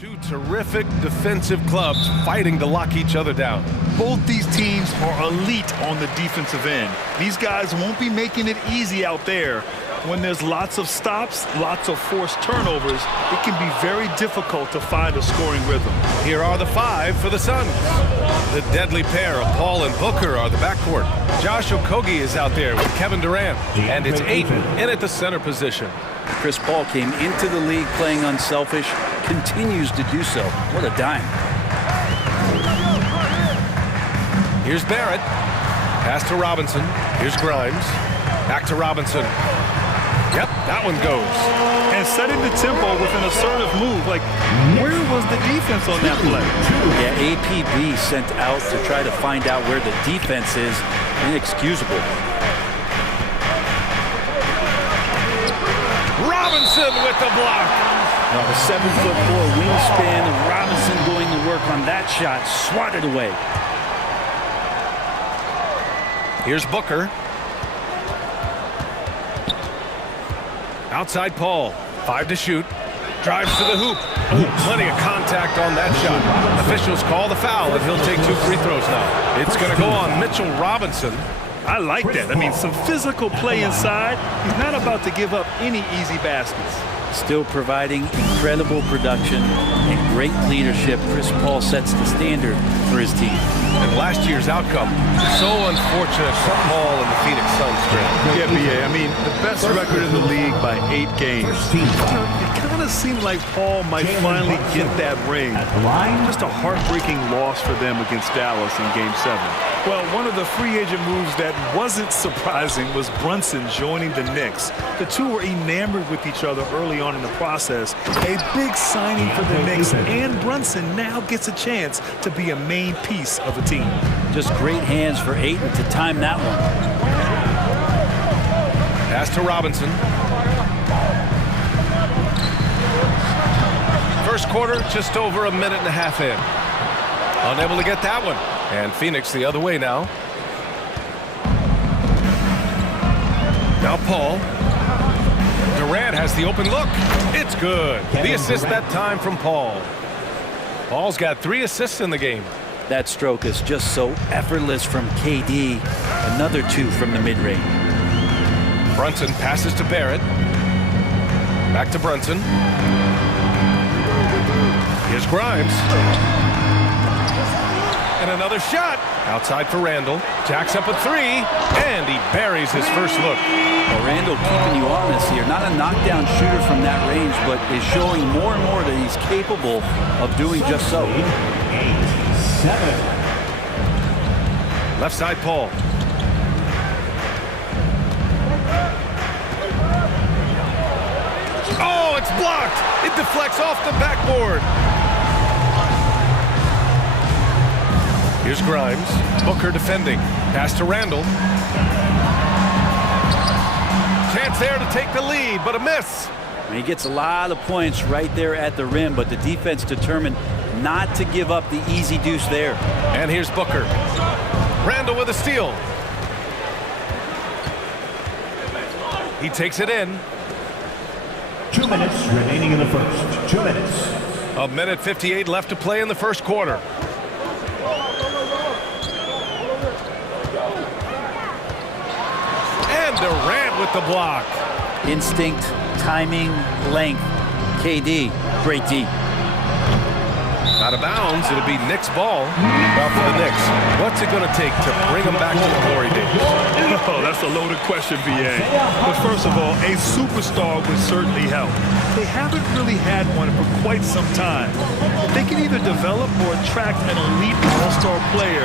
Two terrific defensive clubs fighting to lock each other down. Both these teams are elite on the defensive end. These guys won't be making it easy out there. When there's lots of stops, lots of forced turnovers, it can be very difficult to find a scoring rhythm. Here are the five for the Suns. The deadly pair of Paul and Booker are the backcourt. Josh Okogie is out there with Kevin Durant. And it's Ayton in at the center position. Chris Paul came into the league playing unselfish, continues to do so. What a dime. Here's Barrett. Pass to Robinson. Here's Grimes. Back to Robinson. Yep, that one goes. And setting the tempo with an assertive move. Like, where was the defense on that play? Yeah, APB sent out to try to find out where the defense is. Inexcusable. Robinson with the block. Now the 7'4" wingspan of Robinson going to work on that shot. Swatted away. Here's Booker. Outside Paul. 5 to shoot. Drives to the hoop. Ooh, plenty of contact on that shot. Officials call the foul, and he'll take 2 free throws now. It's going to go on Mitchell Robinson. I like that. I mean, some physical play inside. He's not about to give up any easy baskets. Still providing incredible production and great leadership. Chris Paul sets the standard for his team. And last year's outcome, so unfortunate for Paul and the Phoenix Suns. Yeah, BA. I mean, the best record in the league by 8 games. It kind of seemed like Paul might finally get that ring. Just a heartbreaking loss for them against Dallas in Game 7. Well, one of the free agent moves that wasn't surprising was Brunson joining the Knicks. The two were enamored with each other early on in the process. A big signing for the Knicks, and Brunson now gets a chance to be a main piece of a team. Just great hands for Ayton to time that one. Pass to Robinson. First quarter, just over a minute and a half in. Unable to get that one. And Phoenix the other way now. Now Paul. Durant has the open look. It's good. The assist that time from Paul. Paul's got 3 assists in the game. That stroke is just so effortless from KD. Another 2 from the mid-range. Brunson passes to Barrett. Back to Brunson. Here's Grimes. And another shot. Outside for Randall. Jacks up a 3. And he buries his first look. Well, Randall keeping you honest here. Not a knockdown shooter from that range, but is showing more and more that he's capable of doing just so. 7. Left side Paul. Oh, it's blocked. It deflects off the backboard. Here's Grimes. Booker defending. Pass to Randall. Chance there to take the lead, but a miss. He gets a lot of points right there at the rim, but the defense determined not to give up the easy deuce there. And here's Booker. Randall with a steal. He takes it in. 2 minutes remaining in the first. 2 minutes. A minute 58 left to play in the first quarter. And Durant with the block. Instinct, timing, length. KD, great D. Out of bounds, it'll be Knicks ball. Well, for the Knicks, what's it going to take to bring them back to the glory days? Oh, that's a loaded question, BA. But first of all, a superstar would certainly help. They haven't really had one for quite some time. If they can either develop or attract an elite all-star player,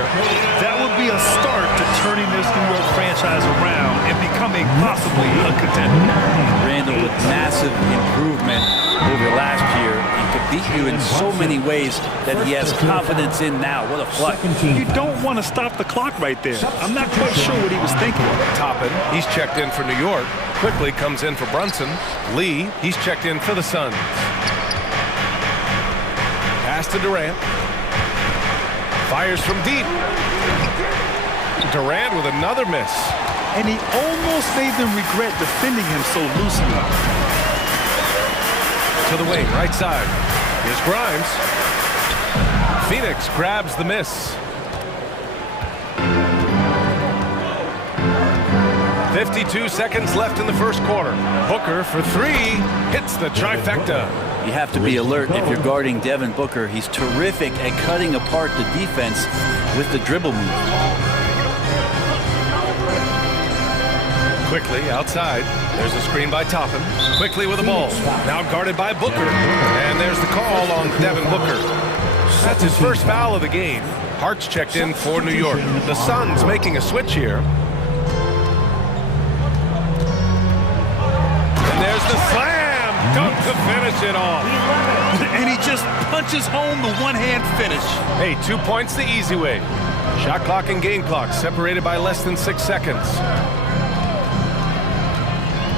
that would be a start to turning this New York franchise around and becoming possibly a contender. Randall with massive improvement over last year and could beat you in so many ways that he has confidence in now. What a flush. You don't want to stop the clock right there. I'm not quite sure what he was thinking. Toppin, he's checked in for New York. Quickly comes in for Brunson. Lee, he's checked in for the Suns. Pass to Durant. Fires from deep. Durant with another miss. And he almost made them regret defending him so loosely. To the wing, right side. Here's Grimes. Phoenix grabs the miss. 52 seconds left in the first quarter. Booker for three, hits the trifecta. You have to be alert if you're guarding Devin Booker. He's terrific at cutting apart the defense with the dribble move. Quickly outside. There's a screen by Toppin. Quickly with the ball. Now guarded by Booker. And there's the call on Devin Booker. That's his first foul of the game. Hart's checked in for New York. The Suns making a switch here. And there's the slam. Dunk to finish it off. And he just punches home the one-hand finish. Hey, 2 points the easy way. Shot clock and game clock separated by less than 6 seconds.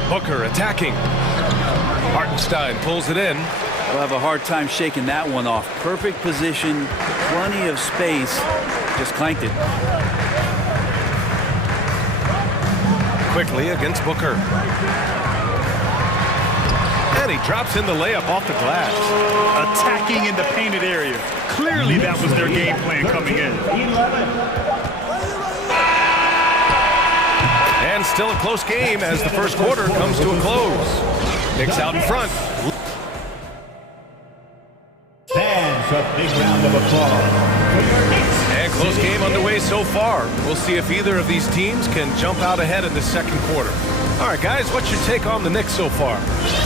Booker attacking. Hartenstein pulls it in. We'll have a hard time shaking that one off. Perfect position, plenty of space. Just clanked it. Quickly against Booker. And he drops in the layup off the glass. Attacking in the painted area. Clearly that was their game plan coming in. And still a close game as the first quarter comes to a close. Knicks out in front. Fans, a big round of applause. And close game underway so far. We'll see if either of these teams can jump out ahead in the second quarter. All right, guys, what's your take on the Knicks so far?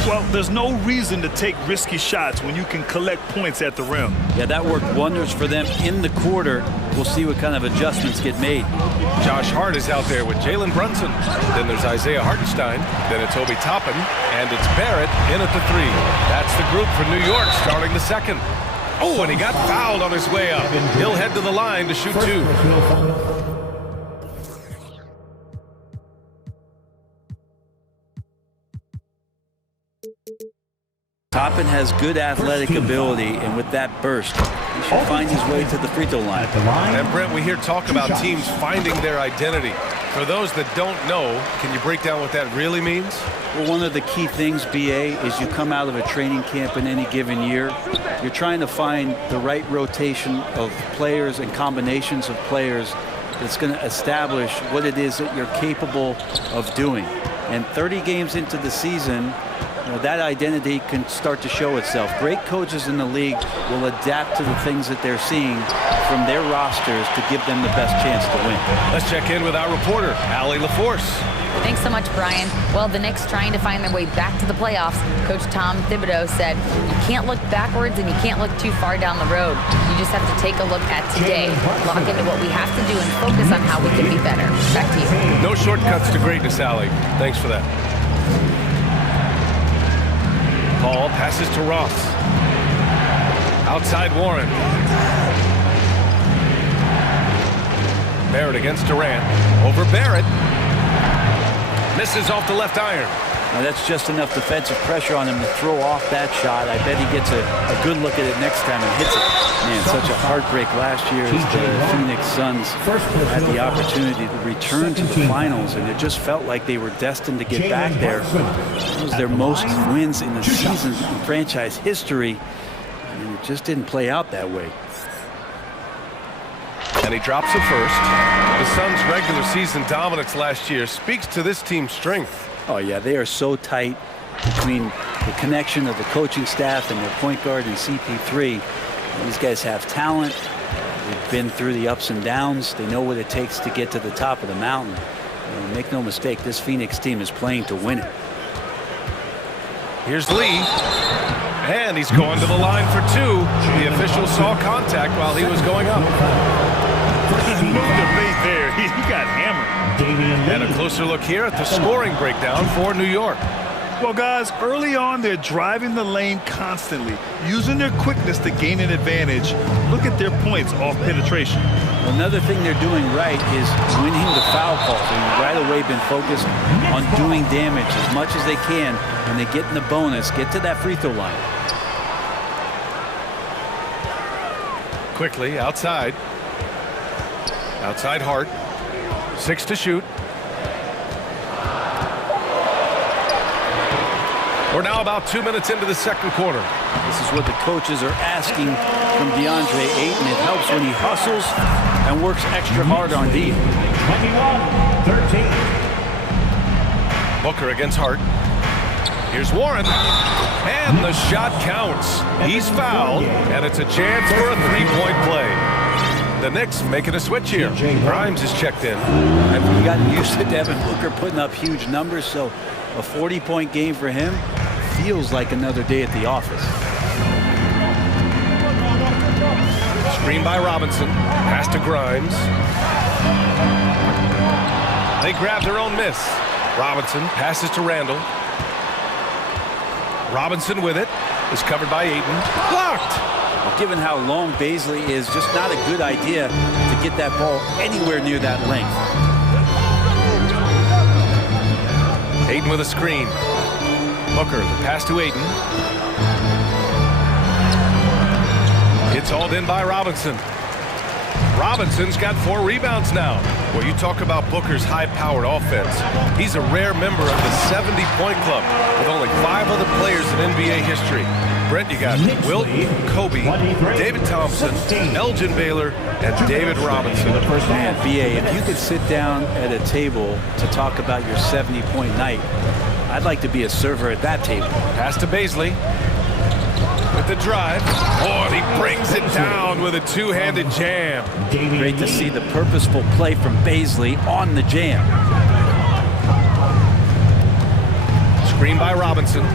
Well, there's no reason to take risky shots when you can collect points at the rim. Yeah, that worked wonders for them in the quarter. We'll see what kind of adjustments get made. Josh Hart is out there with Jalen Brunson. Then there's Isaiah Hartenstein. Then it's Obi Toppin. And it's Barrett in at the three. That's the group for New York starting the second. Oh, and he got fouled on his way up. He'll head to the line to shoot two. Toppin has good athletic ability, and with that burst, he should find his way to the free throw line. And Brent, we hear talk about teams finding their identity. For those that don't know, can you break down what that really means? Well, one of the key things, BA, is you come out of a training camp in any given year. You're trying to find the right rotation of players and combinations of players that's going to establish what it is that you're capable of doing. And 30 games into the season, that identity can start to show itself. Great coaches in the league will adapt to the things that they're seeing from their rosters to give them the best chance to win. Let's check in with our reporter, Allie LaForce. Thanks so much, Brian. Well, the Knicks trying to find their way back to the playoffs. Coach Tom Thibodeau said, you can't look backwards and you can't look too far down the road. You just have to take a look at today, lock into what we have to do and focus on how we can be better. Back to you. No shortcuts to greatness, Allie. Thanks for that. Paul passes to Ross. Outside Warren. Barrett against Durant. Over Barrett. Misses off the left iron. Now that's just enough defensive pressure on him to throw off that shot. I bet he gets a good look at it next time and hits it. Man, such a heartbreak last year as the Phoenix Suns had the opportunity to return to the finals, and it just felt like they were destined to get back there. It was their most wins in the season in franchise history, and it just didn't play out that way. And he drops it first. The Suns' regular season dominance last year speaks to this team's strength. Oh, yeah, they are so tight between the connection of the coaching staff and their point guard and CP3. These guys have talent. They've been through the ups and downs. They know what it takes to get to the top of the mountain. And make no mistake, this Phoenix team is playing to win it. Here's Lee. And he's going to the line for two. The official saw contact while he was going up. No debate there. He got hammered. And a closer look here at the scoring breakdown for New York. Well, guys, early on, they're driving the lane constantly, using their quickness to gain an advantage. Look at their points off penetration. Another thing they're doing right is winning the foul calls. They've right away been focused on doing damage as much as they can. When they get in the bonus, get to that free throw line. Quickly outside. Outside Hart. 6 to shoot. We're now about 2 minutes into the second quarter. This is what the coaches are asking from DeAndre Ayton. It helps when he hustles and works extra hard on D. 21-13. Booker against Hart. Here's Warren. And the shot counts. He's fouled, and it's a chance for a three-point play. The Knicks making a switch here. Grimes is checked in. I've gotten used to Devin Booker putting up huge numbers, so a 40-point game for him feels like another day at the office. Screen by Robinson. Pass to Grimes. They grab their own miss. Robinson passes to Randall. Robinson with it. Is covered by Ayton. Blocked! Well, given how long Bazley is, just not a good idea to get that ball anywhere near that length. Ayton with a screen. Booker, the pass to Ayton. It's hauled in by Robinson. Robinson's got 4 rebounds now. Well, you talk about Booker's high-powered offense. He's a rare member of the 70-point club with only 5 other players in NBA history. Brent, you got Wilt, Kobe, David Thompson, Elgin Baylor, and David Robinson. Man, BA, if you could sit down at a table to talk about your 70-point night, I'd like to be a server at that table. Pass to Bazley. With the drive. Oh, and he brings it down with a two-handed jam. Great to see the purposeful play from Bazley on the jam. Screen by Robinson.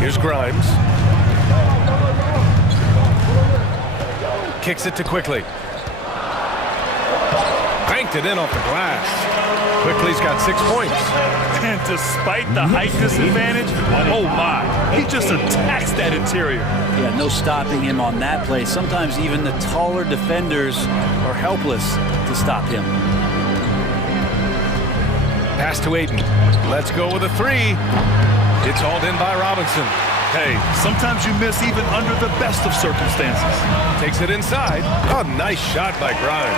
Here's Grimes. Kicks it to Quickly. Banked it in off the glass. Quickly's got 6 points. And despite the height disadvantage, oh my, he just attacks that interior. Yeah, no stopping him on that play. Sometimes even the taller defenders are helpless to stop him. Pass to Ayton. Let's go with a 3. It's hauled in by Robinson. Hey, sometimes you miss even under the best of circumstances. Takes it inside. Oh, nice shot by Grimes.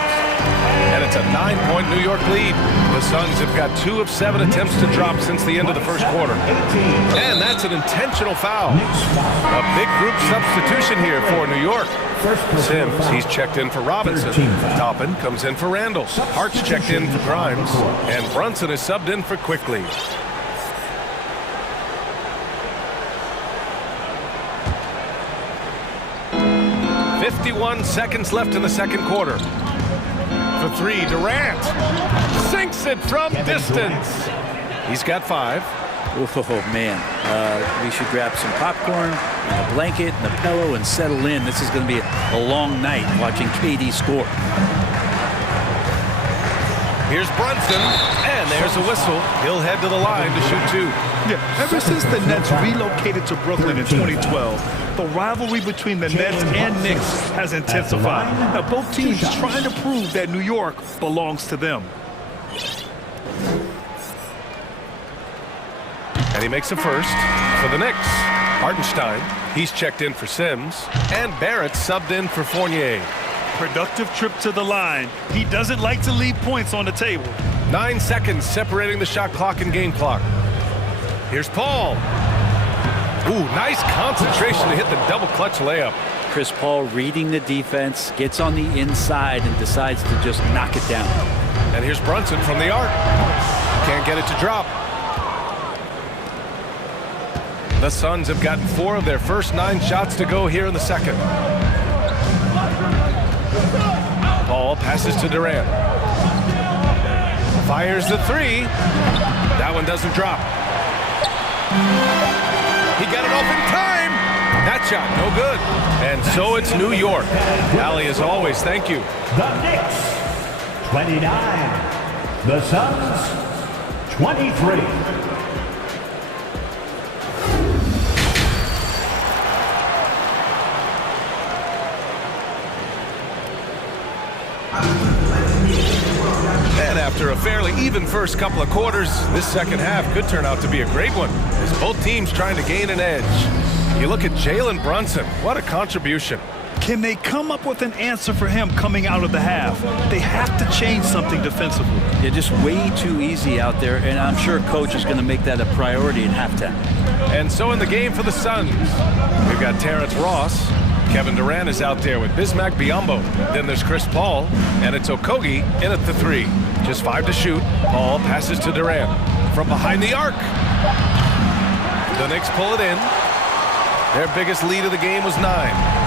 And it's a 9-point New York lead. The Suns have got 2 of 7 attempts to drop since the end of the first quarter. And that's an intentional foul. A big group substitution here for New York. Sims, he's checked in for Robinson. Toppin comes in for Randall. Hart's checked in for Grimes. And Brunson is subbed in for Quickly. Seconds left in the second quarter. For 3, Durant sinks it from distance. He's got 5. Oh, man. We should grab some popcorn and a blanket and a pillow and settle in. This is going to be a long night watching KD score. Here's Brunson, and there's a whistle. He'll head to the line to shoot 2. Yeah, ever since the Nets relocated to Brooklyn in 2012, the rivalry between the Nets and Knicks has intensified. Now, both teams trying to prove that New York belongs to them. And he makes a first for the Knicks. Hartenstein, he's checked in for Sims, and Barrett subbed in for Fournier. Productive trip to the line. He doesn't like to leave points on the table. 9 seconds separating the shot clock and game clock. Here's Paul. Ooh, nice concentration to hit the double clutch layup. Chris Paul reading the defense, gets on the inside and decides to just knock it down. And here's Brunson from the arc. Can't get it to drop. The Suns have gotten 4 of their first 9 shots to go here in the second. Paul passes to Durant. Fires the 3. That one doesn't drop. He got it off in time. That shot, no good. And so it's New York. Allie, as always, thank you. The Knicks, 29. The Suns, 23. And after a fairly even first couple of quarters, this second half could turn out to be a great one, as both teams trying to gain an edge. You look at Jalen Brunson, what a contribution. Can they come up with an answer for him coming out of the half? They have to change something defensively. They're just way too easy out there, and I'm sure coach is going to make that a priority in halftime. And so in the game for the Suns, we've got Terrence Ross. Kevin Durant is out there with Bismack Biyombo. Then there's Chris Paul, and it's Okogie in at the 3. Just 5 to shoot. Paul passes to Durant from behind the arc. The Knicks pull it in. Their biggest lead of the game was 9.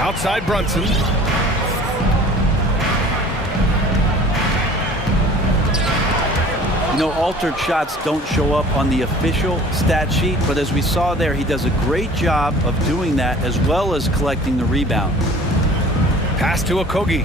Outside Brunson. You know, altered shots don't show up on the official stat sheet, but as we saw there, he does a great job of doing that as well as collecting the rebound. Pass to Okogie.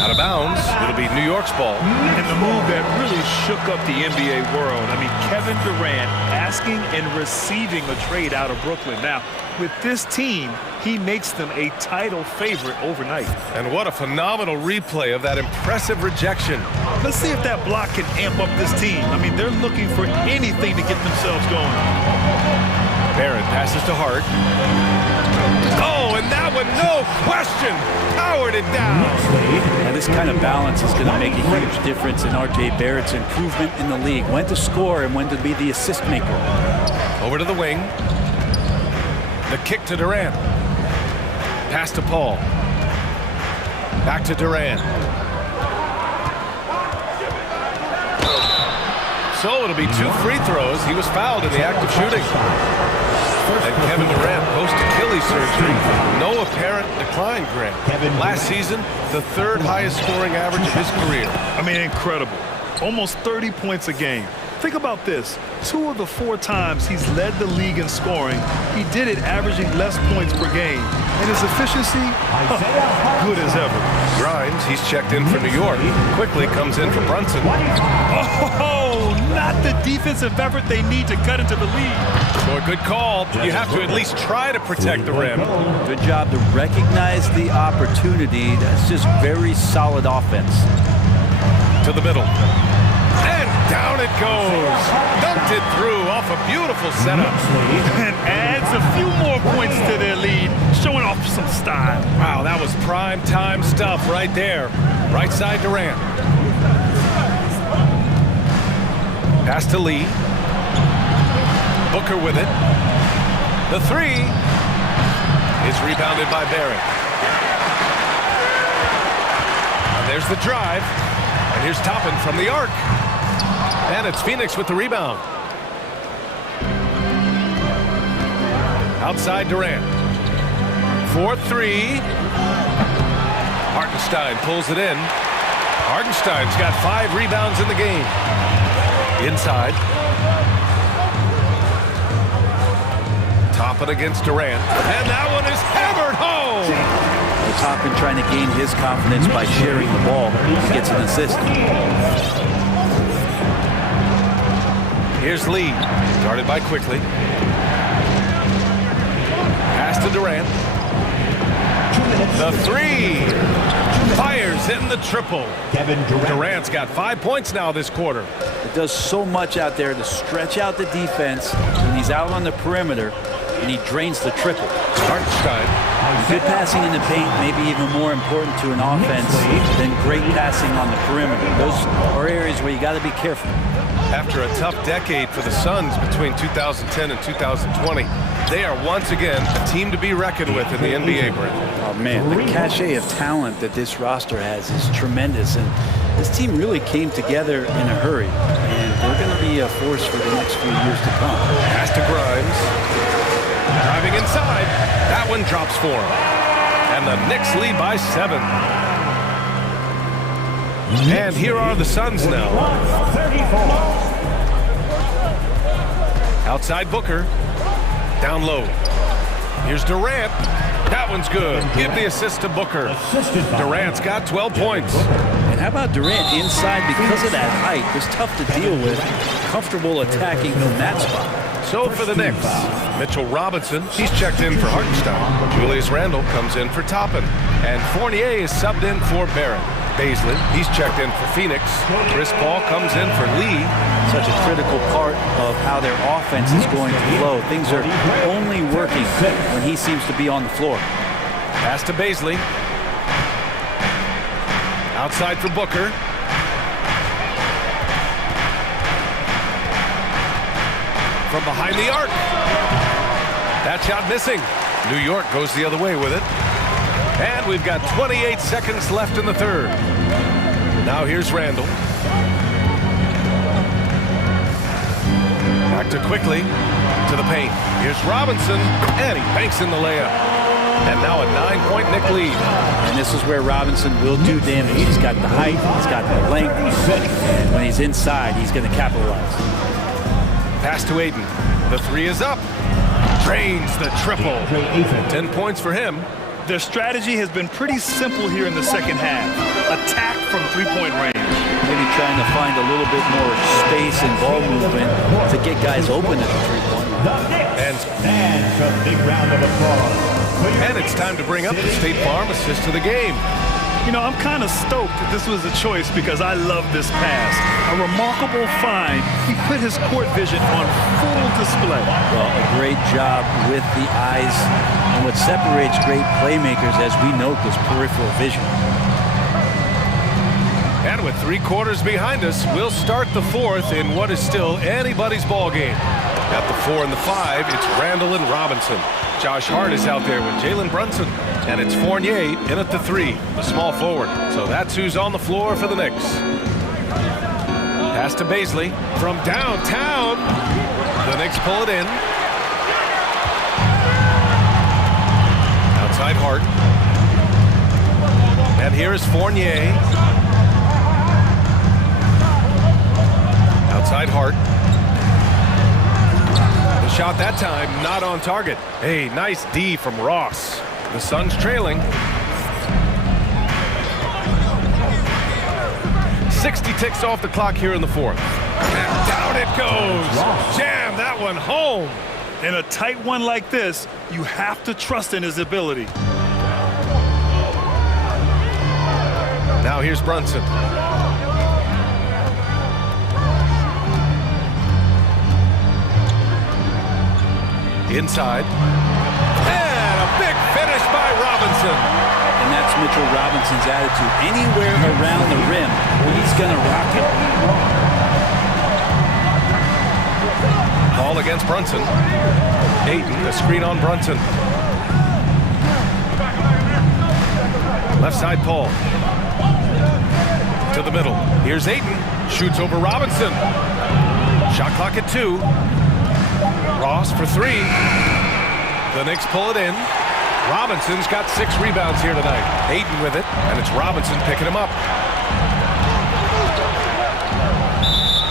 Out of bounds. It'll be New York's ball. And the move that really shook up the NBA world. I mean, Kevin Durant asking and receiving a trade out of Brooklyn. Now, with this team, he makes them a title favorite overnight. And what a phenomenal replay of that impressive rejection. Let's see if that block can amp up this team. I mean, they're looking for anything to get themselves going. Barrett passes to Hart. Oh, and that one, no question, powered it down. Now, this kind of balance is going to make a huge difference in R.J. Barrett's improvement in the league. When to score and when to be the assist maker. Over to the wing. The kick to Durant. Pass to Paul. Back to Durant. So it'll be 2 free throws. He was fouled in the act of shooting. And Kevin Durant post-Achilles surgery. No apparent decline, Grant. Last season, the 3rd highest scoring average of his career. I mean, incredible. Almost 30 points a game. Think about this. 2 of the 4 times he's led the league in scoring, he did it averaging less points per game. And his efficiency, good as ever. Grimes, he's checked in for New York. Quickly comes in for Brunson. Oh, not the defensive effort they need to cut into the lead. So a good call. You have to at least try to protect the rim. Good job to recognize the opportunity. That's just very solid offense. To the middle. And down it goes. Dunked it through off a beautiful setup. And adds a few more points to their lead, showing off some style. Wow, that was prime time stuff right there. Right side Durant. Pass to Lee. Booker with it. The 3 is rebounded by Barrett. And there's the drive. And here's Toppin from the arc. And it's Phoenix with the rebound. Outside Durant. 4-3. Hartenstein pulls it in. Hartenstein's got 5 rebounds in the game. Inside. Toppin against Durant. And that one is hammered home. Toppin trying to gain his confidence by sharing the ball. He gets an assist. Here's Lee. Guarded by Quickly. Pass to Durant. The 3. Fires in the triple. Durant's got 5 points now this quarter. It does so much out there to stretch out the defense when he's out on the perimeter, and he drains the triple. Hartenstein. Good passing in the paint may be even more important to an offense than great passing on the perimeter. Those are areas where you got to be careful. After a tough decade for the Suns between 2010 and 2020, they are once again a team to be reckoned with in the NBA, Brent. Oh, man, the cachet of talent that this roster has is tremendous, and this team really came together in a hurry, and they're going to be a force for the next few years to come. Pass to Grimes. Driving inside. That one drops for him. And the Knicks lead by 7. And here are the Suns now. Outside Booker. Down low. Here's Durant. That one's good. Give the assist to Booker. Durant's got 12 points. And how about Durant inside because of that height? It's tough to deal with. Comfortable attacking from that spot. So for the Knicks, Mitchell Robinson, he's checked in for Hartenstein. Julius Randle comes in for Toppin. And Fournier is subbed in for Barrett. Baisley, he's checked in for Phoenix. Chris Paul comes in for Lee. Such a critical part of how their offense is going to flow. Things are only working when he seems to be on the floor. Pass to Baisley. Outside for Booker. From behind the arc. That shot missing. New York goes the other way with it. And we've got 28 seconds left in the third. Now here's Randall. Back to quickly to the paint. Here's Robinson, and he banks in the layup. And now a 9-point Knick lead. And this is where Robinson will do damage. He's got the height, he's got the length, and when he's inside, he's going to capitalize. Pass to Aiden. The three is up. Drains the triple. 10 points for him. Their strategy has been pretty simple here in the second half. Attack from three-point range. Maybe trying to find a little bit more space and ball movement to get guys open at the three-point line. And a big round of applause. And it's time to bring up the State Farm assist of the game. You know, I'm kind of stoked that this was a choice because I love this pass. A remarkable find. He put his court vision on full display. Well, a great job with the eyes. And what separates great playmakers, as we note, is peripheral vision. And with 3 quarters behind us, we'll start the fourth in what is still anybody's ball game. At the 4 and the 5, it's Randall and Robinson. Josh Hart is out there with Jalen Brunson. And it's Fournier in at the 3, the small forward. So that's who's on the floor for the Knicks. Pass to Baisley from downtown. The Knicks pull it in. Outside Hart. And here is Fournier. Outside Hart. The shot that time not on target. Hey, nice D from Ross. The Suns trailing. 60 ticks off the clock here in the fourth. And down it goes. Jam that one home. In a tight one like this, you have to trust in his ability. Now here's Brunson. Inside. And a big finish by Robinson. And that's Mitchell Robinson's attitude. Anywhere around the rim, he's going to rock it. Ball against Brunson. Ayton, the screen on Brunson. Left side, Paul. To the middle. Here's Ayton. Shoots over Robinson. Shot clock at 2. Ross for 3. The Knicks pull it in. Robinson's got 6 rebounds here tonight. Ayton with it, and it's Robinson picking him up.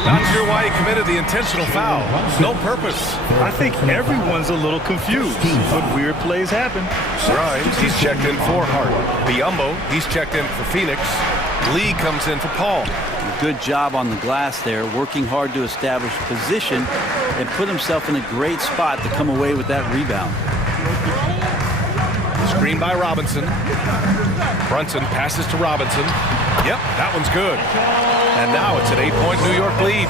Not sure why he committed the intentional foul. No purpose. I think everyone's a little confused, but weird plays happen. Grimes, he's checked in for Hart. Biyombo, he's checked in for Phoenix. Lee comes in for Paul. Good job on the glass there, working hard to establish position and put himself in a great spot to come away with that rebound. Screen by Robinson. Brunson passes to Robinson. Yep, that one's good. And now it's an 8-point New York lead.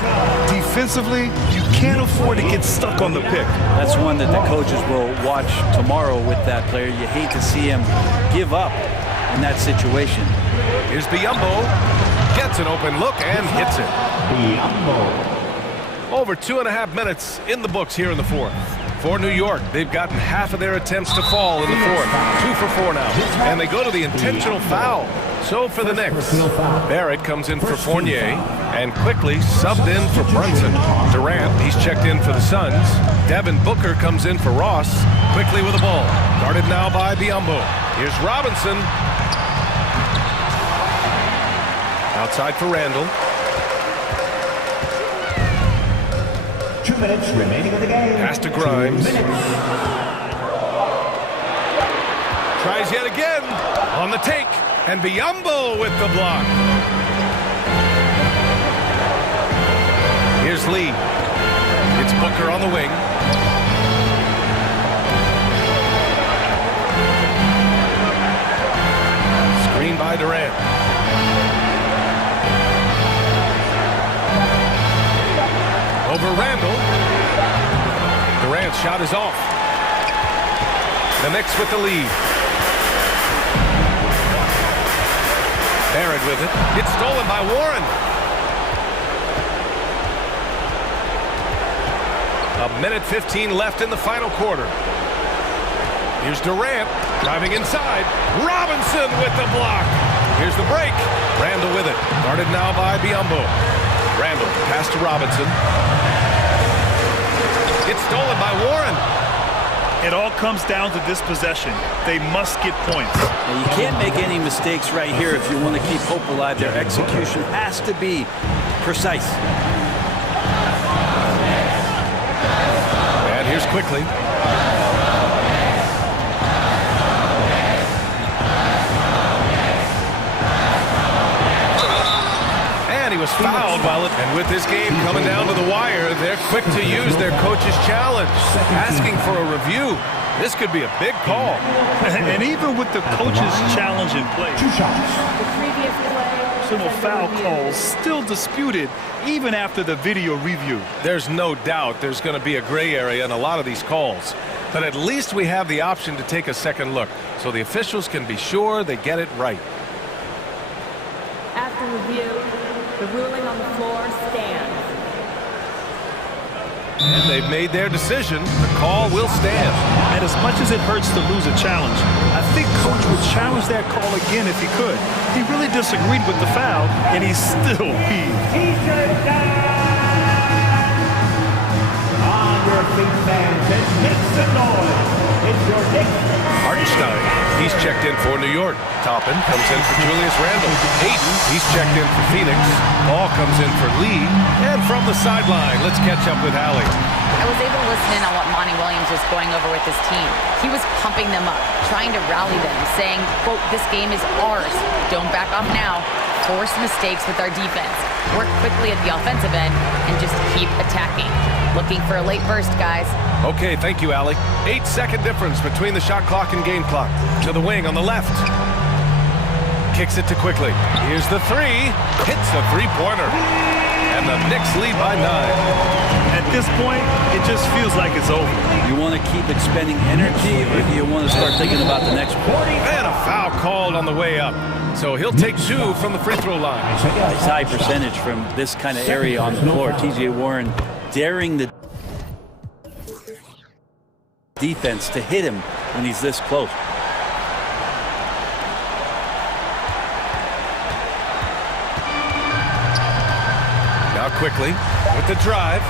Defensively, you can't afford to get stuck on the pick. That's one that the coaches will watch tomorrow with that player. You hate to see him give up in that situation. Here's Biyombo. Gets an open look and hits it. Over 2.5 minutes in the books here in the fourth. For New York, they've gotten half of their attempts to fall in the fourth. 2 for 4 now. And they go to the intentional foul. So for the Knicks, Barrett comes in for Fournier and quickly subbed in for Brunson. Durant, he's checked in for the Suns. Devin Booker comes in for Ross. Quickly with the ball. Guarded now by Biyombo. Here's Robinson. Outside for Randall. 2 minutes remaining in the game. Pass to Grimes. Tries yet again on the take. And Biyombo with the block. Here's Lee. It's Booker on the wing. Screen by Durant. shot is off. The Knicks with the lead. Barrett with it. It's stolen by Warren. A minute 15 left in the final quarter. Here's Durant driving inside. Robinson with the block. Here's the break. Randall with it. Guarded now by Biyombo. Randall pass to Robinson. It's stolen by Warren. It all comes down to this possession. They must get points. Now, you can't make any mistakes right here if you want to keep hope alive. Their execution has to be precise. And here's quickly. And he was fouled and with this game coming down to the wire, they're quick to use their coach's challenge, asking for a review. This could be a big call. And even with the coach's challenge in place, personal foul calls still disputed even after the video review. There's no doubt there's going to be a gray area in a lot of these calls. But at least we have the option to take a second look, so the officials can be sure they get it right. After review, the ruling on the floor stands. And they've made their decision. The call will stand. And as much as it hurts to lose a challenge, I think Coach would challenge that call again if he could. He really disagreed with the foul, and he still heaved. On your feet, fans, and make some noise. It's your Knicks. Hartenstein, he's checked in for New York. Toppin comes in for Julius Randle. Hayden, he's checked in for Phoenix. Ball comes in for Lee. And from the sideline, let's catch up with Allie. I was able to listen in on what Monty Williams was going over with his team. He was pumping them up, trying to rally them, saying, quote, "This game is ours. Don't back off now. Force mistakes with our defense. Work quickly at the offensive end and just keep attacking." Looking for a late burst, guys. Okay, thank you, Allie. 8-second difference between the shot clock and game clock. To the wing on the left. Kicks it to Quickly. Here's the three. Hits the three-pointer. And the Knicks lead by 9. At this point, it just feels like it's over. You want to keep expending energy, or do you want to start thinking about the next one? And a foul called on the way up. So he'll take 2 from the free throw line. Nice high percentage from this kind of area on the floor. TJ Warren daring the defense to hit him when he's this close. Now Quickly with the drive.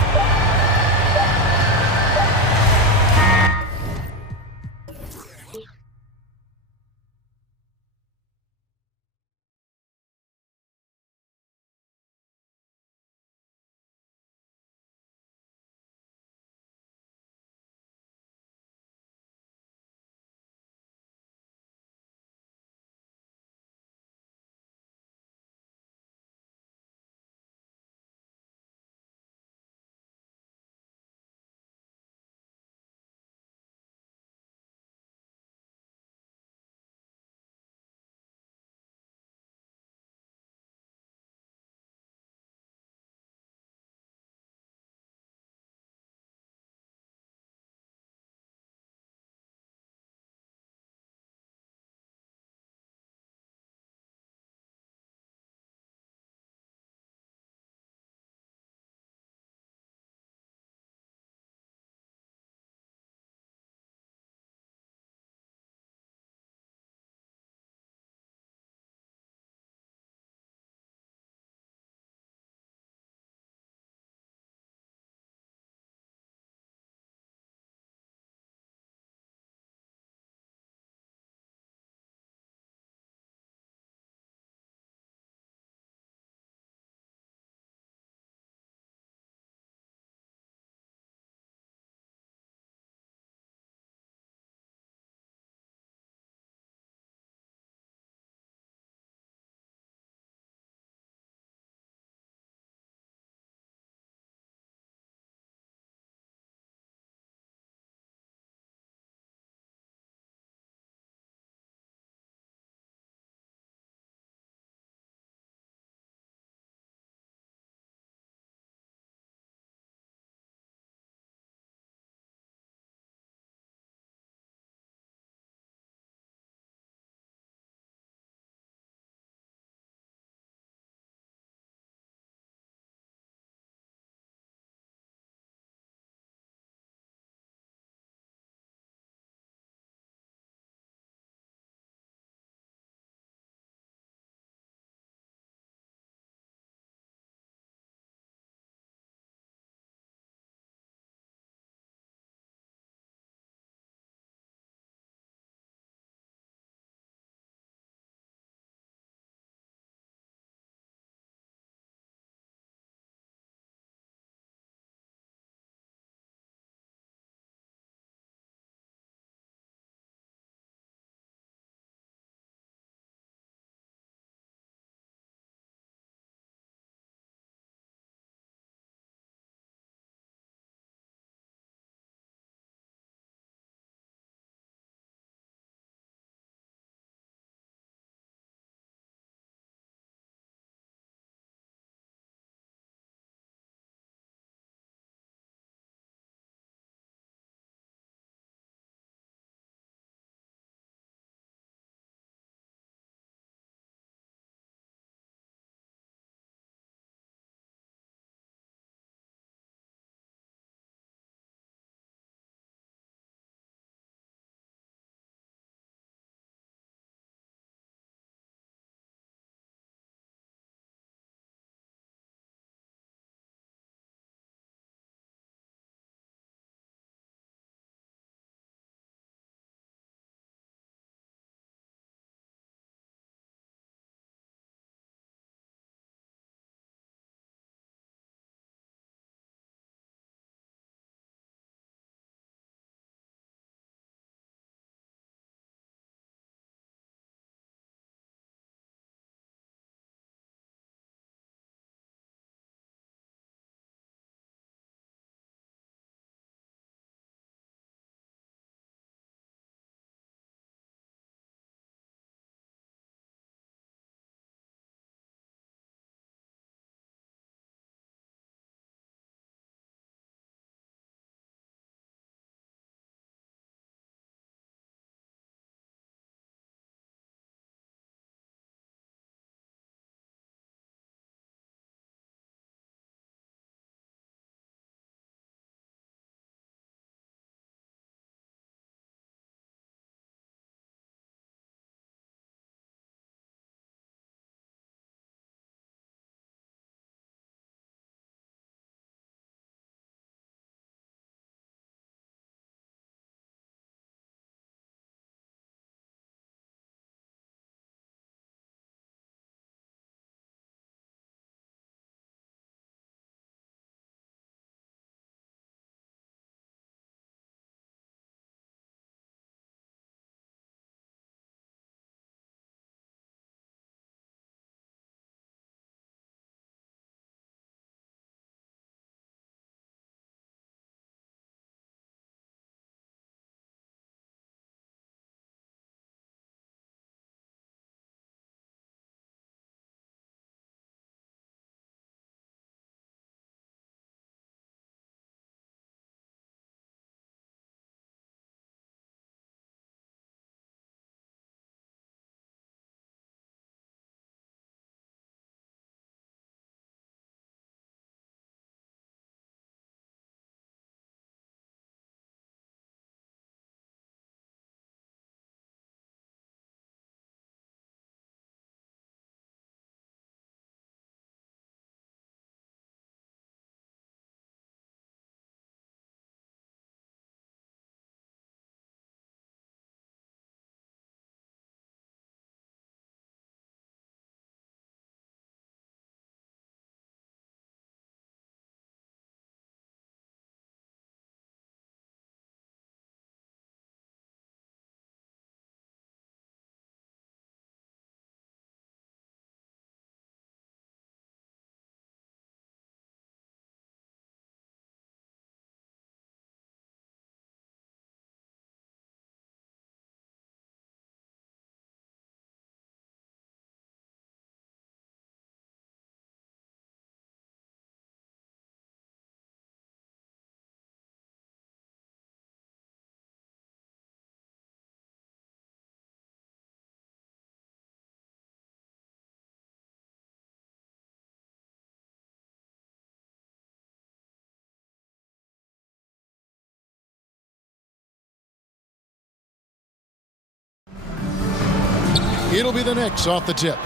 It'll be the Knicks off the tip.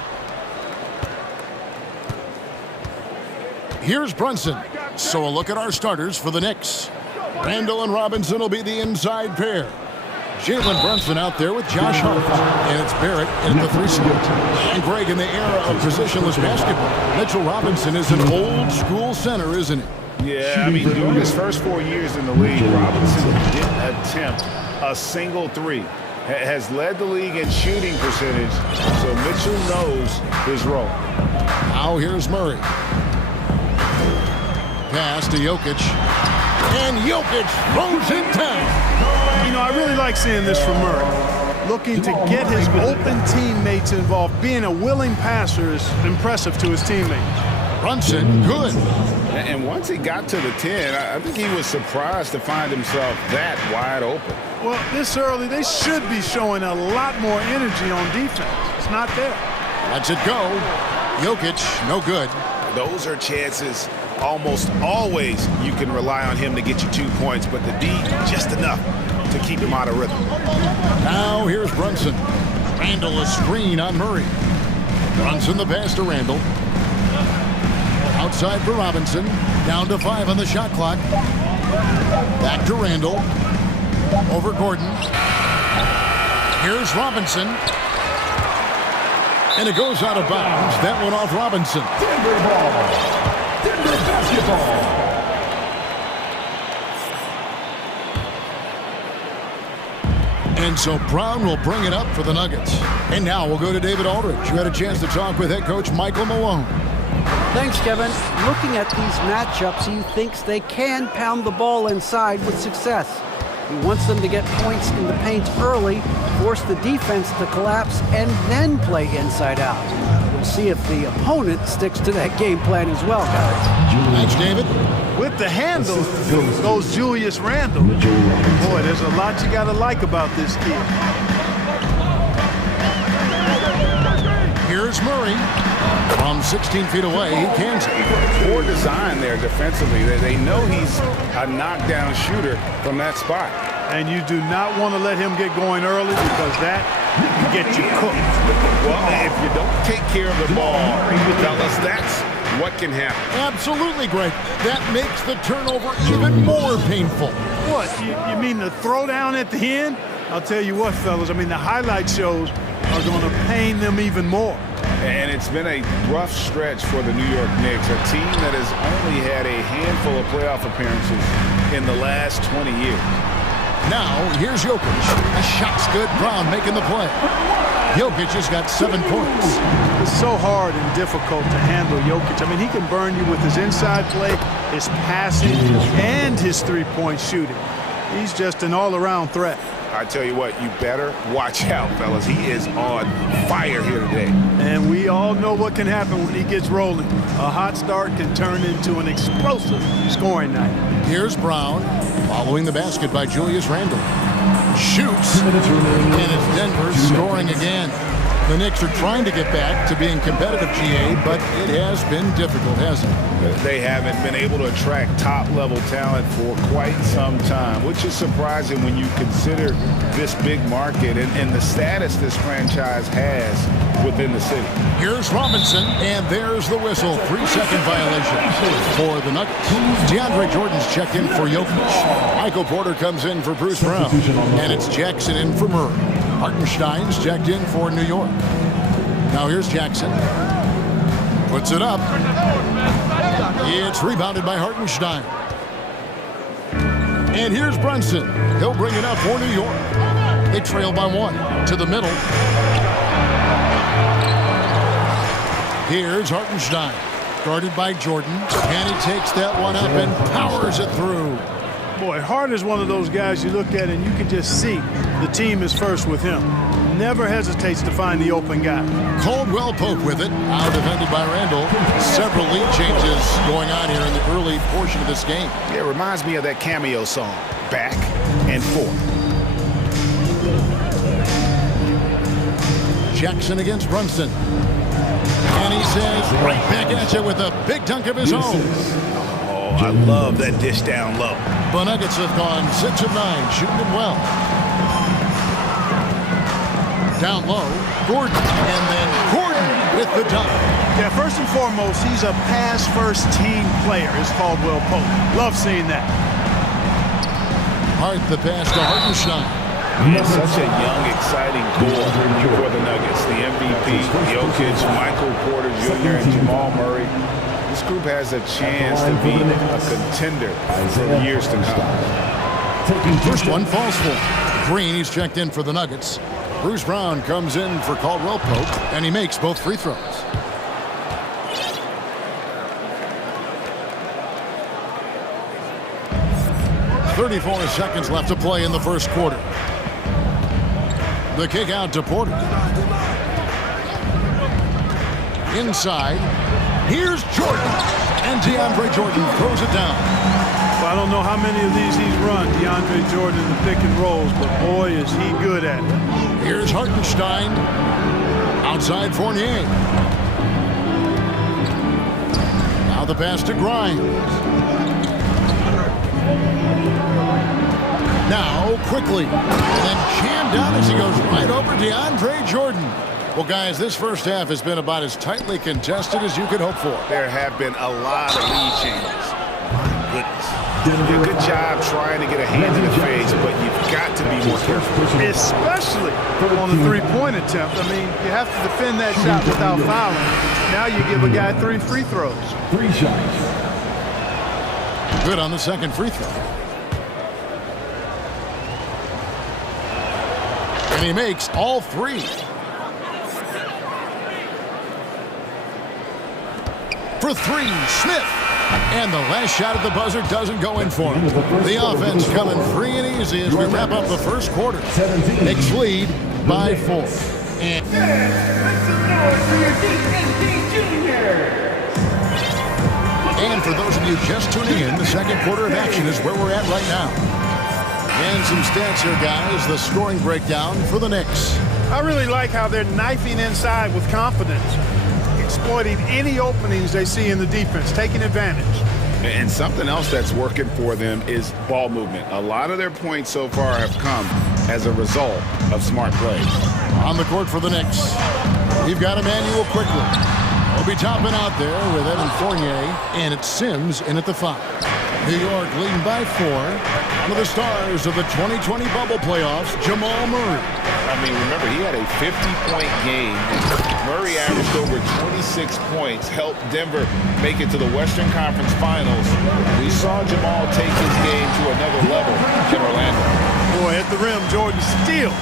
Here's Brunson. So a look at our starters for the Knicks. Randall and Robinson will be the inside pair. Jalen Brunson out there with Josh Hart. And it's Barrett in the 3 spot. And Greg, in the era of positionless basketball, Mitchell Robinson is an old school center, isn't he? Yeah, I mean, during his first 4 years in the league, Robinson didn't attempt a single three. Has led the league in shooting percentage, so Mitchell knows his role. Now here's Murray. Pass to Jokic. And Jokic throws it down. You know, I really like seeing this from Murray. Looking to get his open teammates involved. Being a willing passer is impressive to his teammates. Brunson, good. And once he got to the 10, I think he was surprised to find himself that wide open. Well, this early, they should be showing a lot more energy on defense. It's not there. Lets it go. Jokic, no good. Those are chances almost always you can rely on him to get you 2 points, but the D, just enough to keep him out of rhythm. Now here's Brunson. Randall a screen on Murray. Brunson the pass to Randall. Outside for Robinson. Down to 5 on the shot clock. Back to Randall. Over Gordon. Here's Robinson. And it goes out of bounds. That one off Robinson. Denver ball. Denver basketball. And so Brown will bring it up for the Nuggets. And now we'll go to David Aldridge, who had a chance to talk with head coach Michael Malone. Thanks, Kevin. Looking at these matchups, he thinks they can pound the ball inside with success. He wants them to get points in the paint early, force the defense to collapse, and then play inside out. We'll see if the opponent sticks to that game plan as well, guys. Thanks, David. With the handle goes Julius Randle. Boy, there's a lot you got to like about this kid. Here's Murray. From 16 feet away, he cans it. Poor design there defensively. They know he's a knockdown shooter from that spot. And you do not want to let him get going early because that can get you cooked. Well, if you don't take care of the ball, fellas, that's what can happen. Absolutely, Greg. That makes the turnover even more painful. What, you mean the throwdown at the end? I'll tell you what, fellas, I mean the highlight shows are going to pain them even more. And it's been a rough stretch for the New York Knicks, a team that has only had a handful of playoff appearances in the last 20 years. Now, here's Jokic. A shot's good. Brown making the play. Jokic has got 7 points. It's so hard and difficult to handle Jokic. I mean, he can burn you with his inside play, his passing, and his three-point shooting. He's just an all-around threat. I tell you what, you better watch out, fellas. He is on fire here today. And we all know what can happen when he gets rolling. A hot start can turn into an explosive scoring night. Here's Brown, following the basket by Julius Randle. Shoots, and it's Denver scoring again. The Knicks are trying to get back to being competitive, GA, but it has been difficult, hasn't it? They haven't been able to attract top-level talent for quite some time, which is surprising when you consider this big market and the status this franchise has within the city. Here's Robinson, and there's the whistle. 3-second violation for the Nuggets. DeAndre Jordan's checked in for Jokic. Michael Porter comes in for Bruce Brown, and it's Jackson in for Murray. Hartenstein's checked in for New York. Now here's Jackson. Puts it up. It's rebounded by Hartenstein. And here's Brunson. He'll bring it up for New York. They trail by 1 to the middle. Here's Hartenstein. Guarded by Jordan. And he takes that one up and powers it through. Boy, Hart is one of those guys you look at and you can just see the team is first with him. Never hesitates to find the open guy. Caldwell Pope with it. Out defended by Randall. Several lead changes going on here in the early portion of this game. Yeah, it reminds me of that cameo song, Back and Forth. Jackson against Brunson. And he says, right back at you with a big dunk of his own. I love that dish down low. The Nuggets have gone 6 of 9, shooting it well. Down low, Gordon, and then Gordon with the dunk. Yeah, first and foremost, he's a pass-first team player, is Caldwell Pope. Love seeing that. Hart the pass to Hartenstein. Yeah, such a young, exciting core for the Nuggets. The MVP, Jokic, Michael Porter Jr., and Jamal Murray. This group has a chance to be a contender for years to come. First one falls for Green. He's checked in for the Nuggets. Bruce Brown comes in for Caldwell Pope, and he makes both free throws. .34 seconds left to play in the first quarter. The kick out to Porter. Inside. Here's Jordan. And DeAndre Jordan throws it down. Well, I don't know how many of these he's run, DeAndre Jordan, in the pick and rolls, but boy, is he good at it. Here's Hartenstein. Outside Fournier. Now the pass to Grimes. Now quickly. And then jammed down as he goes right over DeAndre Jordan. Well, guys, this first half has been about as tightly contested as you could hope for. There have been a lot of lead changes. My goodness. Did a good job trying to get a hand in the face, but you've got to be more careful. Especially on the three-point attempt. I mean, you have to defend that shot without fouling. Now you give a guy 3 free throws. 3 shots. Good on the second free throw. And he makes all 3. For 3, Smith. And the last shot at the buzzer doesn't go in for him. The offense coming free and easy as we wrap up the first quarter. Knicks lead by 4. And for those of you just tuning in, the second quarter of action is where we're at right now. And some stats here, guys. The scoring breakdown for the Knicks. I really like how they're knifing inside with confidence, exploiting any openings they see in the defense, taking advantage. And something else that's working for them is ball movement. A lot of their points so far have come as a result of smart play. On the court for the Knicks, we've got Emmanuel quickly. We'll be topping out there with Evan Fournier, and it's Sims in at the 5. New York leading by 4. One of the stars of the 2020 bubble playoffs, Jamal Murray. I mean, remember, he had a 50-point game. Murray averaged over 26 points, helped Denver make it to the Western Conference Finals. We saw Jamal take his game to another level in Orlando. Boy, at the rim, Jordan still,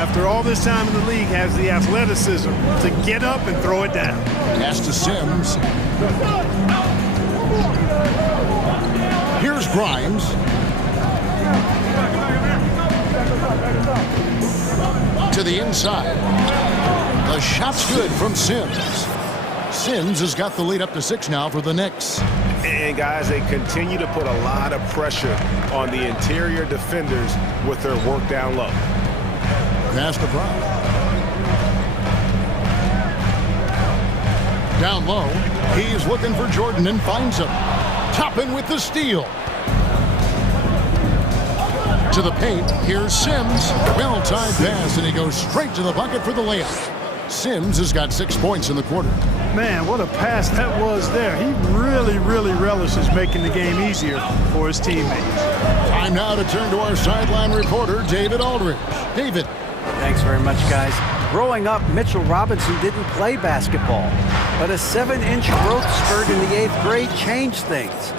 after all this time in the league, has the athleticism to get up and throw it down. Pass to Sims. Here's Grimes. To the inside. The shot's good from Sims. Sims has got the lead up to 6 now for the Knicks. And guys, they continue to put a lot of pressure on the interior defenders with their work down low. Pass to Brown. Down low, he's looking for Jordan and finds him. Toppin with the steal. To the paint, here's Sims. Well-timed pass, and he goes straight to the bucket for the layup. Sims has got 6 points in the quarter. Man, what a pass that was there. He really relishes making the game easier for his teammates. Time now to turn to our sideline reporter, David Aldridge. David. Thanks very much, guys. Growing up, Mitchell Robinson didn't play basketball, but a 7-inch growth spurt in the 8th grade changed things.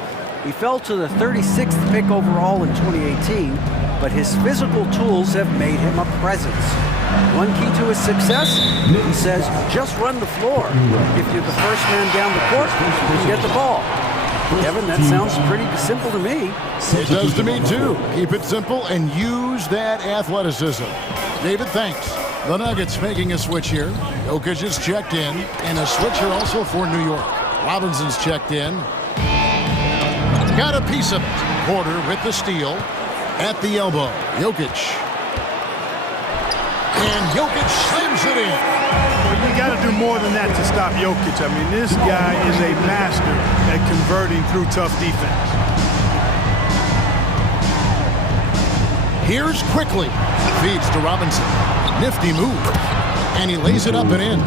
He fell to the 36th pick overall in 2018, but his physical tools have made him a presence. One key to his success, he says, just run the floor. If you're the first man down the court, you can get the ball. Kevin, that sounds pretty simple to me. It does to me, too. Keep it simple and use that athleticism. David, thanks. The Nuggets making a switch here. Jokic is checked in, and a switch here also for New York. Robinson's checked in. Got a piece of it. Porter with the steal. At the elbow, Jokic. And Jokic slams it in. Well, you got to do more than that to stop Jokic. I mean, this guy is a master at converting through tough defense. Here's quickly. Feeds to Robinson. Nifty move. And he lays it up and in.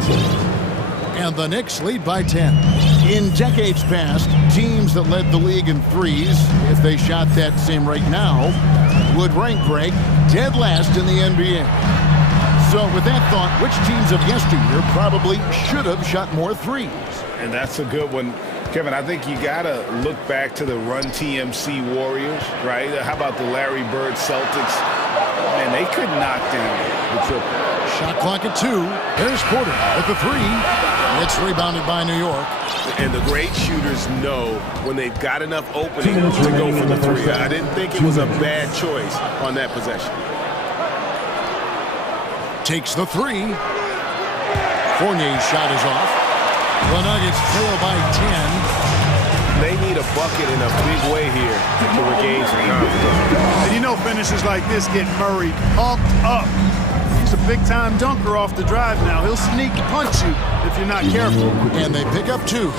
And the Knicks lead by 10. In decades past, teams that led the league in threes, if they shot that same rate now, would rank break dead last in the NBA. So with that thought, which teams of yesteryear probably should have shot more threes? And that's a good one. Kevin, I think you got to look back to the Run TMC Warriors, right? How about the Larry Bird Celtics? Man, they could knock down the triple. Shot clock at 2. There's Porter at the 3. It's rebounded by New York. And the great shooters know when they've got enough opening to go for the 3. I didn't think it was a bad choice on that possession. Takes the 3. Fournier's shot is off. The Nuggets trail by 10. They need a bucket in a big way here to regain some confidence. And you know finishes like this get Murray pumped up. He's a big-time dunker off the drive now. He'll sneak punch you if you're not careful. And they pick up 2.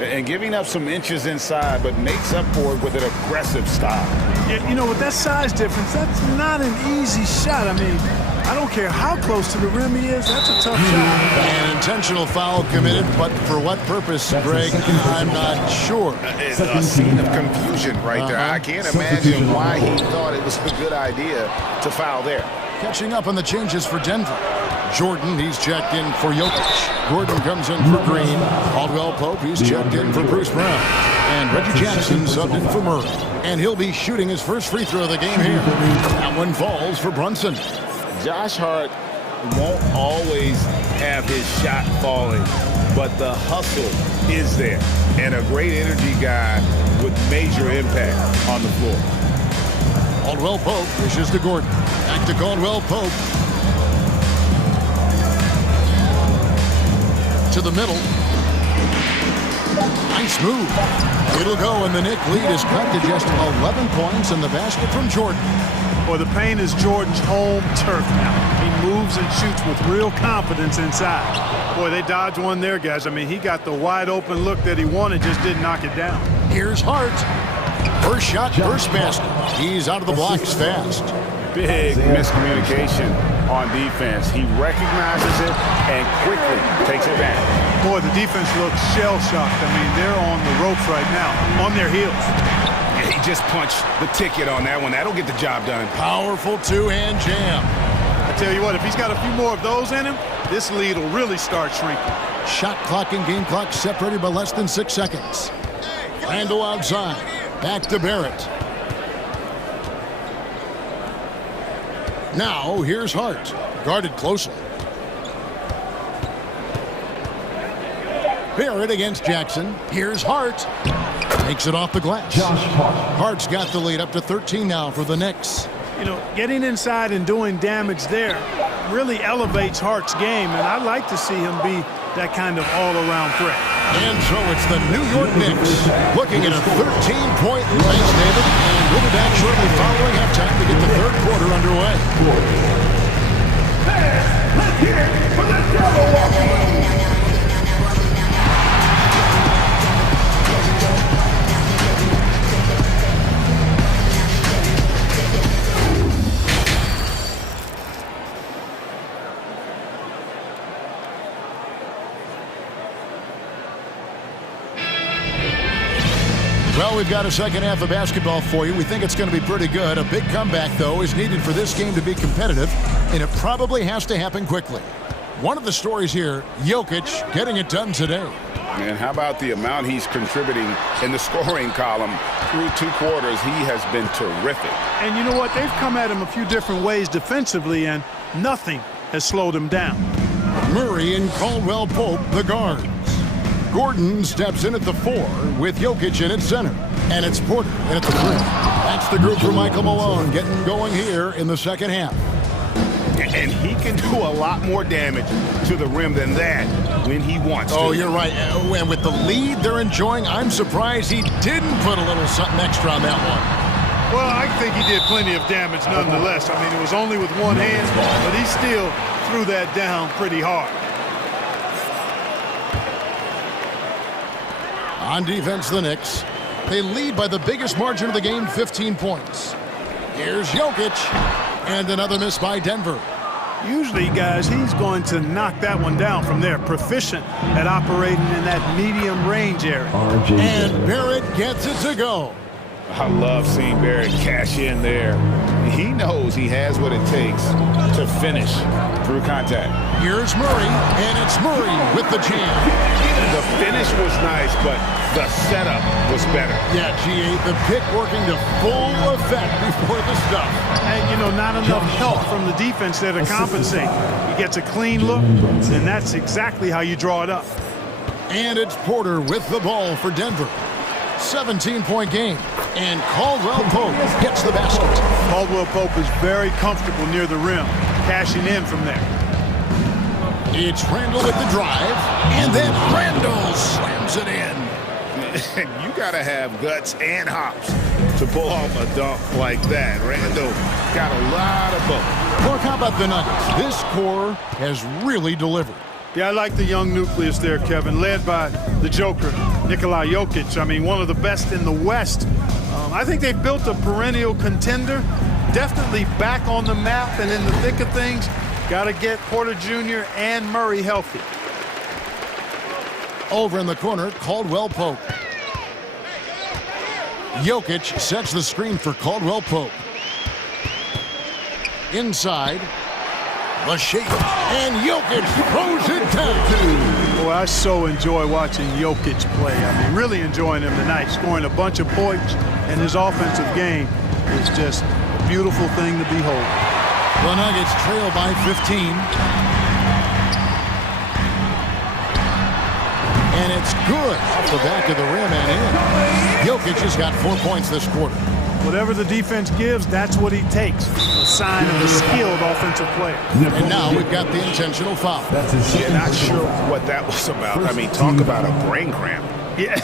And giving up some inches inside, but makes up for it with an aggressive style. Yeah, you know, with that size difference, that's not an easy shot. I mean, I don't care how close to the rim he is, that's a tough shot. An intentional foul committed, but for what purpose, Greg, I'm not sure. It's a scene of confusion right there. I can't imagine why he thought it was a good idea to foul there. Catching up on the changes for Denver. Jordan, he's checked in for Jokic. Gordon comes in for Green. Caldwell Pope, he's checked in for Bruce Brown. And Reggie Jackson subbed in for Murray. And he'll be shooting his first free throw of the game here. That one falls for Brunson. Josh Hart won't always have his shot falling, but the hustle is there. And a great energy guy with major impact on the floor. Caldwell Pope pushes to Gordon. Back to Caldwell Pope. To the middle. Nice move. It'll go, and the Knicks lead is cut to just 11 points in the basket from Jordan. Boy, the paint is Jordan's home turf now. He moves and shoots with real confidence inside. Boy, they dodged one there, guys. I mean, he got the wide open look that he wanted, just didn't knock it down. Here's Hart. First shot, first basket. He's out of the blocks fast. Big miscommunication on defense. He recognizes it and quickly takes it back. Boy, the defense looks shell-shocked. I mean, they're on the ropes right now, on their heels. Yeah, he just punched the ticket on that one. That'll get the job done. Powerful two-hand jam. I tell you what, if he's got a few more of those in him, this lead will really start shrinking. Shot clock and game clock separated by less than 6 seconds. Randall outside. Back to Barrett. Now, here's Hart. Guarded closely. Barrett against Jackson. Here's Hart. Takes it off the glass. Hart's got the lead up to 13 now for the Knicks. You know, getting inside and doing damage there really elevates Hart's game, and I'd like to see him be that kind of all-around threat. And so it's the New York Knicks looking at a 13-point lead, David, and we'll be back shortly following halftime to get the third quarter underway. Let's hear it for the Devil. Well, we've got a second half of basketball for you. We think it's going to be pretty good. A big comeback, though, is needed for this game to be competitive, and it probably has to happen quickly. One of the stories here, Jokic getting it done today. And how about the amount he's contributing in the scoring column through 2 quarters? He has been terrific. And you know what? They've come at him a few different ways defensively, and nothing has slowed him down. Murray and Caldwell Pope, the guards. Gordon steps in at the 4 with Jokic in at center. And it's Porter in at the 3. That's the group for Michael Malone getting going here in the second half. And he can do a lot more damage to the rim than that when he wants to. Oh, you're right. And with the lead they're enjoying, I'm surprised he didn't put a little something extra on that one. Well, I think he did plenty of damage nonetheless. I mean, it was only with one hand, but he still threw that down pretty hard. On defense, the Knicks. They lead by the biggest margin of the game, 15 points. Here's Jokic. And another miss by Denver. Usually, guys, he's going to knock that one down from there. Proficient at operating in that medium range area. And Barrett gets it to go. I love seeing Barrett cash in there. He knows he has what it takes to finish through contact. Here's Murray, and it's Murray with the jam. The finish was nice, but the setup was better. Yeah, GA, the pick working to full effect before the stuff. And, you know, not enough help from the defense there to compensate. He gets a clean look, and that's exactly how you draw it up. And it's Porter with the ball for Denver. 17-point game. And Caldwell Pope gets the basket. Caldwell Pope is very comfortable near the rim, cashing in from there. It's Randall with the drive, and then Randall slams it in. You got to have guts and hops to pull off a dunk like that. Randall got a lot of both. Look, how about the Nuggets? This core has really delivered. Yeah, I like the young nucleus there, Kevin, led by the Joker, Nikola Jokic. I mean, one of the best in the West. I think they've built a perennial contender, definitely back on the map and in the thick of things. Got to get Porter Jr. and Murray healthy. Over in the corner, Caldwell Pope. Jokic sets the screen for Caldwell Pope. Inside, the shape, and Jokic throws it down. Boy, I so enjoy watching Jokic play. I mean, really enjoying him tonight, scoring a bunch of points, and his offensive game is just a beautiful thing to behold. The Nuggets trail by 15. And it's good off the back of the rim and in. Jokic has got 4 points this quarter. Whatever the defense gives, that's what he takes. A sign of a skilled offensive player. And now we've got the intentional foul. Yeah, not sure what that was about. I mean, talk about a brain cramp. Yeah,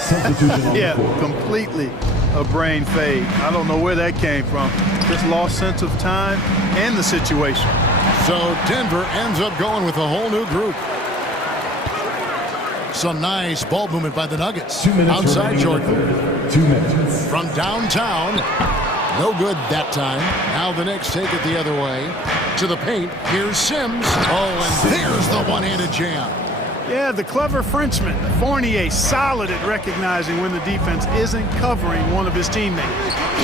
yeah, completely a brain fade. I don't know where that came from. Just lost sense of time and the situation. So Denver ends up going with a whole new group. Some nice ball movement by the Nuggets. 2 minutes outside Jordan. 2 minutes. From downtown. No good that time. Now the Knicks take it the other way. To the paint. Here's Sims. Oh, and there's the one-handed jam. Yeah, the clever Frenchman, Fournier, solid at recognizing when the defense isn't covering one of his teammates.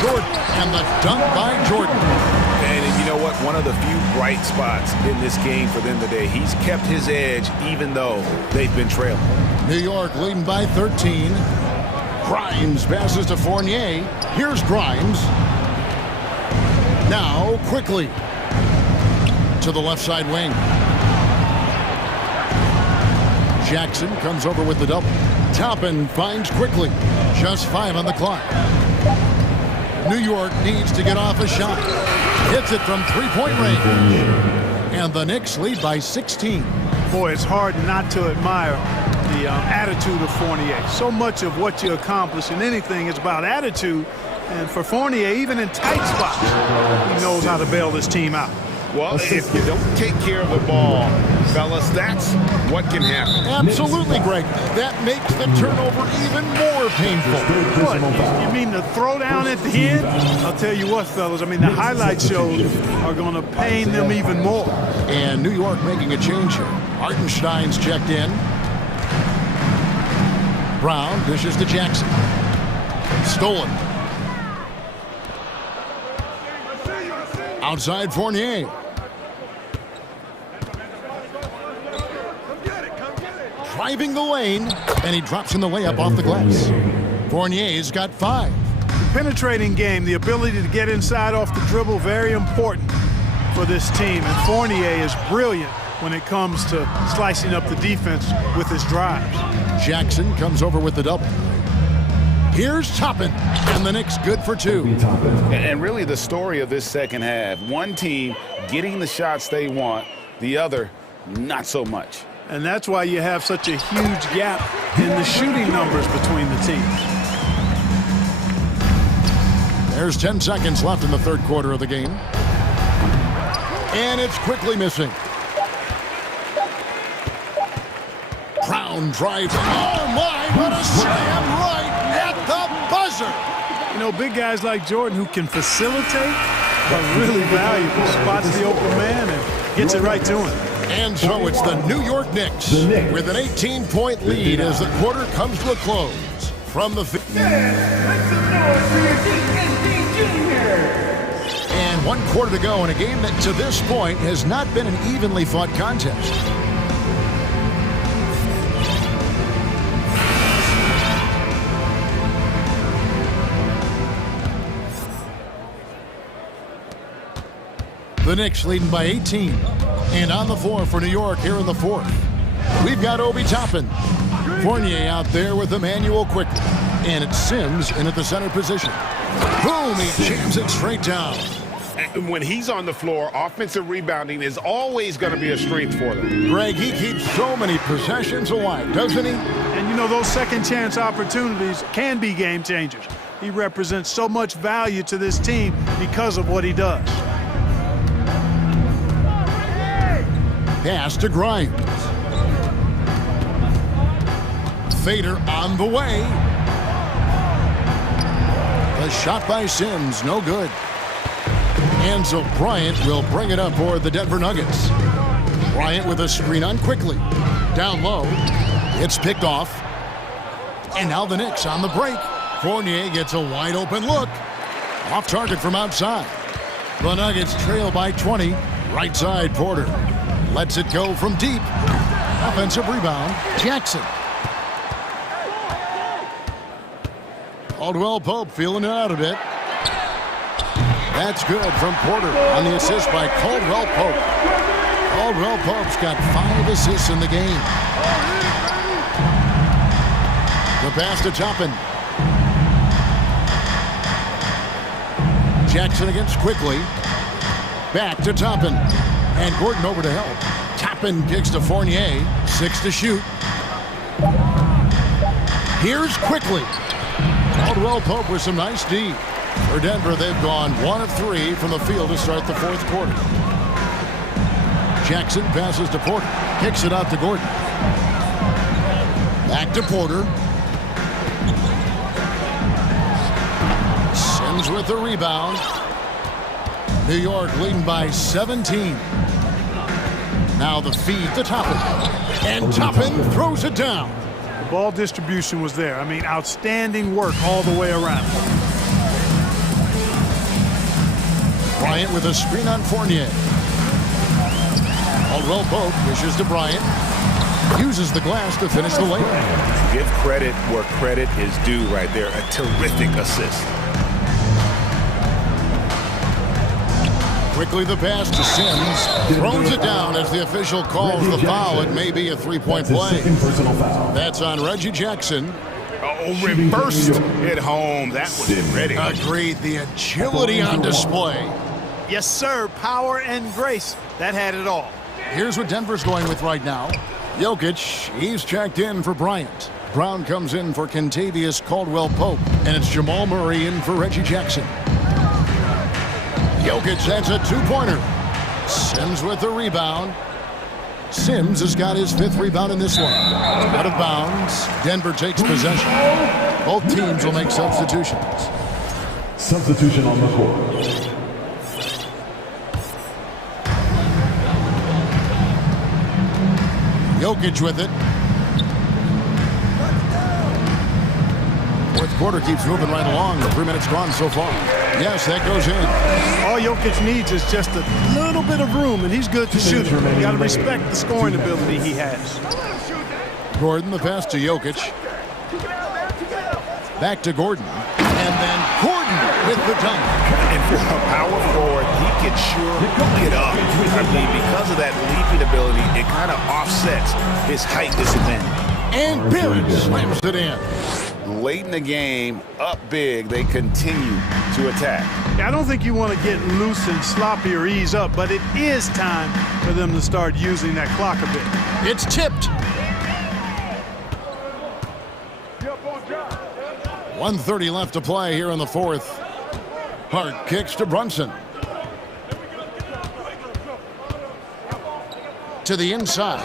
Jordan, and the dunk by Jordan. And you know what? One of the few bright spots in this game for them today. He's kept his edge even though they've been trailing. New York leading by 13. Grimes passes to Fournier. Here's Grimes. Now, quickly to the left side wing. Jackson comes over with the double. Toppin finds quickly. Just 5 on the clock. New York needs to get off a shot. Hits it from three-point range. And the Knicks lead by 16. Boy, it's hard not to admire the attitude of Fournier. So much of what you accomplish in anything is about attitude. And for Fournier, even in tight spots, he knows how to bail this team out. Well, if you don't take care of the ball, fellas, that's what can happen. Absolutely, Greg. That makes the turnover even more painful. What? You mean the throwdown at the end? I'll tell you what, fellas. I mean, the highlight shows are going to pain them even more. And New York making a change here. Hartenstein's checked in. Brown dishes to Jackson. Stolen. Outside Fournier. Driving the lane, and he drops in the layup off the glass. Fournier's got 5. Penetrating game, the ability to get inside off the dribble, very important for this team. And Fournier is brilliant when it comes to slicing up the defense with his drives. Jackson comes over with the double. Here's Toppin, and the Knicks good for 2. And really the story of this second half, one team getting the shots they want, the other not so much. And that's why you have such a huge gap in the shooting numbers between the teams. There's 10 seconds left in the third quarter of the game. And it's quickly missing. Brown drives. Oh my, what a slam right at the buzzer. You know, big guys like Jordan who can facilitate are really valuable. Spots the open man and Gets it right to him. And so it's the New York Knicks with an 18-point lead as the quarter comes to a close. From the field. And 1 quarter to go in a game that to this point has not been an evenly fought contest. The Knicks leading by 18. And on the floor for New York here in the fourth. We've got Obi Toppin. Fournier out there with Emmanuel quickly. And it's Sims in at the center position. Boom, he jams it straight down. And when he's on the floor, offensive rebounding is always going to be a strength for them. Greg, he keeps so many possessions alive, doesn't he? And you know, those second chance opportunities can be game changers. He represents so much value to this team because of what he does. Pass to Grimes. Fader on the way. The shot by Sims, no good. And so Bryant will bring it up for the Denver Nuggets. Bryant with a screen on quickly. Down low. It's picked off. And now the Knicks on the break. Fournier gets a wide open look. Off target from outside. The Nuggets trail by 20. Right side Porter. Lets it go from deep. Offensive rebound. Jackson. Caldwell Pope feeling it out a bit. That's good from Porter on the assist by Caldwell Pope. Caldwell Pope's got 5 assists in the game. The pass to Toppin. Jackson against quickly. Back to Toppin. And Gordon over to help. Toppin kicks to Fournier. 6 to shoot. Here's quickly. Caldwell Pope with some nice D. For Denver, they've gone 1 of 3 from the field to start the fourth quarter. Jackson passes to Porter. Kicks it out to Gordon. Back to Porter. Sims with the rebound. New York leading by 17. Now the feed to Toppin. And Toppin throws it down. The ball distribution was there. I mean, outstanding work all the way around. Bryant with a screen on Fournier. Caldwell Pope pushes to Bryant. Uses the glass to finish the layup. Give credit where credit is due right there. A terrific assist. Quickly the pass to Sims. Throws it down as the official calls the foul. It may be a three-point play. That's on Reggie Jackson. Oh, reversed at home. That was ready. Agreed. The agility on display. Yes, sir. Power and grace. That had it all. Here's what Denver's going with right now. Jokic, he's checked in for Bryant. Brown comes in for Kentavious Caldwell-Pope. And it's Jamal Murray in for Reggie Jackson. Jokic adds a two-pointer. Sims with the rebound. Sims has got his 5th rebound in this one. Out of bounds. Denver takes possession. Both teams will make substitutions. Substitution on the court. Jokic with it. Fourth quarter keeps moving right along. 3 minutes gone so far. Yes, that goes in. All Jokic needs is just a little bit of room, and he's good to shoot. You got to respect the scoring ability he has. Gordon, the pass to Jokic. Back to Gordon. And then Gordon with the dunk. And for a power forward, he can sure get up. I mean, because of that leaping ability, it kind of offsets his height disadvantage. And Barrett slams it in. Late in the game, up big, they continue to attack. I don't think you want to get loose and sloppy or ease up, but it is time for them to start using that clock a bit. It's tipped. 1:30 left to play here in the fourth. Hart kicks to Brunson. To the inside.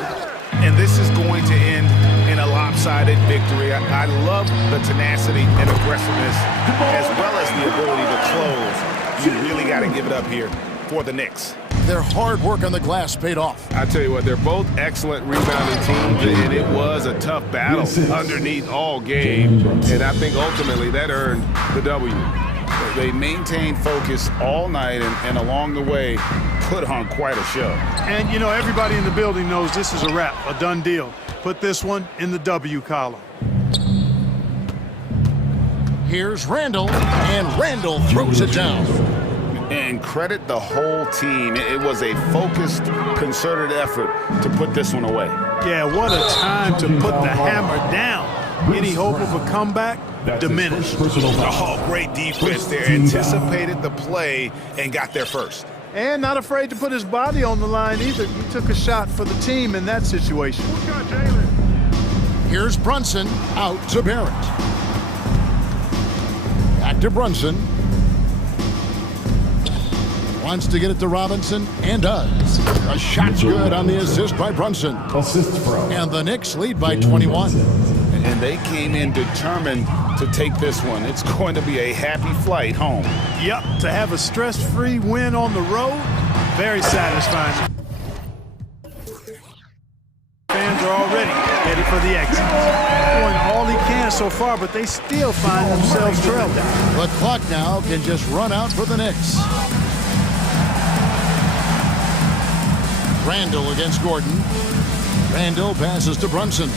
And this is going to end in a lopsided victory. I love the tenacity and aggressiveness as well as the ability to close. You really got to give it up here for the Knicks. their hard work on the glass paid off. I tell you what, they're both excellent rebounding teams, and it was a tough battle underneath all game. And I think ultimately that earned the W. They maintained focus all night and along the way put on quite a show. And, you know, everybody in the building knows this is a wrap, a done deal. Put this one in the W column. Here's Randall, and Randall throws it down. And credit the whole team. It was a focused, concerted effort to put this one away. Yeah, what a time to put the hammer down. Any hope of a comeback? Diminished. Oh, great defense there. Anticipated the play and got there first. And not afraid to put his body on the line either. He took a shot for the team in that situation. Here's Brunson, out to Barrett. Back to Brunson. Wants to get it to Robinson, and does. A shot's good on the assist by Brunson. And the Knicks lead by 21. And they came in determined to take this one. It's going to be a happy flight home. Yep, to have a stress-free win on the road, very satisfying. Fans are already headed for the exit. Doing all he can so far, but they still find themselves trailed down. The clock now can just run out for the Knicks. Randall against Gordon. Randall passes to Brunson.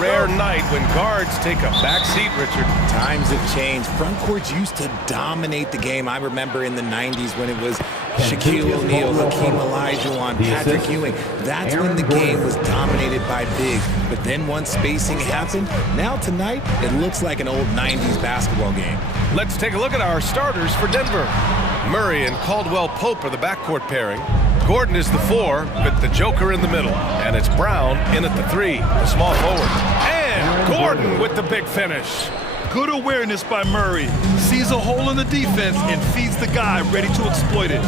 rare night when guards take a back seat, Richard. Times have changed. Front courts used to dominate the game. I remember in the 90s when it was Shaquille O'Neal, Hakeem Olajuwon, Patrick Ewing. That's when the game was dominated by bigs. But then once spacing happened, now tonight, it looks like an old 90s basketball game. Let's take a look at our starters for Denver. Murray and Caldwell Pope are the backcourt pairing. Gordon is the 4, with the Joker in the middle. And it's Brown in at the 3, the small forward. And Gordon with the big finish. Good awareness by Murray. Sees a hole in the defense and feeds the guy ready to exploit it.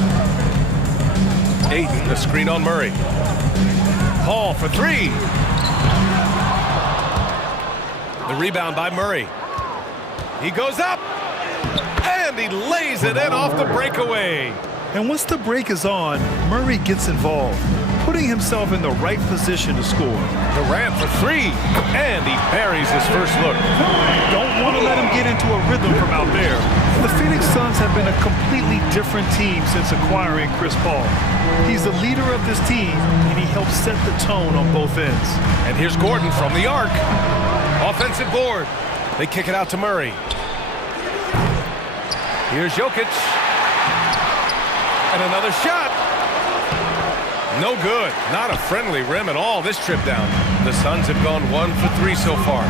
Ayton, the screen on Murray. Paul for 3. The rebound by Murray. He goes up, and he lays it in off the breakaway. And once the break is on, Murray gets involved, putting himself in the right position to score. Durant for 3, and he buries his first look. Don't want to let him get into a rhythm from out there. The Phoenix Suns have been a completely different team since acquiring Chris Paul. He's the leader of this team, and he helps set the tone on both ends. And here's Gordon from the arc. Offensive board. They kick it out to Murray. Here's Jokic. And another shot. No good. Not a friendly rim at all this trip down. The Suns have gone 1 for 3 so far.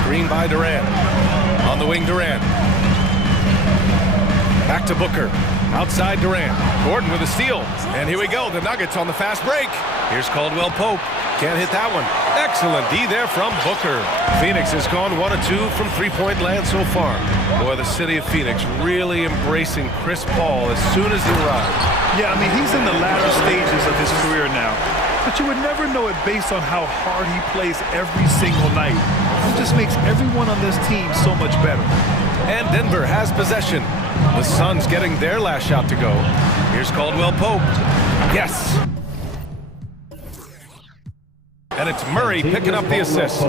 Screen by Durant. On the wing, Durant. Back to Booker. Outside Durant. Gordon with a steal. And here we go. The Nuggets on the fast break. Here's Caldwell Pope. Can't hit that one. Excellent D there from Booker. Phoenix has gone 1 of 2 from three-point land so far. Boy, the city of Phoenix really embracing Chris Paul as soon as he arrived. Yeah, I mean, he's in the latter stages of his career now. But you would never know it based on how hard he plays every single night. It just makes everyone on this team so much better. And Denver has possession. The Suns getting their last shot to go. Here's Caldwell Pope. Yes. And it's Murray picking up the assist.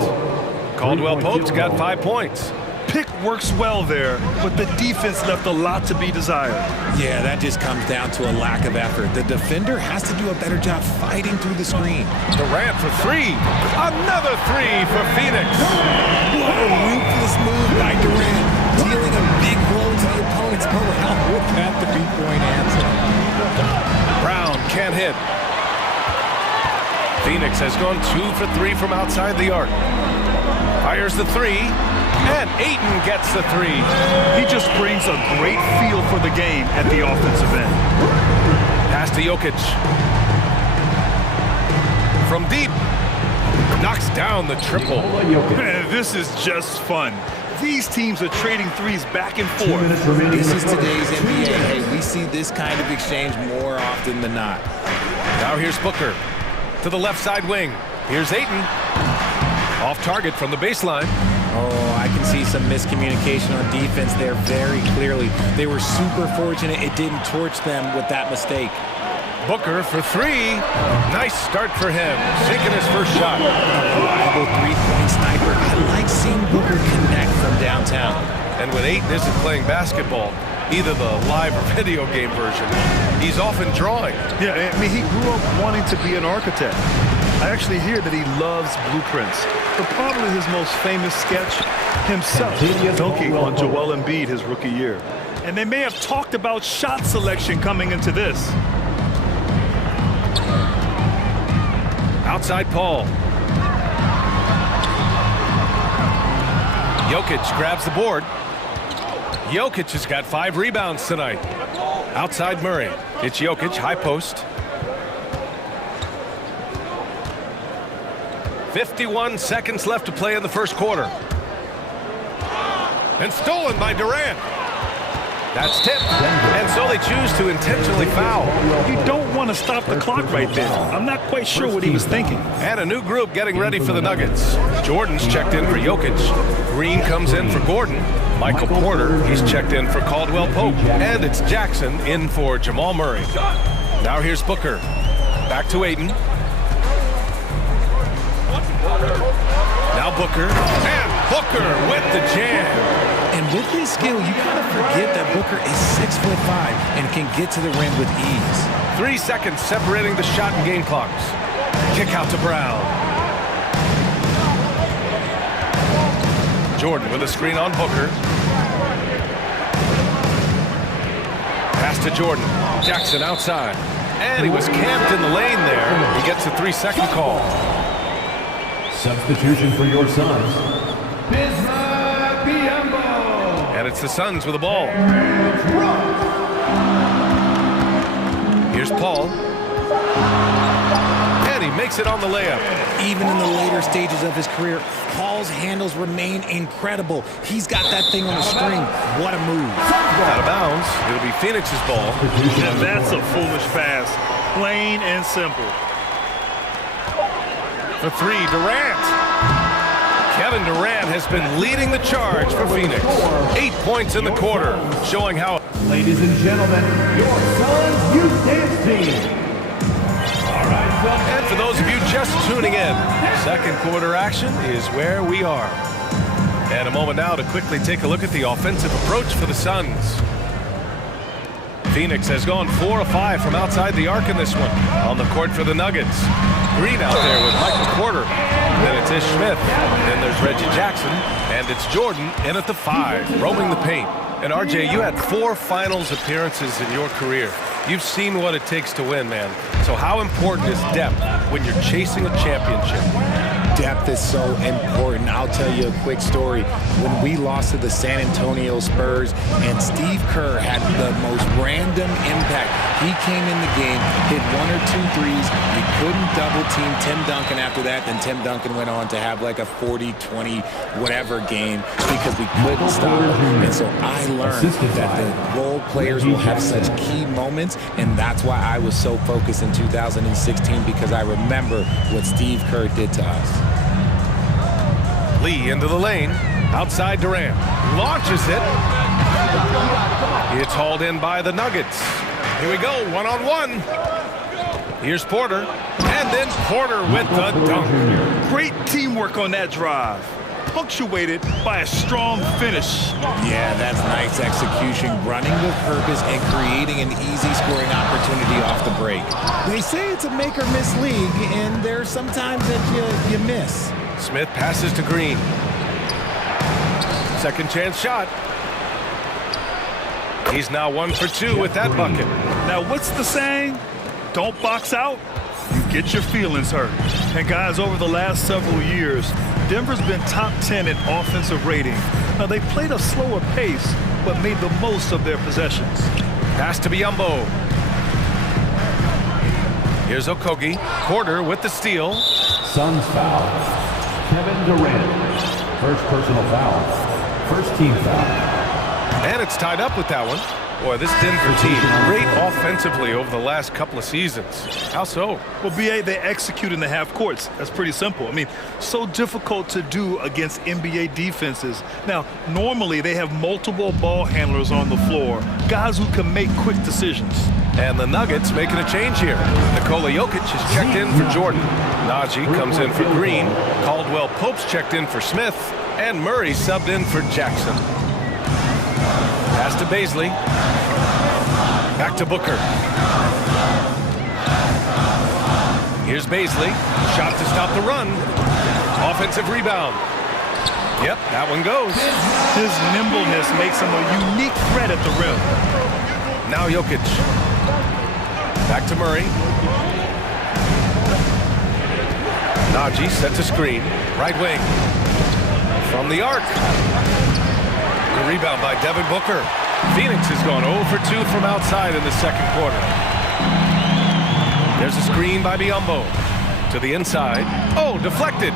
Caldwell Pope's got 5 points. Pick works well there, but the defense left a lot to be desired. Yeah, that just comes down to a lack of effort. The defender has to do a better job fighting through the screen. Durant for 3. Another 3 for Phoenix. What a ruthless move by Durant, dealing a big blow to the opponent's morale with that 3-point answer. Brown can't hit. Phoenix has gone 2 for 3 from outside the arc. Fires the 3, and Ayton gets the 3. He just brings a great feel for the game at the offensive end. Pass to Jokic. From deep. Knocks down the triple. Man, this is just fun. These teams are trading threes back and forth. This is today's NBA. Hey, we see this kind of exchange more often than not. Now here's Booker. To the left side wing. Here's Ayton. Off target from the baseline. Oh, I can see some miscommunication on defense there very clearly. They were super fortunate it didn't torch them with that mistake. Booker for 3. Nice start for him. Sinking his first shot. A reliable three-point sniper. I like seeing Booker connect from downtown. And when Ayton isn't playing basketball, either the live or video game version, he's often drawing. Yeah, I mean, he grew up wanting to be an architect. I actually hear that he loves blueprints. But probably his most famous sketch, himself dunking on Joel Embiid his rookie year. And they may have talked about shot selection coming into this. Outside Paul. Jokic grabs the board. Jokic has got 5 rebounds tonight. Outside Murray. It's Jokic, high post. 51 seconds left to play in the first quarter. And stolen by Durant. That's tipped. And so they choose to intentionally foul. You don't want to stop the clock right there. I'm not quite sure what he was thinking. And a new group getting ready for the Nuggets. Jordan's checked in for Jokic. Green comes in for Gordon. Michael Porter, he's checked in for Caldwell Pope. And it's Jackson in for Jamal Murray. Now here's Booker. Back to Ayton. Now Booker. And Booker with the jam. And with his skill, you kind of forget that Booker is 6'5" and can get to the rim with ease. 3 seconds separating the shot and game clocks. Kick out to Brown. Jordan with a screen on Booker. Pass to Jordan. Jackson outside. And he was camped in the lane there. He gets a 3-second call. Substitution for your Suns. And it's the Suns with the ball. Here's Paul. And he makes it on the layup. Even in the later stages of his career, Paul's handles remain incredible. He's got that thing on the string. What a move. Out of bounds. It'll be Phoenix's ball. And that's a foolish pass. Plain and simple. For three, Durant. Kevin Durant has been leading the charge for Phoenix. 8 points in the quarter, showing how... Ladies and gentlemen, your Suns youth dance team. And for those of you just tuning in, second quarter action is where we are. And a moment now to quickly take a look at the offensive approach for the Suns. Phoenix has gone 4 of 5 from outside the arc in this one. On the court for the Nuggets. Green out there with Michael Porter. Then it's Ish Smith. Then there's Reggie Jackson. And it's Jordan in at the 5, roaming the paint. And RJ, you had 4 finals appearances in your career. You've seen what it takes to win, man. So how important is depth when you're chasing a championship? Depth is so important. I'll tell you a quick story. When we lost to the San Antonio Spurs and Steve Kerr had the most random impact. He came in the game, hit 1 or 2 threes. You couldn't double team Tim Duncan after that. Then Tim Duncan went on to have like a 40, 20, whatever game because we couldn't stop him. And so I learned that the role players will have such key moments. And that's why I was so focused in 2016 because I remember what Steve Kerr did to us. Lee into the lane. Outside Durant. Launches it. It's hauled in by the Nuggets. Here we go, one-on-one. Here's Porter. And then Porter with the dunk. Great teamwork on that drive. Punctuated by a strong finish. Yeah, that's nice execution. Running with purpose and creating an easy scoring opportunity off the break. They say it's a make or miss league, and there's sometimes that you miss. Smith passes to Green. Second chance shot. He's now 1 for 2 with that bucket. Now, what's the saying? Don't box out, you get your feelings hurt. And guys, over the last several years, Denver's been top 10 in offensive rating. Now, they played a slower pace, but made the most of their possessions. Pass to Biyombo. Here's Okogie. Porter with the steal. Suns foul. Kevin Durant. First personal foul. First team foul. And it's tied up with that one. Boy, this Denver team, great offensively over the last couple of seasons. How so? Well, BA, they execute in the half courts. That's pretty simple. I mean, so difficult to do against NBA defenses. Now, normally they have multiple ball handlers on the floor, guys who can make quick decisions. And the Nuggets making a change here. Nikola Jokic has checked in for Jordan. Najee comes in for Green. Caldwell Pope's checked in for Smith. And Murray subbed in for Jackson. Pass to Baisley. Back to Booker. Here's Baisley. Shot to stop the run. Offensive rebound. Yep, that one goes. His nimbleness makes him a unique threat at the rim. Now Jokic. Back to Murray. Najee sets a screen. Right wing. From the arc. The rebound by Devin Booker. Phoenix has gone 0 for 2 from outside in the second quarter. There's a screen by Biyombo. To the inside. Oh, deflected.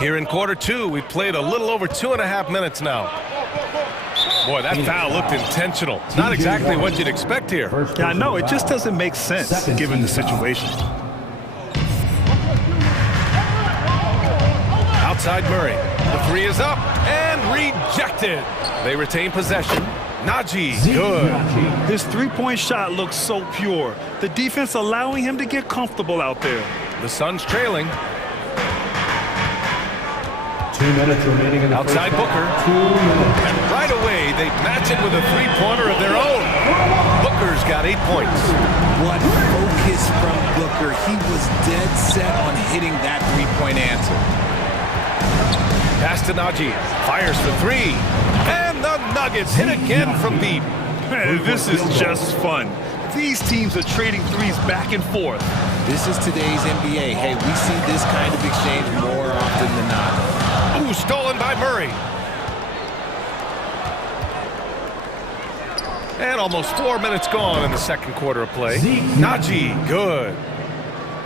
Here in quarter 2, we've played a little over 2.5 minutes now. Boy, that foul looked intentional. Not exactly what you'd expect here. Yeah, I know. It just doesn't make sense given the situation. Outside Murray. The 3 is up and rejected. They retain possession. Najee, good. His three-point shot looks so pure. The defense allowing him to get comfortable out there. The Suns trailing. 2 minutes remaining in the outside first Booker. half. 2 minutes. And right away, they match it with a three-pointer of their own. Booker's got 8 points. What focus from Booker. He was dead set on hitting that three-point answer. Pass to Najee. Fires for three. And the Nuggets hit again from deep. Man, this is just fun. These teams are trading threes back and forth. This is today's NBA. Hey, we see this kind of exchange more often than not. Ooh, stolen by Murray. And almost 4 minutes gone in the second quarter of play. Najee, good.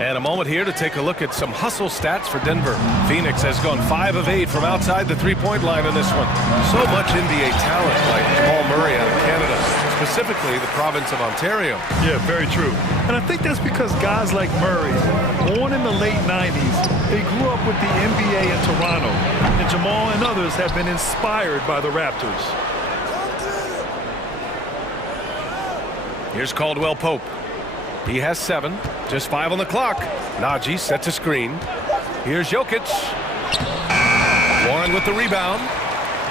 And a moment here to take a look at some hustle stats for Denver. Phoenix has gone 5 of 8 from outside the three-point line in this one. So much NBA talent like Paul Murray out of Canada, specifically the province of Ontario. Yeah, very true. And I think that's because guys like Murray, born in the late 90s, they grew up with the NBA in Toronto. And Jamal and others have been inspired by the Raptors. Here's Caldwell Pope. He has 7, just 5 on the clock. Najee sets a screen. Here's Jokic. Warren with the rebound.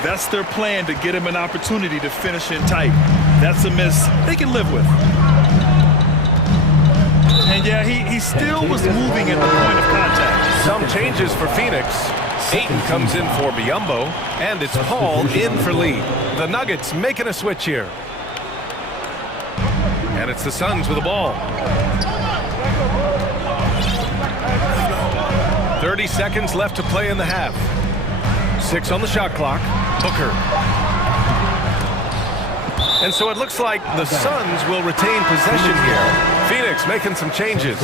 That's their plan, to get him an opportunity to finish in tight. That's a miss they can live with. And yeah, he still was moving at the point of contact. Some changes for Phoenix. Ayton comes in for Biyombo, and it's Paul in for Lee. The Nuggets making a switch here. And it's the Suns with the ball. 30 seconds left to play in the half. 6 on the shot clock. Booker. And so it looks like the Suns will retain possession here. Phoenix making some changes.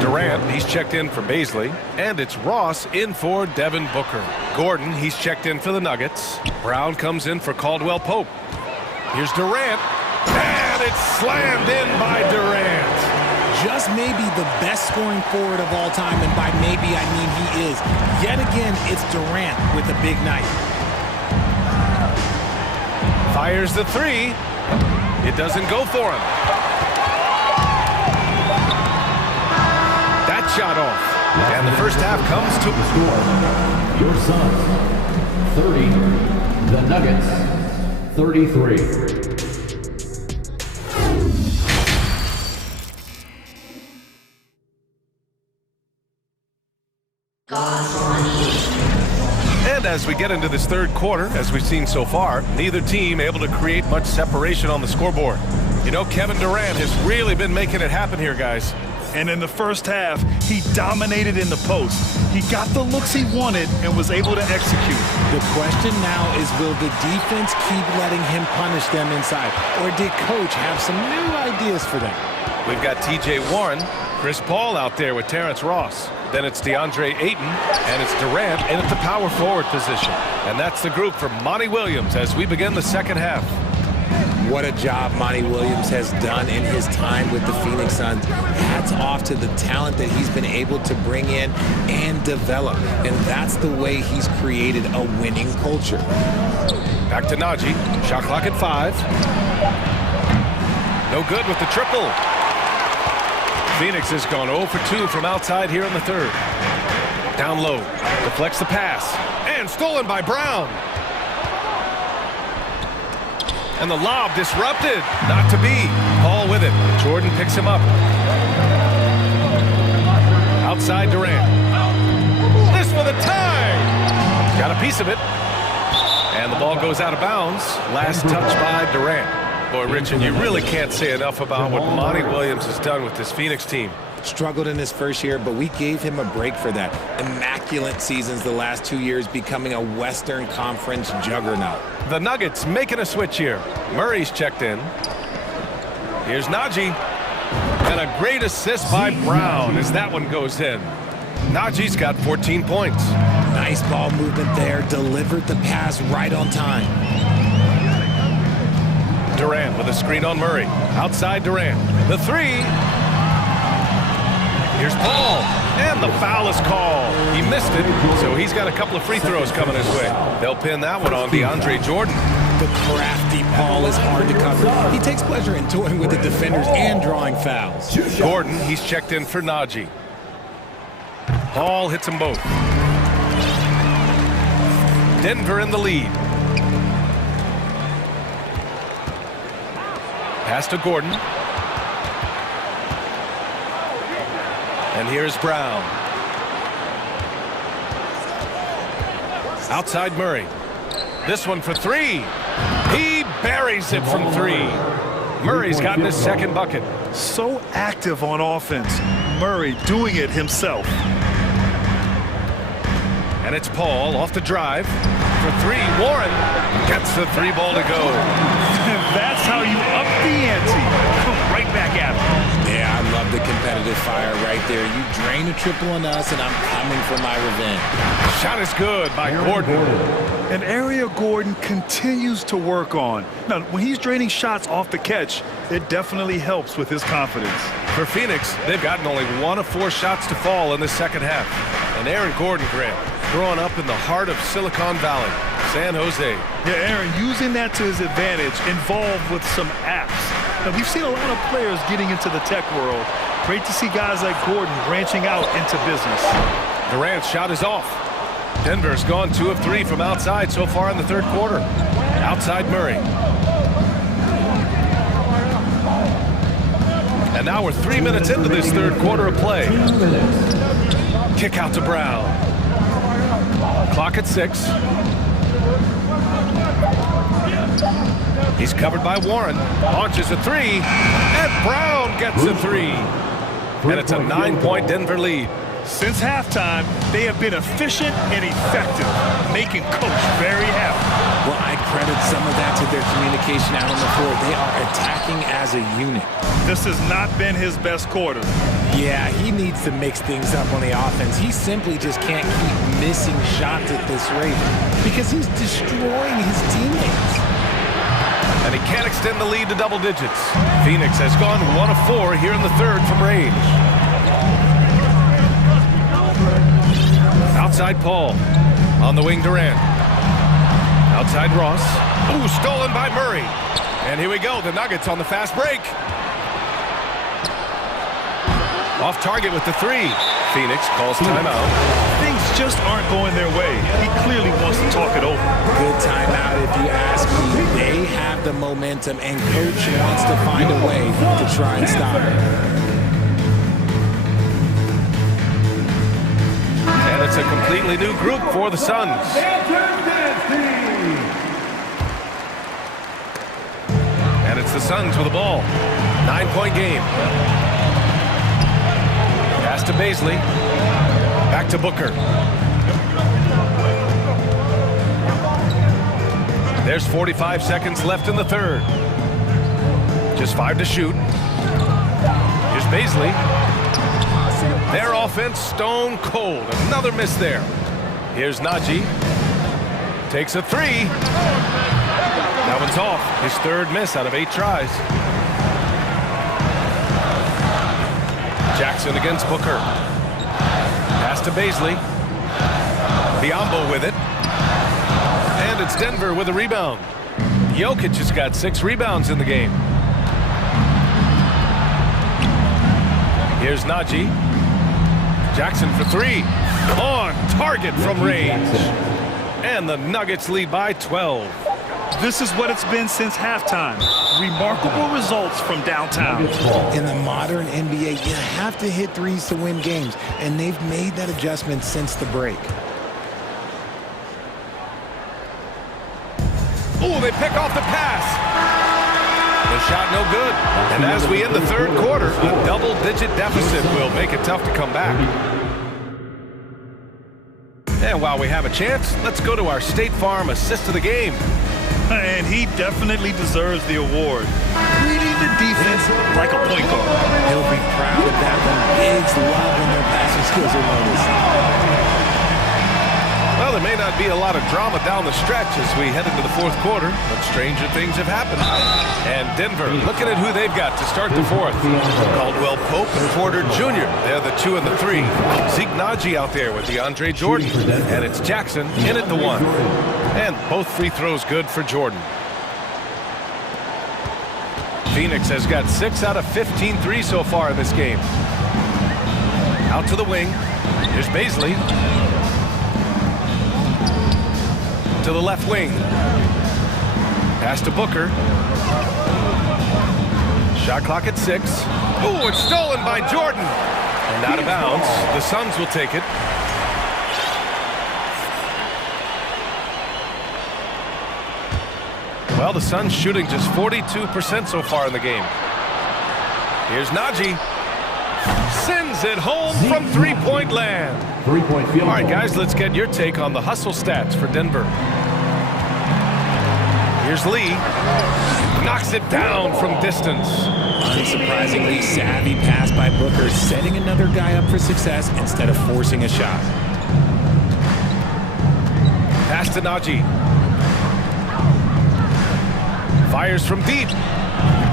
Durant, he's checked in for Baisley. And it's Ross in for Devin Booker. Gordon, he's checked in for the Nuggets. Brown comes in for Caldwell Pope. Here's Durant. And it's slammed in by Durant. Just maybe the best scoring forward of all time, and by maybe I mean he is. Yet again, it's Durant with a big night. Fires the three. It doesn't go for him. That shot off. And the first half comes to the score. Your Suns 30, the Nuggets 33. And as we get into this third quarter, as we've seen so far, neither team able to create much separation on the scoreboard. You know, Kevin Durant has really been making it happen here, guys. And in the first half, he dominated in the post. He got the looks he wanted and was able to execute. The question now is, will the defense keep letting him punish them inside? Or did coach have some new ideas for them? We've got T.J. Warren, Chris Paul out there with Terrence Ross. Then it's DeAndre Ayton, and it's Durant in at the power forward position. And that's the group for Monty Williams as we begin the second half. What a job Monty Williams has done in his time with the Phoenix Suns. Hats off to the talent that he's been able to bring in and develop. And that's the way he's created a winning culture. Back to Najee. Shot clock at 5. No good with the triple. Phoenix has gone 0 for 2 from outside here in the third. Down low. Deflects the pass. And stolen by Brown. And the lob disrupted. Not to be. Paul with it. Jordan picks him up. Outside Durant. This for the tie. Got a piece of it. And the ball goes out of bounds. Last touch by Durant. Boy, Rich, and you really can't say enough about what Monty Williams has done with this Phoenix team. Struggled in his first year, but we gave him a break for that. Immaculate seasons the last 2 years, becoming a Western Conference juggernaut. The Nuggets making a switch here. Murray's checked in. Here's Najee. And a great assist by Brown as that one goes in. Najee's got 14 points. Nice ball movement there. Delivered the pass right on time. Durant with a screen on Murray. Outside Durant. The three. Here's Paul. And the foul is called. He missed it, so he's got a couple of free throws coming his way. They'll pin that one on DeAndre Jordan. The crafty Paul is hard to cover. He takes pleasure in toying with the defenders and drawing fouls. Gordon, he's checked in for Najee. Paul hits them both. Denver in the lead. Pass to Gordon. And here's Brown. Outside Murray. This one for three. He buries it from three. Murray's gotten his second bucket. So active on offense. Murray doing it himself. And it's Paul off the drive. For three, Warren gets the three ball to go. That's how you up the ante. Come right back at him. Yeah, I love the competitive fire right there. You drain a triple on us, and I'm coming for my revenge. Shot is good by Gordon. An area Gordon continues to work on. Now, when he's draining shots off the catch, it definitely helps with his confidence. For Phoenix, they've gotten only 1 of 4 shots to fall in the second half. And Aaron Gordon, Grant, growing up in the heart of Silicon Valley, San Jose. Yeah, Aaron, using that to his advantage, involved with some apps. Now, we've seen a lot of players getting into the tech world. Great to see guys like Gordon branching out into business. Durant's shot is off. Denver's gone 2 of 3 from outside so far in the third quarter. Outside Murray. And now we're 3 minutes into this third quarter of play. Kick out to Brown. Clock at 6. He's covered by Warren. Launches a three. And Brown gets a three. And it's a 9-point Denver lead. Since halftime, they have been efficient and effective, making Coach very happy. Well, I credit some of that to their communication out on the floor. They are attacking as a unit. This has not been his best quarter. Yeah, he needs to mix things up on the offense. He simply just can't keep missing shots at this rate because he's destroying his teammates. And he can't extend the lead to double digits. Phoenix has gone 1 of 4 here in the third from range. Outside Paul. On the wing, Durant. Outside Ross. Ooh, stolen by Murray. And here we go, the Nuggets on the fast break. Off target with the three. Phoenix calls timeout. Things just aren't going their way. He clearly wants to talk it over. Good timeout if you ask me. They have the momentum, and Coach wants to find a way to try and stop it. And it's a completely new group for the Suns. And it's the Suns with the ball. 9-point game. Pass to Baisley. Back to Booker. There's 45 seconds left in the third. Just 5 to shoot. Here's Baisley. Their offense stone cold. Another miss there. Here's Najee. Takes a three. That one's off. His third miss out of 8 tries. Jackson against Booker. Pass to Baisley. Biombo with it. And it's Denver with a rebound. Jokic has got 6 rebounds in the game. Here's Najee. Jackson for 3. On target from range. And the Nuggets lead by 12. This is what it's been since halftime. Remarkable results from downtown. In the modern NBA, you have to hit threes to win games, and they've made that adjustment since the break. Oh, they pick off the pass. The shot no good. And as we end the third quarter, a double-digit deficit will make it tough to come back. And while we have a chance, let's go to our State Farm assist of the game. And he definitely deserves the award. Reading the defense like a point guard. He'll be proud of that one. Bigs love when their passing skills are noticed. Well, there may not be a lot of drama down the stretch as we head into the fourth quarter, but stranger things have happened. And Denver looking at who they've got to start the fourth. Caldwell Pope and Porter Jr. They're the 2 and the 3. Zeke Najee out there with DeAndre Jordan. And it's Jackson in at the 1. And both free throws good for Jordan. Phoenix has got 6 out of 15 threes so far in this game. Out to the wing. Here's Baisley. To the left wing. Pass to Booker. Shot clock at 6. Oh, it's stolen by Jordan. And And out of bounds. The Suns will take it. Well, the Suns shooting just 42% so far in the game. Here's Najee. Sends it home from three-point land. Three-point field. All right, guys, let's get your take on the hustle stats for Denver. Here's Lee. Knocks it down from distance. Unsurprisingly savvy pass by Booker, setting another guy up for success instead of forcing a shot. Pass to Najee. Fires from deep.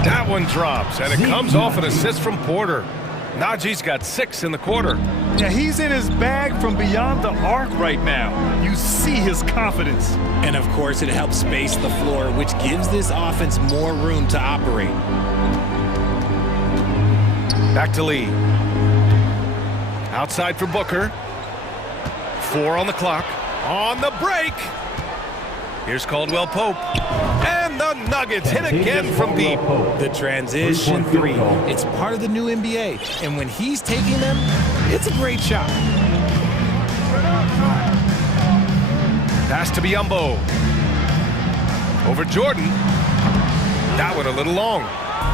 That one drops, and it comes off an assist from Porter. Najee's got 6 in the quarter. Yeah, he's in his bag from beyond the arc right now. You see his confidence. And of course, it helps space the floor, which gives this offense more room to operate. Back to Lee. Outside for Booker. 4 on the clock. On the break. Here's Caldwell Pope. And the Nuggets hit again from deep. The transition 3. It's part of the new NBA. And when he's taking them, it's a great shot. Pass to Biyombo. Over Jordan. That one a little long.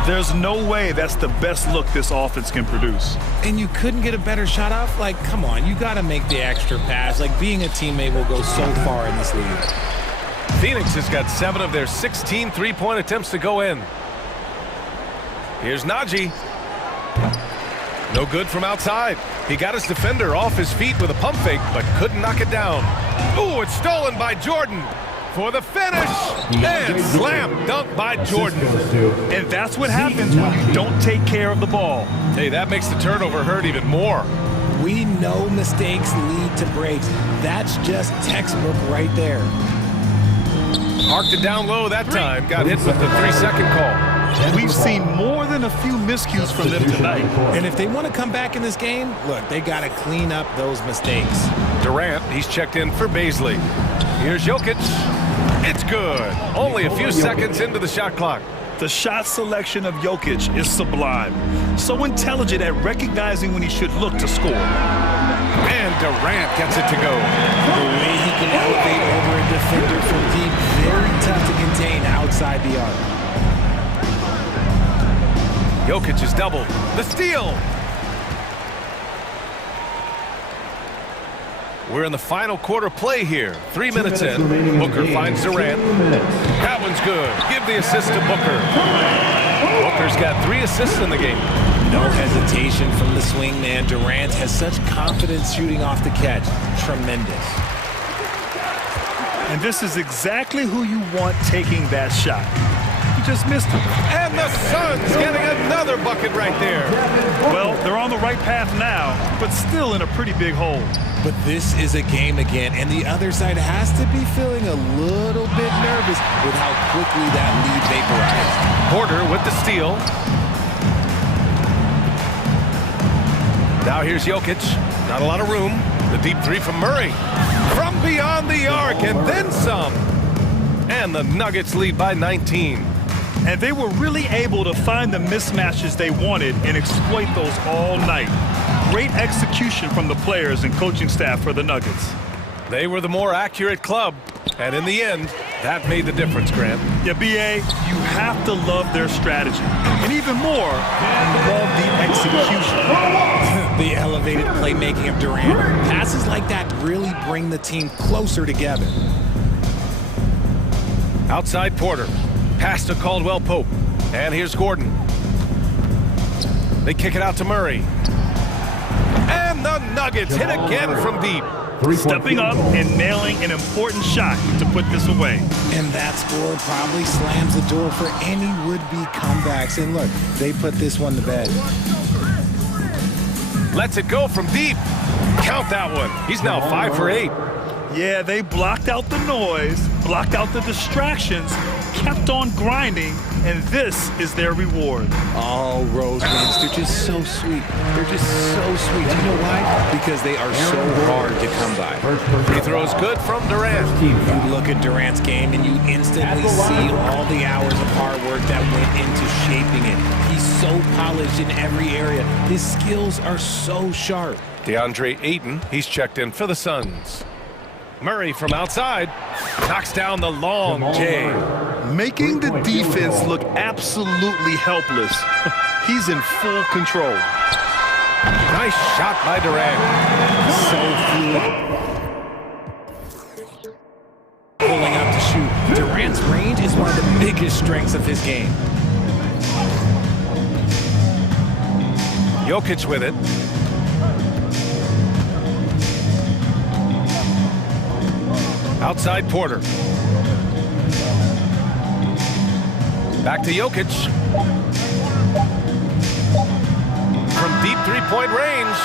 There's no way that's the best look this offense can produce. And you couldn't get a better shot off? Like, come on, you got to make the extra pass. Like, being a teammate will go so far in this league. Phoenix has got 7 of their 16 three-point attempts to go in. Here's Najee. No good from outside. He got his defender off his feet with a pump fake, but couldn't knock it down. Ooh, it's stolen by Jordan for the finish. And slam dunk by Jordan. And that's what happens when you don't take care of the ball. Hey, that makes the turnover hurt even more. We know mistakes lead to breaks. That's just textbook right there. Marked it down low that time. Got hit with the 3-second call. We've seen more than a few miscues from them tonight. And if they want to come back in this game, look, they got to clean up those mistakes. Durant, he's checked in for Baisley. Here's Jokic. It's good. Only a few seconds into the shot clock. The shot selection of Jokic is sublime. So intelligent at recognizing when he should look to score. And Durant gets it to go. The way he can elevate over a defender from deep, very tough to contain outside the arc. Jokic is doubled. The steal. We're in the final quarter play here. 3 minutes in. Booker finds Durant. That one's good. Give the assist to Booker. Booker's got 3 assists in the game. No hesitation from the swing man. Durant has such confidence shooting off the catch. Tremendous. And this is exactly who you want taking that shot. He just missed it. And the Suns getting another bucket right there. Well, they're on the right path now, but still in a pretty big hole. But this is a game again, and the other side has to be feeling a little bit nervous with how quickly that lead vaporized. Porter with the steal. Now here's Jokic. Not a lot of room. The deep 3 from Murray. From beyond the arc, and then some. And the Nuggets lead by 19. And they were really able to find the mismatches they wanted and exploit those all night. Great execution from the players and coaching staff for the Nuggets. They were the more accurate club, and in the end, that made the difference, Grant. Yeah, B.A., you have to love their strategy. And even more, love the execution. The elevated playmaking of Durant. Passes like that really bring the team closer together. Outside Porter. Pass to Caldwell Pope. And here's Gordon. They kick it out to Murray. And the Nuggets hit again from deep. Stepping up and nailing an important shot to put this away. And that score probably slams the door for any would-be comebacks. And look, they put this one to bed. Lets it go from deep. Count that one. He's now 5 for 8. Yeah, they blocked out the noise, blocked out the distractions, kept on grinding, and this is their reward. All road wins. They're just so sweet. They're just so sweet. Do you know why? Because they are so hard to come by. Free throws good from Durant. You look at Durant's game and you instantly see all the hours of hard work that went into shaping it. He's so polished in every area. His skills are so sharp. DeAndre Ayton, he's checked in for the Suns. Murray from outside knocks down the long J. Making the defense look absolutely helpless. He's in full control. Nice shot by Durant. So fluid. Pulling up to shoot. Durant's range is one of the biggest strengths of his game. Jokic with it. Outside Porter. Back to Jokic. From deep three-point range.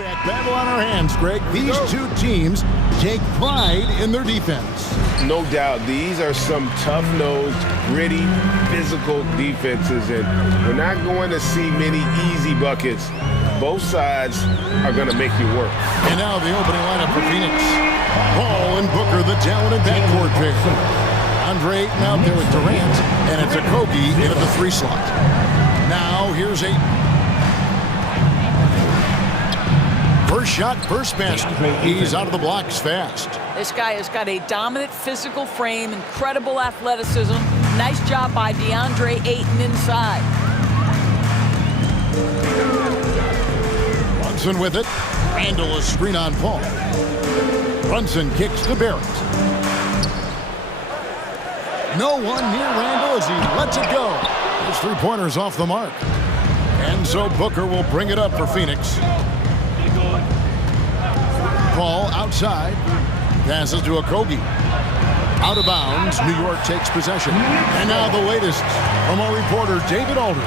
Throwback battle on our hands, Greg. These two teams take pride in their defense. No doubt, these are some tough-nosed, gritty, physical defenses, and we're not going to see many easy buckets. Both sides are going to make you work. And now the opening lineup for Phoenix. Paul and Booker, the talented backcourt pair. Andre Ayton out there with Durant, and it's Okogie into the 3 slot. Now here's Ayton. First shot, first basket. He's out of the blocks fast. This guy has got a dominant physical frame, incredible athleticism. Nice job by DeAndre Ayton inside. Brunson with it. Randall a screen on Paul. Brunson kicks to Barrett. No one near Randall as he lets it go. His 3-pointers off the mark. And so Booker will bring it up for Phoenix. Paul outside. Passes to Okogie. Out of bounds. New York takes possession. And now the latest from our reporter, David Alder.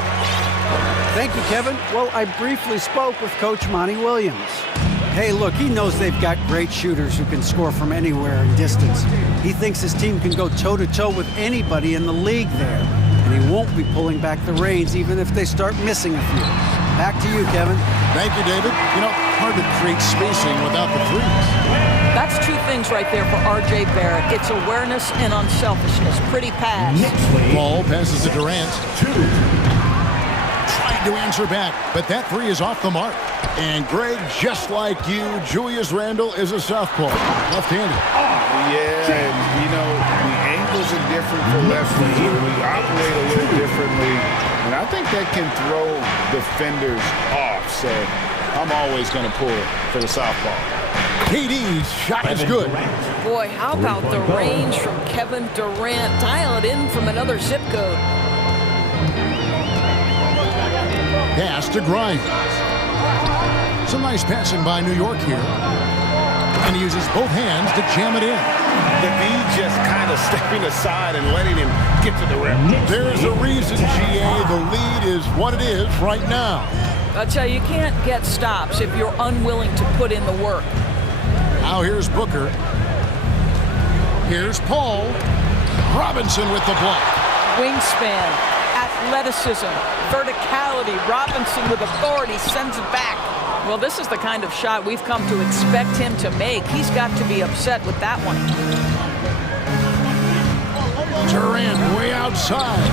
Thank you, Kevin. Well, I briefly spoke with Coach Monty Williams. Hey, look, he knows they've got great shooters who can score from anywhere and distance. He thinks his team can go toe-to-toe with anybody in the league there. And he won't be pulling back the reins even if they start missing a few. Back to you, Kevin. Thank you, David. You know, hard to create spacing without the threes. That's 2 things right there for R.J. Barrett. It's awareness and unselfishness. Pretty pass. Paul passes to Durant. Trying to answer back, but that 3 is off the mark. And Greg, just like you, Julius Randle is a southpaw, left-handed. Yeah, and you know, the angles are different for lefties. We operate a little differently, and I think that can throw defenders off. So I'm always going to pull for the southpaw. KD's shot is good. Boy, how about the range from Kevin Durant? Dial it in from another zip code. Pass to Grimes. Some nice passing by New York here. And he uses both hands to jam it in. The D just kind of stepping aside and letting him get to the rim. There's a reason, GA. The lead is what it is right now. I'll tell you, you can't get stops if you're unwilling to put in the work. Now here's Booker. Here's Paul. Robinson with the block. Wingspan, athleticism, verticality. Robinson with authority sends it back. Well, this is the kind of shot we've come to expect him to make. He's got to be upset with that one. Durant way outside.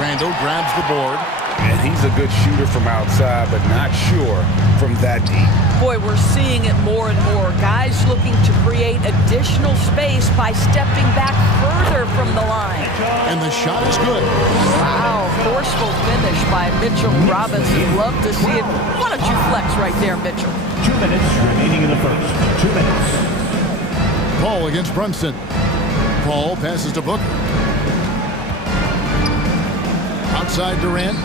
Randall grabs the board. And he's a good shooter from outside, but not sure from that deep. Boy, we're seeing it more and more. Guys looking to create additional space by stepping back further from the line. And the shot is good. Wow, forceful finish by Mitchell Robinson. Love to see it. Why don't you flex right there, Mitchell? 2 minutes remaining in the first. 2 minutes. Paul against Brunson. Paul passes to Booker. Outside Durant.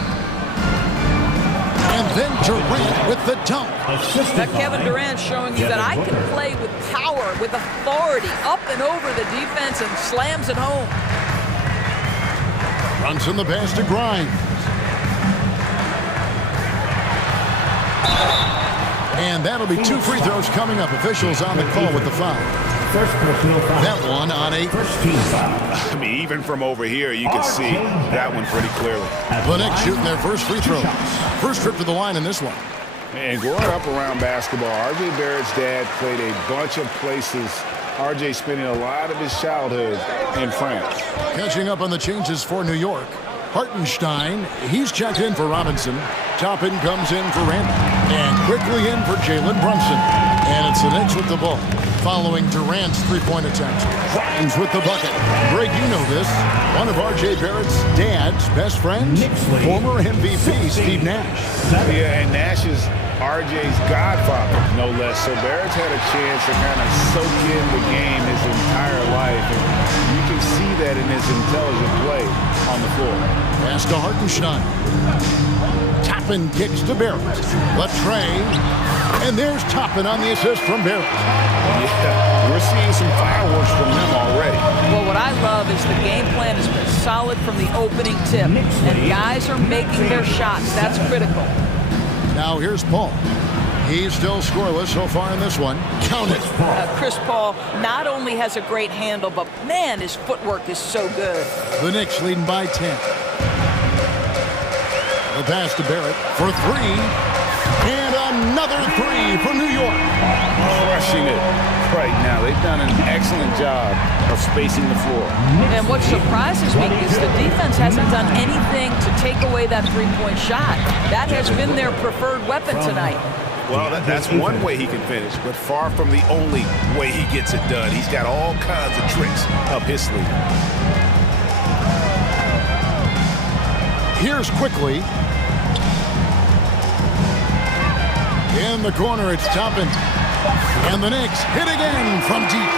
And then Durant with the dunk. But Kevin Durant showing you that I can play with power, with authority, up and over the defense and slams it home. Brunson the pass to Grimes. And that'll be 2 free throws coming up. Officials on the call with the foul. First personal foul. That one on a First team foul. I mean, even from over here, you can see that one pretty clearly. The Knicks shooting their first free throw. First trip to the line in this one. And growing up around basketball, R.J. Barrett's dad played a bunch of places. R.J. spending a lot of his childhood in France. Catching up on the changes for New York. Hartenstein, he's checked in for Robinson. Toppin comes in for Randall. And quickly in for Jalen Brunson. And it's the Knicks with the ball. Following Durant's 3-point attempt. Grimes with the bucket. Greg, you know this. One of R.J. Barrett's dad's best friends. Former MVP Steve Nash. Yeah, and Nash is R.J.'s godfather, no less. So Barrett's had a chance to kind of soak in the game his entire life. And you can see that in his intelligent play on the floor. Pass to Hartenstein. Toppin kicks to Barrett. Latre. And there's Toppin on the assist from Barrett. Yeah, we're seeing some fireworks from them already. Well, what I love is the game plan has been solid from the opening tip. And guys are making their shots. That's critical. Now here's Paul. He's still scoreless so far in this one. Count it. Chris Paul not only has a great handle, but man, his footwork is so good. The Knicks leading by 10. The pass to Barrett for three. And another three for New York. Crushing it right now. They've done an excellent job of spacing the floor. And what surprises me is the defense hasn't done anything to take away that three-point shot. That has been their preferred weapon tonight. Well, that's one way he can finish, but far from the only way he gets it done. He's got all kinds of tricks up his sleeve. Here's quickly. In the corner, it's Toppin. And the Knicks hit again from deep.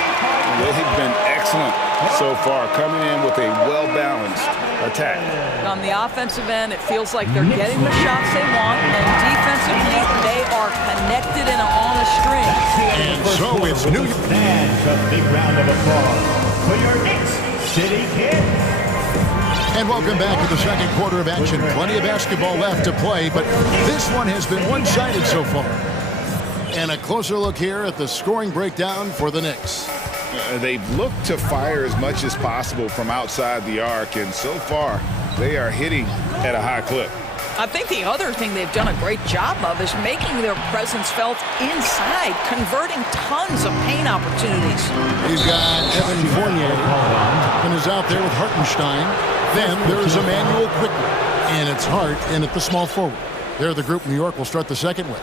They've been excellent so far, coming in with a well-balanced attack. On the offensive end, it feels like they're getting the shots they want, and defensively, they are connected and on a string. And so it's New York. That's a big round of applause for your Knicks City Kid. And welcome back to the second quarter of action. Plenty of basketball left to play, but this one has been one-sided so far. And a closer look here at the scoring breakdown for the Knicks. They've looked to fire as much as possible from outside the arc, and so far, they are hitting at a high clip. I think the other thing they've done a great job of is making their presence felt inside, converting tons of paint opportunities. He's got Evan Fournier and is out there with Hartenstein. Then there's Emmanuel Quickly, and it's Hart in at the small forward. They're the group New York will start the second with.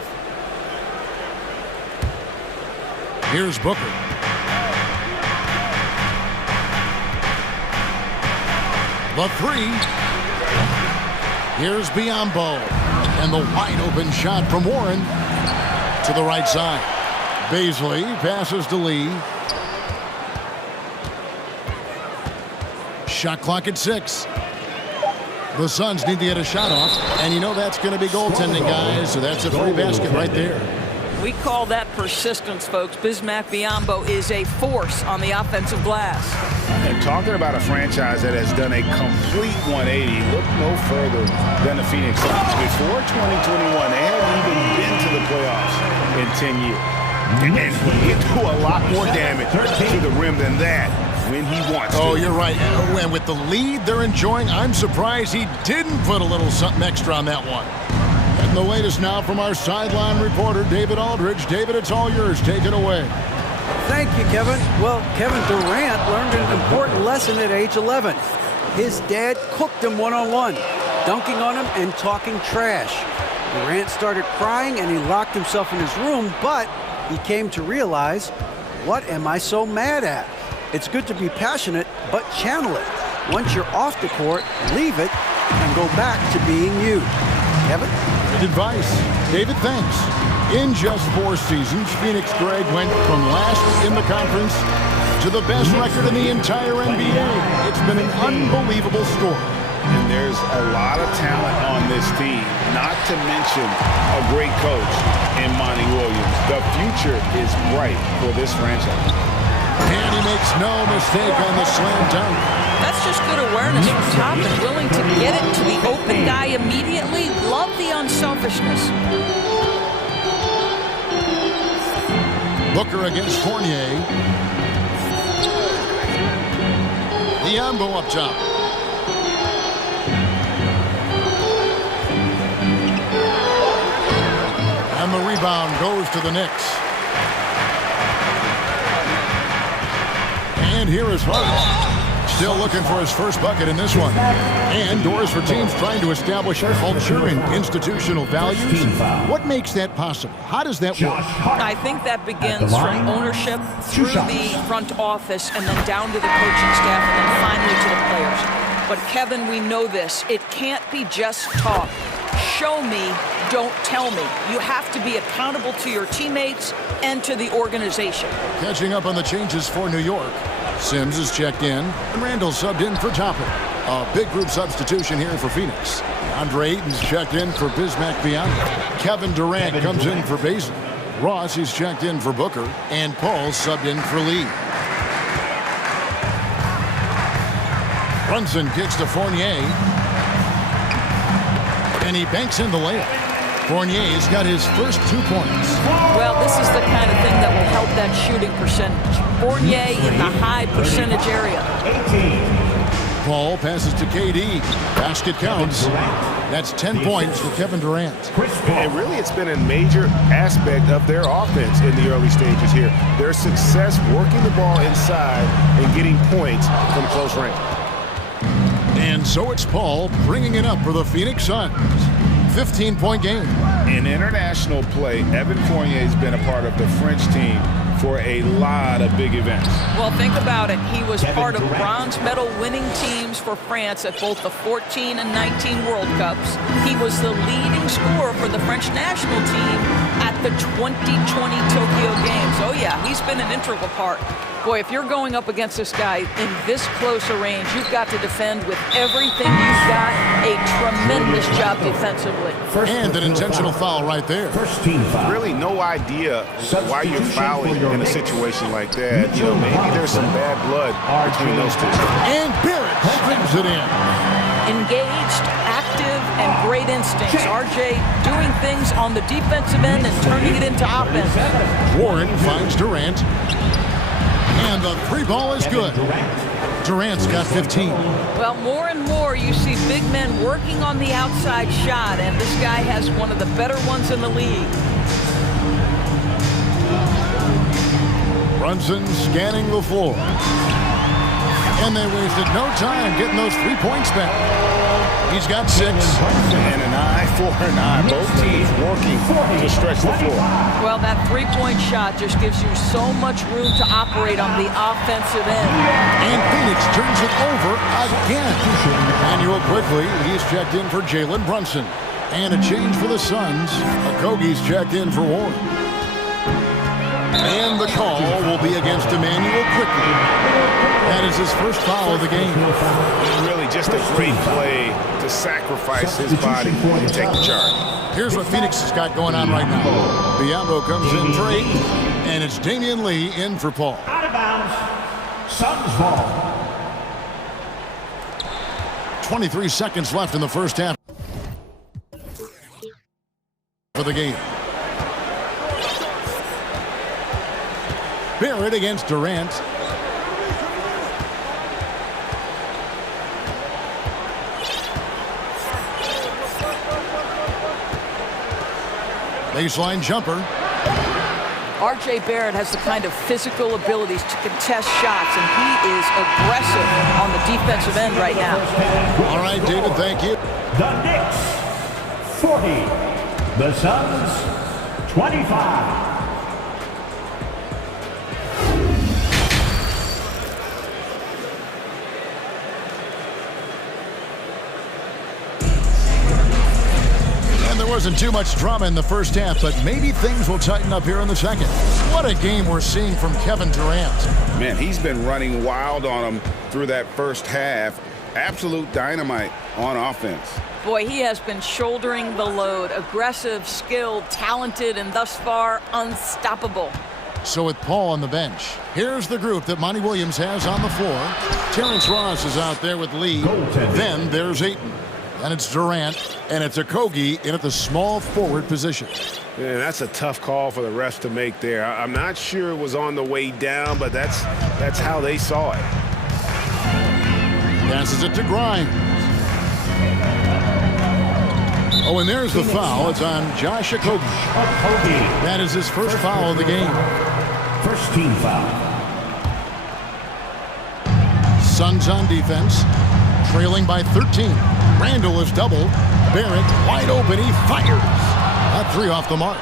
Here's Booker. The three. Here's Biyombo. And the wide open shot from Warren to the right side. Baisley passes to Lee. Shot clock at 6. The Suns need to get a shot off, and you know that's going to be goaltending, guys, so that's a free basket right there. We call that persistence, folks. Bismack Biyombo is a force on the offensive glass. And talking about a franchise that has done a complete 180, look no further than the Phoenix Suns. Before 2021, they hadn't even been to the playoffs in 10 years. And he can do a lot more damage to the rim than that when he wants to. Oh, you're right. And with the lead they're enjoying, I'm surprised he didn't put a little something extra on that one. And the latest now from our sideline reporter, David Aldridge. David, it's all yours. Take it away. Thank you, Kevin. Well, Kevin Durant learned an important lesson at age 11. His dad cooked him one-on-one, dunking on him and talking trash. Durant started crying and he locked himself in his room, but he came to realize, what am I so mad at? It's good to be passionate, but channel it. Once you're off the court, leave it and go back to being you. Kevin? Good advice. David, thanks. In just 4 seasons, Phoenix Greg went from last in the conference to the best record in the entire NBA. It's been an unbelievable story. And there's a lot of talent on this team, not to mention a great coach in Monty Williams. The future is bright for this franchise. And he makes no mistake on the slam dunk. That's just good awareness from top and willing to get it to the open guy immediately. Love the unselfishness. Booker against Fournier. Biyombo up top. And the rebound goes to the Knicks. And here is Hart. Still looking for his first bucket in this one. And doors for teams trying to establish a culture and institutional values. What makes that possible? How does that work? I think that begins from ownership through the front office and then down to the coaching staff and then finally to the players. But Kevin, we know this. It can't be just talk. Show me, don't tell me. You have to be accountable to your teammates and to the organization. Catching up on the changes for New York. Sims is checked in, and Randall subbed in for Toppin. A big group substitution here for Phoenix. Andre Ayton's checked in for Bismack Biyombo. Kevin Durant comes in for Baisley. Ross is checked in for Booker, and Paul subbed in for Lee. Brunson kicks to Fournier, and he banks in the layup. Fournier's got his first 2 points. Well, this is the kind of thing that will help that shooting percentage. Fournier in the high percentage area. Paul passes to KD. Basket counts. That's 10 points for Kevin Durant. And really, it's been a major aspect of their offense in the early stages here. Their success working the ball inside and getting points from close range. And so it's Paul bringing it up for the Phoenix Suns. 15-point game. In international play, Evan Fournier has been a part of the French team for a lot of big events. Well, think about it. He was part of bronze medal winning teams for France at both the 14 and 19 World Cups. He was the leading scorer for the French national team at the 2020 Tokyo Games. Oh yeah, he's been an integral part. Boy, if you're going up against this guy in this close a range, you've got to defend with everything you've got. A tremendous job defensively. And an intentional foul right there. Really no idea why you're fouling in a situation like that. You know, maybe there's some bad blood between those two. And Barrett brings it in. Engaged, active, and great instincts. RJ doing things on the defensive end and turning it into offense. Warren finds Durant. And the 3 ball is good. Durant's got 15. Well, more and more you see big men working on the outside shot, and this guy has one of the better ones in the league. Brunson scanning the floor. And they wasted no time getting those 3 points back. He's got 6. And an eye for an eye. Both teams working to stretch the floor. Well, that 3-point shot just gives you so much room to operate on the offensive end. And Phoenix turns it over again. Manuel quickly, he's checked in for Jalen Brunson. And a change for the Suns. Okogie's checked in for Warren. And the call will be against Emmanuel quickly. That is his first foul of the game. Really just a great play to sacrifice his body and take the charge. Here's what Phoenix has got going on right now. Biombo comes in for 8, and it's Damian Lee in for Paul. Out of bounds. Suns ball. 23 seconds left in the first half for the game. Barrett against Durant. Baseline jumper. RJ Barrett has the kind of physical abilities to contest shots, and he is aggressive on the defensive end right now. All right, David, thank you. The Knicks, 40. The Suns, 25. Wasn't too much drama in the first half, but maybe things will tighten up here in the second. What a game we're seeing from Kevin Durant. Man, he's been running wild on him through that first half. Absolute dynamite on offense. Boy, he has been shouldering the load. Aggressive, skilled, talented, and thus far unstoppable. So with Paul on the bench, here's the group that Monty Williams has on the floor. Terrence Ross is out there with Lee. Then there's Ayton. And it's Durant, and it's Okogie in at the small forward position. Yeah, that's a tough call for the refs to make there. I'm not sure it was on the way down, but that's how they saw it. Passes it to Grimes. Oh, and there's the foul. It's on Josh Okogie. That is his first foul of the game. First team foul. Suns on defense, trailing by 13. Randall is doubled. Barrett wide open. He fires. That 3 off the mark.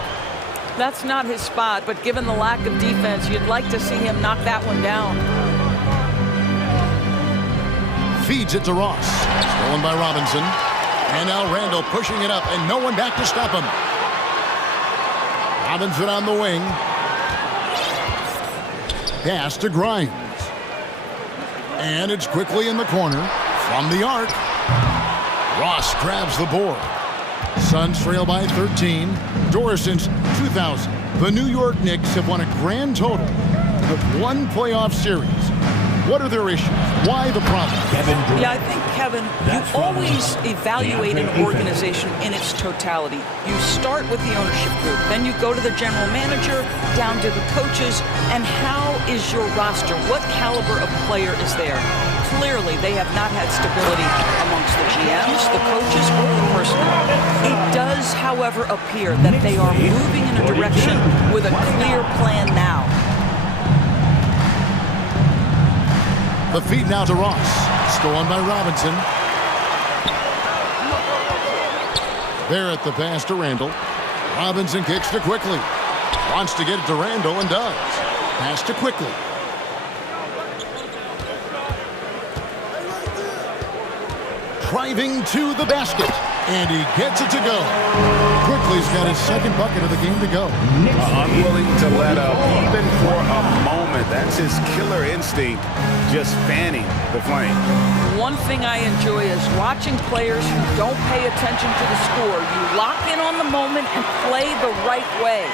That's not his spot, but given the lack of defense, you'd like to see him knock that one down. Feeds it to Ross. Stolen by Robinson. And now Randall pushing it up, and no one back to stop him. Robinson on the wing. Pass to Grimes. And it's quickly in the corner. From the arc. Ross grabs the board. Suns trail by 13. Doris since 2000. The New York Knicks have won a grand total of 1 playoff series. What are their issues? Why the problem? Yeah, I think, Kevin, you always evaluate an organization in its totality. You start with the ownership group, then you go to the general manager, down to the coaches, and how is your roster? What caliber of player is there? Clearly, they have not had stability amongst the GMs, the coaches, or the personnel. It does, however, appear that they are moving in a direction with a clear plan now. The feed now to Ross. Stolen by Robinson. Barrett the pass to Randall. Robinson kicks to Quickly. Wants to get it to Randall and does. Pass to Quickly. Driving to the basket. And he gets it to go. Quickly's got his second bucket of the game to go. Unwilling to let up even for a moment. That's his killer instinct, just fanning the flame. One thing I enjoy is watching players who don't pay attention to the score. You lock in on the moment and play the right way.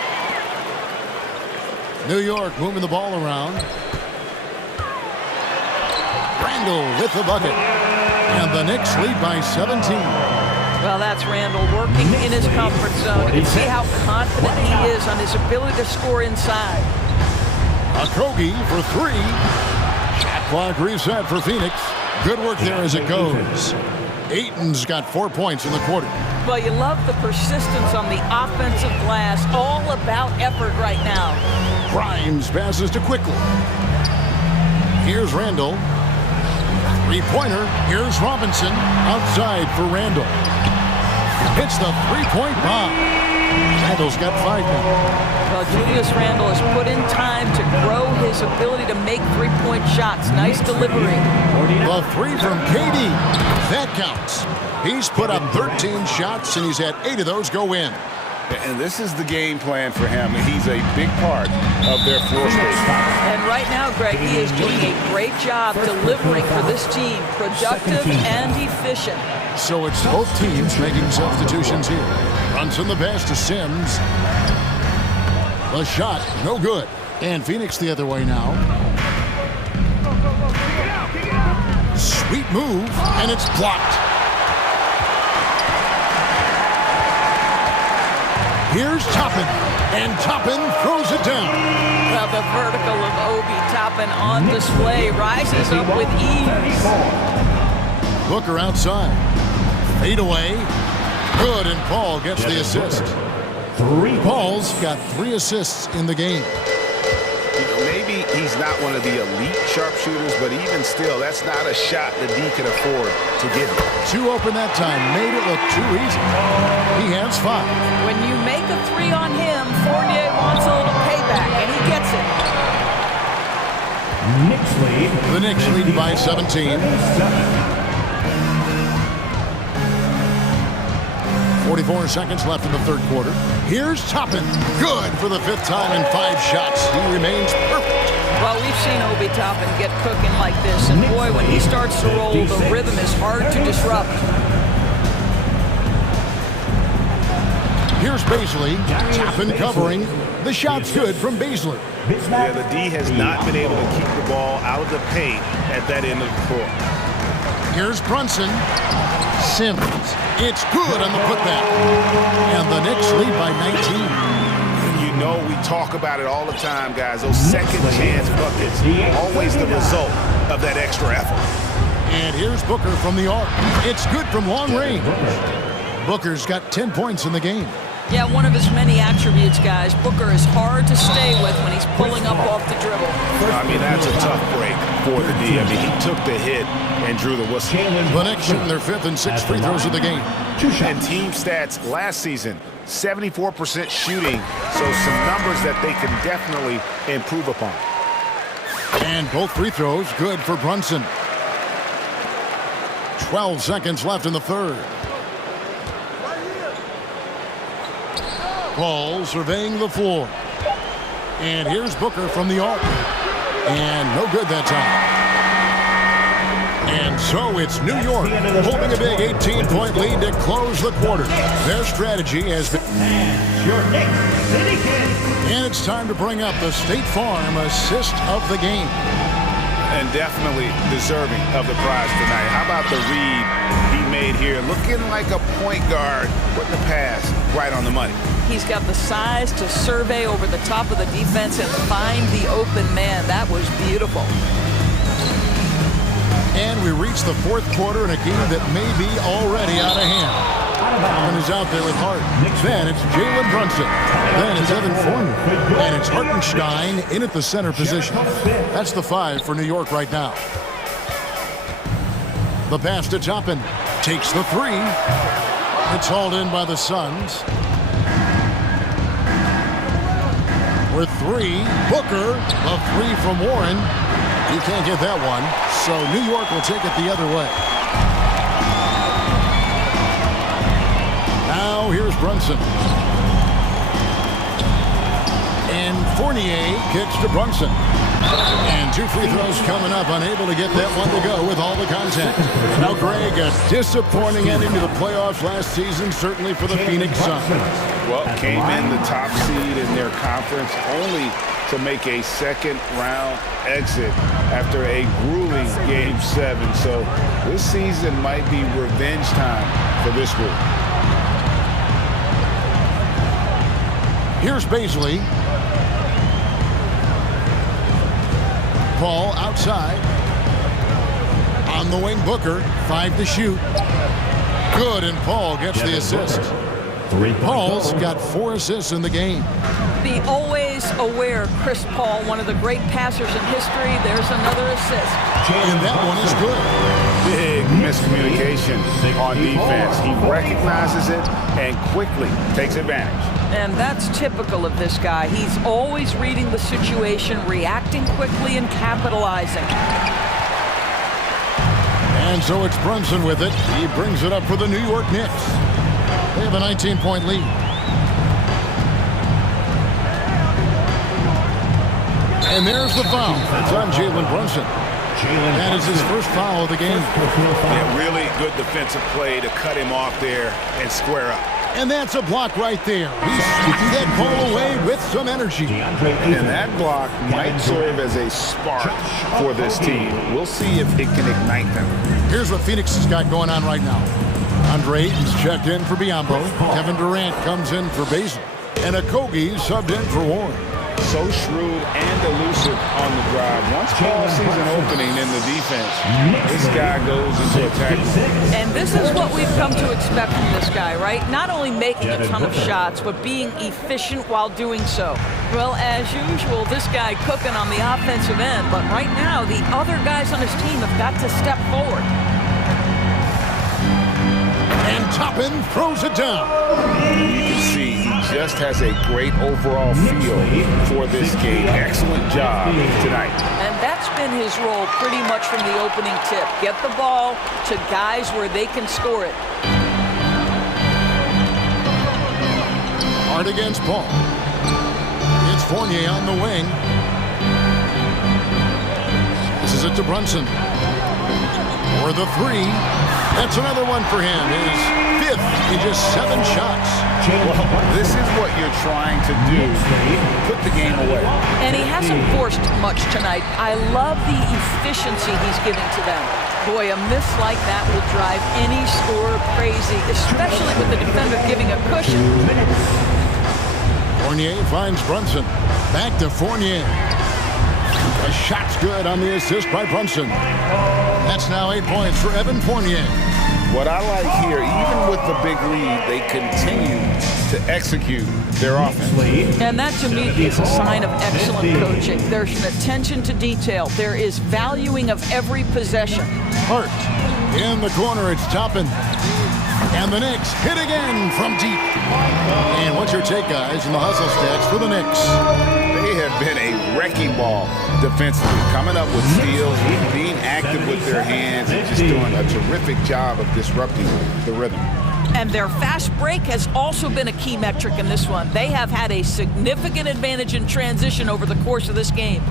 New York moving the ball around. Randall with the bucket. And the Knicks lead by 17. Well, that's Randall working in his comfort zone. You can see how confident he is on his ability to score inside. Okogie for three. Shot clock reset for Phoenix. Good work there as it goes. Ayton's got 4 points in the quarter. Well, you love the persistence on the offensive glass. All about effort right now. Grimes passes to Quickly. Here's Randall. Three-pointer. Here's Robinson. Outside for Randall. Hits the three-point bomb. Randall's got 5 now. Well, Julius Randall has put in time to grow his ability to make three-point shots. Nice delivery. The three from KD. That counts. He's put up 13 shots, and he's had 8 of those go in. And this is the game plan for him. He's a big part of their floor space. And right now, Greg, he is doing a great job delivering for this team. Productive and efficient. So it's both teams making substitutions here. Brunson the pass to Sims. The shot, no good. And Phoenix the other way now. Sweet move, and it's blocked. Here's Toppin, and Toppin throws it down. Well, the vertical of Obi Toppin on display rises up with ease. Booker outside. Fade away. Good, and Paul gets the assist. Paul's got 3 assists in the game. You know, maybe he's not one of the elite sharpshooters, but even still, that's not a shot that D can afford to give him. 2 open that time, made it look too easy. He has 5. When you make a 3 on him, Fournier wants a little payback, and he gets it. Knicks lead. The Knicks lead by 17. 44 seconds left in the third quarter. Here's Toppin. Good for the 5th time in 5 shots. He remains perfect. Well, we've seen Obi Toppin get cooking like this, and boy, when he starts to roll, the rhythm is hard to disrupt. Here's Baisley. Toppin covering. The shot's good from Baisley. Yeah, the D has not been able to keep the ball out of the paint at that end of the court. Here's Brunson. Sims. It's good on the putback. And the Knicks lead by 19. You know we talk about it all the time, guys. Those second chance buckets, always the result of that extra effort. And here's Booker from the arc. It's good from long range. Booker's got 10 points in the game. Yeah, one of his many attributes, guys. Booker is hard to stay with when he's pulling up off the dribble. I mean, that's a tough break for the D. I mean, he took the hit and drew the whistle. The Knicks shooting their 5th and 6th free throws of the game. And team stats last season, 74% shooting. So some numbers that they can definitely improve upon. And both free throws good for Brunson. 12 seconds left in the third. Paul surveying the floor. And here's Booker from the arc. And no good that time. And so it's New York holding a big 18-point lead to close the quarter. Their strategy has been... And it's time to bring up the State Farm assist of the game. and definitely deserving of the prize tonight. How about the read he made here? Looking like a point guard, putting the pass right on the money. He's got the size to survey over the top of the defense and find the open man. That was beautiful. And we reach the fourth quarter in a game that may be already out of hand. And is out there with Hart. Then it's Jalen Brunson. Then it's Evan Fournier. And it's Hartenstein in at the center position. That's the 5 for New York right now. The pass to Toppin. Takes the 3. It's hauled in by the Suns. With 3, Booker. A 3 from Warren. He can't get that one. So New York will take it the other way. Now here's Brunson. And Fournier kicks to Brunson. And 2 free throws coming up. Unable to get that one to go with all the contact. Now Greg, a disappointing ending to the playoffs last season, certainly for the Phoenix Suns. Well, came in the top seed in their conference only to make a second-round exit after a grueling Game 7. So this season might be revenge time for this group. Here's Baisley. Paul outside. On the wing, Booker. 5 to shoot. Good, and Paul gets the assist. Paul's got 4 assists in the game. The always aware Chris Paul, one of the great passers in history. There's another assist. And that one is good. Big miscommunication on defense. He recognizes it and quickly takes advantage. And that's typical of this guy. He's always reading the situation, reacting quickly, and capitalizing. And so it's Brunson with it. He brings it up for the New York Knicks. They have a 19-point lead. And there's the foul. It's on Jalen Brunson. That is his first foul of the game. Yeah, really good defensive play to cut him off there and square up. And that's a block right there. He's sweeping that ball away with some energy. And that block might serve as a spark for this team. We'll see if it can ignite them. Here's what Phoenix has got going on right now. Andre Ayton's checked in for Biyombo. Kevin Durant comes in for Basil. And Okogie subbed in for Warren. So shrewd and elusive on the drive. Once Paul sees an opening in the defense, this guy goes into attack. And this is what we've come to expect from this guy, right? Not only making a ton of shots, but being efficient while doing so. Well, as usual, this guy cooking on the offensive end, but right now, the other guys on his team have got to step forward. And Toppin throws it down. You can see he just has a great overall feel for this game. Excellent job tonight. And that's been his role pretty much from the opening tip. Get the ball to guys where they can score it. Hard against Paul. It's Fournier on the wing. This is it to Brunson. For the 3. That's another one for him. His 5th in just 7 shots. Well, this is what you're trying to do. Put the game away. And he hasn't forced much tonight. I love the efficiency he's giving to them. Boy, a miss like that will drive any scorer crazy, especially with the defender giving a cushion. Fournier finds Brunson. Back to Fournier. A shot's good on the assist by Brunson. That's now 8 points for Evan Fournier. What I like here, even with the big lead, they continue to execute their offense. And that, to me, is a sign of excellent coaching. There's an attention to detail. There is valuing of every possession. Hart in the corner. It's Toppin. And the Knicks hit again from deep. And what's your take, guys, in the hustle stats for the Knicks? They have been a wrecking ball defensively, coming up with steals, being active with their hands, and just doing a terrific job of disrupting the rhythm. And their fast break has also been a key metric in this one. They have had a significant advantage in transition over the course of this game.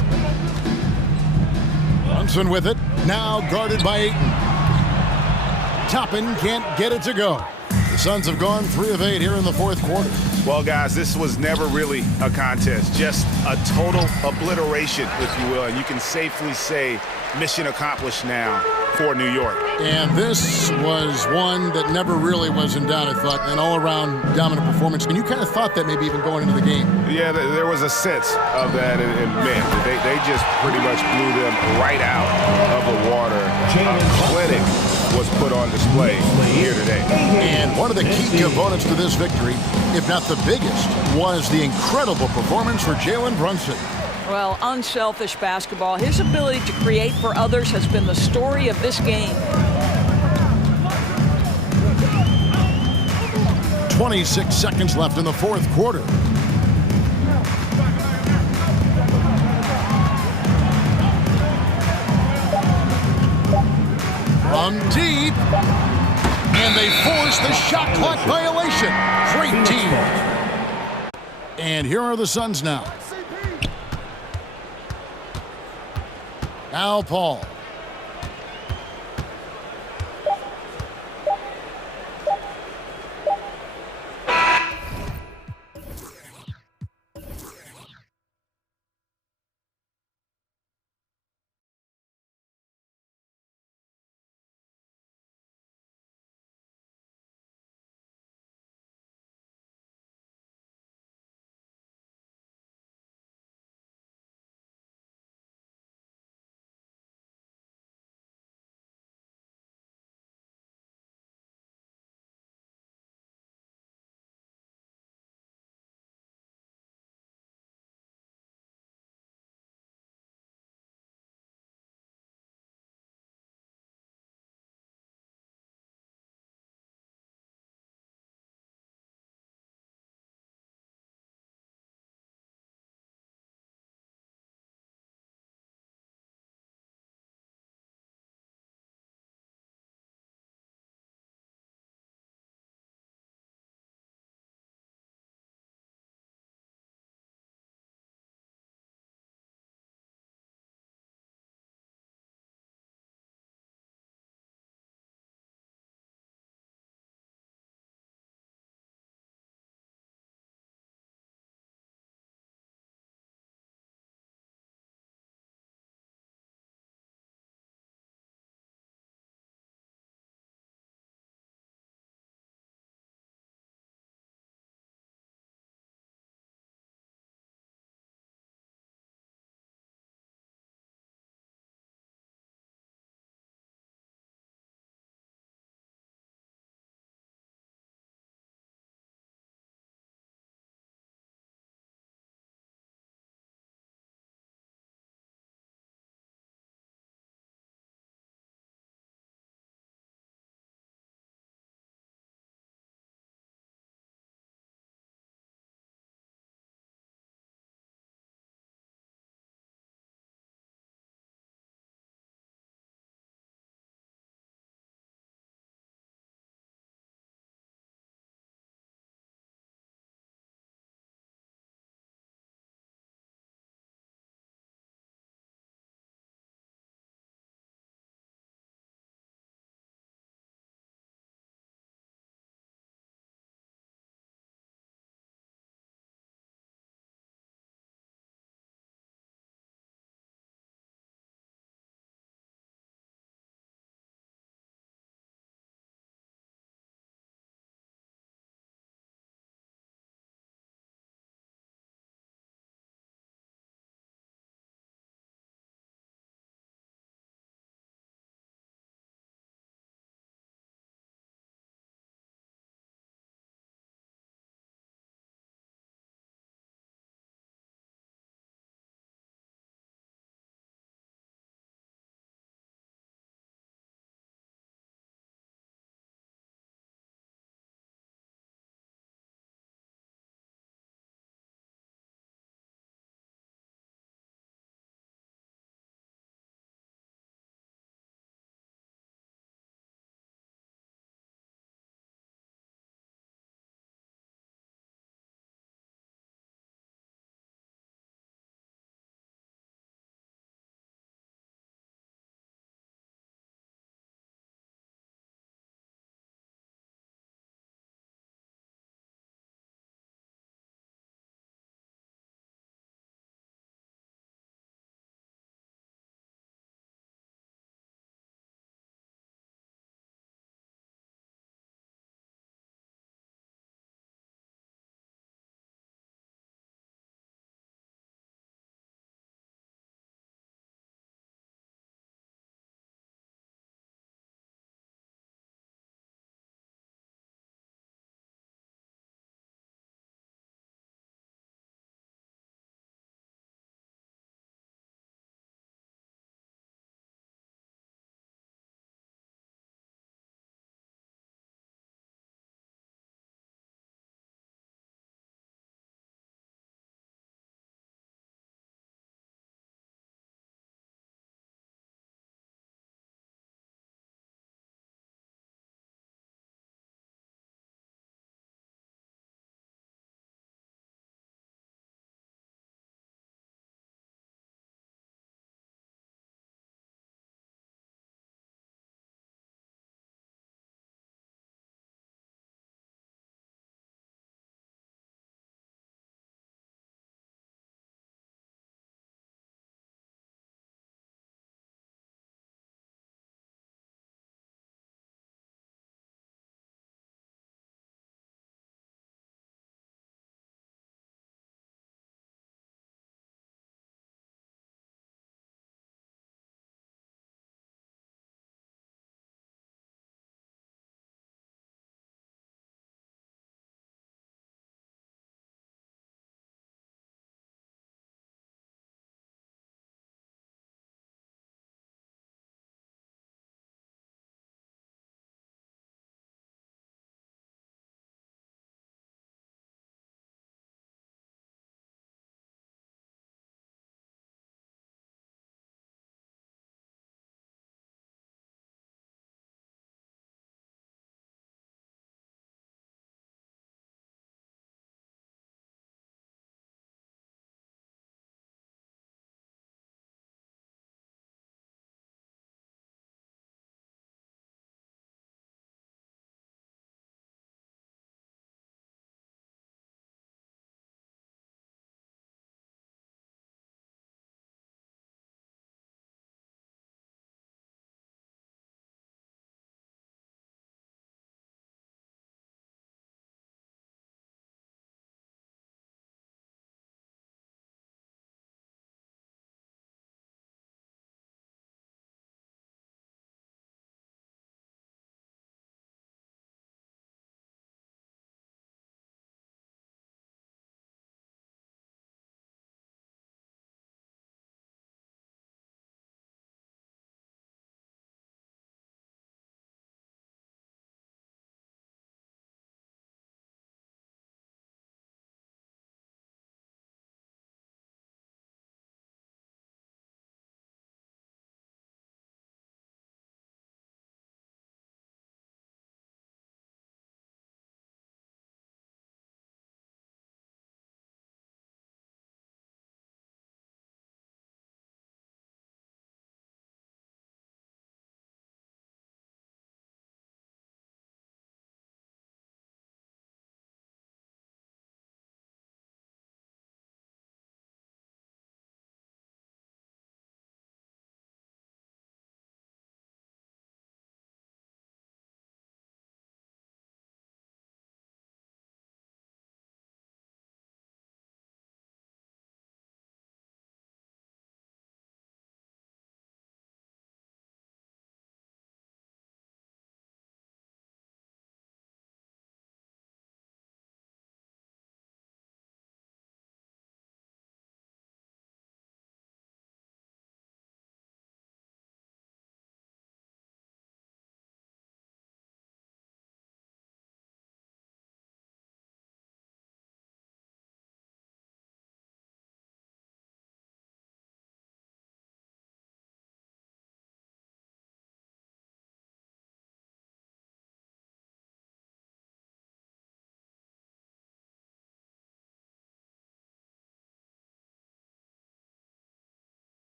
Brunson with it, now guarded by Ayton. Toppin can't get it to go. The Suns have gone 3 of 8 here in the fourth quarter. Well, guys, this was never really a contest, just a total obliteration, if you will. And you can safely say mission accomplished now for New York. And this was one that never really was in doubt, I thought, an all-around dominant performance. And you kind of thought that maybe even going into the game. Yeah, there was a sense of that, and man, they just pretty much blew them right out of the water. A clinic was put on display here today. And one of the key components to this victory, if not the biggest, was the incredible performance for Jalen Brunson. Well, unselfish basketball. His ability to create for others has been the story of this game. 26 seconds left in the fourth quarter. From deep. And they force the shot clock violation. Great team. And here are the Suns now. Now Paul.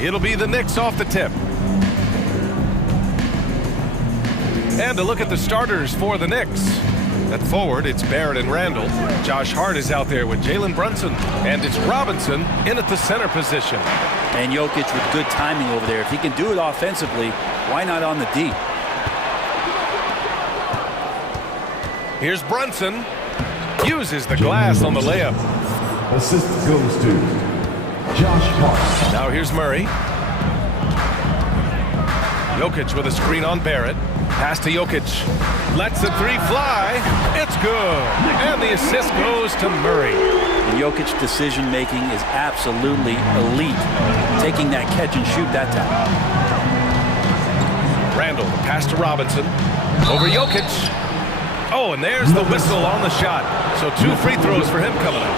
It'll be the Knicks off the tip. And a look at the starters for the Knicks. At forward, it's Barrett and Randall. Josh Hart is out there with Jalen Brunson. And it's Robinson in at the center position. And Jokic with good timing over there. If he can do it offensively, why not on the D? Here's Brunson. Uses the glass on the layup. Assist goes to Josh Hart. Now here's Murray. Jokic with a screen on Barrett. Pass to Jokic. Lets the three fly. It's good. And the assist goes to Murray. And Jokic's decision-making is absolutely elite. Taking that catch and shoot that time. Randall, the pass to Robinson. Over Jokic. Oh, and there's the whistle on the shot. So 2 free throws for him coming up.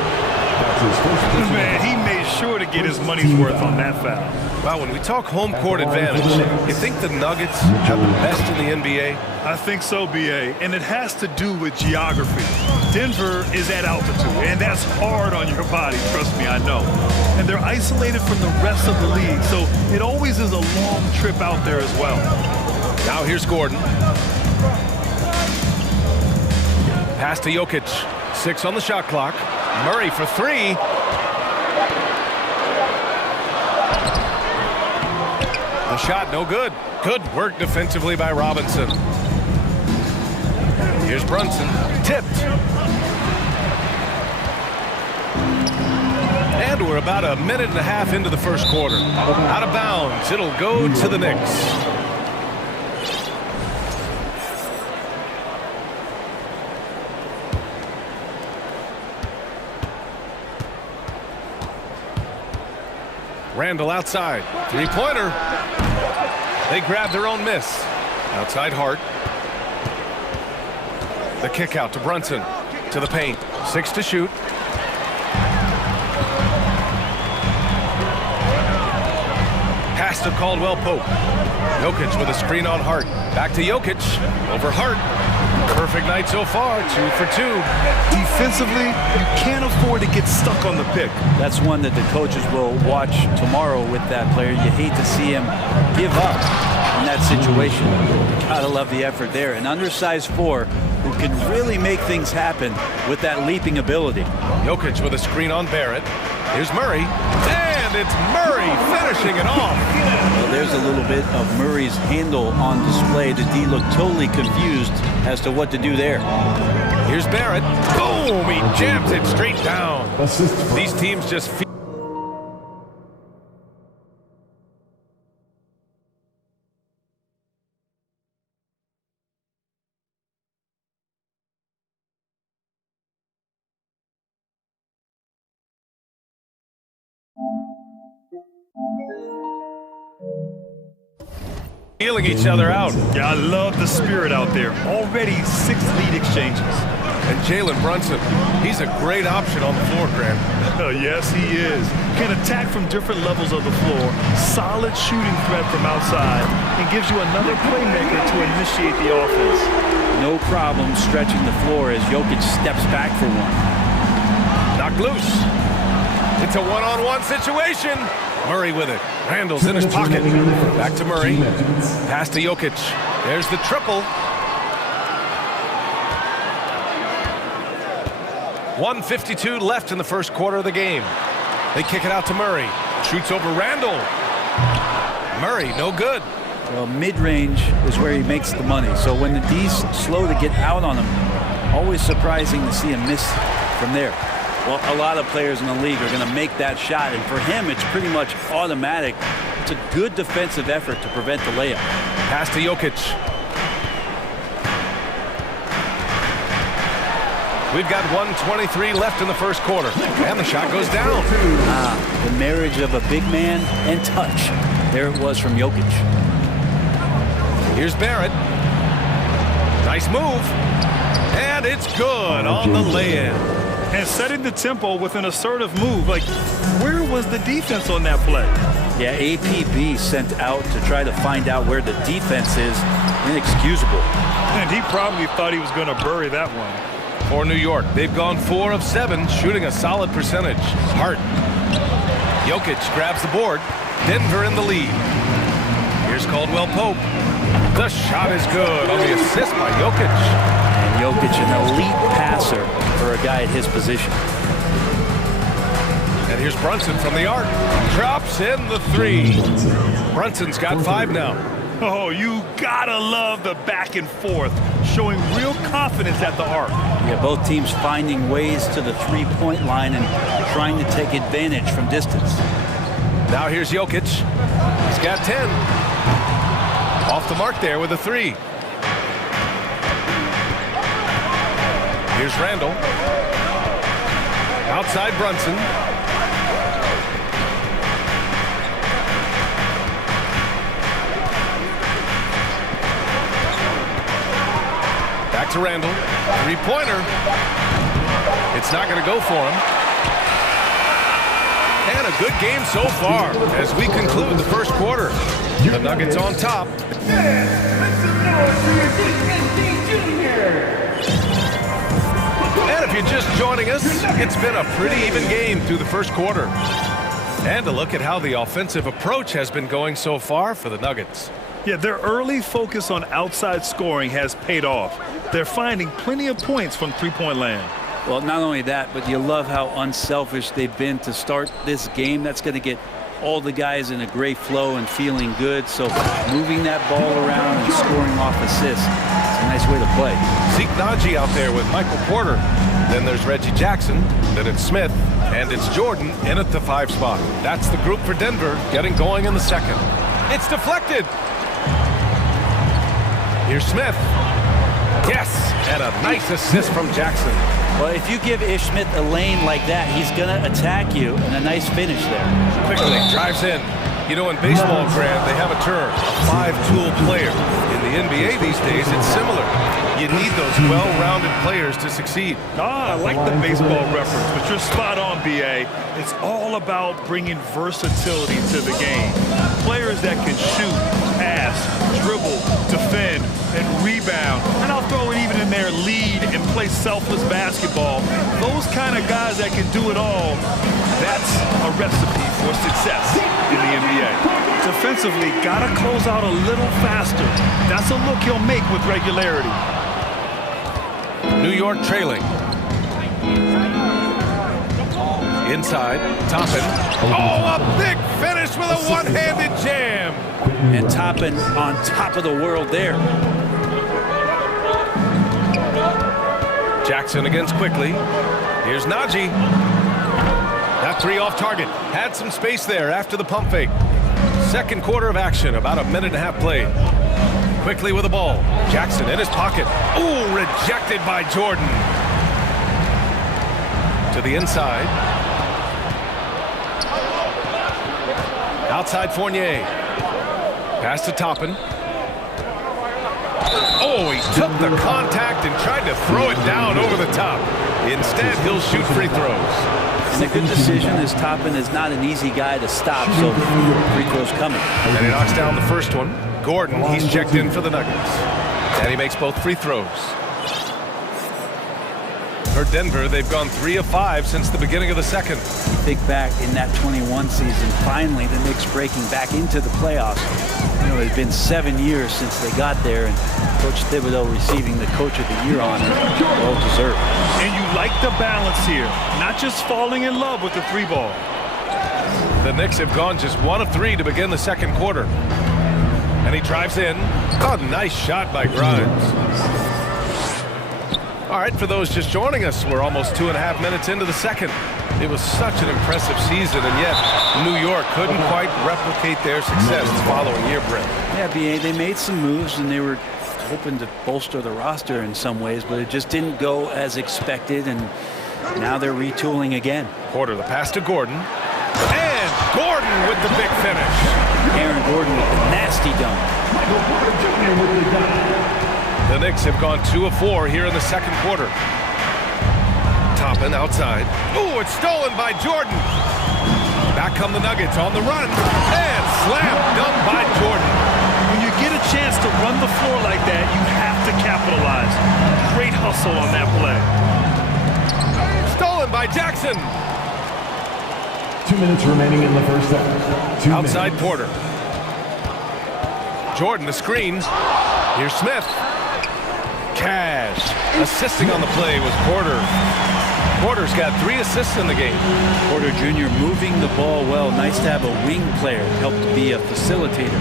Man, he made sure to get his money's worth on that foul. Wow, when we talk home court advantage, you think the Nuggets have the best in the NBA? I think so, B.A., and it has to do with geography. Denver is at altitude, and that's hard on your body, trust me, I know. And they're isolated from the rest of the league, so it always is a long trip out there as well. Now here's Gordon. Pass to Jokic. 6 on the shot clock. Murray for 3. The shot no good. Good work defensively by Robinson. Here's Brunson. Tipped. And we're about a minute and a half into the first quarter. Out of bounds. It'll go to the Knicks. Randall outside. Three-pointer. They grab their own miss. Outside Hart. The kick out to Brunson. To the paint. 6 to shoot. Pass to Caldwell Pope. Jokic with a screen on Hart. Back to Jokic. Over Hart. Perfect night so far. 2 for 2. Defensively, you can't afford to get stuck on the pick. That's one that the coaches will watch tomorrow with that player. You hate to see him give up in that situation. Gotta love the effort there. An undersized 4 who can really make things happen with that leaping ability. Jokic with a screen on Barrett. Here's Murray. And it's Murray finishing it off. Well, there's a little bit of Murray's handle on display. The D looked totally confused as to what to do there. Here's Barrett. Boom! He jams it straight down. These teams just feel. Feeling each other out. Yeah, I love the spirit out there. Already 6 lead exchanges. And Jalen Brunson, he's a great option on the floor, Grant. Yes, he is. Can attack from different levels of the floor. Solid shooting threat from outside. And gives you another playmaker to initiate the offense. No problem stretching the floor as Jokic steps back for one. Knocked loose. It's a one-on-one situation. Murray with it. Randall's in his pocket. Back to Murray. Pass to Jokic. There's the triple. 1:52 left in the first quarter of the game. They kick it out to Murray. Shoots over Randall. Murray, no good. Well, mid-range is where he makes the money. So when the D's slow to get out on him, always surprising to see him miss from there. Well, a lot of players in the league are going to make that shot, and for him, it's pretty much automatic. It's a good defensive effort to prevent the layup. Pass to Jokic. We've got 1:23 left in the first quarter, and the shot goes down. The marriage of a big man and touch. There it was from Jokic. Here's Barrett. Nice move. And it's good on the lay-in. And setting the tempo with an assertive move. Like, where was the defense on that play? Yeah, APB sent out to try to find out where the defense is. Inexcusable. And he probably thought he was going to bury that one. For New York, they've gone 4 of 7, shooting a solid percentage. Hart. Jokic grabs the board. Denver in the lead. Here's Caldwell Pope. The shot is good on the assist by Jokic. And Jokic, an elite passer for a guy at his position. And here's Brunson from the arc. Drops in the three. Brunson's got 5 now. Oh, you gotta love the back and forth, showing real confidence at the arc. Yeah, both teams finding ways to the three-point line and trying to take advantage from distance. Now here's Jokic. He's got 10. Off the mark there with a 3. Here's Randall. Outside Brunson. Back to Randall. 3-pointer. It's not going to go for him. And a good game so far as we conclude the first quarter. The Nuggets on top. And if you're just joining us, it's been a pretty even game through the first quarter. And a look at how the offensive approach has been going so far for the Nuggets. Yeah, their early focus on outside scoring has paid off. They're finding plenty of points from three-point land. Well, not only that, but you love how unselfish they've been to start this game. That's going to get all the guys in a great flow and feeling good. So moving that ball around and scoring off assists, it's a nice way to play. Zeke Naji out there with Michael Porter. Then there's Reggie Jackson. Then it's Smith. And it's Jordan in at the 5 spot. That's the group for Denver getting going in the second. It's deflected. Here's Smith. Yes, and a nice assist from Jackson. Well, if you give Ish Smith a lane like that, he's going to attack you, and a nice finish there. Quickly drives in. You know, in baseball, Grant, they have a term, a 5-tool player. In the NBA these days, it's similar. You need those well-rounded players to succeed. I like the baseball reference, but you're spot on, BA. It's all about bringing versatility to the game. Players that can shoot, pass, dribble, defend, and rebound. And I'll throw it even in there, lead and play selfless basketball. Those kind of guys that can do it all, that's a recipe for success in the NBA. Defensively, gotta close out a little faster. That's a look he'll make with regularity. New York trailing. Inside, Toppin. Oh, a big finish with a one-handed jam. And Toppin on top of the world there. Jackson against quickly. Here's Naji. That 3 off target. Had some space there after the pump fake. Second quarter of action, about a minute and a half played. Quickly with the ball. Jackson in his pocket. Ooh, rejected by Jordan. To the inside. Outside Fournier. Pass to Toppin. Oh, he took the contact and tried to throw it down over the top. Instead, he'll shoot free throws. And a good decision as Toppin is not an easy guy to stop, so free throws coming. And he knocks down the first one. Gordon, he's checked in for the Nuggets. And he makes both free throws. For Denver, they've gone 3 of 5 since the beginning of the second. Think back in that 21 season, finally the Knicks breaking back into the playoffs. You know, it's been 7 years since they got there, and Coach Thibodeau receiving the Coach of the Year honor, well deserved. And you like the balance here, not just falling in love with the 3 ball. The Knicks have gone just 1 of 3 to begin the second quarter. And he drives in. Oh, nice shot by Grimes. All right, for those just joining us, we're almost 2.5 minutes into the second. It was such an impressive season, and yet New York couldn't quite replicate their success the following year, Brent. Yeah, BA, they made some moves, and they were hoping to bolster the roster in some ways, but it just didn't go as expected, and now they're retooling again. Porter, the pass to Gordon. And Gordon with the big finish. Aaron Gordon with the nasty dunk. The Knicks have gone 2 of 4 here in the second quarter. Toppin outside. Ooh, it's stolen by Jordan. Back come the Nuggets on the run. And slam dunk by Jordan. When you get a chance to run the floor like that, you have to capitalize. Great hustle on that play. Stolen by Jackson. 2 minutes remaining in the first half. Outside Porter. Jordan, the screen. Here's Smith. Cash. Assisting on the play was Porter. Porter's got 3 assists in the game. Porter Jr. moving the ball well. Nice to have a wing player help to be a facilitator.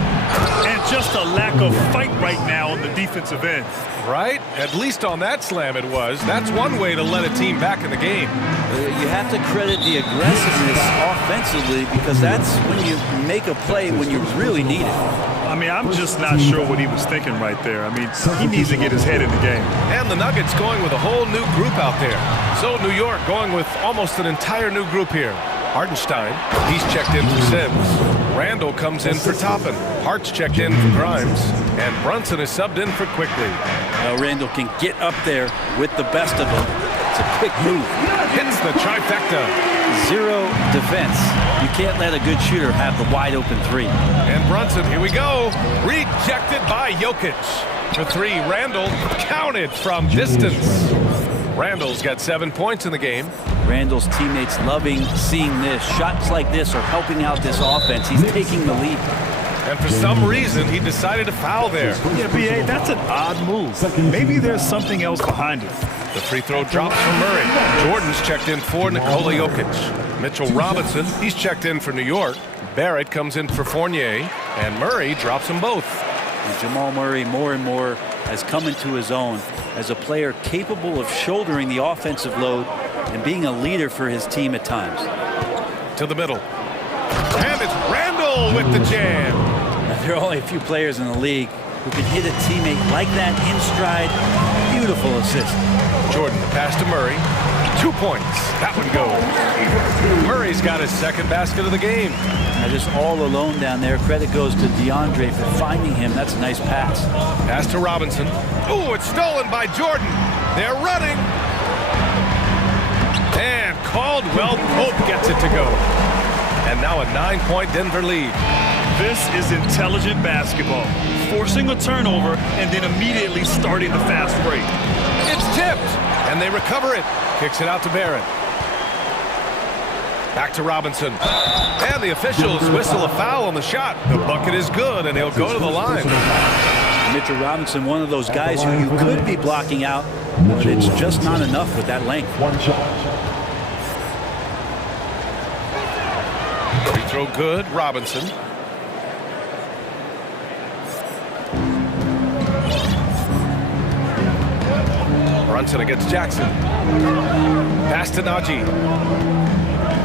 And just a lack of fight right now on the defensive end. Right? At least on that slam it was. That's one way to let a team back in the game. You have to credit the aggressiveness offensively because that's when you make a play when you really need it. I mean, I'm just not sure what he was thinking right there. I mean, he needs to get his head in the game. And the Nuggets going with a whole new group out there. So New York going with almost an entire new group here. Hartenstein, he's checked in for Sims. Randall comes in for Toppin. Hart's checked in for Grimes. And Brunson is subbed in for Quickly. Now Randall can get up there with the best of them. It's a quick move. Hits the trifecta. 0 defense. You can't let a good shooter have the wide open 3. And Brunson, here we go. Rejected by Jokic. For 3, Randall counted from distance. Randall's got 7 points in the game. Randall's teammates loving seeing this. Shots like this are helping out this offense. He's taking the lead. And for some reason, he decided to foul there. Yeah, B.A., that's an odd move. Maybe there's something else behind it. The free throw drops from Murray. Jordan's checked in for Nikola Jokic. Mitchell Robinson, he's checked in for New York. Barrett comes in for Fournier. And Murray drops them both. And Jamal Murray more and more has come into his own as a player capable of shouldering the offensive load and being a leader for his team at times. To the middle. And it's Randall with the jam. Now, there are only a few players in the league who can hit a teammate like that in stride. Beautiful assist. Jordan, the pass to Murray. 2 points. That one goes. Murray's got his second basket of the game. Now just all alone down there. Credit goes to DeAndre for finding him. That's a nice pass. Pass to Robinson. Oh, it's stolen by Jordan. They're running. And Caldwell Pope gets it to go. And now a 9-point Denver lead. This is intelligent basketball. Forcing a turnover and then immediately starting the fast break. It's tipped. And they recover it. Kicks it out to Barrett. Back to Robinson. And the officials whistle a foul on the shot. The bucket is good, and he'll go to the line. Mitchell Robinson, one of those guys who you could be blocking out, but it's just not enough with that length. One shot. Free throw good, Robinson. Brunson against Jackson. Pass to Najee.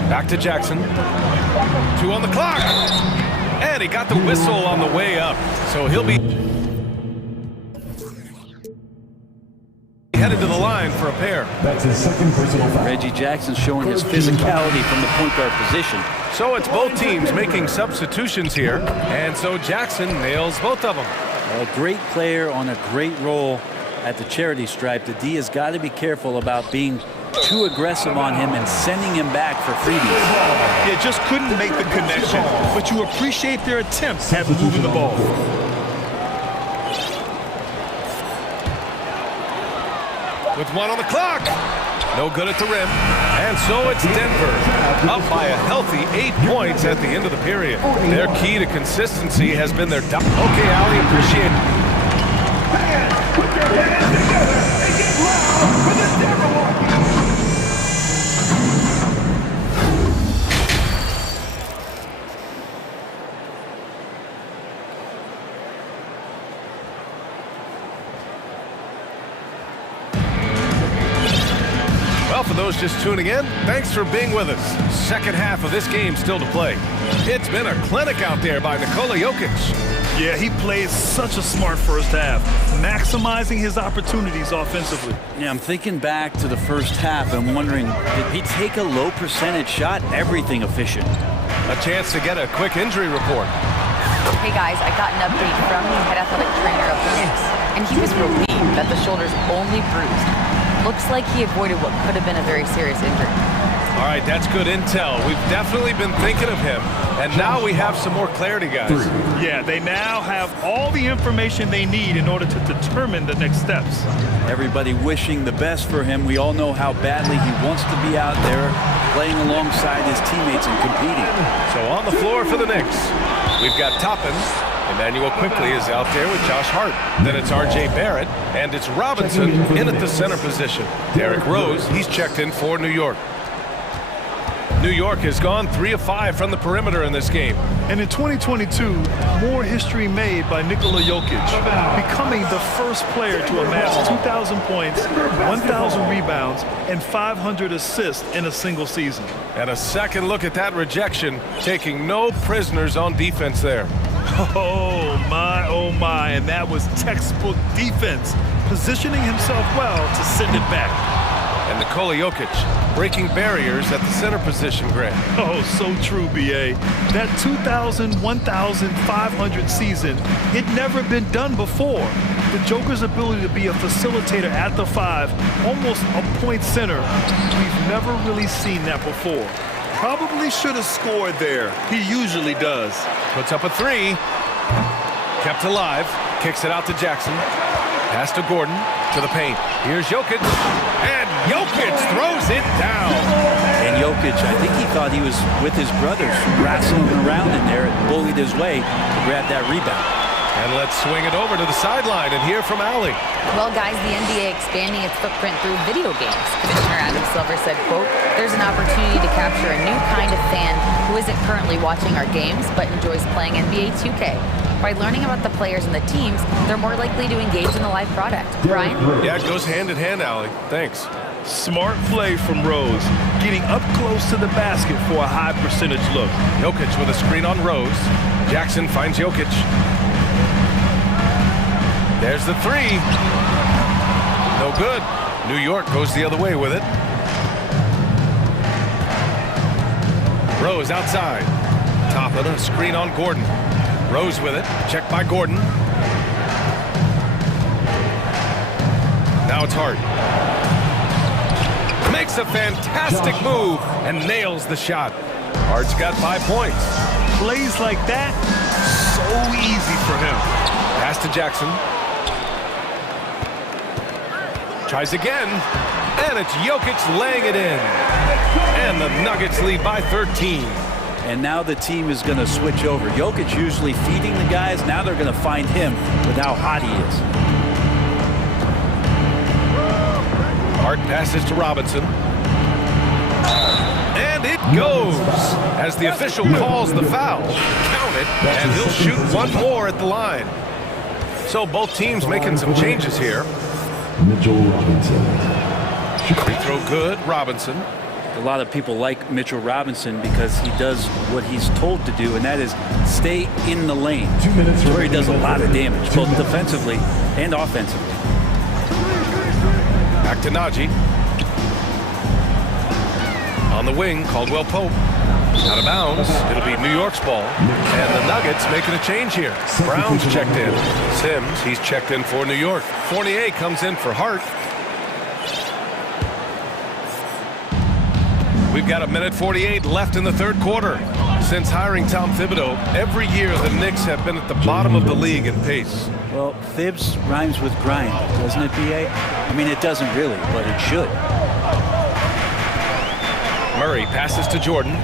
Back to Jackson. 2 on the clock. And he got the whistle on the way up. So he'll be headed to the line for a pair. That's his second personal foul. Reggie Jackson showing his physicality from the point guard position. So it's both teams making substitutions here. And so Jackson nails both of them. A great player on a great role at the charity stripe. The D has got to be careful about being too aggressive on him and sending him back for freebies. Yeah, just couldn't make the connection, but you appreciate their attempts at moving the ball. With 1 on the clock. No good at the rim. And so it's Denver up by a healthy 8 points at the end of the period. Their key to consistency has been their... Okay, Ali, appreciate it. Well, for those just tuning in, thanks for being with us. Second half of this game still to play. It's been a clinic out there by Nikola Jokic. Yeah, he plays such a smart first half, maximizing his opportunities offensively. Yeah, I'm thinking back to the first half. I'm wondering, did he take a low percentage shot? Everything efficient. A chance to get a quick injury report. Hey guys, I got an update from the head athletic trainer of Phoenix, and he was relieved that the shoulder's only bruised. Looks like he avoided what could have been a very serious injury. All right, that's good intel. We've definitely been thinking of him, and now we have some more clarity, guys. Yeah, they now have all the information they need in order to determine the next steps. Everybody wishing the best for him. We all know how badly he wants to be out there playing alongside his teammates and competing. So on the floor for the Knicks, we've got Toppin. Emmanuel quickly is out there with Josh Hart. Then it's R.J. Barrett, and it's Robinson in at the center position. Derrick Rose, he's checked in for New York. New York has gone 3 of 5 from the perimeter in this game. And in 2022, more history made by Nikola Jokic, becoming the first player to amass 2,000 points, 1,000 rebounds, and 500 assists in a single season. And a second look at that rejection, taking no prisoners on defense there. Oh my, and that was textbook defense, positioning himself well to send it back. And Nikola Jokic breaking barriers at the center position, Grant. Oh, so true, B.A. That 2,000, 1,500 season, it never been done before. The Joker's ability to be a facilitator at the 5, almost a point center, we've never really seen that before. Probably should have scored there. He usually does. Puts up a 3. Kept alive. Kicks it out to Jackson. Pass to Gordon. To the paint. Here's Jokic. And Jokic throws it down. And Jokic, I think he thought he was with his brothers, wrestling around in there and bullied his way to grab that rebound. And let's swing it over to the sideline and hear from Allie. Well, guys, the NBA expanding its footprint through video games. Commissioner Adam Silver said, quote, "There's an opportunity to capture a new kind of fan who isn't currently watching our games but enjoys playing NBA 2K. By learning about the players and the teams, they're more likely to engage in the live product." Brian? Yeah, it goes hand in hand, Allie. Thanks. Smart play from Rose, getting up close to the basket for a high percentage look. Jokic with a screen on Rose. Jackson finds Jokic. There's the 3. No good. New York goes the other way with it. Rose outside. Toppin, a screen on Gordon. Rose with it. Checked by Gordon. Now it's Hart. Makes a fantastic move and nails the shot. Hart's got 5 points. Plays like that, so easy for him. Pass to Jackson. Tries again, and it's Jokic laying it in. And the Nuggets lead by 13. And now the team is going to switch over. Jokic usually feeding the guys. Now they're going to find him with how hot he is. Hart passes to Robinson. And it goes as the official calls the foul. Count it, and he'll shoot one more at the line. So both teams making some changes here. Mitchell Robinson. Free throw good, Robinson. A lot of people like Mitchell Robinson because he does what he's told to do, and that is stay in the lane. 2 minutes where he does a lot of damage, both defensively and offensively. Back to Najee. On the wing, Caldwell Pope. Out of bounds. It'll be New York's ball. And the Nuggets making a change here. Brown's checked in. Sims, he's checked in for New York. Fournier comes in for Hart. We've got 1:48 left in the third quarter. Since hiring Tom Thibodeau, every year the Knicks have been at the bottom of the league in pace. Well, Thibs rhymes with grind, doesn't it, B.A.? I mean, it doesn't really, but it should. Murray passes to Jordan.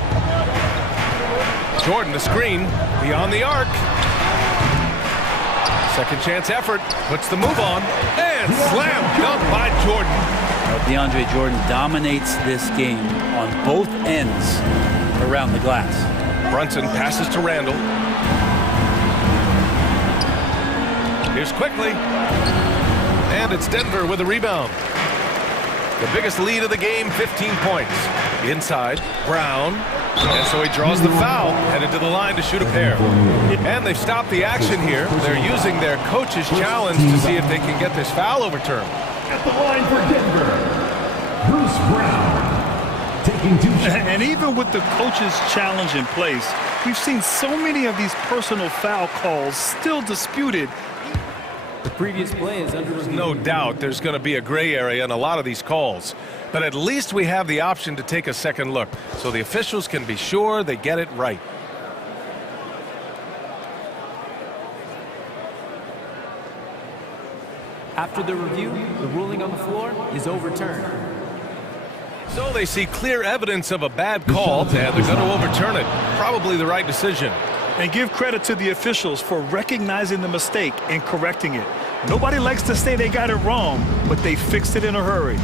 Jordan, the screen, beyond the arc. Second chance effort, puts the move on, and slam dunk by Jordan. DeAndre Jordan dominates this game on both ends around the glass. Brunson passes to Randall. Here's quickly. And it's Denver with a rebound. The biggest lead of the game, 15 points. Inside, Brown. And so he draws the foul, headed to the line to shoot a pair. And they've stopped the action here. They're using their coach's challenge to see if they can get this foul overturned. At the line for Denver, Bruce Brown. Taking 2 shots. And even with the coach's challenge in place, we've seen so many of these personal foul calls still disputed. The previous play is under review. No doubt there's going to be a gray area in a lot of these calls. But at least we have the option to take a second look, so the officials can be sure they get it right. After the review, the ruling on the floor is overturned. So they see clear evidence of a bad call, and they're going to overturn it. Probably the right decision. And give credit to the officials for recognizing the mistake and correcting it. Nobody likes to say they got it wrong, but they fixed it in a hurry.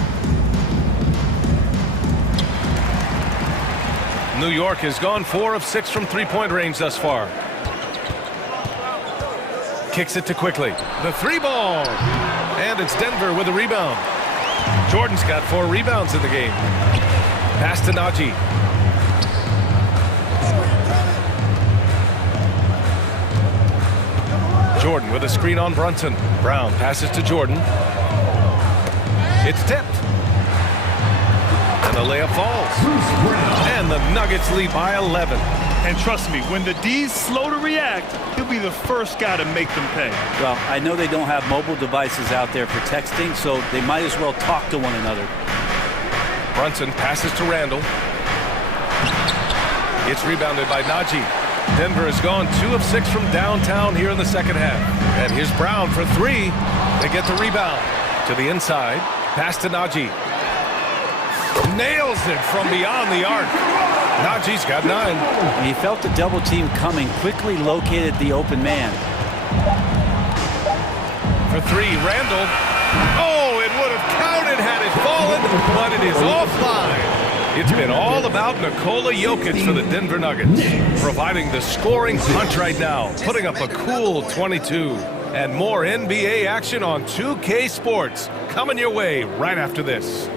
New York has gone 4 of 6 from three-point range thus far. Kicks it to quickly. The 3-ball. And it's Denver with a rebound. Jordan's got 4 rebounds in the game. Pass to Najee. Jordan with a screen on Brunson. Brown passes to Jordan. It's tipped. And the layup falls. And the Nuggets lead by 11. And trust me, when the D's slow to react, he'll be the first guy to make them pay. Well, I know they don't have mobile devices out there for texting, so they might as well talk to one another. Brunson passes to Randall. It's rebounded by Najee. Denver has gone 2 of 6 from downtown here in the second half. And here's Brown for 3. They get the rebound. To the inside. Pass to Najee. Nails it from beyond the arc. Najee's got 9. He felt the double team coming, quickly located the open man. For 3, Randall. Oh, it would have counted had it fallen, but it is offline. It's been all about Nikola Jokic for the Denver Nuggets, providing the scoring punch right now, putting up a cool 22. And more NBA action on 2K Sports coming your way right after this.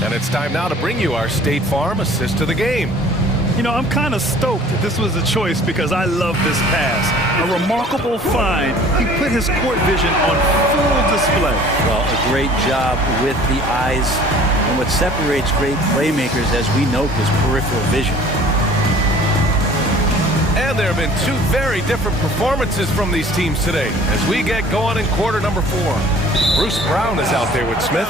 And it's time now to bring you our State Farm assist to the game. You know, I'm kind of stoked that this was a choice because I love this pass. A remarkable find. He put his court vision on full display. Well, a great job with the eyes. And what separates great playmakers, as we note, is peripheral vision. And there have been 2 very different performances from these teams today as we get going in quarter number 4. Bruce Brown is out there with Smith.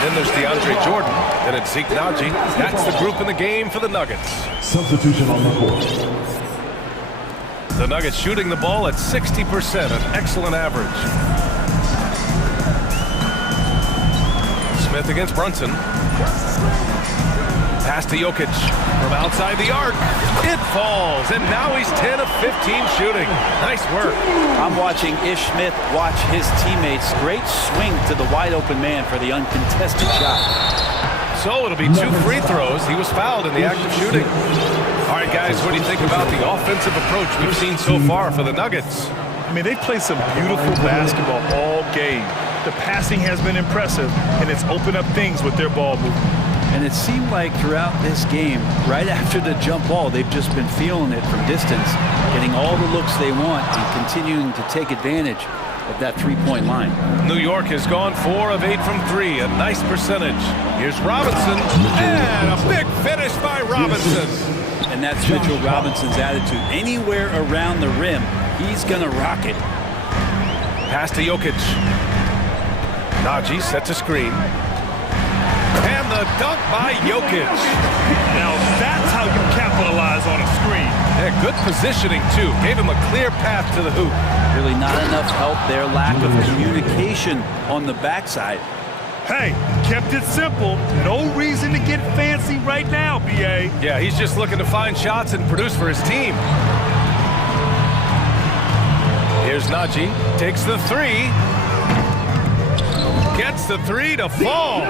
Then there's DeAndre Jordan. Then it's Zeke Najee. That's the group in the game for the Nuggets. Substitution on the court. The Nuggets shooting the ball at 60%, an excellent average. Smith against Brunson. Pass to Jokic from outside the arc. It falls, and now he's 10 of 15 shooting. Nice work. I'm watching Ish Smith watch his teammates. Great swing to the wide open man for the uncontested shot. So it'll be 2 free throws. He was fouled in the act of shooting. All right, guys, what do you think about the offensive approach we've seen so far for the Nuggets? I mean, they've played some beautiful basketball all game. The passing has been impressive, and it's opened up things with their ball movement. And it seemed like throughout this game, right after the jump ball, they've just been feeling it from distance, getting all the looks they want and continuing to take advantage of that 3-point line. New York has gone 4 of 8 from 3, a nice percentage. Here's Robinson, and a big finish by Robinson. And that's Mitchell Robinson's attitude. Anywhere around the rim, he's going to rock it. Pass to Jokic. Najee sets a screen. And the dunk by Jokic. Now that's how you capitalize on a screen. Yeah, good positioning, too. Gave him a clear path to the hoop. Really not enough help there. Lack of communication on the backside. Hey, kept it simple. No reason to get fancy right now, B.A. Yeah, he's just looking to find shots and produce for his team. Here's Najee. Takes the 3. Gets the 3 to fall.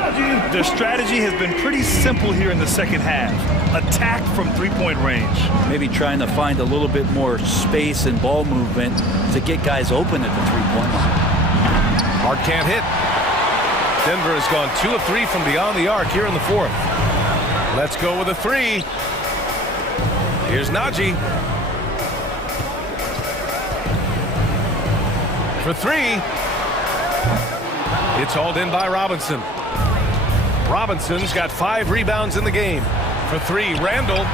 Their strategy has been pretty simple here in the second half. Attack from 3-point range. Maybe trying to find a little bit more space and ball movement to get guys open at the 3-point line. Hart can't hit. Denver has gone 2 of 3 from beyond the arc here in the 4th. Let's go with a 3. Here's Najee. For 3. It's hauled in by Robinson. Robinson's got 5 rebounds in the game. for three. Randall.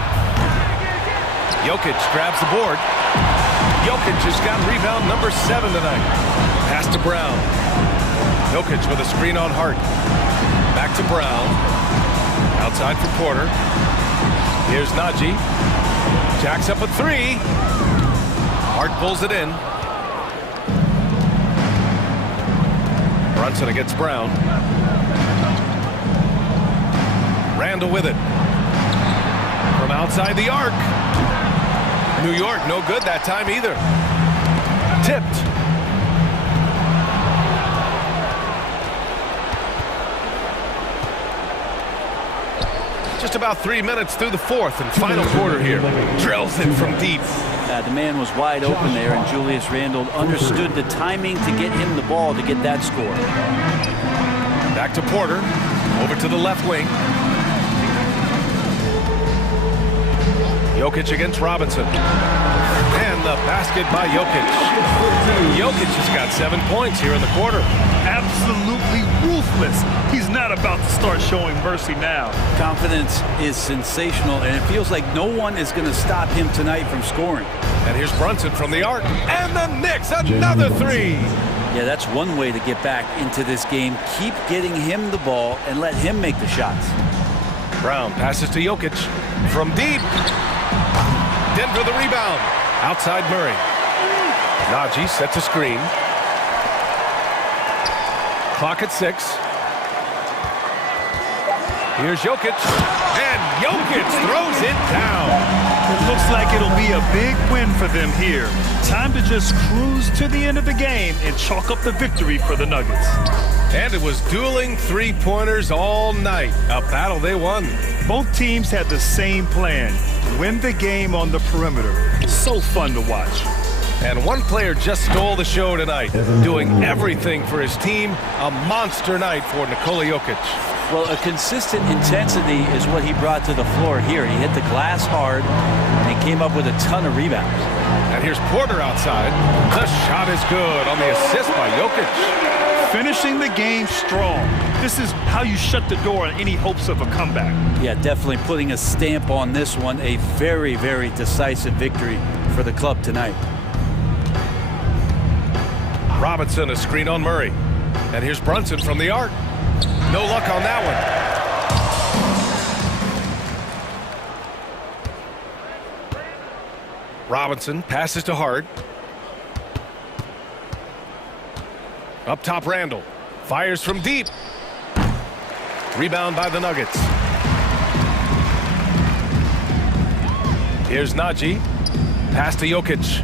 Jokic grabs the board. Jokic has got rebound number 7 tonight. Pass to Brown. Jokic with a screen on Hart. Back to Brown. Outside for Porter. Here's Najee. Jacks up a three. Hart pulls it in. Brunson against Brown. Randall with it. From outside the arc. New York, no good that time either. Tipped. Just about 3 minutes through the fourth and final quarter here. Drills it from deep. The man was wide open there, and Julius Randle understood the timing to get him the ball to get that score. Back to Porter. Over to the left wing. Jokic against Robinson. And the basket by Jokic. Jokic has got 7 points here in the quarter. Absolutely ruthless. He's not about to start showing mercy now. Confidence is sensational, and it feels like no one is going to stop him tonight from scoring. And here's Brunson from the arc. And the Knicks, another three. Yeah, that's one way to get back into this game. Keep getting him the ball and let him make the shots. Brown passes to Jokic. From deep. Denver the rebound. Outside Murray. Najee sets a screen. Clock at 6. Here's Jokic. And Jokic throws it down. It looks like it'll be a big win for them here. Time to just cruise to the end of the game and chalk up the victory for the Nuggets. And it was dueling three-pointers all night. A battle they won. Both teams had the same plan. Win the game on the perimeter. So fun to watch. And one player just stole the show tonight, doing everything for his team. A monster night for Nikola Jokic. Well, a consistent intensity is what he brought to the floor here. He hit the glass hard, and he came up with a ton of rebounds. And here's Porter outside. The shot is good on the assist by Jokic. Finishing the game strong. This is how you shut the door on any hopes of a comeback. Yeah, definitely putting a stamp on this one. A very, very decisive victory for the club tonight. Robinson, a screen on Murray. And here's Brunson from the arc. No luck on that one. Robinson passes to Hart. Up top, Randall. Fires from deep. Rebound by the Nuggets. Here's Najee. Pass to Jokic.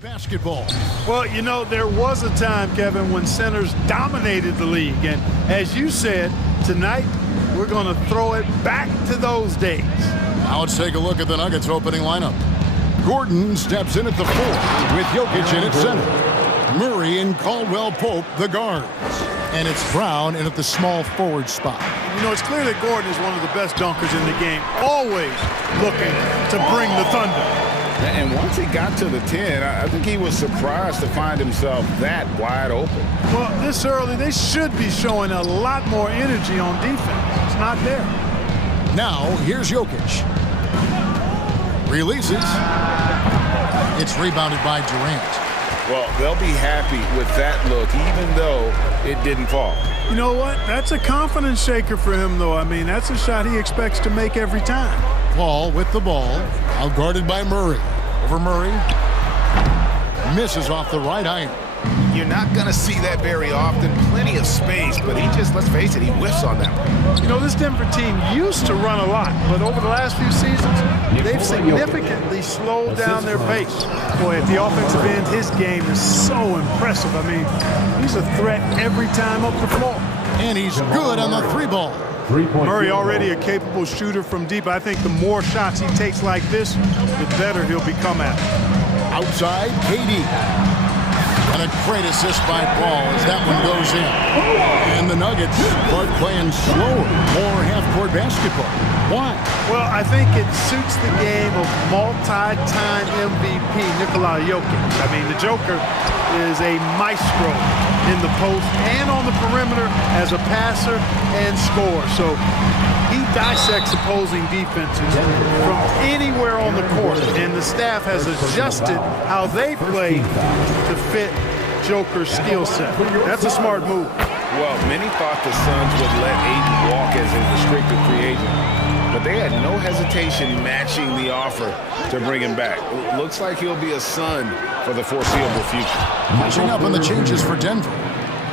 Basketball. Well, you know, there was a time, Kevin, when centers dominated the league. And as you said, tonight we're going to throw it back to those days. Now let's take a look at the Nuggets opening lineup. Gordon steps in at the 4 with Jokic in at center. Murray and Caldwell Pope, the guards. And it's Brown in at the small forward spot. You know, it's clear that Gordon is one of the best dunkers in the game, always looking to bring the thunder. And once he got to the 10, I think he was surprised to find himself that wide open. Well, this early, they should be showing a lot more energy on defense. It's not there. Now, here's Jokic. Releases. It's rebounded by Durant. Well, they'll be happy with that look, even though it didn't fall. You know what? That's a confidence shaker for him, though. I mean, that's a shot he expects to make every time. Paul with the ball, out guarded by Murray. Over Murray. Misses off the right iron. You're not going to see that very often. Plenty of space, but he just, let's face it, he whiffs on that one. You know, this Denver team used to run a lot, but over the last few seasons, they've significantly slowed down their pace. Boy, at the offensive end, his game is so impressive. I mean, he's a threat every time up the floor. And he's good on the 3-ball. Murray already a capable shooter from deep. I think the more shots he takes like this, the better he'll become at it. Outside, KD. And a great assist by Paul as that one goes in. And the Nuggets are playing slower, more half-court basketball. Why? Well, I think it suits the game of multi-time MVP Nikola Jokic. I mean, the Joker is a maestro in the post and on the perimeter as a passer and scorer. So he dissects opposing defenses from anywhere on the court, and the staff has adjusted how they play to fit Joker's skill set. That's a smart move. Well, many thought the Suns would let Ayton walk as a restricted free agent, but they had no hesitation matching the offer to bring him back. Looks like he'll be a Sun for the foreseeable future. Catching up on the changes for Denver.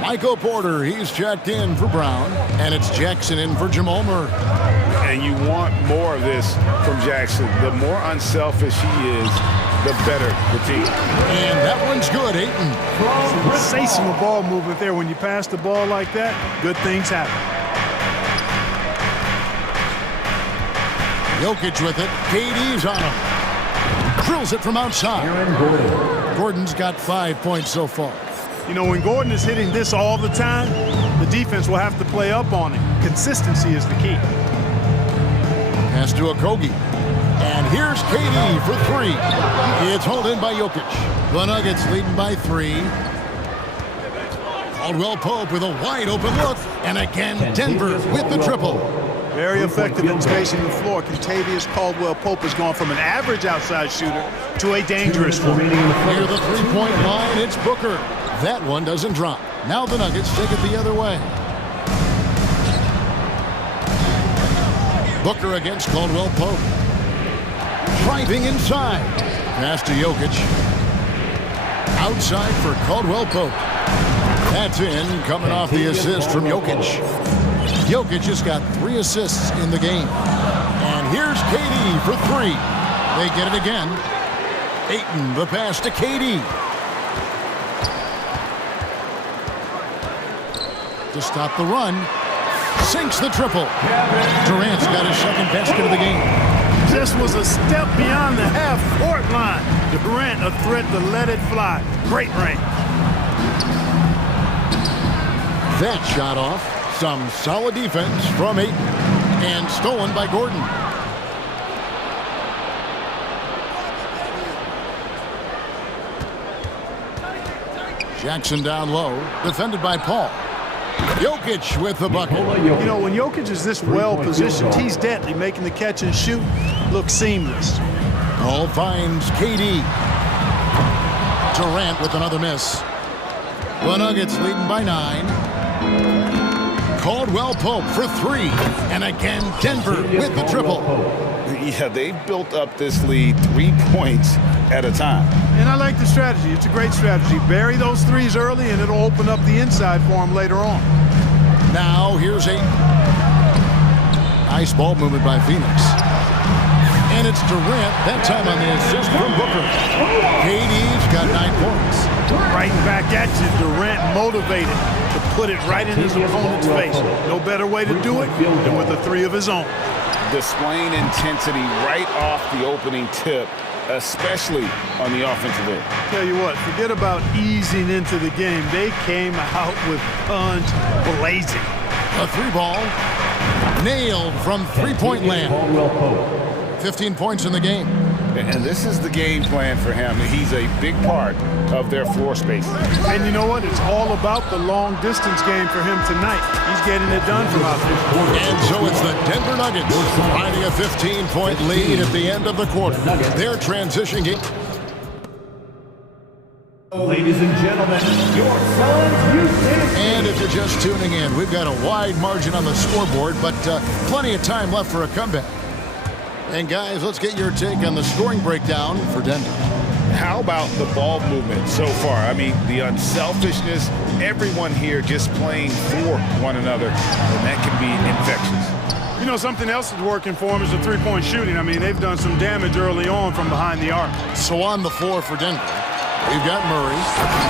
Michael Porter, he's checked in for Brown, and it's Jackson in for Jamal Murray. And you want more of this from Jackson. The more unselfish he is, the better the team. And that one's good, Ayton. Sensational ball movement there. When you pass the ball like that, good things happen. Jokic with it. KD's on him. Drills it from outside. Gordon's got 5 points so far. You know, when Gordon is hitting this all the time, the defense will have to play up on it. Consistency is the key. Pass to Okogie. And here's KD for 3. It's hauled in by Jokic. The Nuggets leading by 3. Caldwell Pope with a wide open look. And again, Denver with the triple. Very effective in spacing the floor. Kentavious Caldwell Pope has gone from an average outside shooter to a dangerous one. Near the three-point line, it's Booker. That one doesn't drop. Now the Nuggets take it the other way. Booker against Caldwell Pope. Driving inside. Pass to Jokic. Outside for Caldwell Pope. That's in, coming off the assist from Jokic. Jokic has got 3 assists in the game. And here's KD for 3. They get it again. Ayton, the pass to KD. To stop the run. Sinks the triple. Durant's got his second basket of the game. This was a step beyond the half-court line. Durant a threat to let it fly. Great range. That shot off. Some solid defense from Ayton. And stolen by Gordon. Jackson down low. Defended by Paul. Jokic with the bucket. You know, when Jokic is this well-positioned, he's deadly, making the catch and shoot look seamless. Paul finds KD. Durant with another miss. The Nuggets leading by 9. Caldwell Pope for 3. And again, Denver with the triple. Yeah, they've built up this lead 3 points at a time. And I like the strategy. It's a great strategy. Bury those threes early, and it'll open up the inside for them later on. Now, here's Ayton. Nice ball movement by Phoenix. And it's Durant, that time on the assist from Booker. KD's got 9 points. Right back at you, Durant motivated to put it right in his opponent's face. No better way to do it than with a 3 of his own. Displaying intensity right off the opening tip, especially on the offensive end. Tell you what, forget about easing into the game. They came out with guns blazing. A 3-ball nailed from three-point land. 15 points in the game. And this is the game plan for him. He's a big part of their floor space. And you know what? It's all about the long distance game for him tonight. He's getting it done from out there. And so it's the Denver Nuggets finding a 15-point lead at the end of the quarter. Their transition game. Ladies and gentlemen, your Suns Houston. And if you're just tuning in, we've got a wide margin on the scoreboard, but plenty of time left for a comeback. And guys, let's get your take on the scoring breakdown for Denver. How about the ball movement so far? I mean, the unselfishness, everyone here just playing for one another, and that can be infectious. You know, something else that's working for them is the three-point shooting. I mean, they've done some damage early on from behind the arc. So on the floor for Denver, we've got Murray,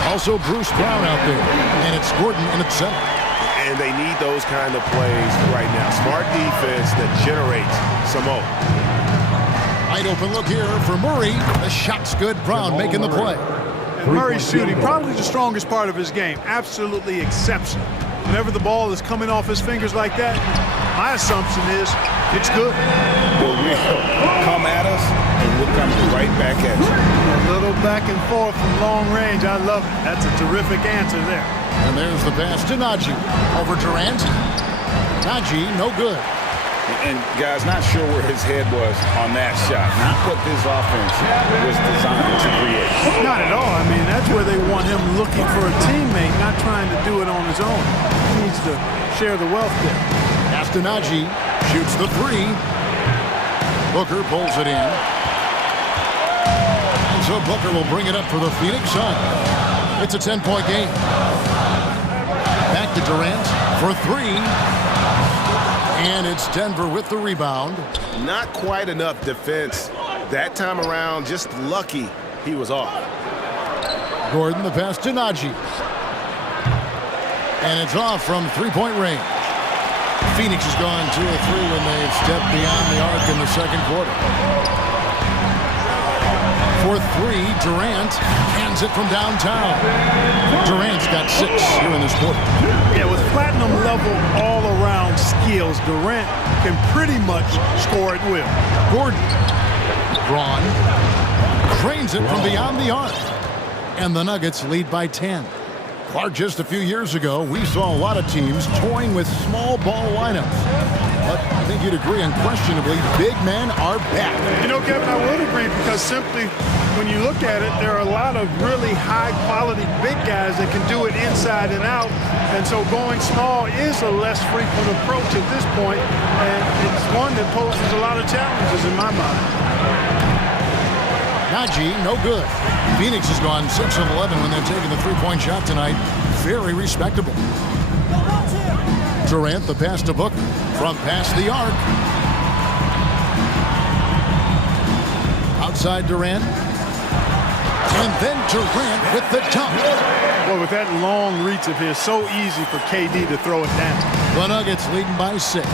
also Bruce Brown out there, and it's Gordon in at center. And they need those kind of plays right now. Smart defense that generates some more. Wide open look here for Murray. The shot's good. Brown making the play. And Murray's shooting, probably the strongest part of his game. Absolutely exceptional. Whenever the ball is coming off his fingers like that, my assumption is it's good. Well, we'll come at us, and we'll come right back at you. A little back and forth from long range. I love it. That's a terrific answer there. And there's the pass to Najee. Over Durant. Najee, no good. And, guys, not sure where his head was on that shot. Not what this offense was designed to create. Not at all. I mean, that's where they want him looking for a teammate, not trying to do it on his own. He needs to share the wealth there. Pass to Najee. Shoots the 3. Booker pulls it in. And so Booker will bring it up for the Phoenix Suns. It's a 10-point game. Back to Durant for 3. And it's Denver with the rebound. Not quite enough defense that time around. Just lucky he was off. Gordon, the pass to Najee. And it's off from three-point range. Phoenix has gone 2 of 3 when they've stepped beyond the arc in the second quarter. For 3, Durant hands it from downtown. Durant's got 6 here in this quarter. Yeah, with platinum level all-around skills, Durant can pretty much score at will. Gordon, drawn, cranes it from beyond the arc. And the Nuggets lead by 10. Clark, just a few years ago, we saw a lot of teams toying with small ball lineups. But I think you'd agree unquestionably, big men are back. You know, Kevin, I would agree because simply when you look at it, there are a lot of really high-quality big guys that can do it inside and out. And so going small is a less frequent approach at this point, and it's one that poses a lot of challenges in my mind. Najee, no good. Phoenix has gone 6 of 11 when they've taken the three-point shot tonight. Very respectable. Durant, the pass to Booker from past the arc. Outside Durant. And then Durant with the dunk. Well, with that long reach of his, so easy for KD to throw it down. The Nuggets leading by 6.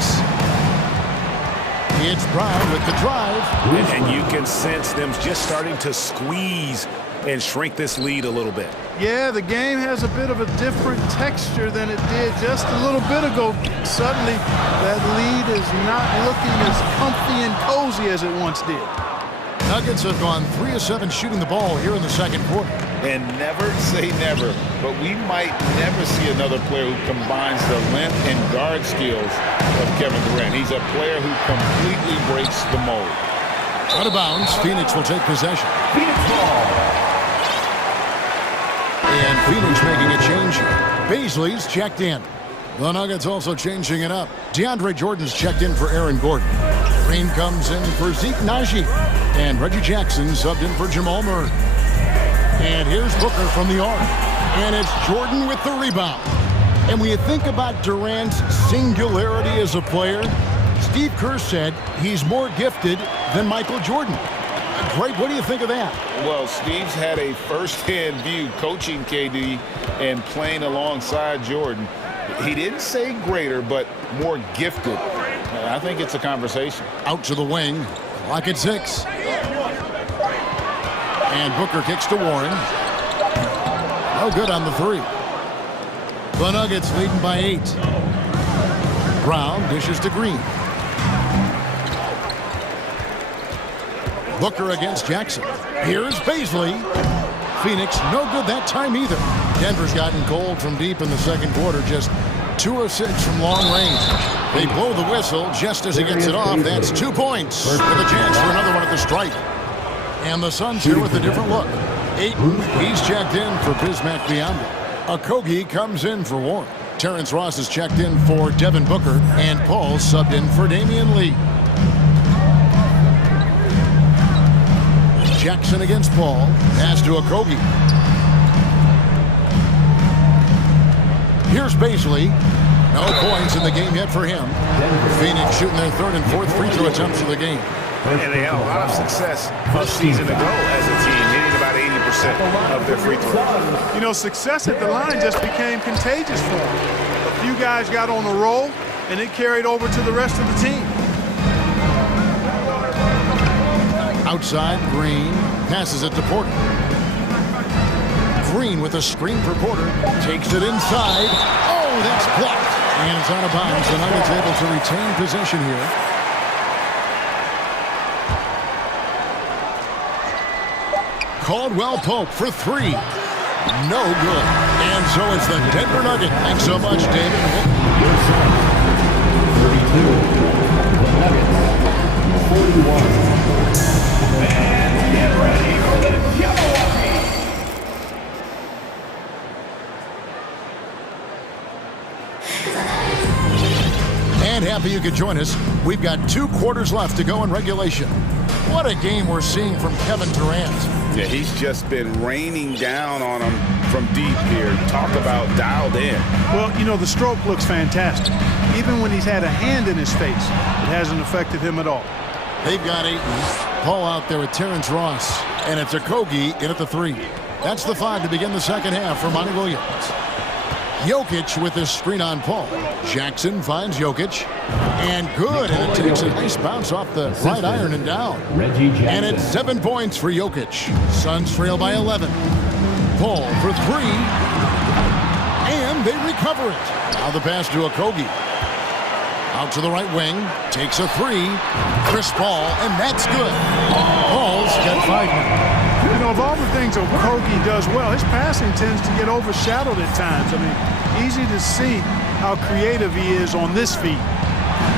It's Brown with the drive. And you can sense them just starting to squeeze and shrink this lead a little bit. Yeah, the game has a bit of a different texture than it did just a little bit ago. Suddenly, that lead is not looking as comfy and cozy as it once did. Nuggets have gone 3 of 7 shooting the ball here in the second quarter. And never say never, but we might never see another player who combines the length and guard skills of Kevin Durant. He's a player who completely breaks the mold. Out of bounds, Phoenix will take possession. Phoenix ball. And Phoenix making a change here. Baisley's checked in. The Nuggets also changing it up. DeAndre Jordan's checked in for Aaron Gordon. Green comes in for Zeke Najee. And Reggie Jackson subbed in for Jamal Murray. And here's Booker from the arc. And it's Jordan with the rebound. And when you think about Durant's singularity as a player, Steve Kerr said he's more gifted than Michael Jordan. Greg, what do you think of that? Well, Steve's had a first-hand view coaching KD and playing alongside Jordan. He didn't say greater, but more gifted. I think it's a conversation. Out to the wing. Clock at 6. And Booker kicks to Warren. No good on the 3. The Nuggets leading by 8. Brown dishes to Green. Booker against Jackson. Here's Baisley. Phoenix, no good that time either. Denver's gotten cold from deep in the second quarter. Just 2 of 6 from long range. They blow the whistle just as he gets it off. That's 2 points. With a chance for another one at the stripe. And the Suns here with a different look. Ayton, he's checked in for Bismack Biyombo. Okogie comes in for Warren. Terrence Ross is checked in for Devin Booker. And Paul subbed in for Damian Lee. Jackson against Paul. Pass to Okogie. Here's Baisley. No points in the game yet for him. Phoenix shooting their 3rd and 4th free throw attempts of the game. And they had a lot of success a season ago as a team, hitting about 80% of their free throws. You know, success at the line just became contagious for them. A few guys got on a roll, and it carried over to the rest of the team. Outside, Green passes it to Porter. Green with a screen for Porter. Takes it inside. Oh, that's blocked. And it's out of bounds. The Nuggets able to retain possession here. Caldwell Pope for 3. No good. And so it's the Denver Nuggets. Thanks so much, David. 32. The Nuggets. 41. And get ready for the Jabberwocky. And happy you could join us. We've got 2 quarters left to go in regulation. What a game we're seeing from Kevin Durant. Yeah, he's just been raining down on him from deep here. Talk about dialed in. Well, you know, the stroke looks fantastic. Even when he's had a hand in his face, it hasn't affected him at all. They've got Ayton. Paul out there with Terrence Ross. And it's Okogie in at the 3. That's the 5 to begin the second half for Monty Williams. Jokic with his screen on Paul. Jackson finds Jokic. And good. And it takes a nice bounce off the right iron and down. And it's 7 points for Jokic. Suns trail by 11. Paul for 3. And they recover it. Now the pass to Okogie. Out to the right wing. Takes a 3. Chris Paul. And that's good. Paul's got 5 now. You know, of all the things Okogie does well, his passing tends to get overshadowed at times. I mean, easy to see how creative he is on this feed.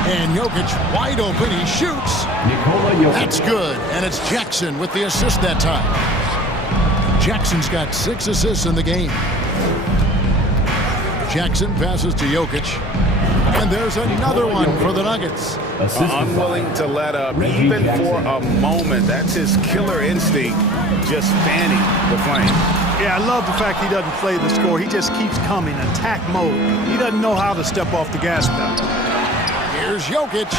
And Jokic wide open. He shoots. That's good. And it's Jackson with the assist that time. Jackson's got 6 assists in the game. Jackson passes to Jokic. And there's another one for the Nuggets. Unwilling to let up even for a moment. That's his killer instinct, just fanning the flame. Yeah, I love the fact he doesn't play the score. He just keeps coming, attack mode. He doesn't know how to step off the gas pedal. Here's Jokic.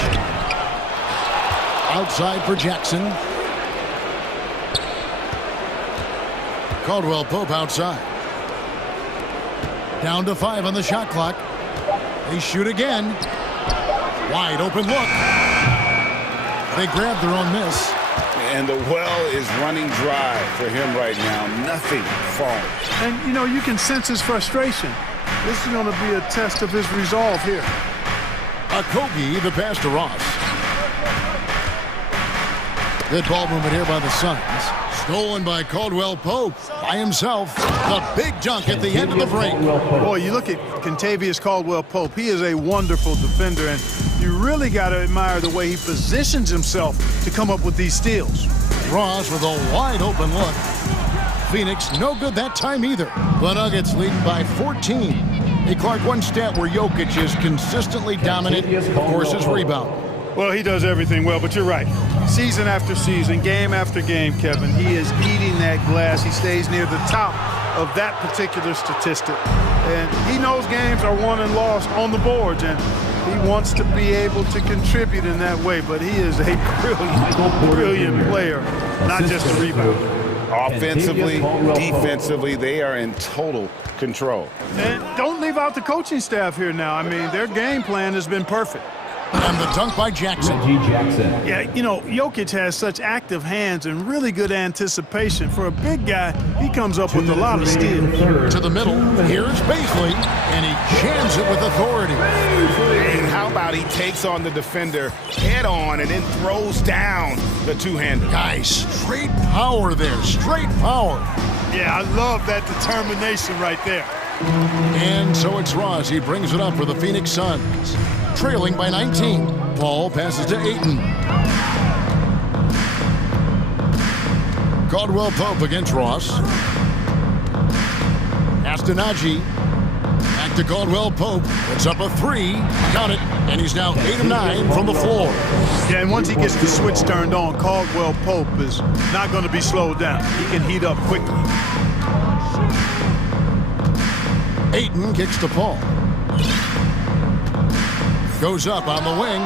Outside for Jackson. Caldwell Pope outside. Down to 5 on the shot clock. They shoot again. Wide open look. They grab their own miss. And the well is running dry for him right now. Nothing falling. And, you know, you can sense his frustration. This is going to be a test of his resolve here. Okogie, the pass to Ross. Good ball movement here by the Suns. Stolen by Caldwell Pope by himself. The big dunk at the end of the break. Boy, you look at Kentavious Caldwell-Pope. He is a wonderful defender, and you really got to admire the way he positions himself to come up with these steals. Ross with a wide open look. Phoenix no good that time either. The Nuggets leading by 14. Hey, Clark, one stat where Jokic is consistently dominant, of course, is rebound. Well, he does everything well, but you're right. Season after season, game after game, Kevin, he is eating that glass. He stays near the top of that particular statistic. And he knows games are won and lost on the boards. And He wants to be able to contribute in that way, but he is a brilliant player, not just a rebounder. Offensively, defensively, they are in total control. And don't leave out the coaching staff here now. I mean, their game plan has been perfect. And the dunk by Jackson. Yeah, you know, Jokic has such active hands and really good anticipation. For a big guy, he comes up with a lot of steel. To the middle, here's Baisley, and he jams it with authority. And how about he takes on the defender head on and then throws down the two-hander. Guys, straight power there, straight power. Yeah, I love that determination right there. And so it's Ross. He brings it up for the Phoenix Suns. Trailing by 19. Paul passes to Ayton. Caldwell Pope against Ross. Astenaji. Back to Caldwell Pope. It's up a three. Count it. And he's now 8 of 9 from the floor. Yeah, and once he gets the switch turned on, Caldwell Pope is not going to be slowed down. He can heat up quickly. Ayton kicks to Paul. Goes up on the wing.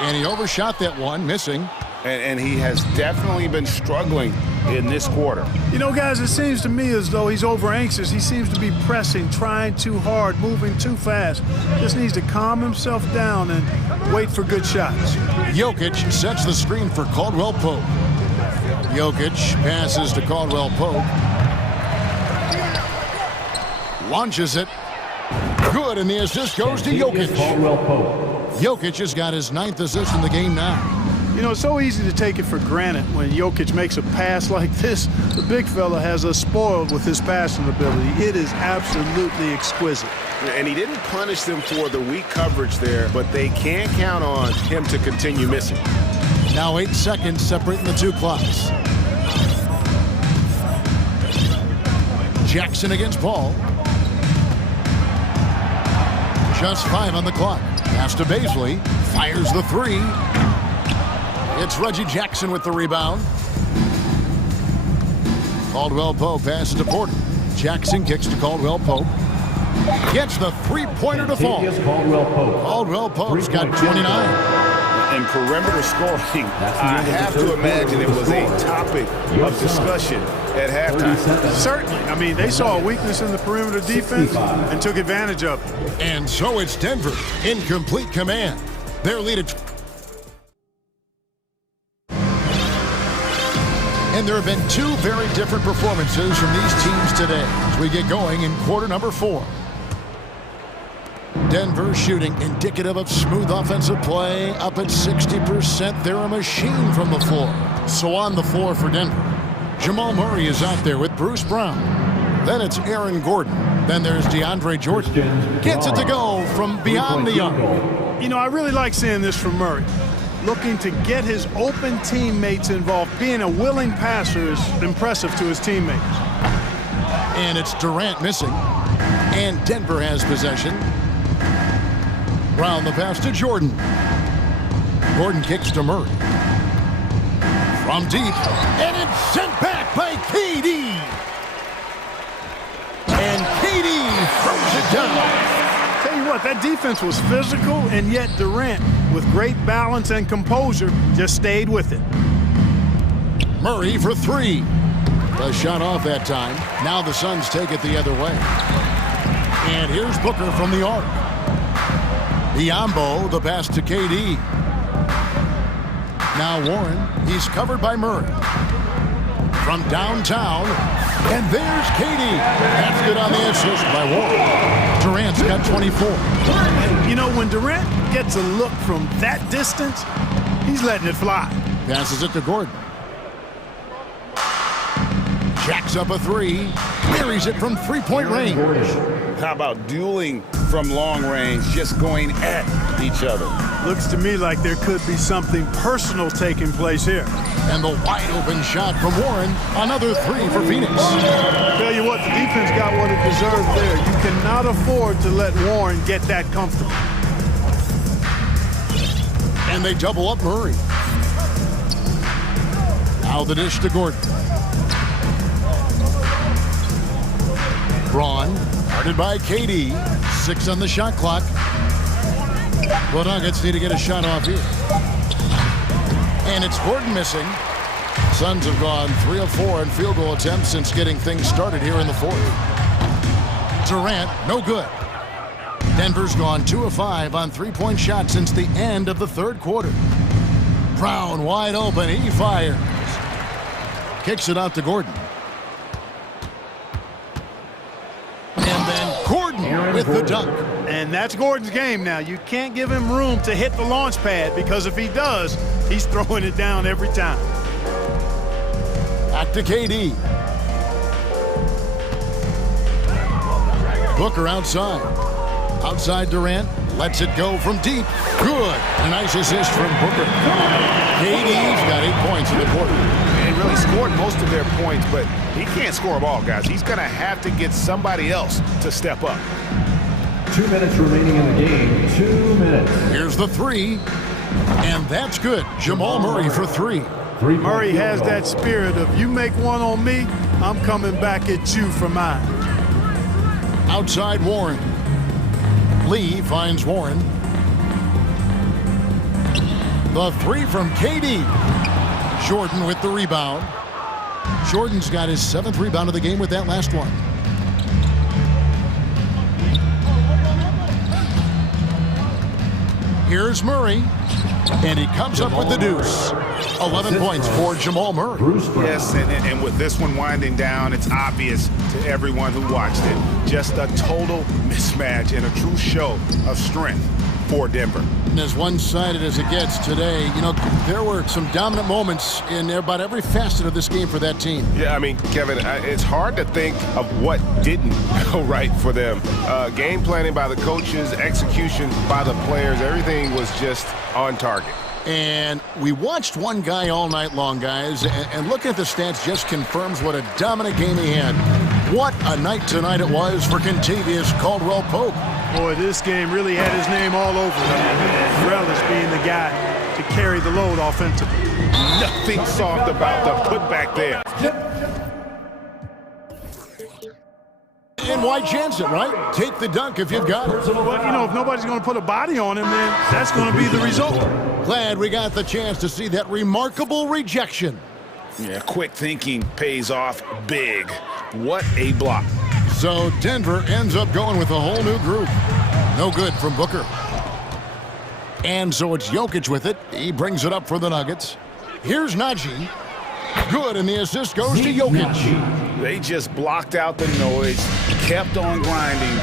And he overshot that one, missing. And he has definitely been struggling in this quarter. You know, guys, it seems to me as though he's over anxious. He seems to be pressing, trying too hard, moving too fast. Just needs to calm himself down and wait for good shots. Jokic sets the screen for Caldwell Pope. Jokic passes to Caldwell Pope. Launches it. Good, and the assist goes to Jokic. Jokic has got his 9th assist in the game now. You know, it's so easy to take it for granted when Jokic makes a pass like this. The big fella has us spoiled with his passing ability. It is absolutely exquisite. And he didn't punish them for the weak coverage there, but they can't count on him to continue missing. Now 8 seconds separating the two clocks. Jackson against Paul. Just 5 on the clock. Pass to Baisley. Fires the three. It's Reggie Jackson with the rebound. Caldwell Pope passes to Porter. Jackson kicks to Caldwell Pope. Gets the three-pointer to fall. Caldwell Pope's got 29. And perimeter scoring, I have to imagine it was a topic of discussion at halftime. Certainly. I mean, they saw a weakness in the perimeter defense and took advantage of it. And so it's Denver in complete command. Their lead at... And there have been 2 very different performances from these teams today as we get going in quarter number 4. Denver shooting indicative of smooth offensive play, up at 60%. They're a machine from the floor. So on the floor for Denver, Jamal Murray is out there with Bruce Brown. Then it's Aaron Gordon. Then there's DeAndre Jordan. Gets it to go from beyond the arc. You know, I really like seeing this from Murray. Looking to get his open teammates involved. Being a willing passer is impressive to his teammates. And it's Durant missing. And Denver has possession. Brown the pass to Jordan. Gordon kicks to Murray. From deep. And it's sent back by KD. And KD throws it down. Tell you what, that defense was physical, and yet Durant, with great balance and composure, just stayed with it. Murray for 3. The shot off that time. Now the Suns take it the other way. And here's Booker from the arc. Biombo, the pass to KD. Now Warren, he's covered by Murray. From downtown, and there's KD. That's good on the assist by Warren. Durant's got 24. You know, when Durant gets a look from that distance, he's letting it fly. Passes it to Gordon. Jacks up a 3. Marries it from three-point range. How about dueling from long range, just going at each other? Looks to me like there could be something personal taking place here. And the wide-open shot from Warren. Another 3 for Phoenix. Tell you what, the defense got what it deserved there. You cannot afford to let Warren get that comfortable. And they double up Murray. Now the dish to Gordon. Braun, guarded by KD. 6 on the shot clock. Well, Nuggets need to get a shot off here. And it's Gordon missing. Suns have gone 3 of 4 in field goal attempts since getting things started here in the fourth. Durant, no good. Denver's gone 2 of 5 on three-point shots since the end of the third quarter. Brown wide open, he fires. Kicks it out to Gordon. And then Gordon with the dunk. And that's Gordon's game now. You can't give him room to hit the launch pad, because if he does, he's throwing it down every time. Back to KD. Booker outside. Outside Durant. Lets it go from deep. Good. A nice assist from Booker. KD's got 8 points in the quarter. They really scored most of their points, but he can't score them all, guys. He's going to have to get somebody else to step up. 2 minutes remaining in the game. 2 minutes. Here's the three. And that's good. Jamal Murray for three. Murray has that spirit of, you make one on me, I'm coming back at you for mine. Outside Warren. Lee finds Warren. The three from KD. Jordan with the rebound. Jordan's got his 7th rebound of the game with that last one. Here's Murray. And he comes up with the deuce. 11 points for Jamal Murray. Yes, and with this one winding down, it's obvious to everyone who watched it. Just a total mismatch and a true show of strength for Denver. And as one-sided as it gets today, you know, there were some dominant moments in about every facet of this game for that team. Yeah, I mean, Kevin, it's hard to think of what didn't go right for them. Game planning by the coaches, execution by the players, everything was just on target. And we watched one guy all night long, guys, and looking at the stats just confirms what a dominant game he had. What a night tonight it was for Kentavious Caldwell-Pope. Boy, this game really had his name all over it. And Relish being the guy to carry the load offensively. Nothing soft about the putback there. And why chance it, right? Take the dunk if you've got it. But, you know, if nobody's going to put a body on him, then that's going to be the result. Glad we got the chance to see that remarkable rejection. Yeah, quick thinking pays off big. What a block. So Denver ends up going with a whole new group. No good from Booker. And so it's Jokic with it. He brings it up for the Nuggets. Here's Najee. Good, and the assist goes to Jokic. They just blocked out the noise, kept on grinding,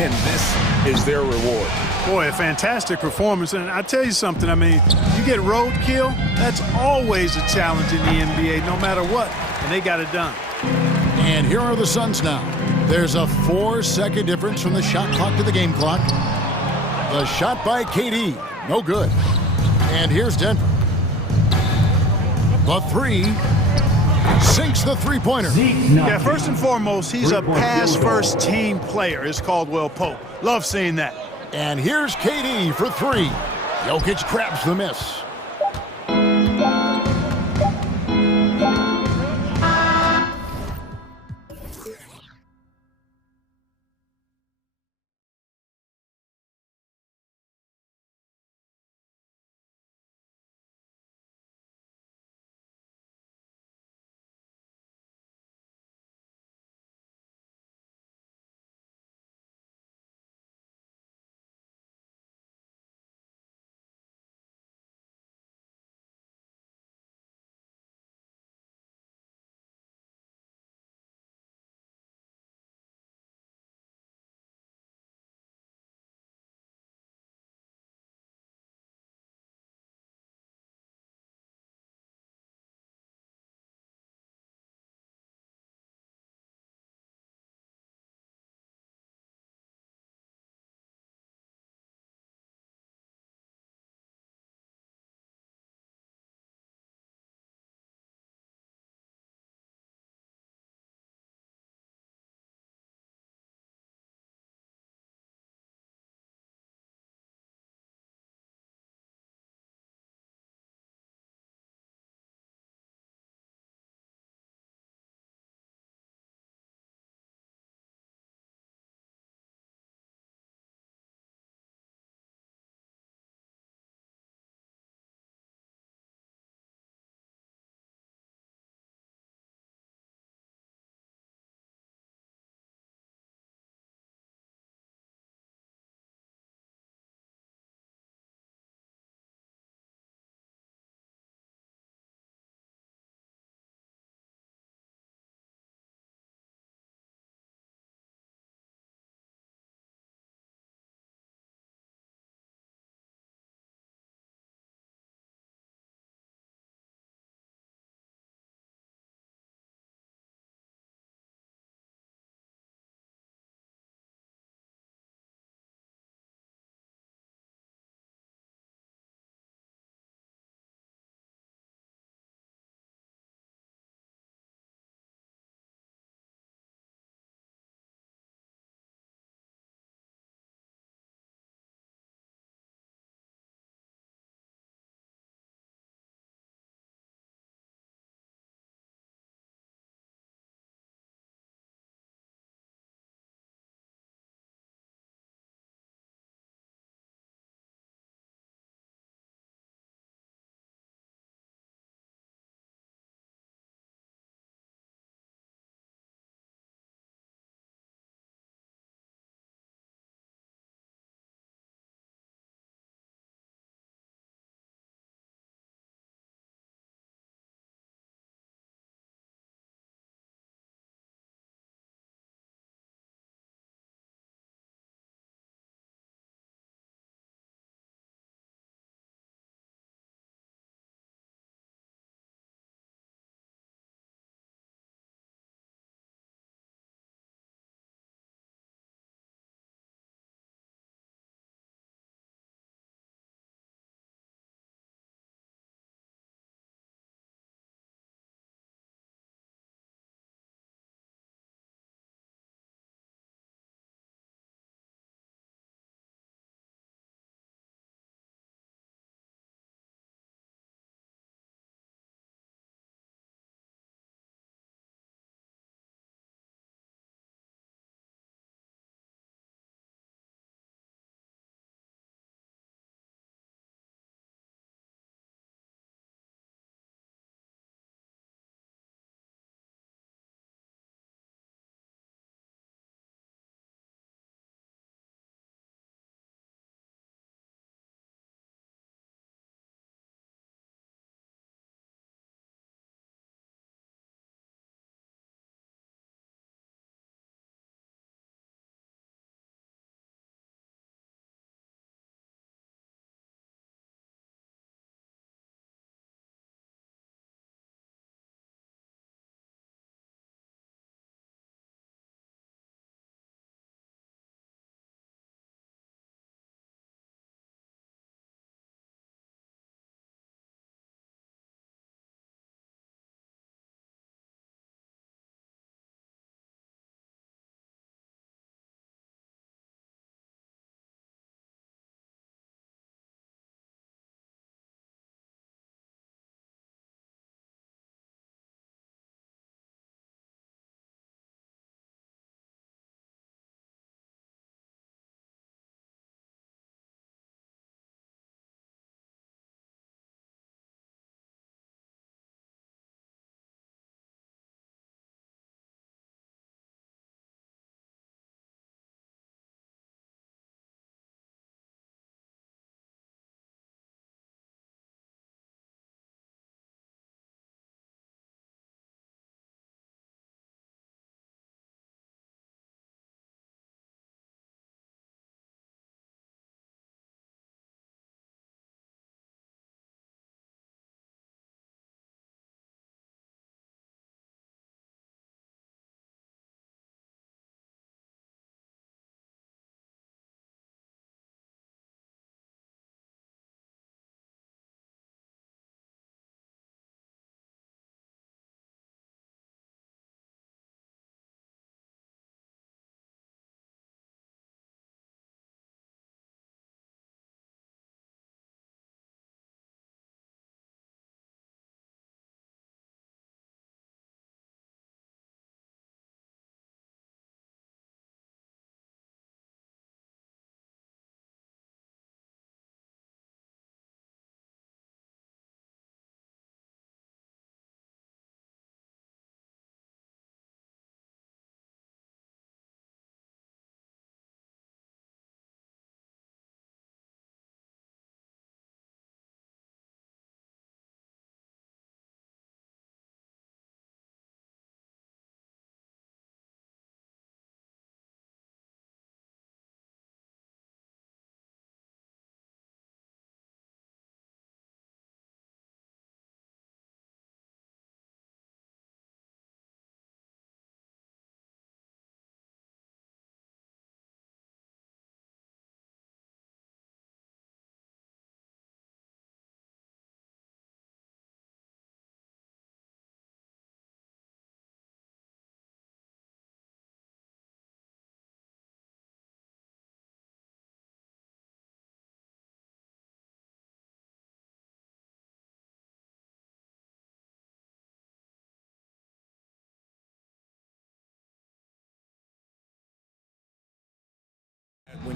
and this is their reward. Boy, a fantastic performance. And I tell you something, I mean, you get roadkill, that's always a challenge in the NBA, no matter what. And they got it done. And here are the Suns now. There's a 4-second difference from the shot clock to the game clock. The shot by KD, no good. And here's Denver. The three sinks the three-pointer. Yeah, first and foremost, he's a pass-first team player. It's Caldwell-Pope. Love seeing that. And here's KD for three. Jokic grabs the miss.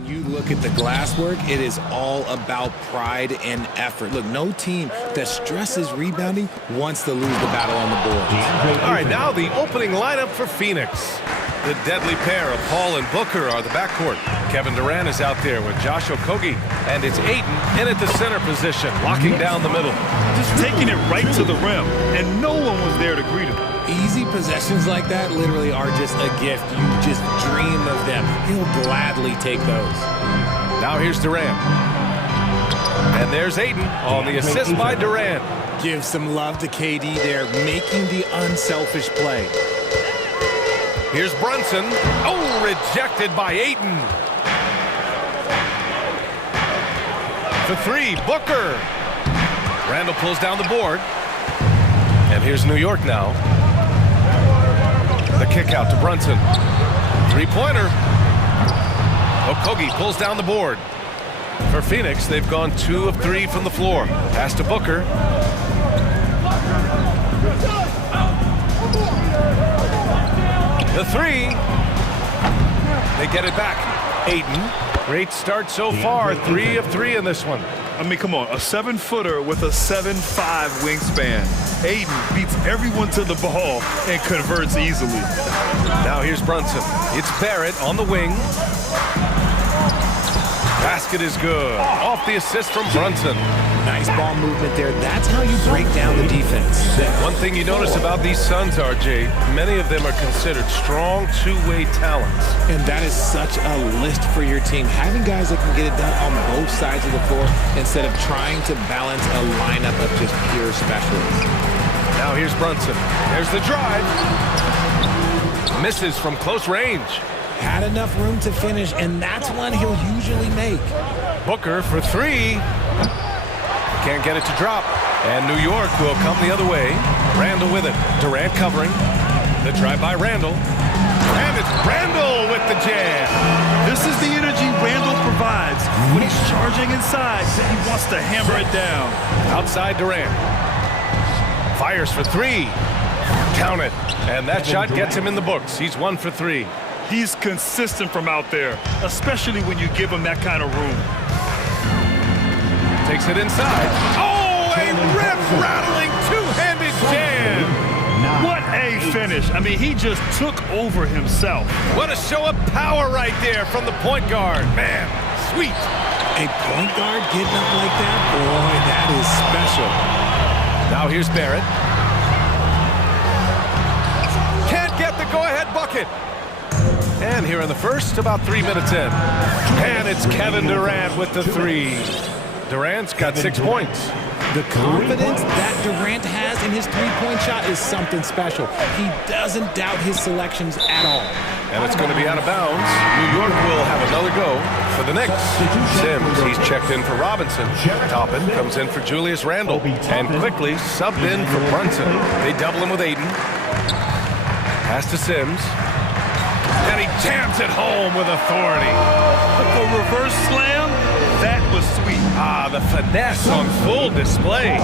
You look at the glass work, it is all about pride and effort. Look, no team that stresses rebounding wants to lose the battle on the board. All right, now the opening lineup for Phoenix. The deadly pair of Paul and Booker are the backcourt. Kevin Durant is out there with Josh Okogie, and it's Ayton in at the center position, locking down the middle. Just taking it right to the rim, and no one was there to greet him. Easy possessions like that literally are just a gift. You just dream of them. He'll gladly take those. Now here's Durant. And there's Ayton on the assist by Durant. Give some love to KD there, making the unselfish play. Here's Brunson. Oh, rejected by Ayton. For three, Booker. Randall pulls down the board. And here's New York now. The kick out to Brunson. Three-pointer. Okogie pulls down the board. For Phoenix, they've gone 2 of 3 from the floor. Pass to Booker. The three. They get it back. Ayton. Great start so far. 3 of 3 in this one. I mean, come on, a 7-footer with a 7'5" wingspan. Ayton beats everyone to the ball and converts easily. Now here's Brunson. It's Barrett on the wing. Basket is good. Off the assist from Brunson. Nice ball movement there. That's how you break down the defense. One thing you notice about these Suns, RJ, many of them are considered strong two-way talents. And that is such a list for your team. Having guys that can get it done on both sides of the floor instead of trying to balance a lineup of just pure specialists. Now here's Brunson. There's the drive. Misses from close range. Had enough room to finish, and that's one he'll usually make. Booker for three. Can't get it to drop. And New York will come the other way. Randall with it. Durant covering. The drive by Randall. And it's Randall with the jam. This is the energy Randall provides. When he's charging inside, he wants to hammer it down. Outside Durant. Fires for three. Count it. And that shot gets him in the books. He's 1 for 3. He's consistent from out there, especially when you give him that kind of room. Takes it inside. Oh, a rip-rattling two-handed jam. What a finish. I mean, he just took over himself. What a show of power right there from the point guard. Man, sweet. A point guard getting up like that? Boy, that is special. Now here's Barrett. Can't get the go-ahead bucket. And here in the first, about 3 minutes in. And it's Kevin Durant with the three. Durant's got 6 points. The confidence that Durant has in his three-point shot is something special. He doesn't doubt his selections at all. And it's going to be out of bounds. New York will have another go for the Knicks. Sims, he's checked in for Robinson. Toppin comes in for Julius Randle. And quickly subbed in for Brunson. They double him with Ayton. Pass to Sims. And he jams it home with authority. The reverse slam, that was sweet. Ah, the finesse on full display.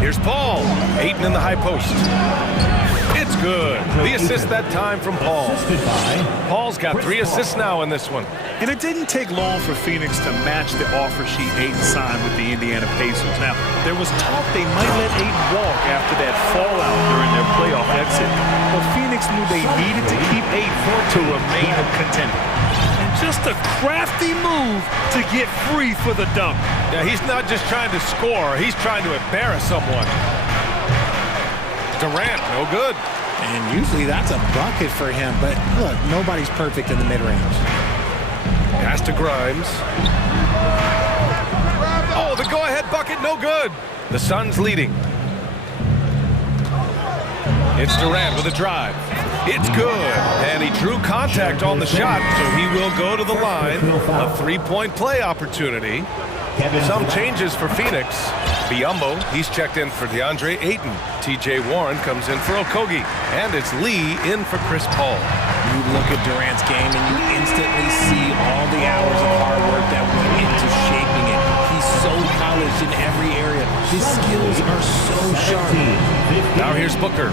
Here's Paul. Ayton in the high post. It's good. The assist that time from Paul. Paul's got 3 assists now in this one. And it didn't take long for Phoenix to match the offer sheet Ayton signed with the Indiana Pacers. Now, there was talk they might let Ayton walk after that fallout during their playoff exit. But Phoenix knew they needed to keep Ayton to remain a contender. And just a crafty move to get free for the dunk. Yeah, he's not just trying to score. He's trying to embarrass someone. Durant, no good. And usually that's a bucket for him. But look, nobody's perfect in the mid-range. Pass to Grimes. Oh, the go-ahead bucket, no good. The Suns leading. It's Durant with a drive. It's good. And he drew contact on the shot, so he will go to the line. A 3-point play opportunity. Some changes for Phoenix. Biyombo, he's checked in for DeAndre Ayton. TJ Warren comes in for Okogie. And it's Lee in for Chris Paul. You look at Durant's game and you instantly see all the hours of hard work that went into shaping it. He's so polished in every area. His skills are so sharp. Now here's Booker.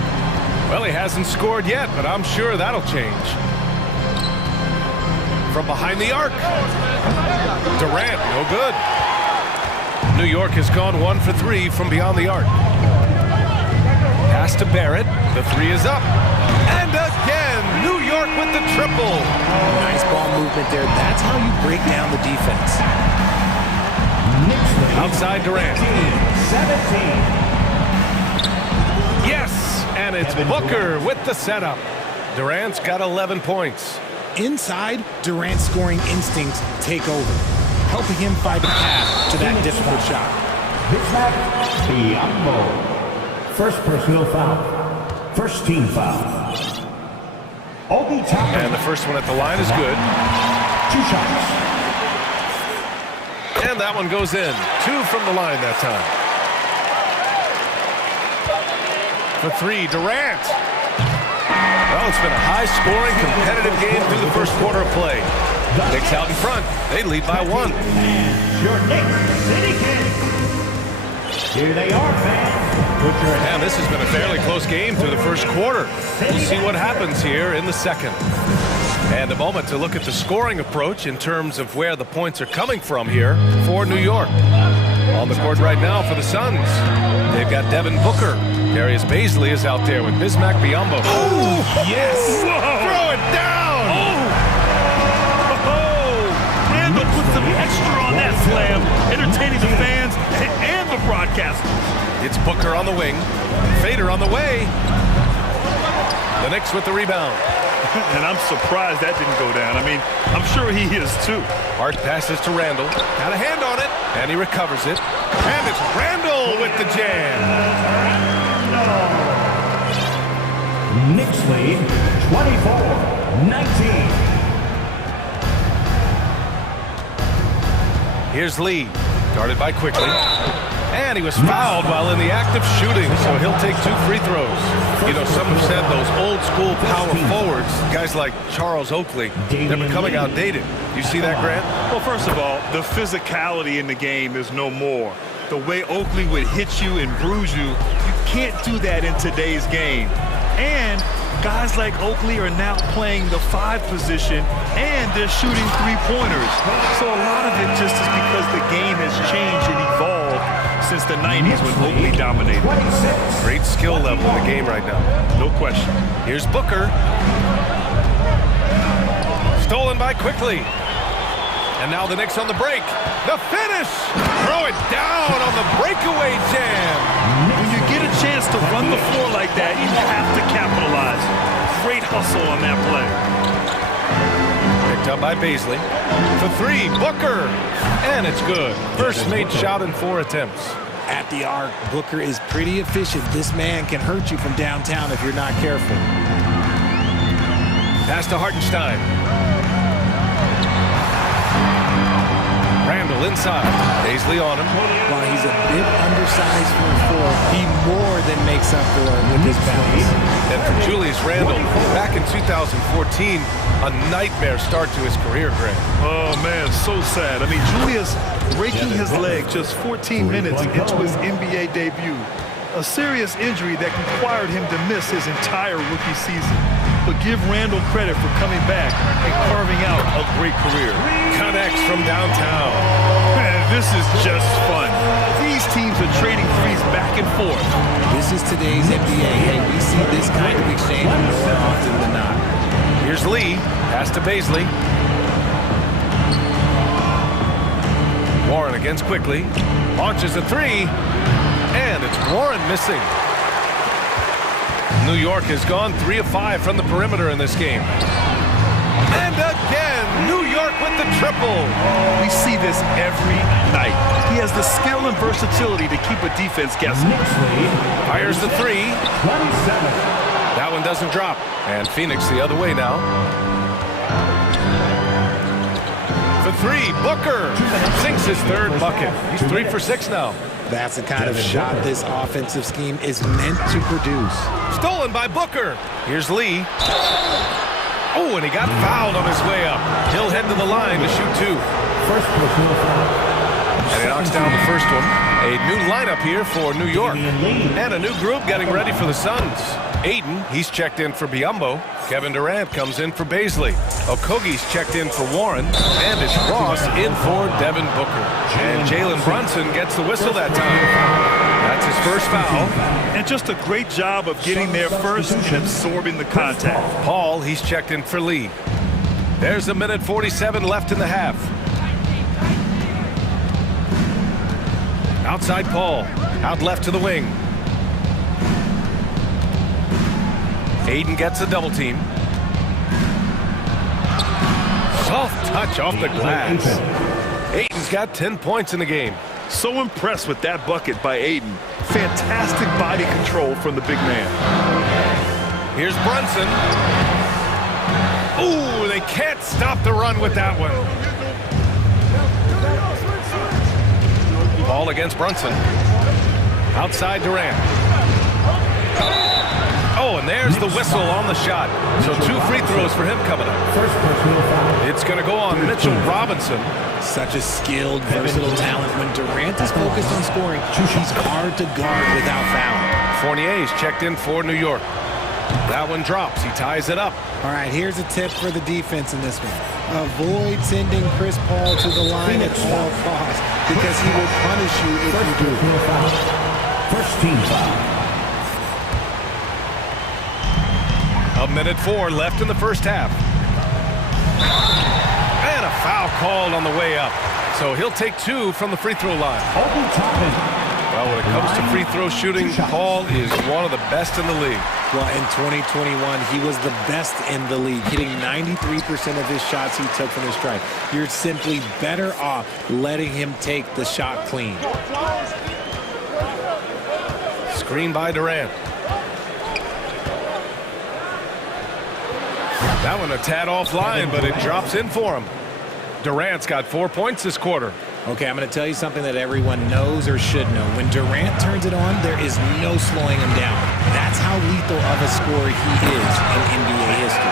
Well, he hasn't scored yet, but I'm sure that'll change. from behind the arc. Durant, no good. New York has gone 1 for 3 from beyond the arc. Pass to Barrett. The three is up. And again, New York with the triple. Nice ball movement there. That's how you break down the defense. Outside Durant. 17. Yes, and it's Booker with the setup. Durant's got 11 points. Inside, Durant's scoring instincts take over, helping him find a path to that difficult shot. First personal foul. First team foul. And the first one at the line is good. 2 shots. And that one goes in. 2 from the line that time. For 3, Durant. Well, it's been a high-scoring, competitive game through the first quarter of play. Knicks out in front. They lead by 1. Your Knicks City Kings. Here they are, fans. And this has been a fairly close game through the first quarter. We'll see what happens here in the second. And a moment to look at the scoring approach in terms of where the points are coming from here for New York. On the court right now for the Suns, they've got Devin Booker. Darius Bazley is out there with Bismack Biyombo. Oh, yes! Whoa. Throw it down! Randall put some extra on that slam, entertaining the fans and the broadcasters. It's Booker on the wing. Fader on the way. The Knicks with the rebound. And I'm surprised that didn't go down. I mean, I'm sure he is too. Hart passes to Randall. Got a hand on it. And he recovers it. And it's Randall with the jam. Knicks lead 24-19. Here's Lee. Guarded by Quickly. And he was fouled while in the act of shooting, so he'll take 2 free throws. You know, some have said those old-school power forwards, guys like Charles Oakley, they're becoming outdated. You see that, Grant? Well, first of all, the physicality in the game is no more. The way Oakley would hit you and bruise you, you can't do that in today's game. And guys like Oakley are now playing the 5 position, and they're shooting 3-pointers. So a lot of it just is because the game has changed and evolved since the 90s when Oakley dominated. Great skill level in the game right now. No question. Here's Booker. Stolen by Quickly. And now the Knicks on the break. The finish! Throw it down on the breakaway jam. When you get a chance to run the floor like that, you have to capitalize. Great hustle on that play. Picked up by Bazley. For 3, Booker. And it's good. First made shot in 4 attempts. At the arc, Booker is pretty efficient. This man can hurt you from downtown if you're not careful. Pass to Hartenstein. Randall inside. Bazley on him. While he's a bit undersized for a 4, he more than makes up for it with his bounce. And for Julius Randle, back in 2014, a nightmare start to his career, Grant. Oh, man, so sad. I mean, Julius breaking his leg just 14 minutes into his NBA debut. A serious injury that required him to miss his entire rookie season. But give Randall credit for coming back and carving out a great career. Connects from downtown. Man, this is just fun. These teams are trading threes back and forth. This is today's NBA. Hey, we see this kind of exchange more often than not. Here's Lee. Pass to Bazley. Warren against Quickly. Launches a 3. And it's Warren missing. New York has gone 3 of 5 from the perimeter in this game. And again, New York with the triple. We see this every night. He has the skill and versatility to keep a defense guessing. Fires the 3. That one doesn't drop. And Phoenix the other way now. For 3, Booker sinks his 3rd bucket. He's 3 for 6 now. That's the kind of shot this offensive scheme is meant to produce. Stolen by Booker. Here's Lee. Oh, and he got fouled on his way up. He'll head to the line to shoot 2. And he knocks down the first one. A new lineup here for New York. And a new group getting ready for the Suns. Aiden, he's checked in for Biombo. Kevin Durant comes in for Baisley. Okogie's checked in for Warren. And it's Ross in for Devin Booker. And Jalen Brunson gets the whistle that time. That's his first foul. And just a great job of getting there first and absorbing the contact. Paul, he's checked in for Lee. There's a minute 47 left in the half. Outside Paul, out left to the wing. Aiden gets a double team. Soft touch off the glass. Aiden's got 10 points in the game. So impressed with that bucket by Aiden. Fantastic body control from the big man. Here's Brunson. Ooh, they can't stop the run with that one. Ball against Brunson. Outside Durant. Oh, and there's the whistle on the shot. So 2 free throws for him coming up. It's going to go on Mitchell Robinson. Such a skilled, versatile talent. When Durant is focused on scoring, he's hard to guard without fouling. Fournier's checked in for New York. That one drops. He ties it up. All right, here's a tip for the defense in this one. Avoid sending Chris Paul to the line at all costs because he will punish you if you do. First team foul. A minute 4 left in the first half. And a foul called on the way up. So he'll take 2 from the free throw line. Well, when it comes to free throw shooting, Paul is one of the best in the league. Well, in 2021, he was the best in the league, hitting 93% of his shots he took from the stripe. You're simply better off letting him take the shot clean. Screen by Durant. That one a tad offline, but it drops in for him. Durant's got 4 points this quarter. Okay, I'm going to tell you something that everyone knows or should know. When Durant turns it on, there is no slowing him down. That's how lethal of a scorer he is in NBA history.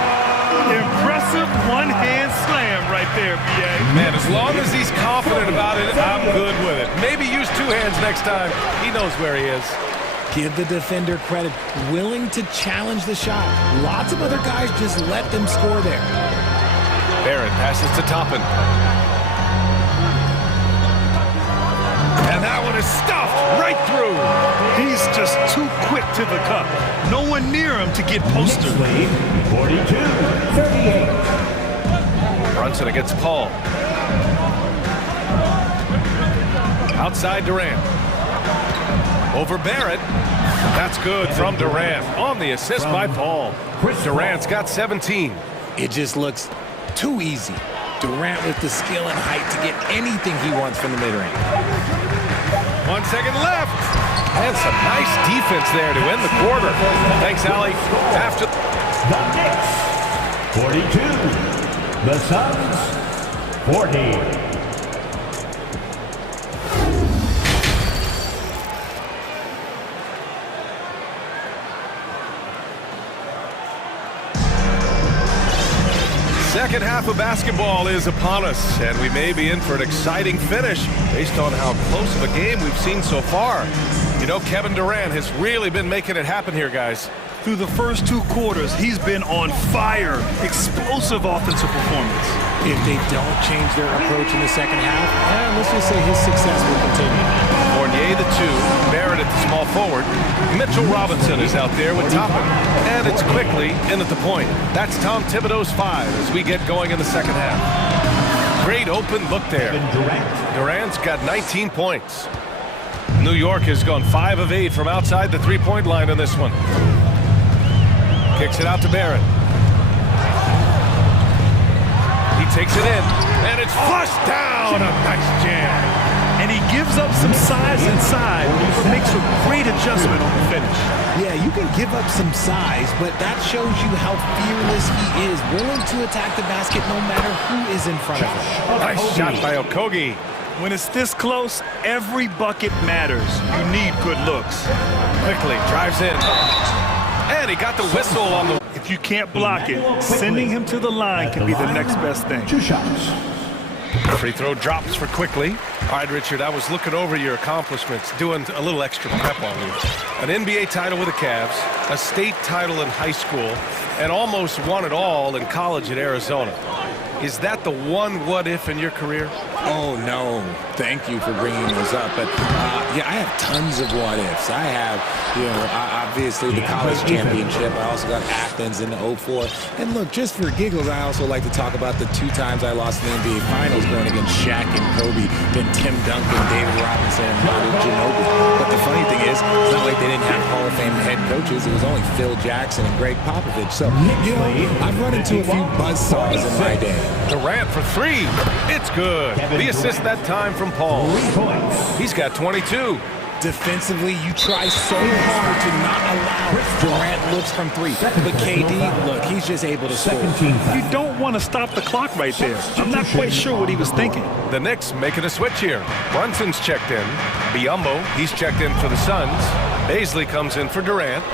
Impressive one-hand slam right there, B.A. Man, as long as he's confident about it, I'm good with it. Maybe use 2 hands next time. He knows where he is. Give the defender credit, willing to challenge the shot. Lots of other guys just let them score there. Barrett passes to Toppin. And that one is stuffed right through. He's just too quick to the cup. No one near him to get posted. 42-38. Brunson against Paul. Outside Durant. Over Barrett. That's good from Durant on the assist by Paul. Durant's got 17. It just looks too easy. Durant with the skill and height to get anything he wants from the mid-range. 1 second left. And some nice defense there to end the quarter. Thanks, Allie. After The Knicks, 42. The Suns, 40. Second half of basketball is upon us, and we may be in for an exciting finish based on how close of a game we've seen so far. You know, Kevin Durant has really been making it happen here, guys. Through the first 2 quarters, he's been on fire. Explosive offensive performance. If they don't change their approach in the second half, let's just say his success will continue. Fournier the 2, Barrett at the small forward. Mitchell Robinson is out there with Toppin. And it's quickly in at the point. That's Tom Thibodeau's 5 as we get going in the second half. Great open look there. Durant's got 19 points. New York has gone 5 of 8 from outside the three-point line in this one. Kicks it out to Barrett. He takes it in, and it's flushed down. A nice jam. And he gives up some size inside, but makes a great adjustment on the finish. Yeah, you can give up some size, but that shows you how fearless he is, willing to attack the basket no matter who is in front of him. Nice shot by Okogie. When it's this close, every bucket matters. You need good looks. Quickly drives in. And he got the whistle on the... If you can't block it, sending him to the line can be the next best thing. 2 shots. Free throw drops for Quickly. All right, Richard, I was looking over your accomplishments, doing a little extra prep on you. An NBA title with the Cavs, a state title in high school, and almost won it all in college at Arizona. Is that the one what-if in your career? Oh, no. Thank you for bringing those up. But, yeah, I have tons of what-ifs. I have, obviously the college championship. I also got Athens in the 04. And, look, just for giggles, I also like to talk about the 2 times I lost in the NBA Finals going against Shaq and Kobe, then Tim Duncan, David Robinson, and Manu Ginobili. But the funny thing is, it's not like they didn't have Hall of Fame head coaches. It was only Phil Jackson and Greg Popovich. So, I've run into a few buzzsaws in my day. Durant for 3. It's good. The assist that time from Paul. He's got 22. Defensively, you try so hard to not allow Durant looks from 3. But KD, look, he's just able to score. You don't want to stop the clock right there. I'm not quite sure what he was thinking. The Knicks making a switch here. Brunson's checked in. Biyombo, he's checked in for the Suns. Baisley comes in for Durant.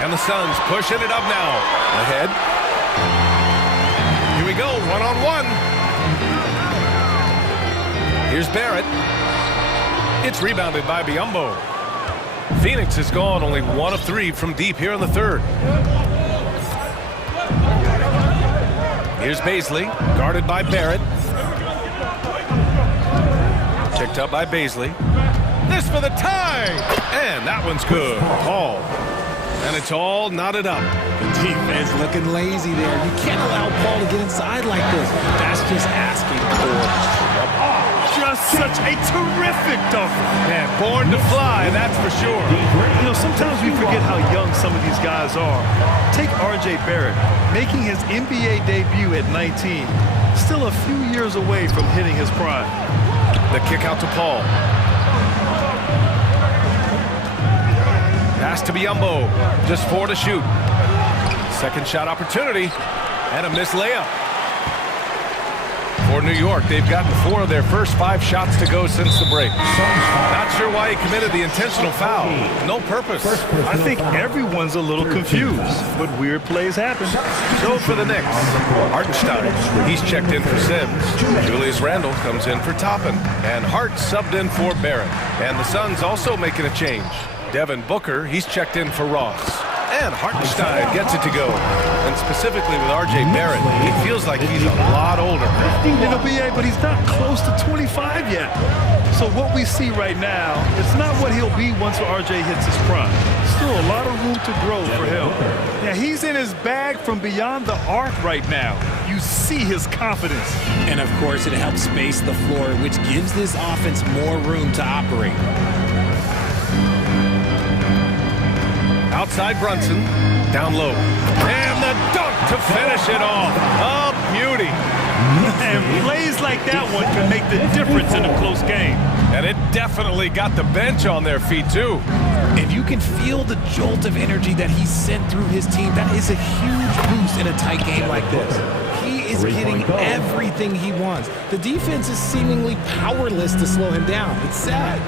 And the Suns pushing it up now. Ahead. Here we go, one-on-one. Here's Barrett. It's rebounded by Biyombo. Phoenix has gone only 1 of 3 from deep here in the 3rd. Here's Baisley, guarded by Barrett. Checked up by Baisley. This for the tie! And that one's good. Paul. And it's all knotted up. The defense looking lazy there. You can't allow Paul to get inside like this. That's just asking for just such a terrific dunker. Man, born to fly, that's for sure. Sometimes we forget how young some of these guys are. Take R.J. Barrett, making his NBA debut at 19. Still a few years away from hitting his prime. The kick out to Paul. Pass to Biyombo. Just 4 to shoot. Second shot opportunity. And a missed layup. For New York, they've gotten 4 of their first 5 shots to go since the break. Not sure why he committed the intentional foul. No purpose. I think everyone's a little confused, but weird plays happen. So for the Knicks, Hartenstein, he's checked in for Sims. Julius Randle comes in for Toppin. And Hart subbed in for Barrett. And the Suns also making a change. Devin Booker, he's checked in for Ross. And Hartenstein gets it to go. And specifically with R.J. Barrett, he feels like he's a lot older. BA, but he's not close to 25 yet. So what we see right now, it's not what he'll be once R.J. hits his prime. Still a lot of room to grow for him. Yeah, he's in his bag from beyond the arc right now. You see his confidence. And of course, it helps space the floor, which gives this offense more room to operate. Outside Brunson, down low. And the dunk to finish it off. A beauty. And plays like that one can make the difference in a close game. And it definitely got the bench on their feet, too. And you can feel the jolt of energy that he sent through his team. That is a huge boost in a tight game like this. He is getting everything he wants. The defense is seemingly powerless to slow him down. It's sad.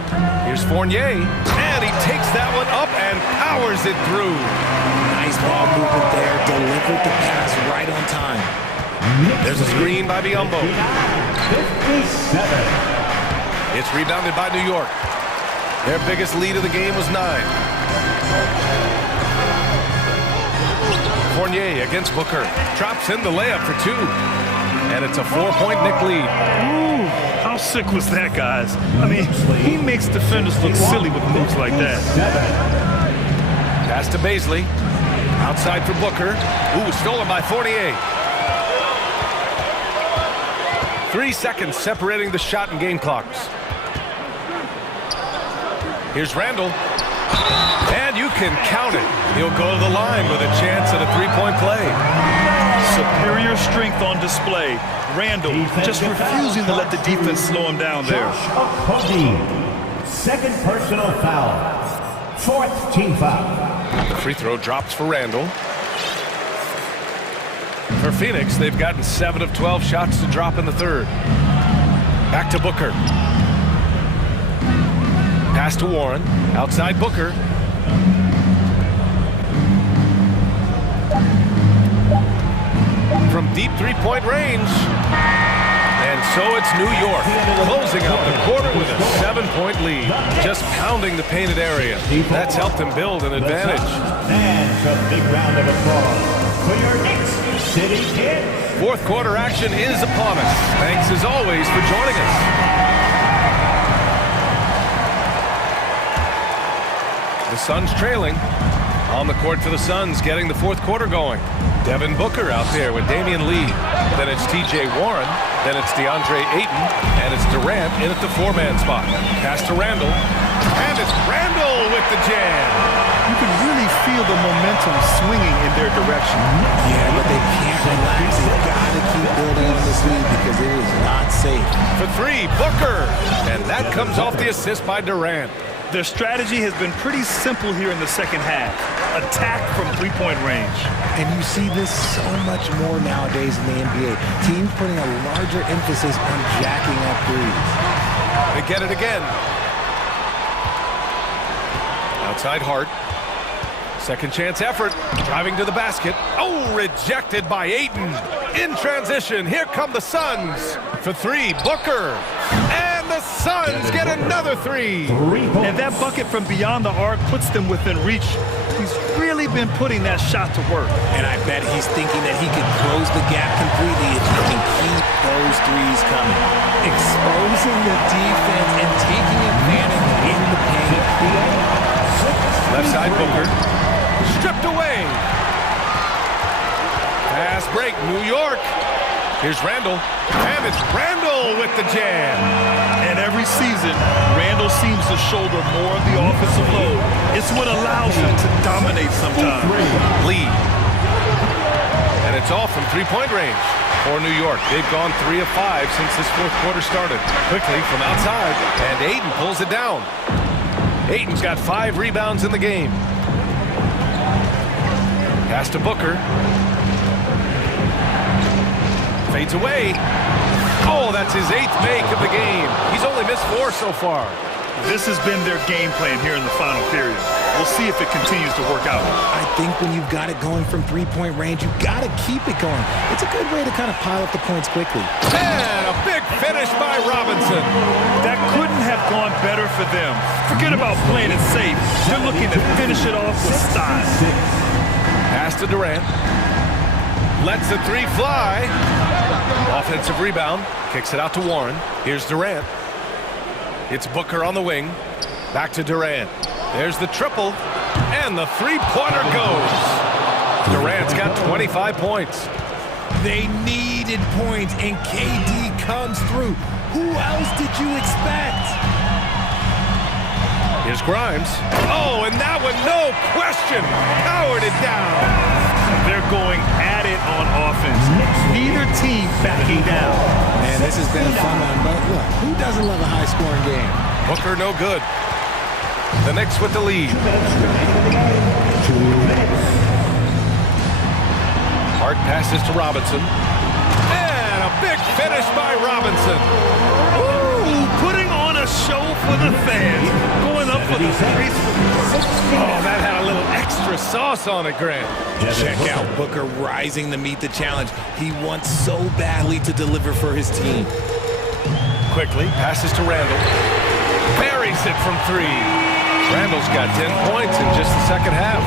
Here's Fournier, and he takes that one up and powers it through. Nice ball movement there. Delivered the pass right on time. There's a screen by Biyombo. It's rebounded by New York. Their biggest lead of the game was 9. Fournier against Booker. Drops in the layup for 2. And it's a 4-point Knick lead. Ooh, how sick was that, guys? I mean, he makes defenders look silly with moves like that. Pass to Baisley. Outside for Booker. Ooh, stolen by Fournier. 3 seconds separating the shot and game clocks. Here's Randle. And you can count it. He'll go to the line with a chance at a 3-point play. Superior strength on display. Randle just refusing to let the defense slow him down there. Second personal foul. 4th team foul. The free throw drops for Randle. For Phoenix, they've gotten 7 of 12 shots to drop in the 3rd. Back to Booker. Pass to Warren. Outside Booker. From deep 3-point range. And And so it's New York, closing out the quarter with a 7-point lead, just pounding the painted area. That's helped them build an advantage. And a big round of applause for your next City Kids. Fourth quarter action is upon us. Thanks as always for joining us. The Suns trailing. On the court for the Suns, getting the fourth quarter going. Devin Booker out there with Damian Lee. Then it's T.J. Warren. Then it's DeAndre Ayton. And it's Durant in at the four-man spot. Pass to Randall. And it's Randall with the jam. You can really feel the momentum swinging in their direction. Yeah, but they can't relax. They've got to keep building on this lead because it is not safe. For three, Booker. And that comes off the assist by Durant. Their strategy has been pretty simple here in the second half. Attack from three-point range. And you see this so much more nowadays in the NBA. Teams putting a larger emphasis on jacking up threes. They get it again. Outside Hart. Second chance effort. Driving to the basket. Oh, rejected by Ayton. In transition, here come the Suns. For three, Booker. And the Suns get another three. And that bucket from beyond the arc puts them within reach. He's really been putting that shot to work. And I bet he's thinking that he could close the gap completely if he can keep those threes coming. Exposing the defense and taking advantage in the paint. Left side Booker. Stripped away. Fast break, New York. Here's Randall. And it's Randall with the jam. And every season, Randall seems to shoulder more of the offensive load. It's what allows him to dominate sometimes. Lead. And it's all from three-point range for New York. They've gone 3 of 5 since this fourth quarter started. Quickly from outside, and Ayton pulls it down. Ayton's got 5 rebounds in the game. Pass to Booker. Fades away. Oh, that's his 8th make of the game. He's only missed 4 so far. This has been their game plan here in the final period. We'll see if it continues to work out. I think when you've got it going from three-point range, you've got to keep it going. It's a good way to kind of pile up the points quickly. And a big finish by Robinson. That couldn't have gone better for them. Forget about playing it safe. They're looking to finish it off with style. Pass to Durant. Lets the three fly. Offensive rebound. Kicks it out to Warren. Here's Durant. It's Booker on the wing. Back to Durant. There's the triple. And the three-pointer goes. Durant's got 25 points. They needed points, and KD comes through. Who else did you expect? Here's Grimes. Oh, and that one, no question, powered it down. They're going at it on offense. Neither team backing down. Man, this has been a fun one, but look, who doesn't love a high-scoring game? Booker no good. The Knicks with the lead. Hart passes to Robinson. And a big finish by Robinson. Ooh, putting on a show for the fans. Going up for the three. Oh, that had a little extra sauce on it, Grant. Check out Booker rising to meet the challenge. He wants so badly to deliver for his team. Quickly, passes to Randall. Buries it from 3. Randall's got 10 points in just the second half.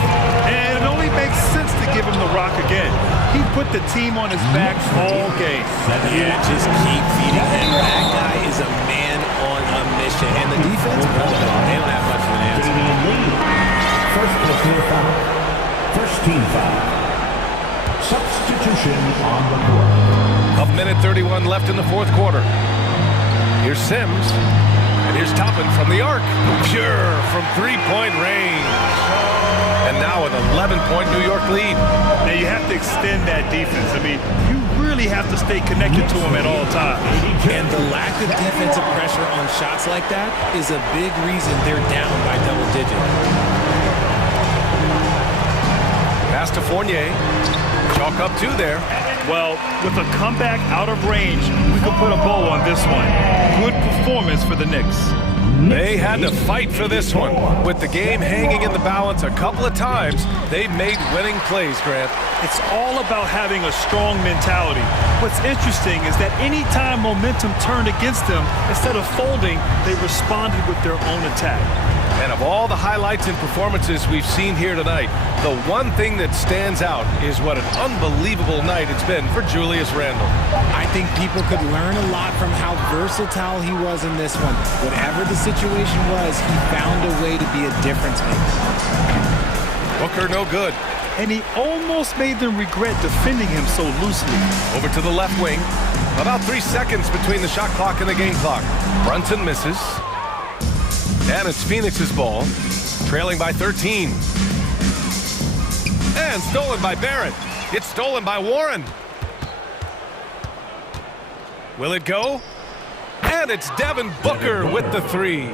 And it only makes sense to give him the rock again. He put the team on his back all game. Yeah, just keep feeding him. That guy is a man on a mission. And the defense, well, they don't have much of an answer. First team foul. Substitution on the court. A minute 31 left in the fourth quarter. Here's Sims. And here's Toppin from the arc. Pure from three-point range. And now an 11-point New York lead. Now you have to extend that defense. I mean, you really have to stay connected to them at all times. And the lack of defensive pressure on shots like that is a big reason they're down by double digits. Pass to Fournier. Chalk up 2 there. Well, with a comeback out of range, we could put a bow on this one. Good performance for the Knicks. They had to fight for this one. With the game hanging in the balance a couple of times, they made winning plays, Grant. It's all about having a strong mentality. What's interesting is that anytime momentum turned against them, instead of folding, they responded with their own attack. And of all the highlights and performances we've seen here tonight, the one thing that stands out is what an unbelievable night it's been for Julius Randle. I think people could learn a lot from how versatile he was in this one. Whatever the situation was, he found a way to be a difference maker. Booker no good. And he almost made them regret defending him so loosely. Over to the left wing. About 3 seconds between the shot clock and the game clock. Brunson misses. And it's Phoenix's ball, trailing by 13. And stolen by Barrett. It's stolen by Warren. Will it go? And it's Devin Booker with the three.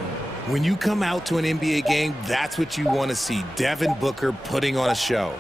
When you come out to an NBA game, that's what you want to see. Devin Booker putting on a show.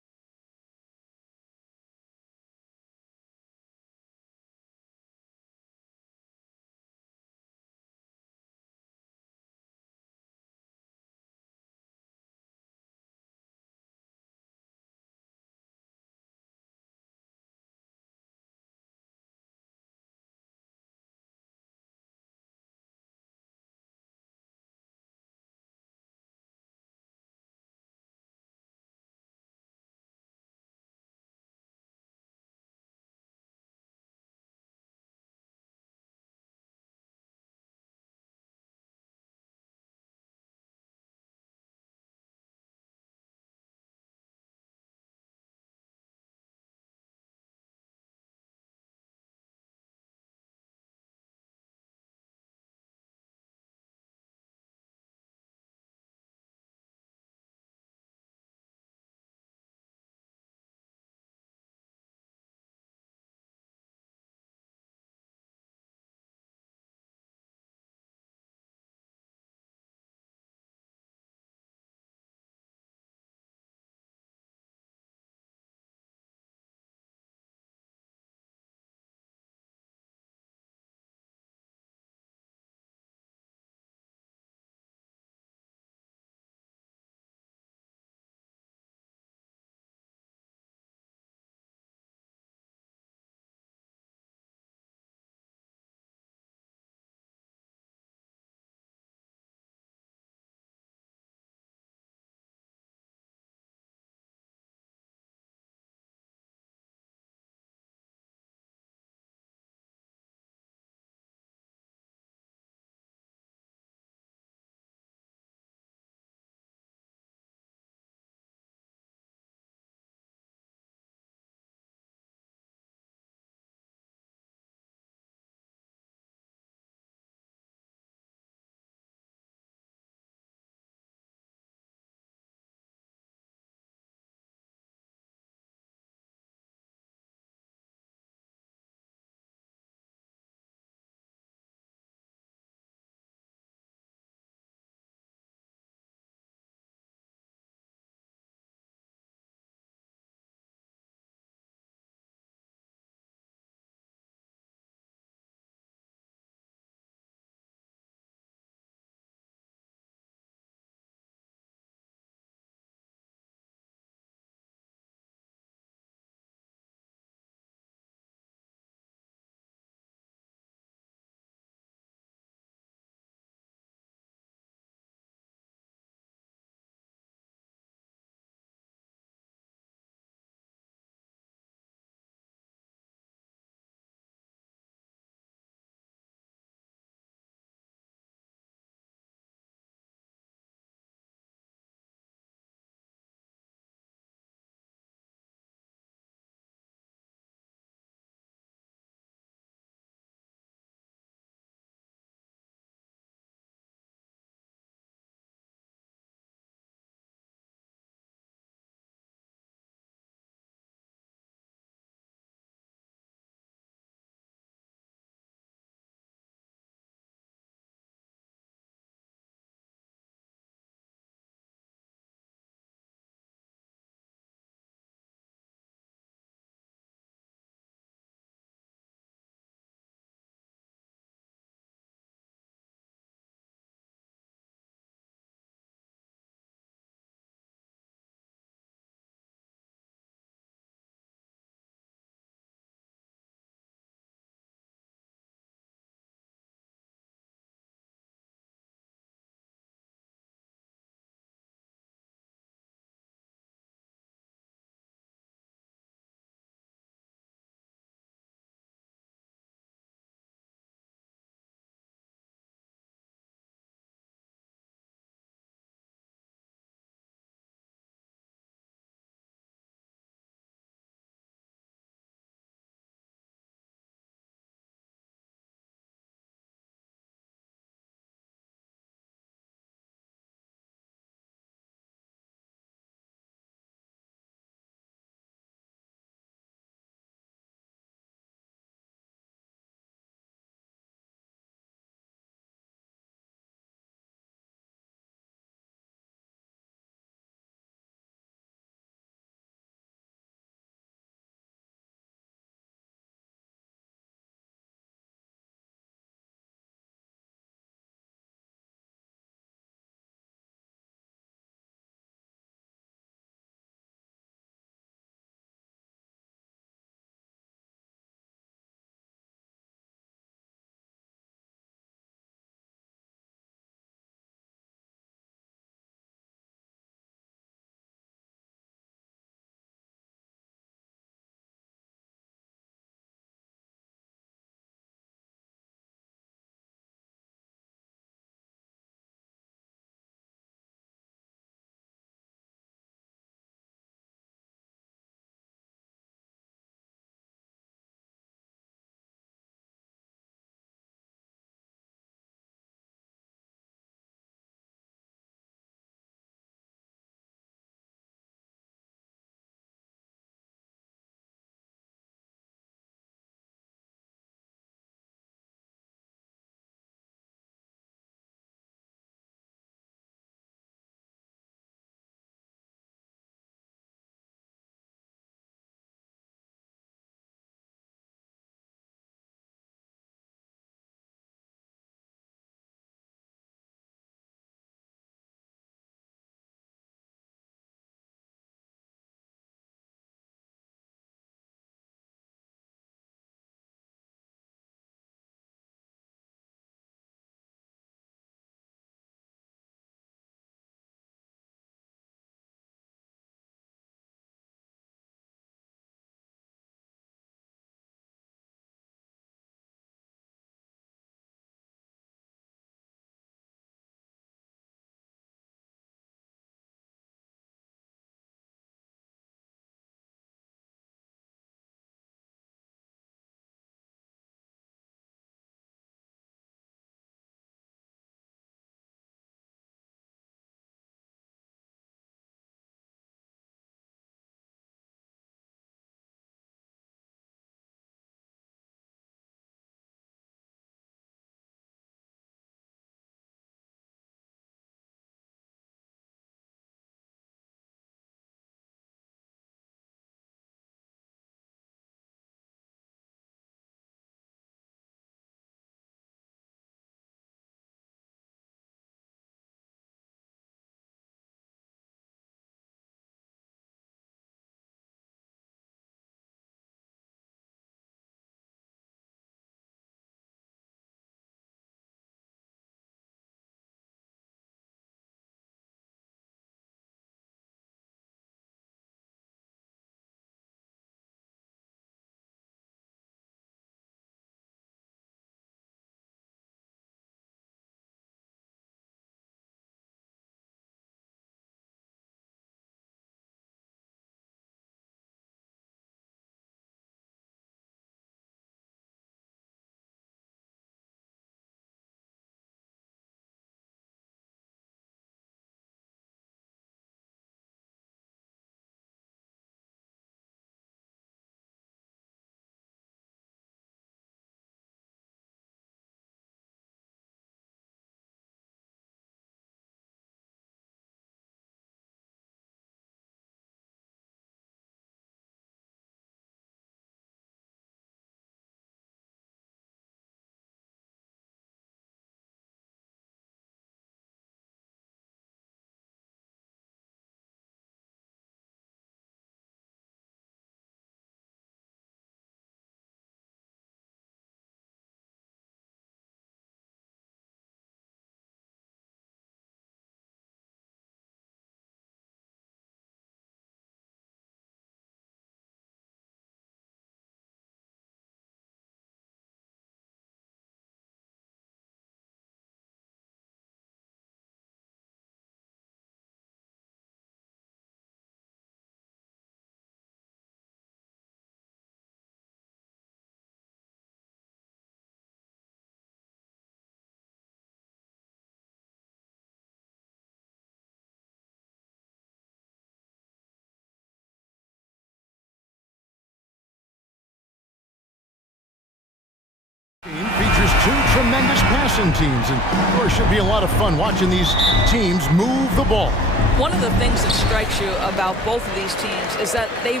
Features two tremendous passing teams, and of course should be a lot of fun watching these teams move the ball. One of the things that strikes you about both of these teams is that they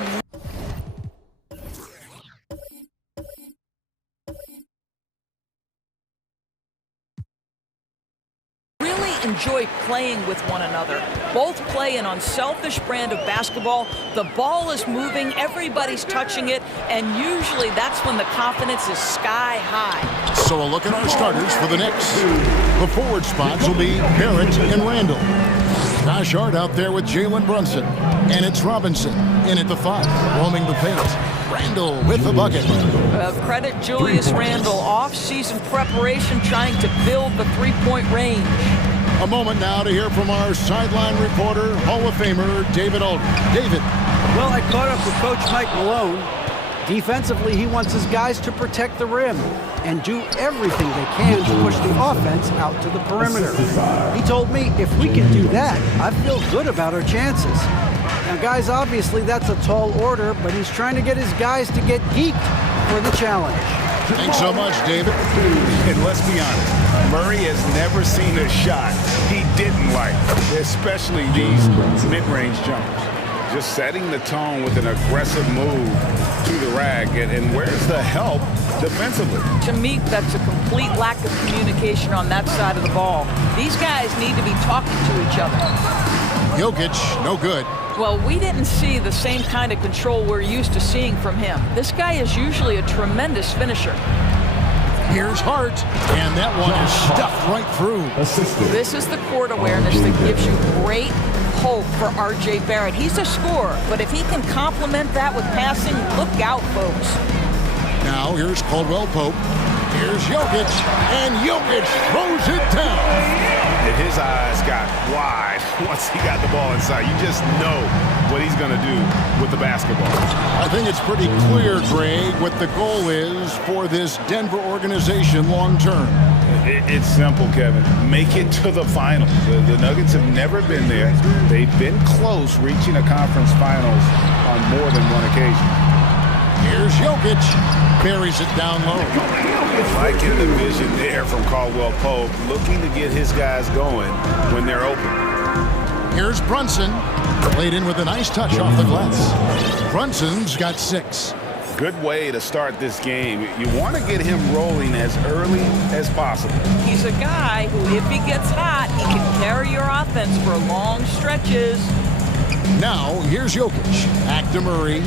enjoy playing with one another. Both play an unselfish brand of basketball. The ball is moving, everybody's touching it, and usually that's when the confidence is sky high. So a look at our starters for the Knicks. The forward spots will be Barrett and Randall. Josh Hart out there with Jalen Brunson. And it's Robinson in at the 5, roaming the paint. Randall with the bucket. Credit Julius Randall, off-season preparation trying to build the three-point range. A moment now to hear from our sideline reporter, Hall of Famer David Aldridge. David. Well, I caught up with Coach Mike Malone. Defensively, he wants his guys to protect the rim and do everything they can to push the offense out to the perimeter. He told me if we can do that, I feel good about our chances. Now, guys, obviously that's a tall order, but he's trying to get his guys to get geeked for the challenge. Thanks so much, David. And let's be honest, Murray has never seen a shot he didn't like, especially these mid-range jumpers. Just setting the tone with an aggressive move to the rack. And where's the help defensively? To me, that's a complete lack of communication on that side of the ball. These guys need to be talking to each other. Jokic, no good. Well, we didn't see the same kind of control we're used to seeing from him. This guy is usually a tremendous finisher. Here's Hart, and that one is stuffed right through. This is the court awareness that gives you great hope for R.J. Barrett. He's a scorer, but if he can complement that with passing, look out, folks. Now here's Caldwell Pope. Here's Jokic, and Jokic throws it down. And his eyes got wide once he got the ball inside. You just know what he's going to do with the basketball. I think it's pretty clear, Greg, what the goal is for this Denver organization long term. It's simple, Kevin. Make it to the finals. The Nuggets have never been there. They've been close reaching a conference finals on more than one occasion. Here's Jokic. Buries it down low. Liking the vision there from Caldwell Pope, looking to get his guys going when they're open. Here's Brunson. Played in with a nice touch off the glass. Brunson's got 6. Good way to start this game. You want to get him rolling as early as possible. He's a guy who, if he gets hot, he can carry your offense for long stretches. Now, here's Jokic. Back to Murray.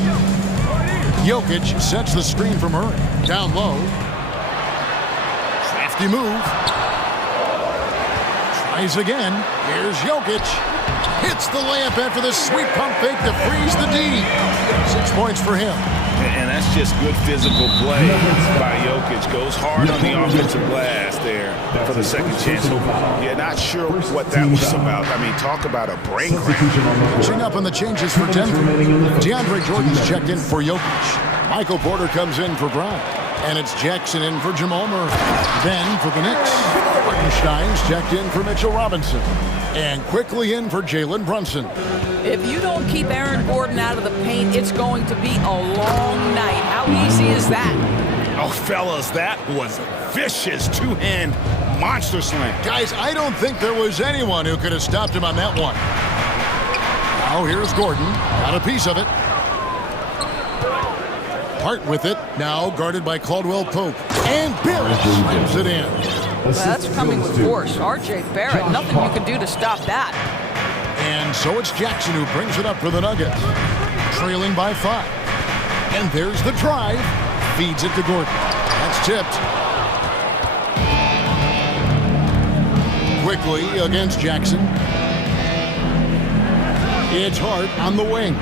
Jokic sets the screen for Murray. Down low. Crafty move. Tries again. Here's Jokic. Hits the layup after the sweet pump fake to freeze the D. 6 points for him. And that's just good physical play by Jokic. Goes hard on the offensive glass there for the second chance. Yeah, not sure what that was about. I mean, talk about a brain cramp. Catching up on the changes for Denver. DeAndre Jordan's checked in for Jokic. Michael Porter comes in for Brown. And it's Jackson in for Jamal Murray. Then for the Knicks, Hartenstein's checked in for Mitchell Robinson. And quickly in for Jalen Brunson. If you don't keep Aaron Gordon out of the paint, it's going to be a long night. How easy is that? Oh, fellas, that was vicious two-hand monster slam. Guys, I don't think there was anyone who could have stopped him on that one. Now here's Gordon. Got a piece of it. Hart with it. Now guarded by Caldwell Pope. And Barrett slams it in. Well, that's coming with force. R.J. Barrett, nothing you can do to stop that. And so it's Jackson who brings it up for the Nuggets. Trailing by 5. And there's the drive. Feeds it to Gordon. That's tipped. Quickly against Jackson. It's Hart on the wing.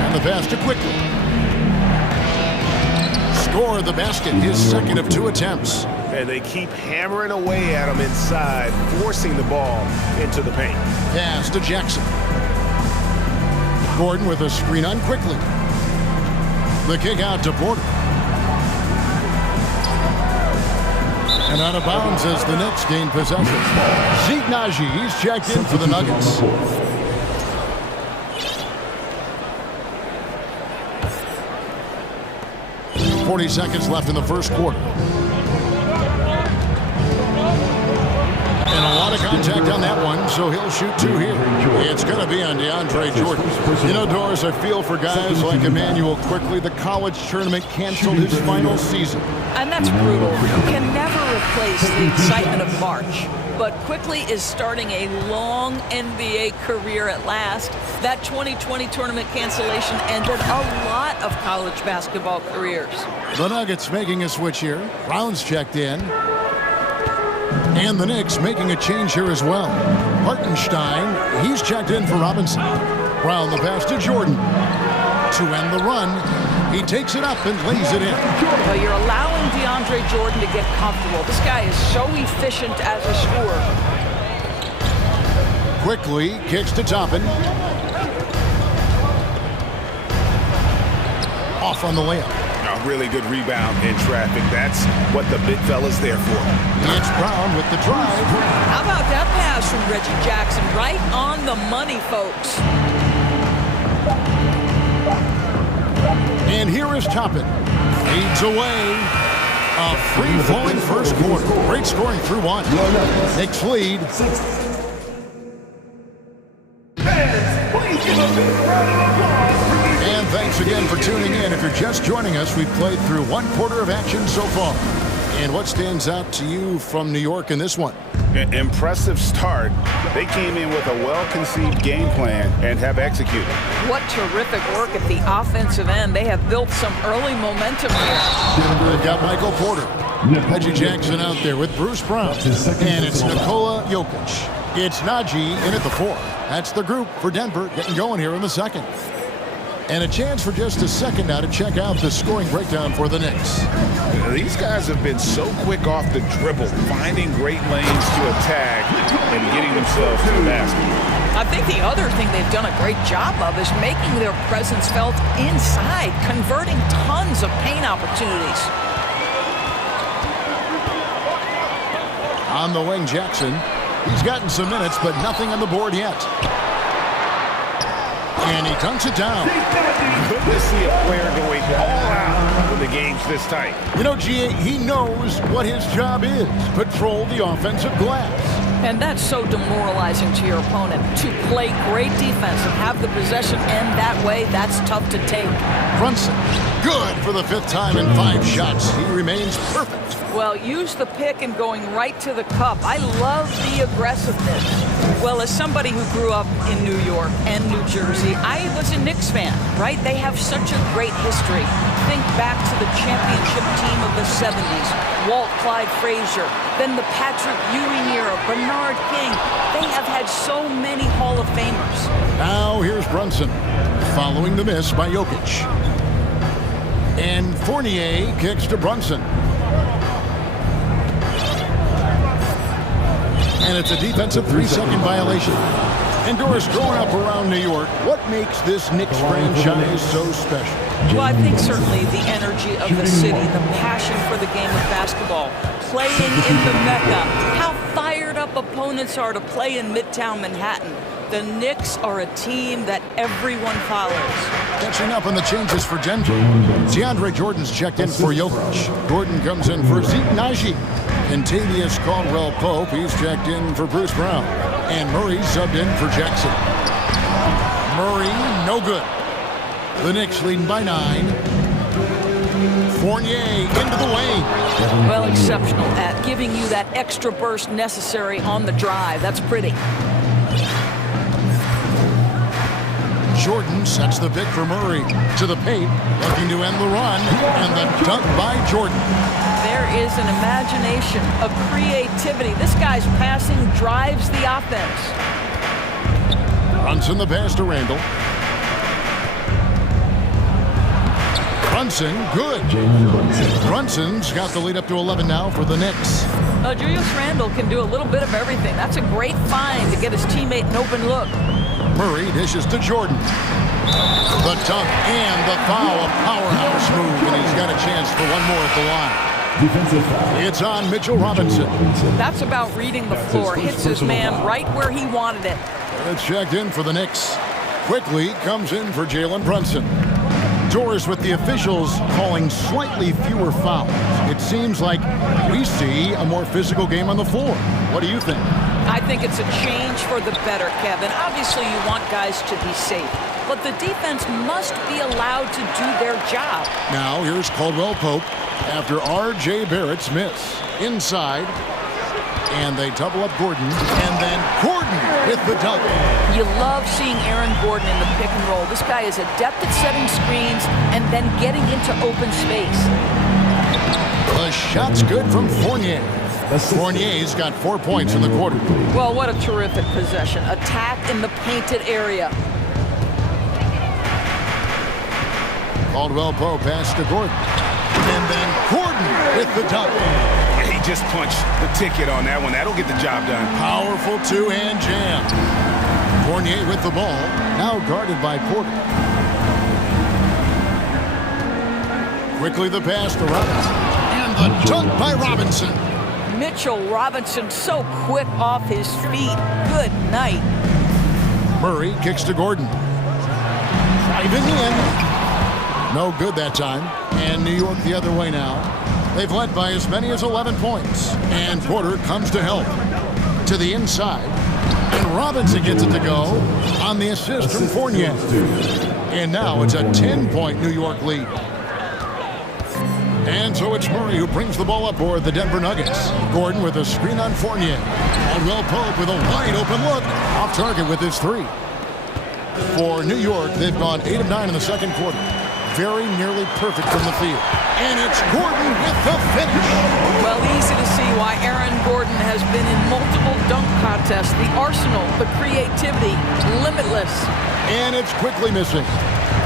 And the pass to Quickly. Score the basket, his second of 2 attempts. And they keep hammering away at him inside, forcing the ball into the paint. Pass to Jackson. Gordon with a screen on Quickly. The kick out to Porter. And out of bounds as the Knicks gain possession. Zeke Naji, he's checked in for the Nuggets. 40 seconds left in the first quarter. And a lot of contact on that one, so he'll shoot two here. It's going to be on DeAndre Jordan. You know, Doris, I feel for guys like Emmanuel Quickly. The college tournament canceled his final season. And that's brutal. You can never replace the excitement of March. But Quickly is starting a long NBA career at last. That 2020 tournament cancellation ended a lot of college basketball careers. The Nuggets making a switch here. Brown's checked in. And the Knicks making a change here as well. Hartenstein, he's checked in for Robinson. Brown the pass to Jordan. To end the run, he takes it up and lays it in. Well, you're allowing DeAndre Jordan to get comfortable. This guy is so efficient as a scorer. Quickly kicks to Toppin. Off on the layup. A really good rebound in traffic. That's what the big fella's there for. It's Brown with the drive. How about that pass from Reggie Jackson? Right on the money, folks. And here is Toppin. Fades away. A free-flowing first quarter. Great scoring through one. Knicks lead. And thanks again for tuning in. If you're just joining us, we've played through one quarter of action so far. And what stands out to you from New York in this one? An impressive start. They came in with a well-conceived game plan and have executed. What terrific work at the offensive end. They have built some early momentum here. They've got Michael Porter. Reggie Jackson out there with Bruce Brown. And it's Nikola Jokic. It's Najee in at the 4. That's the group for Denver getting going here in the second. And a chance for just a second now to check out the scoring breakdown for the Knicks. These guys have been so quick off the dribble, finding great lanes to attack and getting themselves to the basket. I think the other thing they've done a great job of is making their presence felt inside, converting tons of paint opportunities. On the wing, Jackson. He's gotten some minutes, but nothing on the board yet. And he dunks it down. Good to see a player going all out when the game's this tight. You know, G.A., he knows what his job is. Patrol the offensive glass. And that's so demoralizing to your opponent. To play great defense and have the possession end that way, that's tough to take. Brunson, good for the 5th time in 5 shots. He remains perfect. Well, use the pick and going right to the cup. I love the aggressiveness. Well, as somebody who grew up in New York and New Jersey, I was a Knicks fan, right? They have such a great history. Think back to the championship team of the 70s. Walt Clyde Frazier, then the Patrick Ewing era, Bernard King. They have had so many Hall of Famers. Now here's Brunson, following the miss by Jokic. And Fournier kicks to Brunson. And it's a defensive 3-second violation. And Doris, growing up around New York, what makes this Knicks franchise so special? Well, I think certainly the energy of the city, the passion for the game of basketball, playing in the Mecca, how fired up opponents are to play in Midtown Manhattan. The Knicks are a team that everyone follows. Catching up on the changes for Denver. DeAndre Jordan's checked in for Jokic. Gordon comes in for Zeke Najee. And Tavius Caldwell-Pope, he's checked in for Bruce Brown. And Murray subbed in for Jackson. Murray, no good. The Knicks leading by 9. Fournier into the lane. Well, exceptional at giving you that extra burst necessary on the drive. That's pretty. Jordan sets the pick for Murray to the paint, looking to end the run, and the dunk by Jordan. There is an imagination, a creativity. This guy's passing drives the offense. Brunson the pass to Randall. Brunson, good. Brunson's got the lead up to 11 now for the Knicks. Julius Randle can do a little bit of everything. That's a great find to get his teammate an open look. Murray dishes to Jordan. The dunk and the foul, a powerhouse move, and he's got a chance for one more at the line. It's on Mitchell Robinson. That's about reading the floor. Hits his man right where he wanted it. It's checked in for the Knicks. Quickly comes in for Jalen Brunson. Doris, with the officials calling slightly fewer fouls, it seems like we see a more physical game on the floor. What do you think? I think it's a change for the better, Kevin. Obviously, you want guys to be safe, but the defense must be allowed to do their job. Now, here's Caldwell Pope after R.J. Barrett's miss. Inside, and they double up Gordon, and then Gordon with the double. You love seeing Aaron Gordon in the pick and roll. This guy is adept at setting screens and then getting into open space. The shot's good from Fournier. Fournier's got 4 points in the quarter. Well, what a terrific possession. Attack in the painted area. Caldwell Pope pass to Gordon. And then Gordon with the double. He just punched the ticket on that one. That'll get the job done. Powerful two-hand jam. Fournier with the ball. Now guarded by Porter. Quickly the pass to Robinson. And the dunk by Robinson. Mitchell Robinson so quick off his feet. Good night. Murray kicks to Gordon. Driving in. No good that time. And New York the other way now. They've led by as many as 11 points. And Porter comes to help. To the inside. And Robinson gets it to go on the assist from Fournier. And now it's a 10-point New York lead. And so it's Murray who brings the ball up for the Denver Nuggets. Gordon with a screen on Fournier. Caldwell Pope with a wide open look. Off target with his three. For New York, they've gone 8 of 9 in the second quarter. Very nearly perfect from the field. And it's Gordon with the finish. Well, easy to see why Aaron Gordon has been in multiple dunk contests. The arsenal, the creativity, limitless. And it's quickly missing.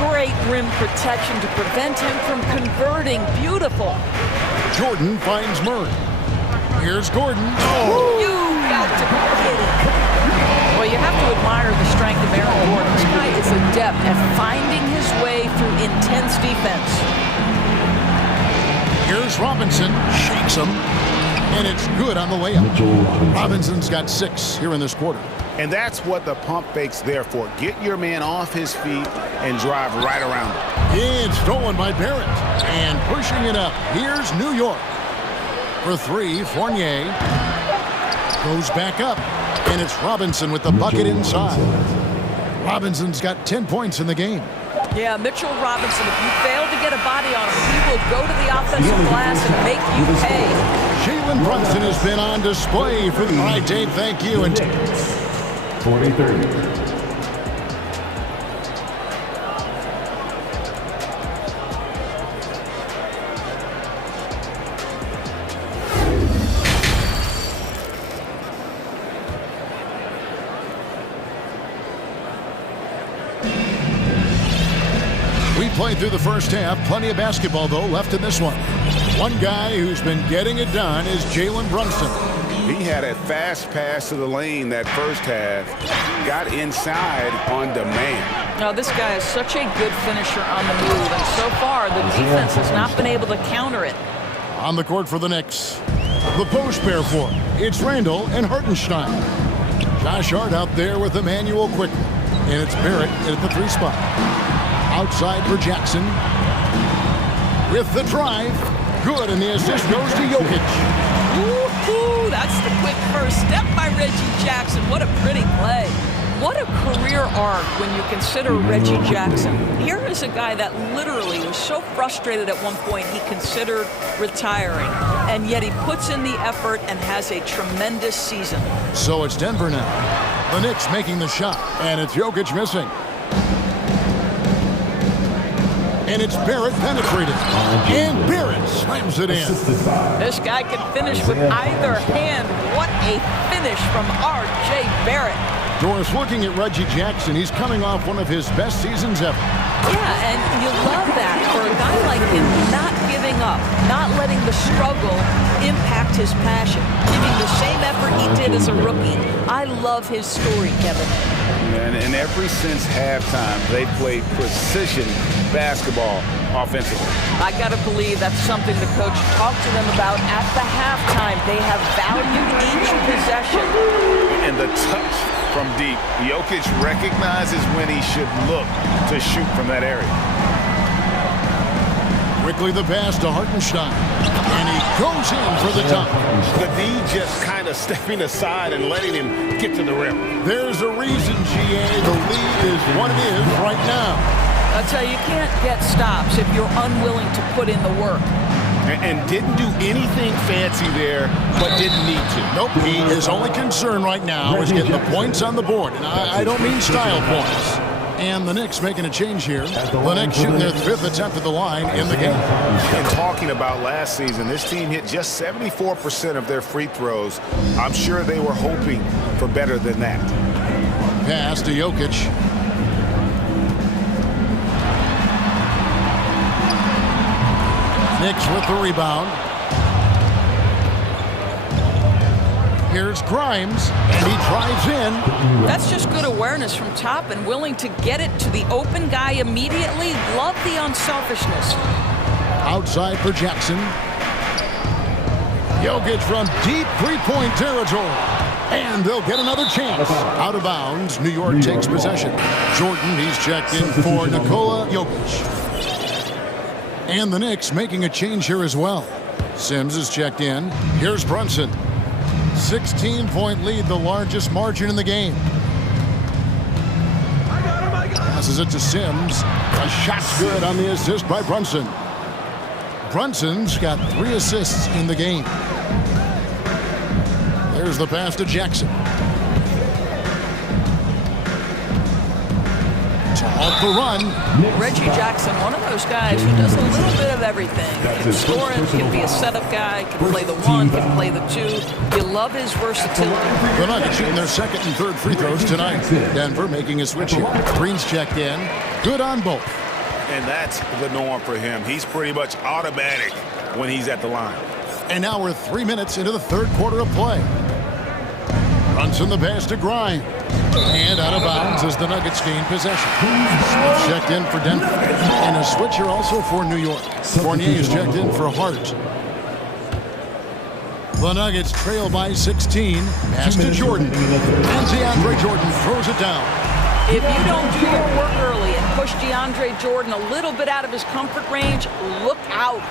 Great rim protection to prevent him from converting. Beautiful. Jordan finds Murray. Here's Gordon. Oh. You got to be kidding. Well, you have to admire the strength of Aaron Gordon. This guy is adept at finding his way through intense defense. Here's Robinson. Shakes him. And it's good on the layup. Robinson's got 6 here in this quarter. And that's what the pump fake's there for. Get your man off his feet and drive right around him. It's stolen by Barrett. And pushing it up. Here's New York. For 3, Fournier goes back up. And it's Robinson with the bucket inside. Robinson's got 10 points in the game. Yeah, Mitchell Robinson, if you fail to get a body on him, he will go to the offensive glass and make you pay. Jalen Brunson has been on display for the... All right, Dave, thank you. And 40-30. Played through the first half. Plenty of basketball, though, left in this one. One guy who's been getting it done is Jalen Brunson. He had a fast pass to the lane that first half. Got inside on demand. Now, this guy is such a good finisher on the move, and so far, the defense has not been able to counter it. On the court for the Knicks, the post pair for him. It's Randall and Hartenstein. Josh Hart out there with Emmanuel quickly. And it's Barrett at the 3 spot. Outside for Jackson. With the drive. Good, and the assist goes to Jokic. Woo-hoo, that's the quick first step by Reggie Jackson. What a pretty play. What a career arc when you consider Reggie Jackson. Here is a guy that literally was so frustrated at one point he considered retiring. And yet he puts in the effort and has a tremendous season. So it's Denver now. The Knicks making the shot, and it's Jokic missing. And it's Barrett penetrated. And Barrett slams it in. This guy can finish with either hand. What a finish from R.J. Barrett. Doris, looking at Reggie Jackson, he's coming off one of his best seasons ever. Yeah, and you love that for a guy like him, not giving up, not letting the struggle impact his passion, giving the same effort he did as a rookie. I love his story, Kevin. And ever since halftime, they played precision basketball offensively. I got to believe that's something the coach talked to them about at the halftime. They have valued each possession. And the touch from deep. Jokic recognizes when he should look to shoot from that area. Quickly the pass to Hartenstein. And he goes in for the dunk. The D just kind of stepping aside and letting him get to the rim. There's a reason, GA. The lead is what it is right now. I'll tell you, you can't get stops if you're unwilling to put in the work. And didn't do anything fancy there, but didn't need to. Nope, his only concern right now is getting the points on the board. And I don't mean style points. And the Knicks making a change here. The Knicks shooting their 5th attempt at the line in the game. And talking about last season, this team hit just 74% of their free throws. I'm sure they were hoping for better than that. Pass to Jokic. Knicks with the rebound. Here's Grimes, and he drives in. That's just good awareness from top and willing to get it to the open guy immediately. Love the unselfishness. Outside for Jackson. Jokic from deep three-point territory. And they'll get another chance. Out of bounds, New York takes possession. Jordan, he's checked in for Nikola Jokic. And the Knicks making a change here as well. Sims is checked in. Here's Brunson. 16-point lead, the largest margin in the game. Passes it to Sims. A shot's good on the assist by Brunson. Brunson's got 3 assists in the game. There's the pass to Jackson. Off the run. Reggie Jackson, one of those guys who does a little bit of everything. Can score it, can be a setup guy, can play the 1, can play the 2. You love his versatility. The Nuggets shooting their 2nd and 3rd free throws tonight. Denver making a switch here. Green's checked in. Good on both. And that's the norm for him. He's pretty much automatic when he's at the line. And now we're 3 minutes into the 3rd quarter of play. Brunson the pass to Grimes. And out of bounds as the Nuggets gain possession. Smith checked in for Denver. And a switcher also for New York. Fournier is checked in for Hart. The Nuggets trail by 16. Pass to Jordan. And DeAndre Jordan throws it down. If you don't do your work early and push DeAndre Jordan a little bit out of his comfort range, look out.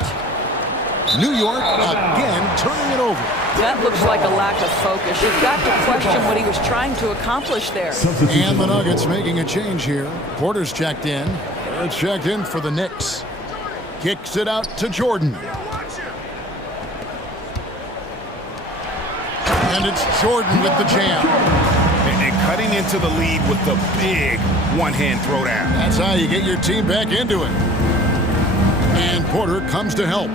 New York again turning it over. That looks like a lack of focus. You've got to question what he was trying to accomplish there. And the Nuggets making a change here. Porter's checked in. It's checked in for the Knicks. Kicks it out to Jordan. And it's Jordan with the jam. And cutting into the lead with the big one-hand throwdown. That's how you get your team back into it. And Porter comes to help.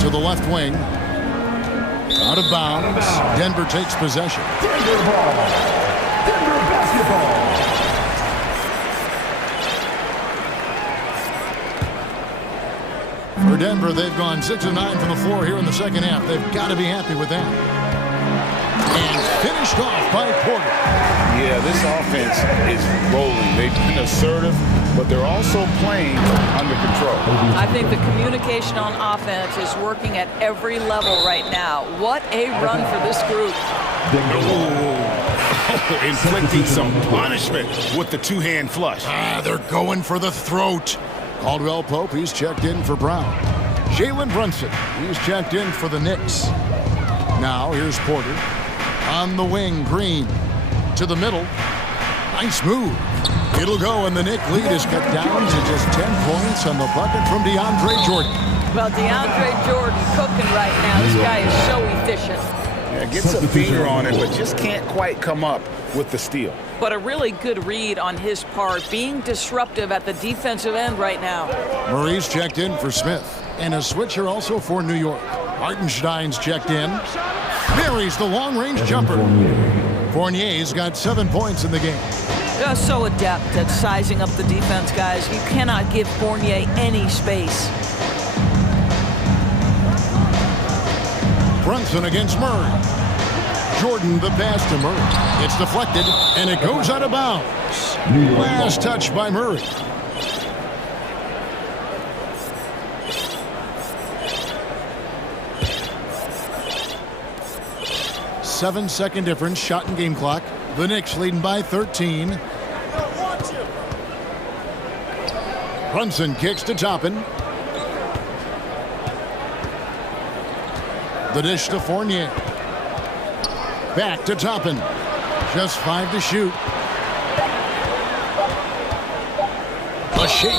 To the left wing. Out of bounds. Denver takes possession. Denver ball. Denver basketball. For Denver, they've gone 6 of 9 from the floor here in the second half. They've got to be happy with that. And finished off by Porter. Yeah, this offense is rolling. They've been assertive, but they're also playing under control. I think the communication on offense is working at every level right now. What a run for this group. Inflicting some punishment with the two-hand flush. They're going for the throat. Caldwell Pope, he's checked in for Brown. Jalen Brunson, he's checked in for the Knicks. Now here's Porter. On the wing, Green. To the middle. Nice move. It'll go, and the Knicks lead is cut down to just 10 points on the bucket from DeAndre Jordan. Well, DeAndre Jordan cooking right now. This guy is so efficient. Yeah, gets a finger on it, but just can't quite come up with the steal. But a really good read on his part, being disruptive at the defensive end right now. Murray's checked in for Smith. And a switcher also for New York. Hartenstein's checked in. Marries the long-range jumper. Fournier's got 7 points in the game. They're so adept at sizing up the defense, guys. You cannot give Fournier any space. Brunson against Murray. Jordan the pass to Murray. It's deflected, and it goes out of bounds. Last touch by Murray. Seven-second difference, shot and game clock. The Knicks leading by 13. Brunson kicks to Toppin. The dish to Fournier. Back to Toppin. Just 5 to shoot. A shake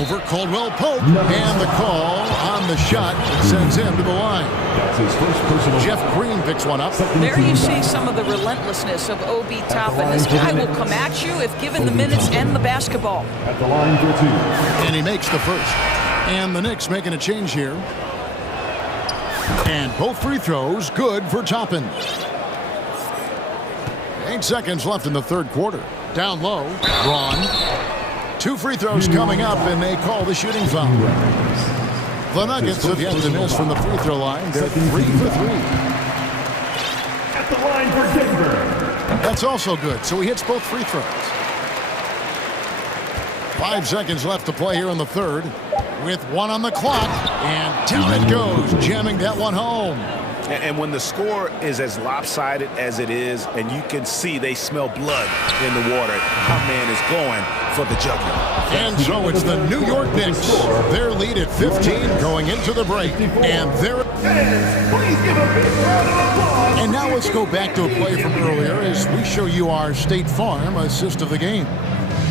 over Caldwell Pope. And the call on the shot that sends him to the line. That's his first personal. Jeff Green picks one up. There you see some of the relentlessness of Obi Toppin. This guy will come at you if given the minutes and the basketball. At the line for 2. And he makes the first. And the Knicks making a change here. And both free throws good for Toppin. 8 seconds left in the third quarter. Down low, Braun. 2 free throws coming up, and they call the shooting foul. The Nuggets have yet to miss from the free throw line. They're 3 for 3. At the line for Denver. That's also good, so he hits both free throws. 5 seconds left to play here in the third. With 1 on the clock, and down it goes, jamming that one home. And when the score is as lopsided as it is, and you can see they smell blood in the water, our man is going for the jugular. And so it's the New York Knicks. Their lead at 15 going into the break. And they're... And now let's go back to a play from earlier as we show you our State Farm assist of the game.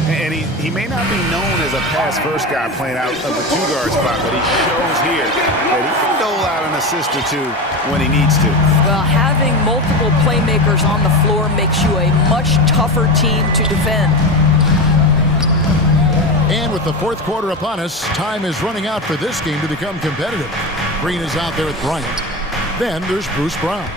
And he may not be known as a pass-first guy playing out of the 2-guard spot, but he shows here that he can dole out an assist or 2 when he needs to. Well, having multiple playmakers on the floor makes you a much tougher team to defend. And with the fourth quarter upon us, time is running out for this game to become competitive. Green is out there with Bryant. Then there's Bruce Brown.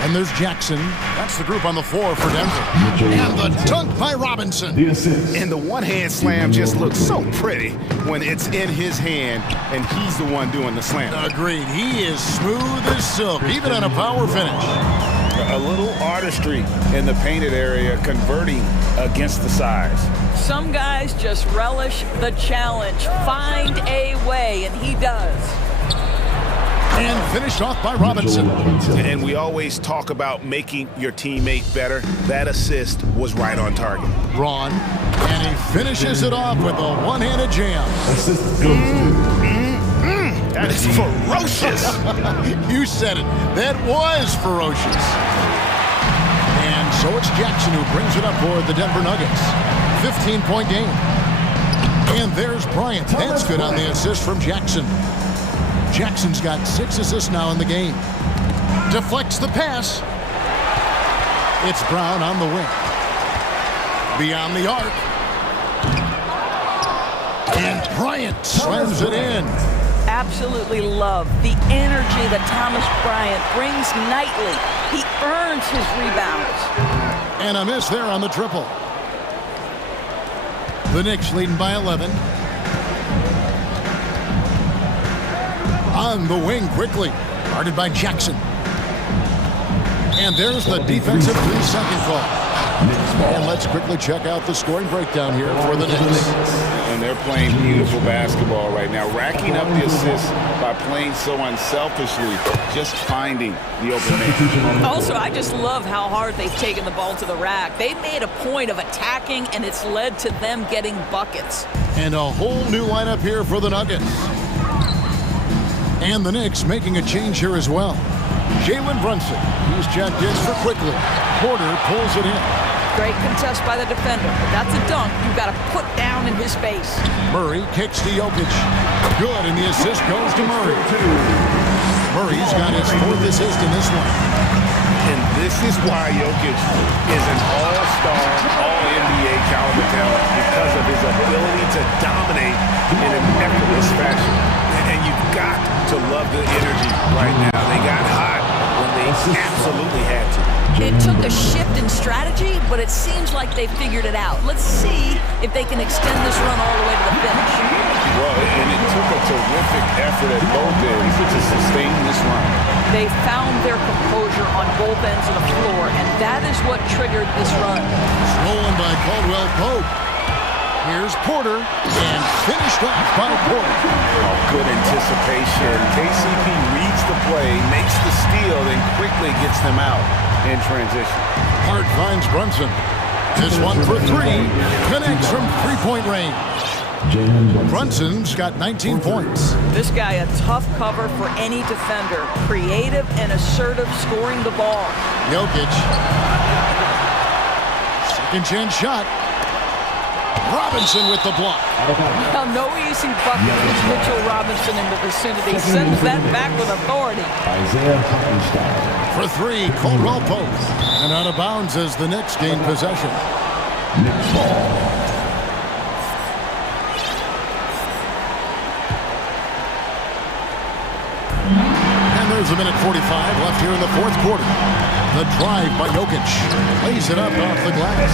And there's Jackson. That's the group on the floor for Denver. And the dunk by Robinson. And the one-hand slam just looks so pretty when it's in his hand and he's the one doing the slam. Agreed. He is smooth as silk, even on a power finish. A little artistry in the painted area, converting against the size. Some guys just relish the challenge. Find a way, and he does. And finished off by Robinson. And we always talk about making your teammate better. That assist was right on target. Braun, and he finishes it off with a one-handed jam. That is ferocious. You said it. That was ferocious. And so it's Jackson who brings it up for the Denver Nuggets. 15-point game. And there's Bryant. That's good on the assist from Jackson. Jackson's got 6 assists now in the game. Deflects the pass. It's Brown on the wing. Beyond the arc. And Bryant slams it in. Absolutely love the energy that Thomas Bryant brings nightly. He earns his rebounds. And a miss there on the triple. The Knicks leading by 11. On the wing quickly, guarded by Jackson. And there's the defensive 3-second call. And let's quickly check out the scoring breakdown here for the Knicks. And they're playing beautiful basketball right now, racking up the assists by playing so unselfishly, just finding the open man. Also, I just love how hard they've taken the ball to the rack. They've made a point of attacking, and it's led to them getting buckets. And a whole new lineup here for the Nuggets. And the Knicks making a change here as well. Jalen Brunson, he's checked in for quickly. Porter pulls it in. Great contest by the defender, but that's a dunk you've got to put down in his face. Murray kicks to Jokic. Good, and the assist goes to Murray. Murray's got his 4th assist in this one. And this is why Jokic is an all-star, all-NBA caliber talent, because of his ability to dominate in an effortless fashion. And you've got to love the energy right now. They got hot when they absolutely had to. It took a shift in strategy, but it seems like they figured it out. Let's see if they can extend this run all the way to the finish. Well, and it took a terrific effort at both ends to sustain this run. They found their composure on both ends of the floor, and that is what triggered this run. Stolen by Caldwell Pope. Here's Porter, and finished off by Porter. Oh, good anticipation. KCP reads the play, makes the steal, then quickly gets them out in transition. Hart finds Brunson. This one for 3. Connects from 3-point range. Brunson's got 19 points. This guy, a tough cover for any defender. Creative and assertive scoring the ball. Jokic. Second chance shot. Robinson with the block. Well, no easy bucket with Mitchell Robinson in the vicinity. Sends that back with authority. For three, Caldwell Pope. And out of bounds as the Knicks gain possession. Knicks ball. There's a minute 45 left here in the fourth quarter. The drive by Jokic. Lays it up off the glass.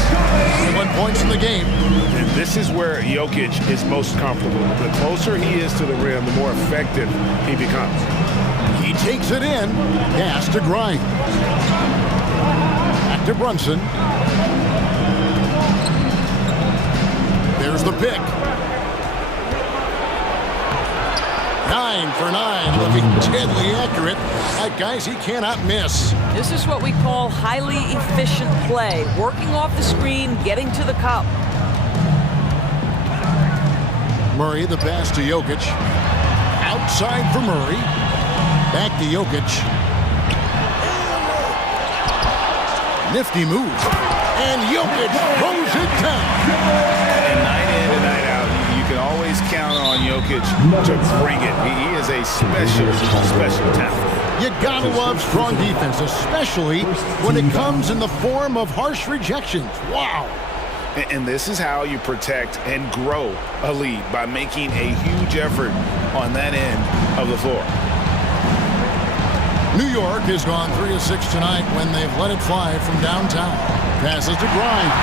21 points in the game. And this is where Jokic is most comfortable. The closer he is to the rim, the more effective he becomes. He takes it in. Pass to Grimes. Back to Brunson. There's the pick. 9 for 9, looking deadly accurate. Like, guys, he cannot miss. This is what we call highly efficient play. Working off the screen, getting to the cup. Murray, the pass to Jokic. Outside for Murray. Back to Jokic. Nifty move. And Jokic throws it down. And night in and night out, you can always count on Jokic to bring it. He is a special talent. You gotta love strong defense, especially when it comes in the form of harsh rejections. Wow. And this is how you protect and grow a lead, by making a huge effort on that end of the floor. New York has gone 3 of 6 tonight when they've let it fly from downtown. Passes to Grimes.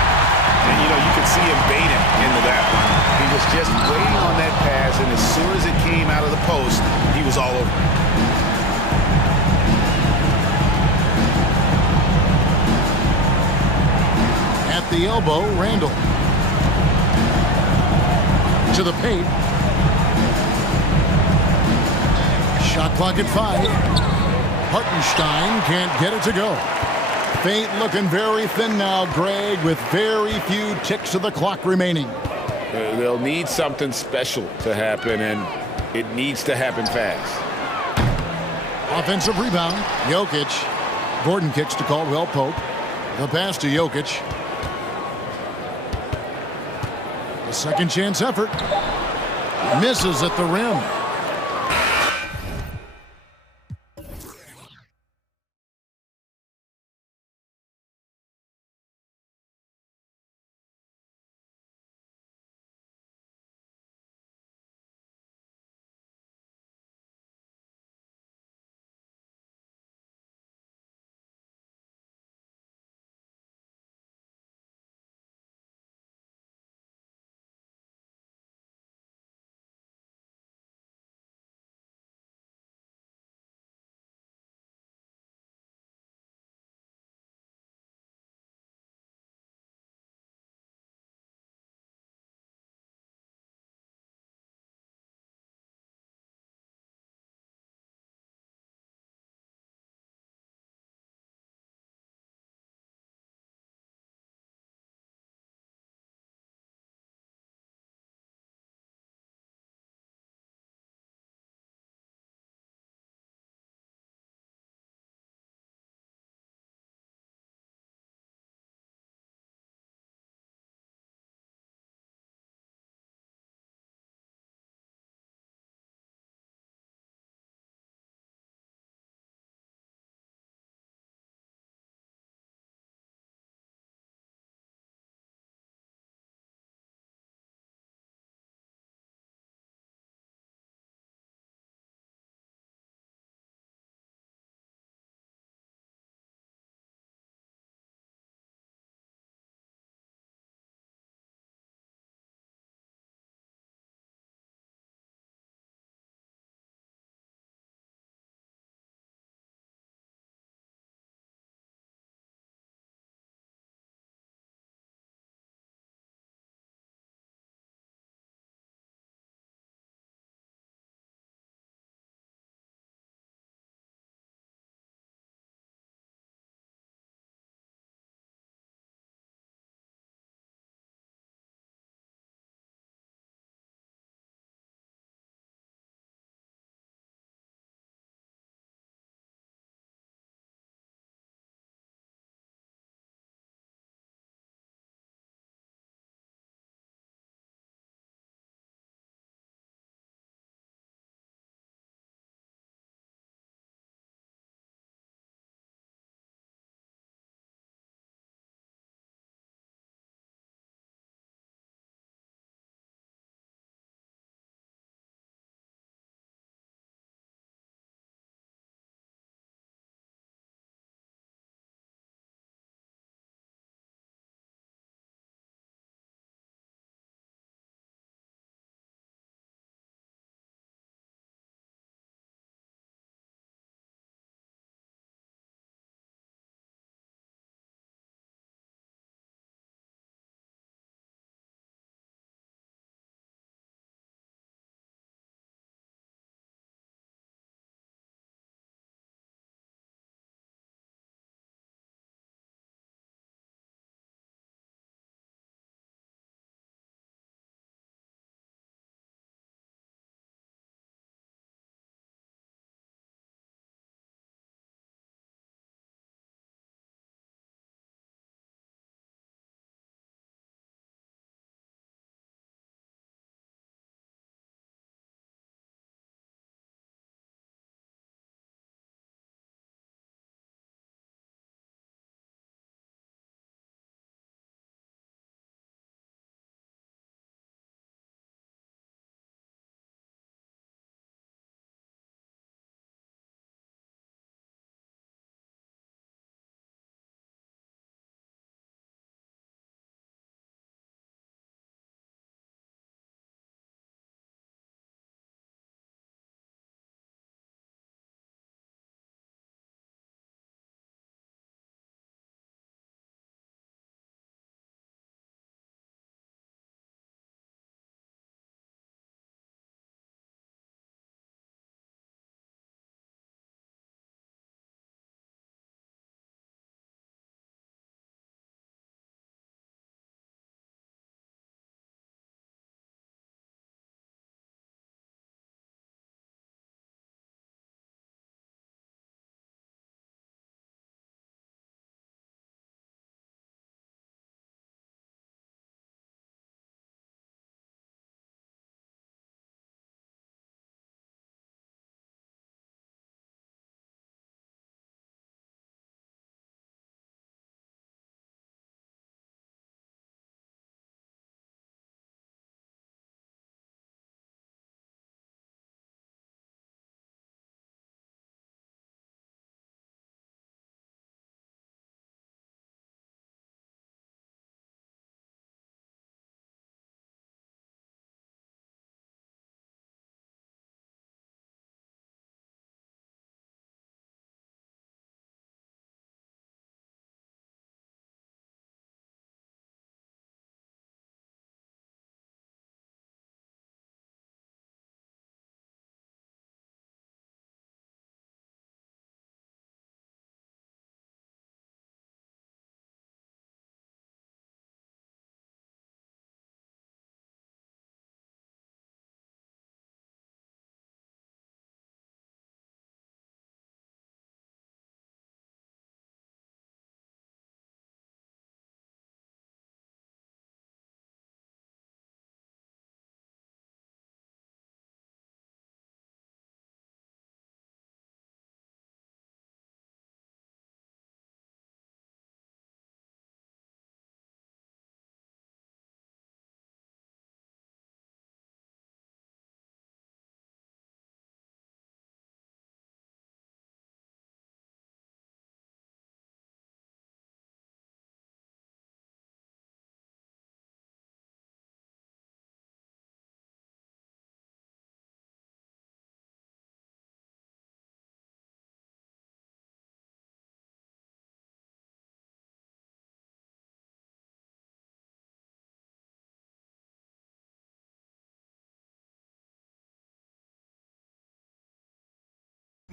And, you know, you could see him baiting into that one. He was just waiting on that pass, and as soon as it came out of the post, he was all over. At the elbow, Randall. To the paint. Shot clock at 5. Hartenstein can't get it to go. Paint looking very thin now, Greg, with very few ticks of the clock remaining. They'll need something special to happen, and it needs to happen fast. Offensive rebound, Jokic. Gordon kicks to Caldwell Pope. The pass to Jokic. The second chance effort. Misses at the rim.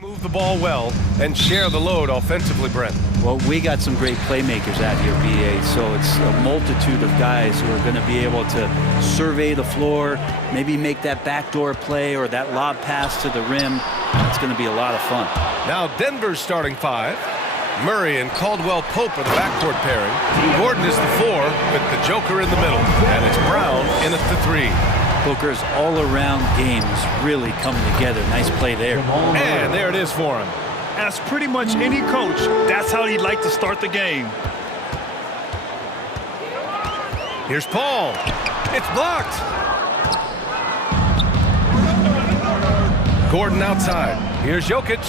Move the ball well and share the load offensively, Brent. Well, we got some great playmakers out here, BA, so it's a multitude of guys who are going to be able to survey the floor, maybe make that backdoor play or that lob pass to the rim. It's going to be a lot of fun. Now Denver's starting five. Murray and Caldwell Pope are the backcourt pairing. Gordon is the 4 with the Joker in the middle, and it's Brown in at the 3. Booker's all-around game is really coming together. Nice play there. And there it is for him. As pretty much any coach, that's how he'd like to start the game. Here's Paul. It's blocked. Gordon outside. Here's Jokic.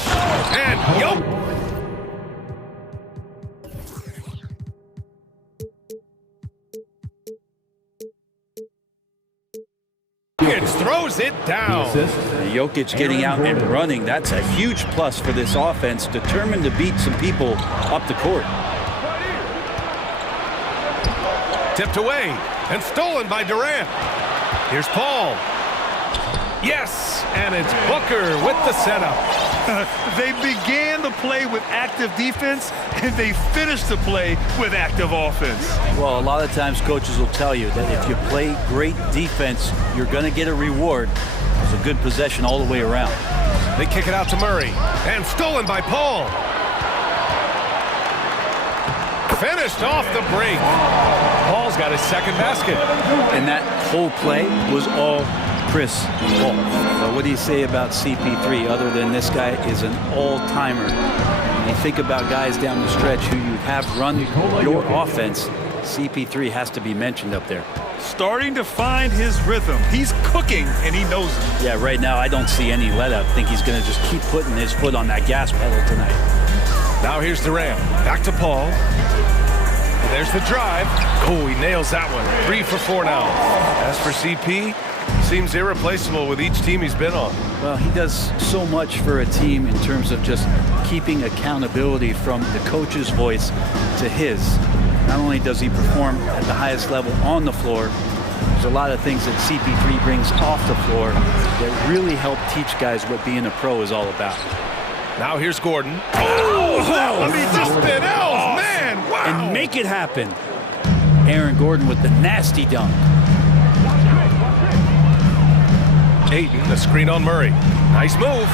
And Jokic. Throws it down. Jokic getting out and running. That's a huge plus for this offense, determined to beat some people up the court. Tipped away and stolen by Durant. Here's Paul. Yes, and it's Booker with the setup. They began the play with active defense, and they finished the play with active offense. Well, a lot of times coaches will tell you that if you play great defense, you're going to get a reward. It's a good possession all the way around. They kick it out to Murray, and stolen by Paul. Finished off the break. Paul's got his second basket. And that whole play was all Chris Paul. What do you say about CP3 other than this guy is an all-timer? When you think about guys down the stretch who you have run your offense, CP3 has to be mentioned up there. Starting to find his rhythm. He's cooking, and he knows it. Yeah, right now I don't see any let-up. I think he's going to just keep putting his foot on that gas pedal tonight. Now here's Durant. Back to Paul. There's the drive. Oh, he nails that one. 3 for 4 now. As for CP, seems irreplaceable with each team he's been on. Well, he does so much for a team in terms of just keeping accountability from the coach's voice to his. Not only does he perform at the highest level on the floor, there's a lot of things that CP3 brings off the floor that really help teach guys what being a pro is all about. Now here's Gordon. Oh, I mean, just spin out, man! Wow! And make it happen. Aaron Gordon with the nasty dunk. Ayton, the screen on Murray. Nice move.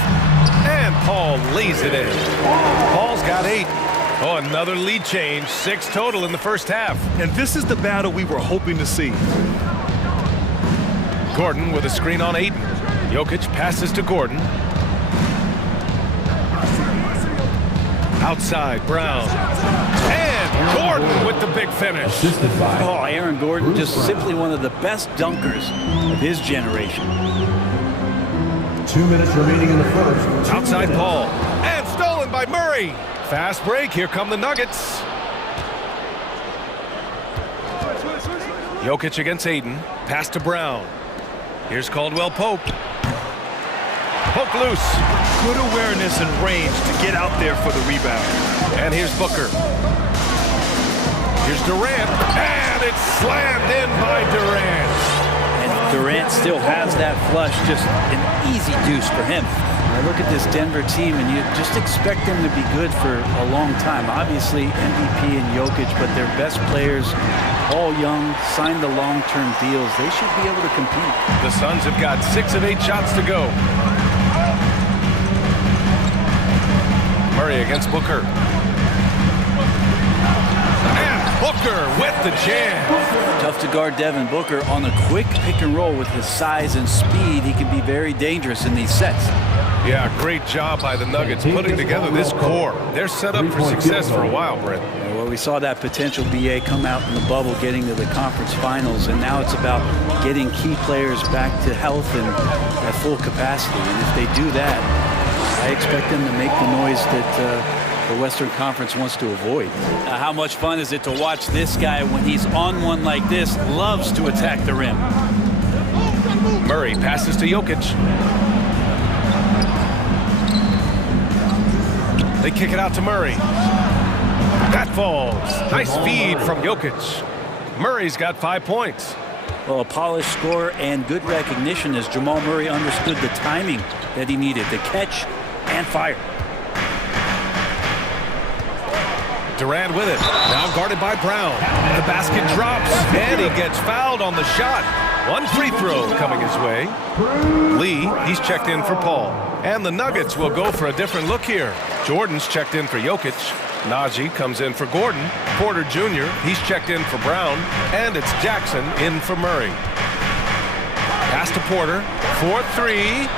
And Paul lays it in. Paul's got 8. Oh, another lead change. 6 total in the first half. And this is the battle we were hoping to see. Gordon with a screen on Ayton. Jokic passes to Gordon. Outside, Brown. And Gordon with the big finish. Oh, Aaron Gordon, just simply one of the best dunkers of his generation. 2 minutes remaining in the first. Outside Paul. And stolen by Murray. Fast break. Here come the Nuggets. Jokic against Ayton. Pass to Brown. Here's Caldwell Pope. Poke loose. Good awareness and range to get out there for the rebound. And here's Booker. Here's Durant. And it's slammed in by Durant. And Durant still has that flush, just an easy deuce for him. I look at this Denver team, and you just expect them to be good for a long time. Obviously, MVP and Jokic, but their best players, all young, signed the long-term deals. They should be able to compete. The Suns have got 6 of 8 shots to go. Murray against Booker. And Booker with the jam. Tough to guard Devin Booker on a quick pick and roll with his size and speed. He can be very dangerous in these sets. Yeah, great job by the Nuggets putting together this core. They're set up for success for a while, Brent. Well, we saw that potential BA come out in the bubble, getting to the conference finals, and now it's about getting key players back to health and at full capacity. And if they do that, I expect them to make the noise that the Western Conference wants to avoid. How much fun is it to watch this guy when he's on one like this, loves to attack the rim. Murray passes to Jokic. They kick it out to Murray. That falls. Nice feed from Jokic. Murray's got 5 points. Well, a polished score and good recognition as Jamal Murray understood the timing that he needed to catch and fire. Durant with it. Now guarded by Brown. The basket drops, and he gets fouled on the shot. One free throw coming his way. Lee, he's checked in for Paul. And the Nuggets will go for a different look here. Jordan's checked in for Jokic. Najee comes in for Gordon. Porter Jr., he's checked in for Brown. And it's Jackson in for Murray. Pass to Porter for three.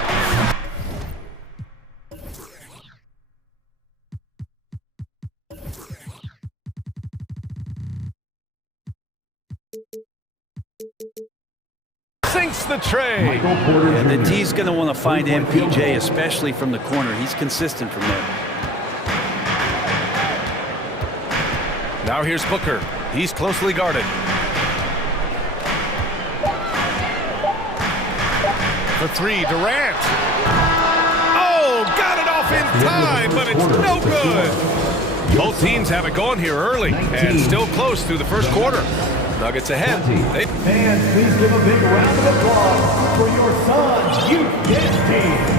Sinks the tray. And the D's going to want to find MPJ, especially from the corner. He's consistent from there. Now here's Booker. He's closely guarded. For three, Durant. Oh, got it off in time, but it's no good. Both teams have it going here early and still close through the first quarter. Nuggets ahead. Fans, please give a big round of applause for your son's youth dance team.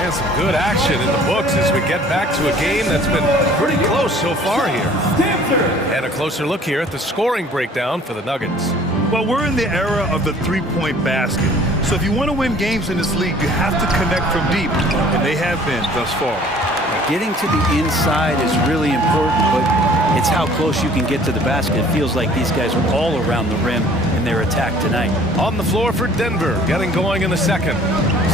And some good action in the books as we get back to a game that's been pretty close so far here. And a closer look here at the scoring breakdown for the Nuggets. Well, we're in the era of the three-point basket. So if you want to win games in this league, you have to connect from deep, and they have been thus far. Getting to the inside is really important, but it's how close you can get to the basket. It feels like these guys are all around the rim in their attack tonight. On the floor for Denver, getting going in the second.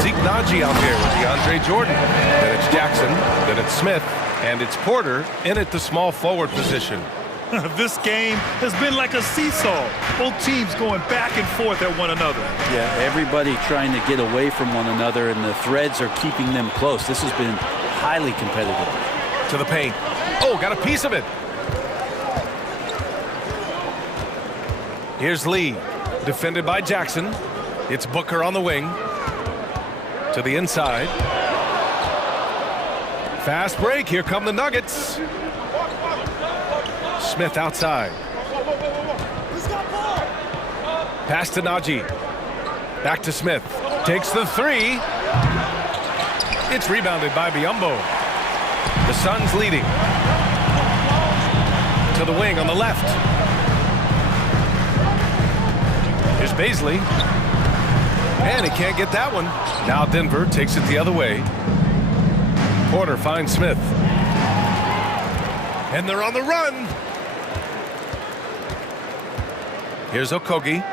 Zeke Najee out there with DeAndre Jordan. Then it's Jackson, then it's Smith, and it's Porter in at the small forward position. This game has been like a seesaw. Both teams going back and forth at one another. Yeah, everybody trying to get away from one another, and the threads are keeping them close. This has been highly competitive. To the paint. Oh, got a piece of it. Here's Lee, defended by Jackson. It's Booker on the wing. To the inside. Fast break. Here come the Nuggets. Smith outside. Pass to Najee. Back to Smith. Takes the three. It's rebounded by Biyombo. The Suns leading. To the wing on the left. Here's Baisley. And he can't get that one. Now Denver takes it the other way. Porter finds Smith. And they're on the run. Here's Okogie.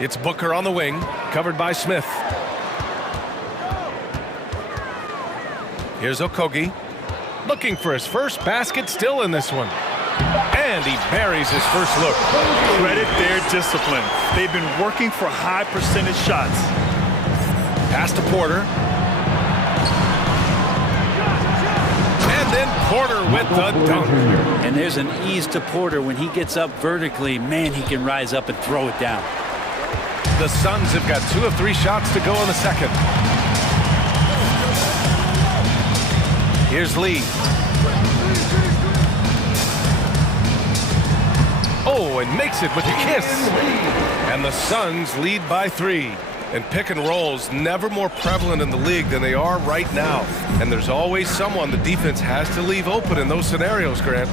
It's Booker on the wing, covered by Smith. Here's Okogie, looking for his first basket, still in this one. And he buries his first look. Credit their discipline. They've been working for high percentage shots. Pass to Porter. And then Porter with the dunk. And there's an ease to Porter. When he gets up vertically, man, he can rise up and throw it down. The Suns have got 2 of 3 shots to go in the second. Here's Lee. Oh, and makes it with a kiss. And the Suns lead by 3. And pick and rolls never more prevalent in the league than they are right now. And there's always someone the defense has to leave open in those scenarios, Grant.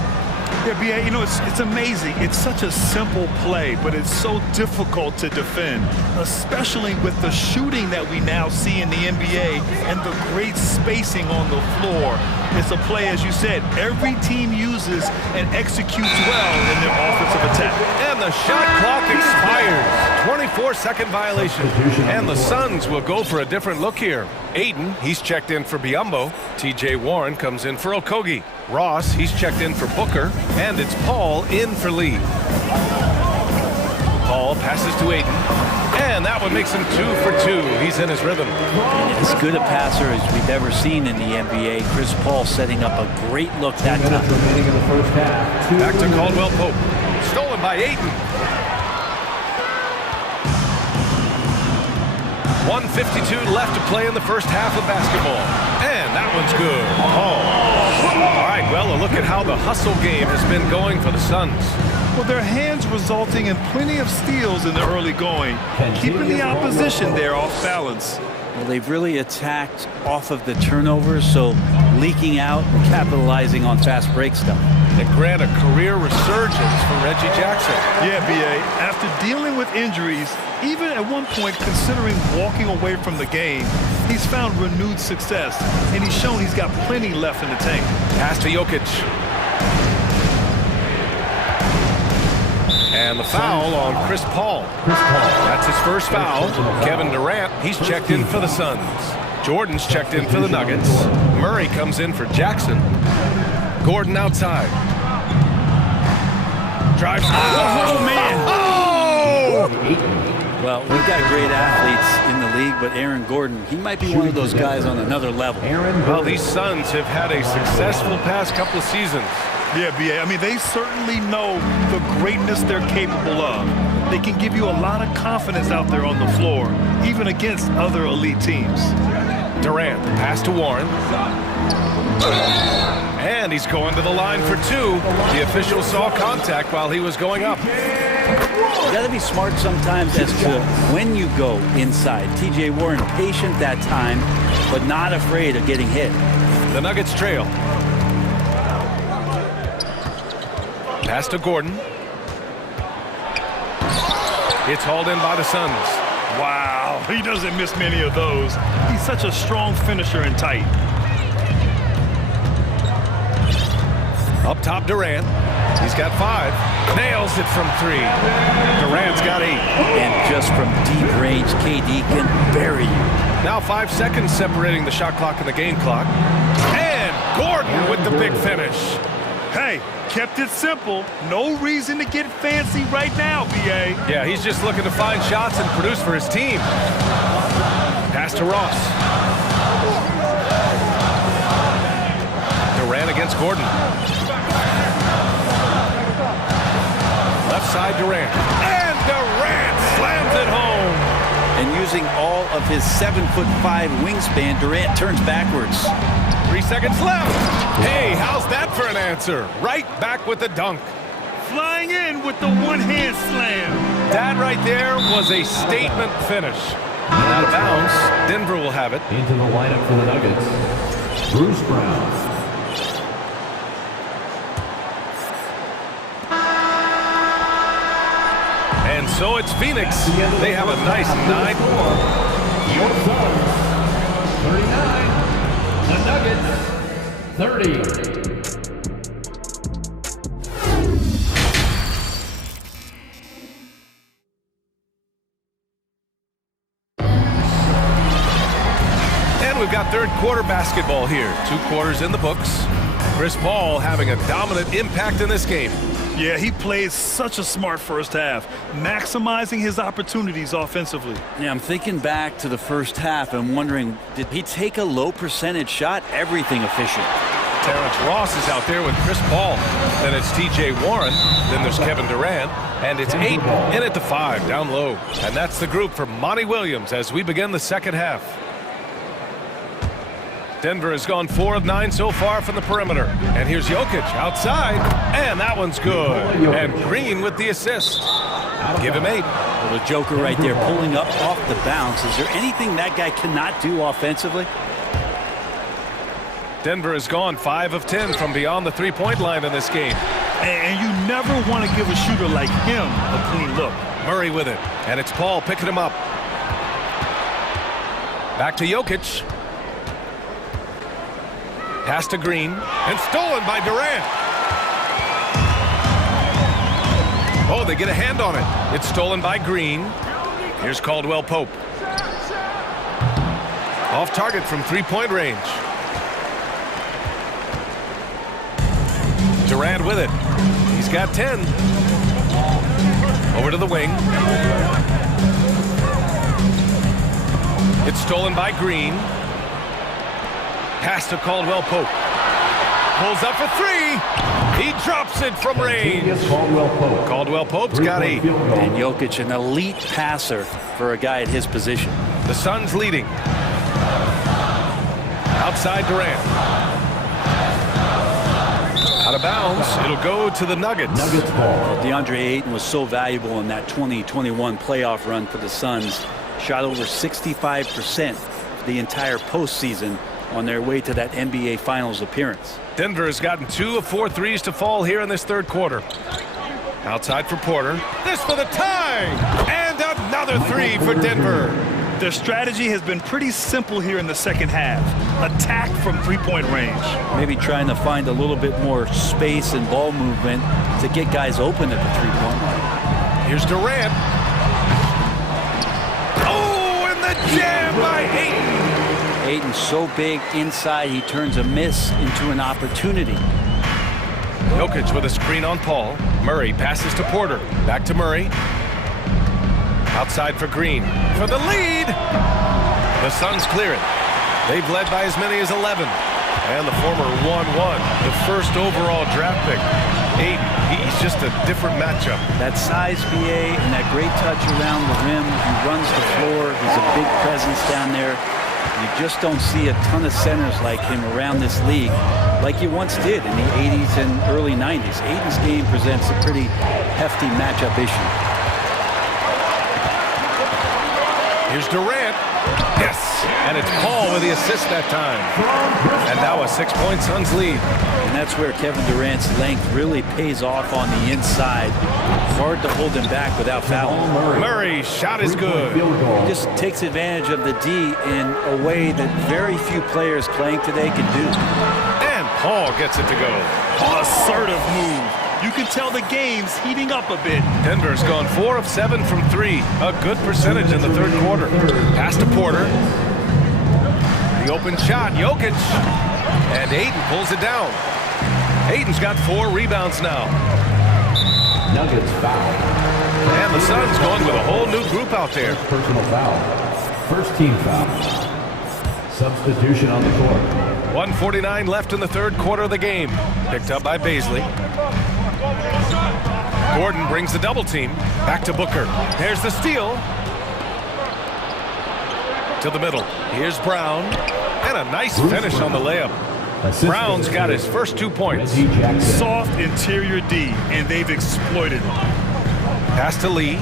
Yeah, B.A., you know, it's amazing. It's such a simple play, but it's so difficult to defend, especially with the shooting that we now see in the NBA and the great spacing on the floor. It's a play, as you said, every team uses and executes well in their offensive attack. And the shot clock expires. 24-second violation. And the Suns will go for a different look here. Aiden, he's checked in for Biyombo. T.J. Warren comes in for Okogie. Ross, he's checked in for Booker. And it's Paul in for Lee. Paul passes to Aiden. And that one makes him 2 for 2. He's in his rhythm. And as good a passer as we've ever seen in the NBA. Chris Paul setting up a great look that time. Back to Caldwell Pope. Stolen by Aiden. 1:52 left to play in the first half of basketball. And that one's good. Paul. All right, well, a look at how the hustle game has been going for the Suns. Well, their hands resulting in plenty of steals in the early going, keeping the opposition there off balance. Well, they've really attacked off of the turnovers, so leaking out and capitalizing on fast break stuff. And grant a career resurgence for Reggie Jackson. Yeah, B.A., after dealing with injuries, even at one point considering walking away from the game, he's found renewed success, and he's shown he's got plenty left in the tank. Pass to Jokic. And the foul on Chris Paul. That's his first foul. Kevin Durant, he's checked in for the Suns. Jordan's checked in for the Nuggets. Murray comes in for Jackson. Gordon outside. Drives. Oh, man. Oh! Well, we've got great athletes in the league, but Aaron Gordon, he might be one of those guys on another level. Well, these Suns have had a successful past couple of seasons. Yeah, B.A., I mean, they certainly know the greatness they're capable of. They can give you a lot of confidence out there on the floor, even against other elite teams. Durant, pass to Warren. And he's going to the line for two. The official saw contact while he was going up. You got to be smart sometimes as to when you go inside. TJ Warren patient that time, but not afraid of getting hit. The Nuggets trail. Pass to Gordon. It's hauled in by the Suns. Wow, he doesn't miss many of those. He's such a strong finisher and tight. Up top, Durant. He's got 5. Nails it from 3. Durant's got 8. And just from deep range, KD can bury you. Now 5 seconds separating the shot clock and the game clock. And Gordon with the big finish. Hey, kept it simple. No reason to get fancy right now, B.A. Yeah, he's just looking to find shots and produce for his team. Pass to Ross. Durant against Gordon. Left side, Durant. And Durant slams it home. And using all of his 7'5" wingspan, Durant turns backwards. 3 seconds left. Hey, how's that for an answer? Right back with the dunk. Flying in with the one-hand slam. That right there was a statement finish. Out of bounds, Denver will have it. Into the lineup for the Nuggets, Bruce Brown. And so it's Phoenix. They have a nice 9-1. Your Suns, 39. The Nuggets, 30. And we've got third quarter basketball here. 2 quarters in the books. Chris Paul having a dominant impact in this game. Yeah, he played such a smart first half, maximizing his opportunities offensively. Yeah, I'm thinking back to the first half and wondering, did he take a low percentage shot? Everything efficient. Terrence Ross is out there with Chris Paul. Then it's TJ Warren. Then there's Kevin Durant. And it's 8 in at the 5 down low. And that's the group for Monty Williams as we begin the second half. Denver has gone 4 of 9 so far from the perimeter. And here's Jokic outside. And that one's good. And Green with the assist. Give him 8. Well, the Joker right there pulling up off the bounce. Is there anything that guy cannot do offensively? Denver has gone 5 of 10 from beyond the three-point line in this game. And you never want to give a shooter like him a clean look. Murray with it. And it's Paul picking him up. Back to Jokic. Pass to Green, and stolen by Durant. Oh, they get a hand on it. It's stolen by Green. Here's Caldwell Pope. Off target from three-point range. Durant with it. He's got 10. Over to the wing. It's stolen by Green. Pass to Caldwell Pope. Pulls up for 3. He drops it from range. Caldwell Pope's got 8. And Jokic, an elite passer for a guy at his position. The Suns leading. Outside Durant. Out of bounds. It'll go to the Nuggets. DeAndre Ayton was so valuable in that 2021 playoff run for the Suns. Shot over 65% the entire postseason on their way to that NBA Finals appearance. Denver has gotten 2 of 4 threes to fall here in this third quarter. Outside for Porter. This for the tie! And another three for Denver. Their strategy has been pretty simple here in the second half. Attack from three-point range. Maybe trying to find a little bit more space and ball movement to get guys open at the three-point line. Here's Durant. Oh, and the jam by Ayton. Ayton's so big inside, he turns a miss into an opportunity. Jokic with a screen on Paul. Murray passes to Porter. Back to Murray. Outside for Green. For the lead! The Suns clear it. They've led by as many as 11. And the former 1-1, the first overall draft pick. Ayton, he's just a different matchup. That size, BA, and that great touch around the rim. He runs the floor. He's a big presence down there. You just don't see a ton of centers like him around this league like you once did in the 80s and early 90s. Ayton's game presents a pretty hefty matchup issue. Here's Durant. Yes! And it's Paul with the assist that time. And now a 6-point Suns lead. And that's where Kevin Durant's length really pays off on the inside. Hard to hold him back without fouling. Murray's shot is good. He just takes advantage of the D in a way that very few players playing today can do. And Paul gets it to go. Assertive move. You can tell the game's heating up a bit. Denver's gone 4 of 7 from 3. A good percentage in the third quarter. Pass to Porter. The open shot, Jokic. And Ayton pulls it down. Ayton's got 4 rebounds now. Nuggets foul. And the Suns going with a whole new group out there. Personal foul. First team foul. Substitution on the court. 1:49 left in the third quarter of the game. Picked up by Baisley. Gordon brings the double team. Back to Booker. There's the steal. To the middle. Here's Brown. And a nice finish on the layup. Brown's got his first 2 points. Soft interior D, and they've exploited it. Pass to Lee.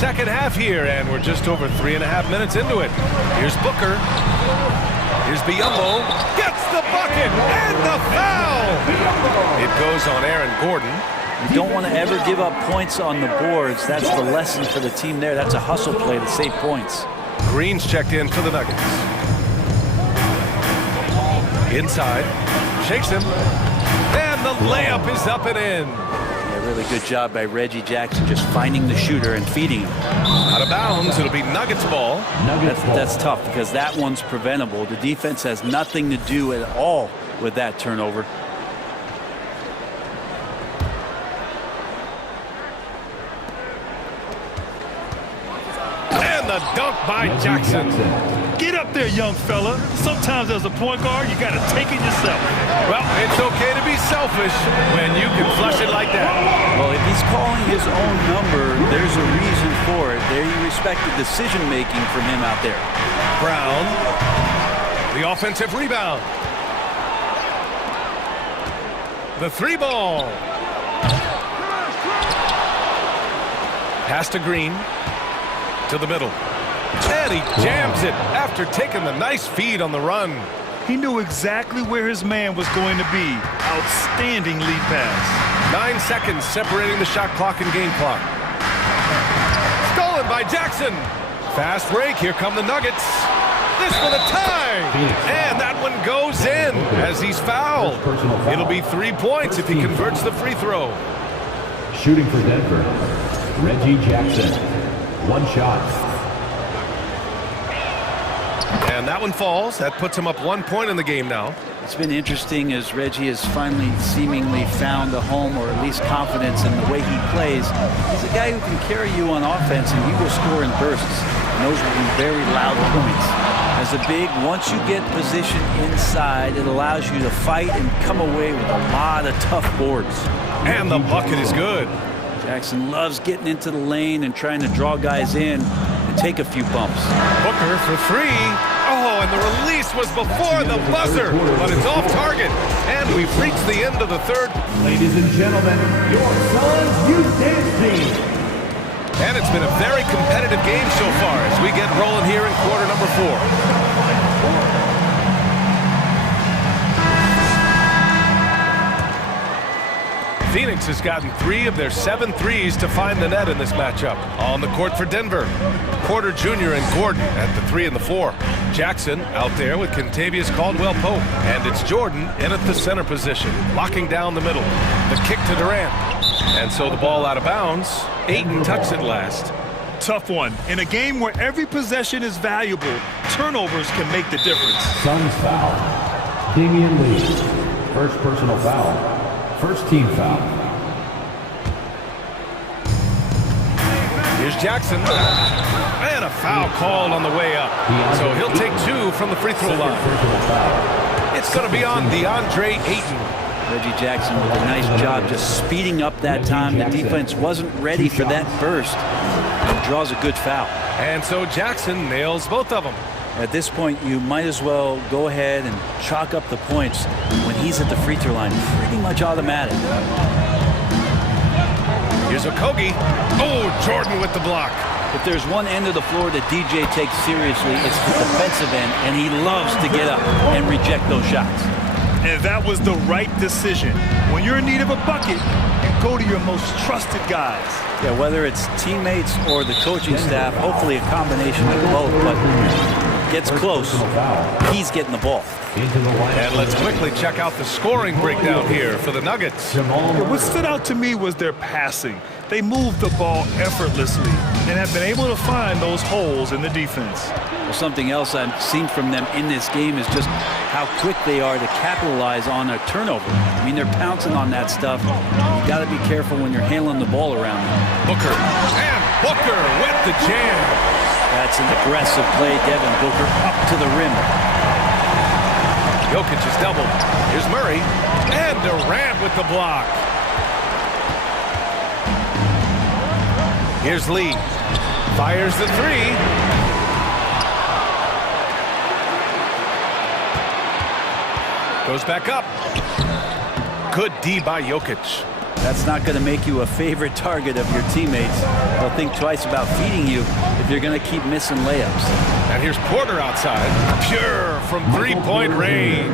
Second half here, and we're just over 3.5 minutes into it. Here's Booker. Here's Biyombo. Gets the bucket and the foul. It goes on Aaron Gordon. You don't want to ever give up points on the boards. That's the lesson for the team there. That's a hustle play to save points. Green's checked in for the Nuggets. Inside. Shakes him. And the layup is up and in. Yeah, really good job by Reggie Jackson just finding the shooter and feeding him. Out of bounds. It'll be Nuggets ball. That's tough because that one's preventable. The defense has nothing to do at all with that turnover. A dunk by Jackson. Get up there, young fella. Sometimes as a point guard, you got to take it yourself. Well, it's okay to be selfish when you can flush it like that. Well, if he's calling his own number, there's a reason for it. There you respect the decision-making from him out there. Brown. The offensive rebound. The 3 ball. Pass to Green. To the middle. And he jams it after taking the nice feed on the run. He knew exactly where his man was going to be. Outstanding lead pass. 9 seconds separating the shot clock and game clock. Stolen by Jackson. Fast break. Here come the Nuggets. This for the tie. And that one goes in as he's fouled. It'll be 3 points if he converts the free throw. Shooting for Denver, Reggie Jackson. 1 shot. And that one falls. That puts him up 1 point in the game now. It's been interesting as Reggie has finally seemingly found a home or at least confidence in the way he plays. He's a guy who can carry you on offense and he will score in bursts. And those will be very loud points. As a big, once you get position inside, it allows you to fight and come away with a lot of tough boards. And the bucket is good. Jackson loves getting into the lane and trying to draw guys in and take a few bumps. Booker for 3. Oh, and the release was before the buzzer, but it's off target. And we've reached the end of the third. Ladies and gentlemen, your Suns Youth Dance Team. And it's been a very competitive game so far as we get rolling here in quarter number 4. Phoenix has gotten 3 of their 7 threes to find the net in this matchup. On the court for Denver, Porter Jr. and Gordon at the 3 and the 4. Jackson out there with Kentavious Caldwell-Pope. And it's Jordan in at the center position, locking down the middle. The kick to Durant. And so the ball out of bounds. Ayton touched it last. Tough one. In a game where every possession is valuable, turnovers can make the difference. Suns foul. Damian Lee. First personal foul. First team foul. Here's Jackson. And a foul called on the way up. So he'll take 2 from the free throw line. It's going to be on DeAndre Ayton. Reggie Jackson with a nice job just speeding up that time. The defense wasn't ready for that burst. And draws a good foul. And so Jackson nails both of them. At this point, you might as well go ahead and chalk up the points when he's at the free throw line. Pretty much automatic. Here's Okogie. Oh, Jordan with the block. If there's one end of the floor that DJ takes seriously, it's the defensive end, and he loves to get up and reject those shots. And that was the right decision. When you're in need of a bucket, you go to your most trusted guys. Yeah, whether it's teammates or the coaching staff, hopefully a combination of both, but gets close, he's getting the ball. And let's quickly check out the scoring breakdown here for the Nuggets. What stood out to me was their passing. They moved the ball effortlessly and have been able to find those holes in the defense. Well, something else I've seen from them in this game is just how quick they are to capitalize on a turnover. I mean, they're pouncing on that stuff. You got to be careful when you're handling the ball around them. Booker, and Booker with the jam. That's an aggressive play, Devin Booker up to the rim. Jokic is doubled. Here's Murray, and Durant with the block. Here's Lee. Fires the 3. Goes back up. Good D by Jokic. That's not going to make you a favorite target of your teammates. They'll think twice about feeding you if you're going to keep missing layups. And here's Porter outside. Pure from 3-point range.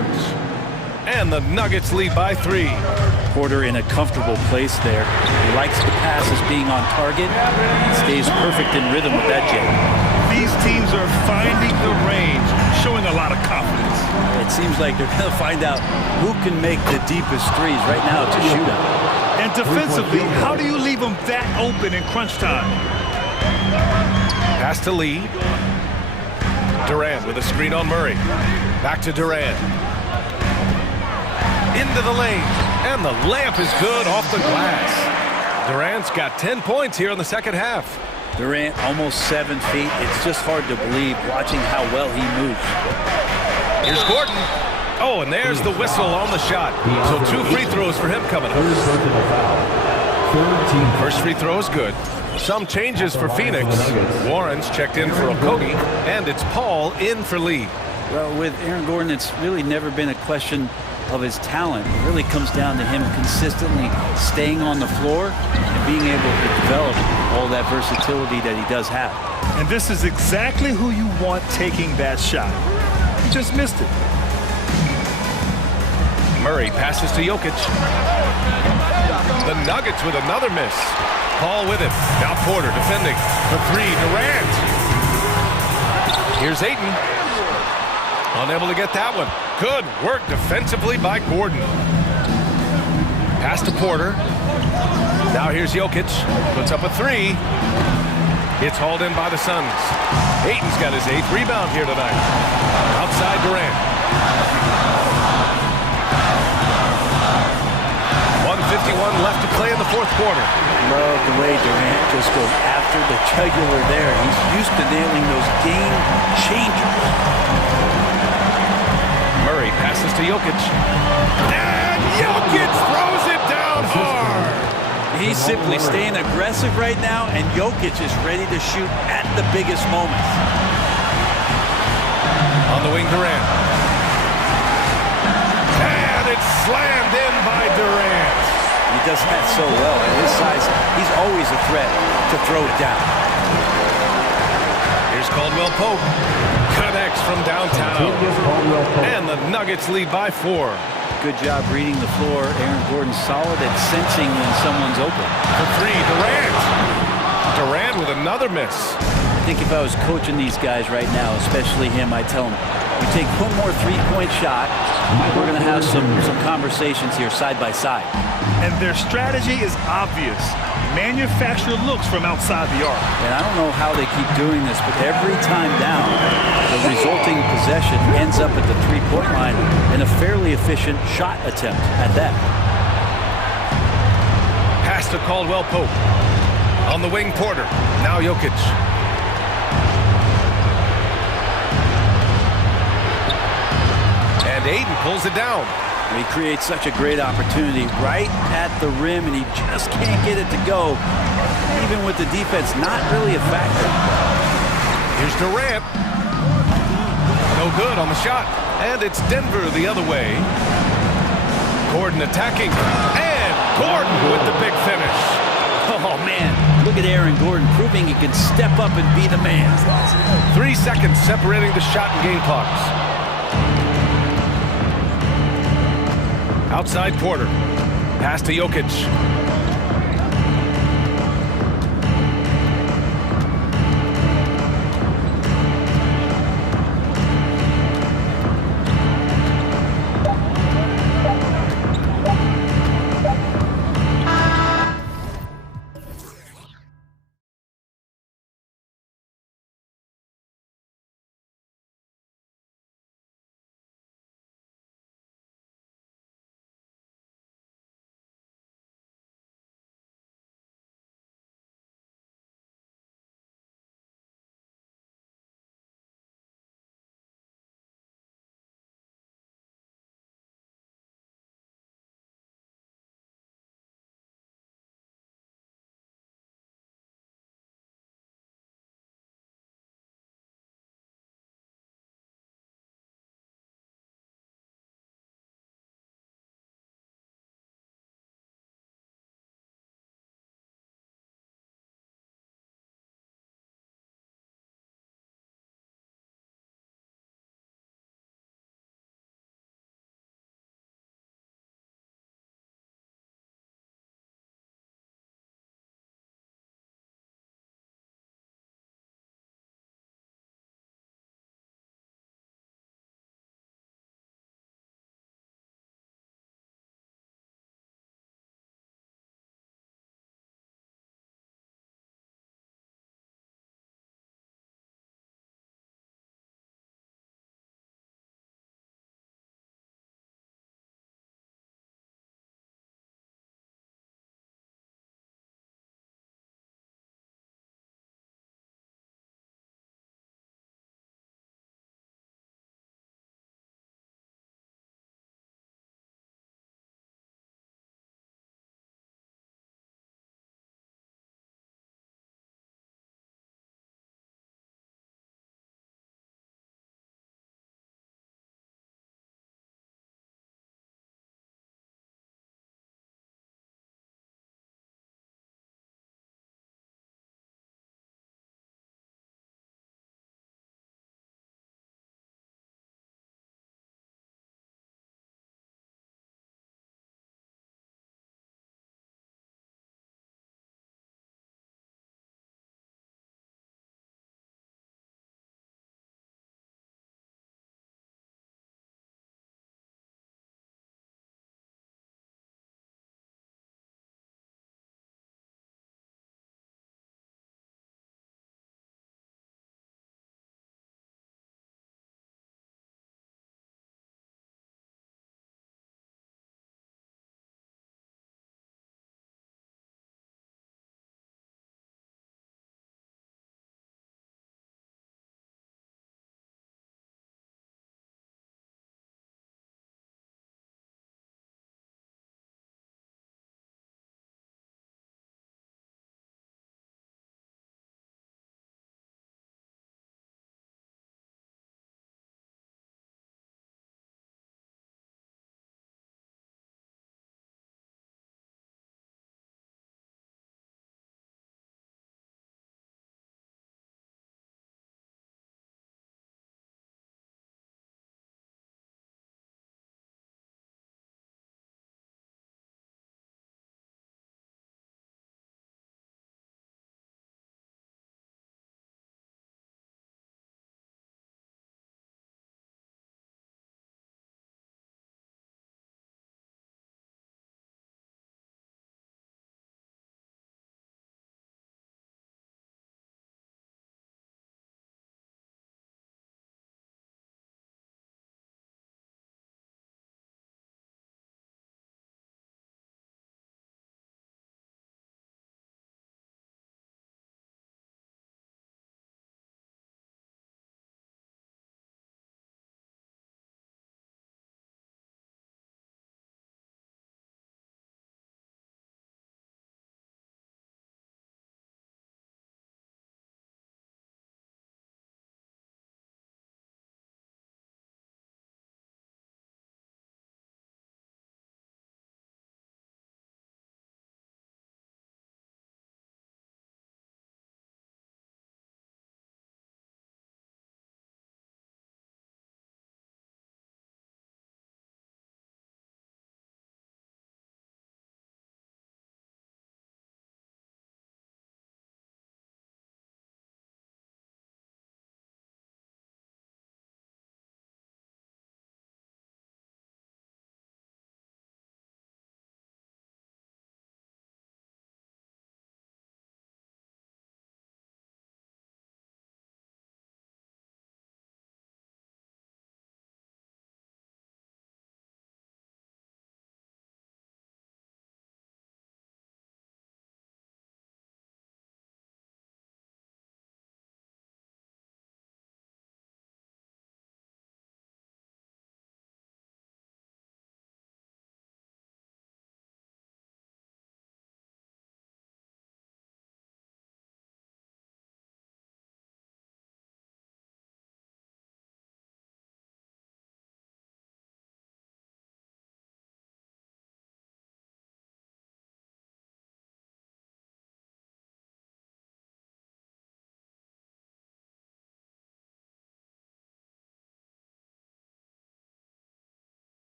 And the Nuggets lead by 3. Porter in a comfortable place there. He likes the passes being on target. He stays perfect in rhythm with that jam. These teams are finding the range, showing a lot of confidence. It seems like they're going to find out who can make the deepest threes. Right now, it's a shootout. And defensively, how do you leave them that open in crunch time? Pass to Lee. Durant with a screen on Murray. Back to Durant. Into the lane. And the layup is good off the glass. Durant's got 10 points here in the second half. Durant almost 7 feet. It's just hard to believe watching how well he moves. Here's Gordon. Oh, and there's the whistle on the shot. So 2 free throws for him coming up. First free throw is good. Some changes for Phoenix. Warren's checked in for Okogie, and it's Paul in for Lee. Well, with Aaron Gordon, it's really never been a question of his talent. It really comes down to him consistently staying on the floor and being able to develop all that versatility that he does have. And this is exactly who you want taking that shot. He just missed it. Murray passes to Jokic. The Nuggets with another miss. Paul with it. Now Porter defending. For 3, Durant. Here's Ayton. Unable to get that one. Good work defensively by Gordon. Pass to Porter. Now here's Jokic. Puts up a 3. It's hauled in by the Suns. Ayton's got his 8th rebound here tonight. Outside Durant. 1:51 left to play in the 4th quarter. Love the way Durant just goes after the jugular there. He's used to nailing those game changers. Murray passes to Jokic. And Jokic throws it down hard. He's simply staying aggressive right now, and Jokic is ready to shoot at the biggest moments. On the wing, Durant. And it's slammed in by Durant. You does that so well. At his size, he's always a threat to throw it down. Here's Caldwell Pope. Connects from downtown. And the Nuggets lead by 4. Good job reading the floor. Aaron Gordon's solid at sensing when someone's open. For 3, Durant. Durant with another miss. I think if I was coaching these guys right now, especially him, I'd tell him, you take one more three-point shot, we're going to have some conversations here side by side. And their strategy is obvious. Manufacture looks from outside the arc. And I don't know how they keep doing this, but every time down, the resulting possession ends up at the three-point line in a fairly efficient shot attempt at that. Pass to Caldwell Pope. On the wing, Porter. Now Jokic. And Aiden pulls it down. He creates such a great opportunity right at the rim, and he just can't get it to go, even with the defense not really a factor. Here's Durant. No good on the shot. And it's Denver the other way. Gordon attacking. And Gordon with the big finish. Oh, man. Look at Aaron Gordon proving he can step up and be the man. 3 seconds separating the shot and game clocks. Outside Porter. Pass to Jokic.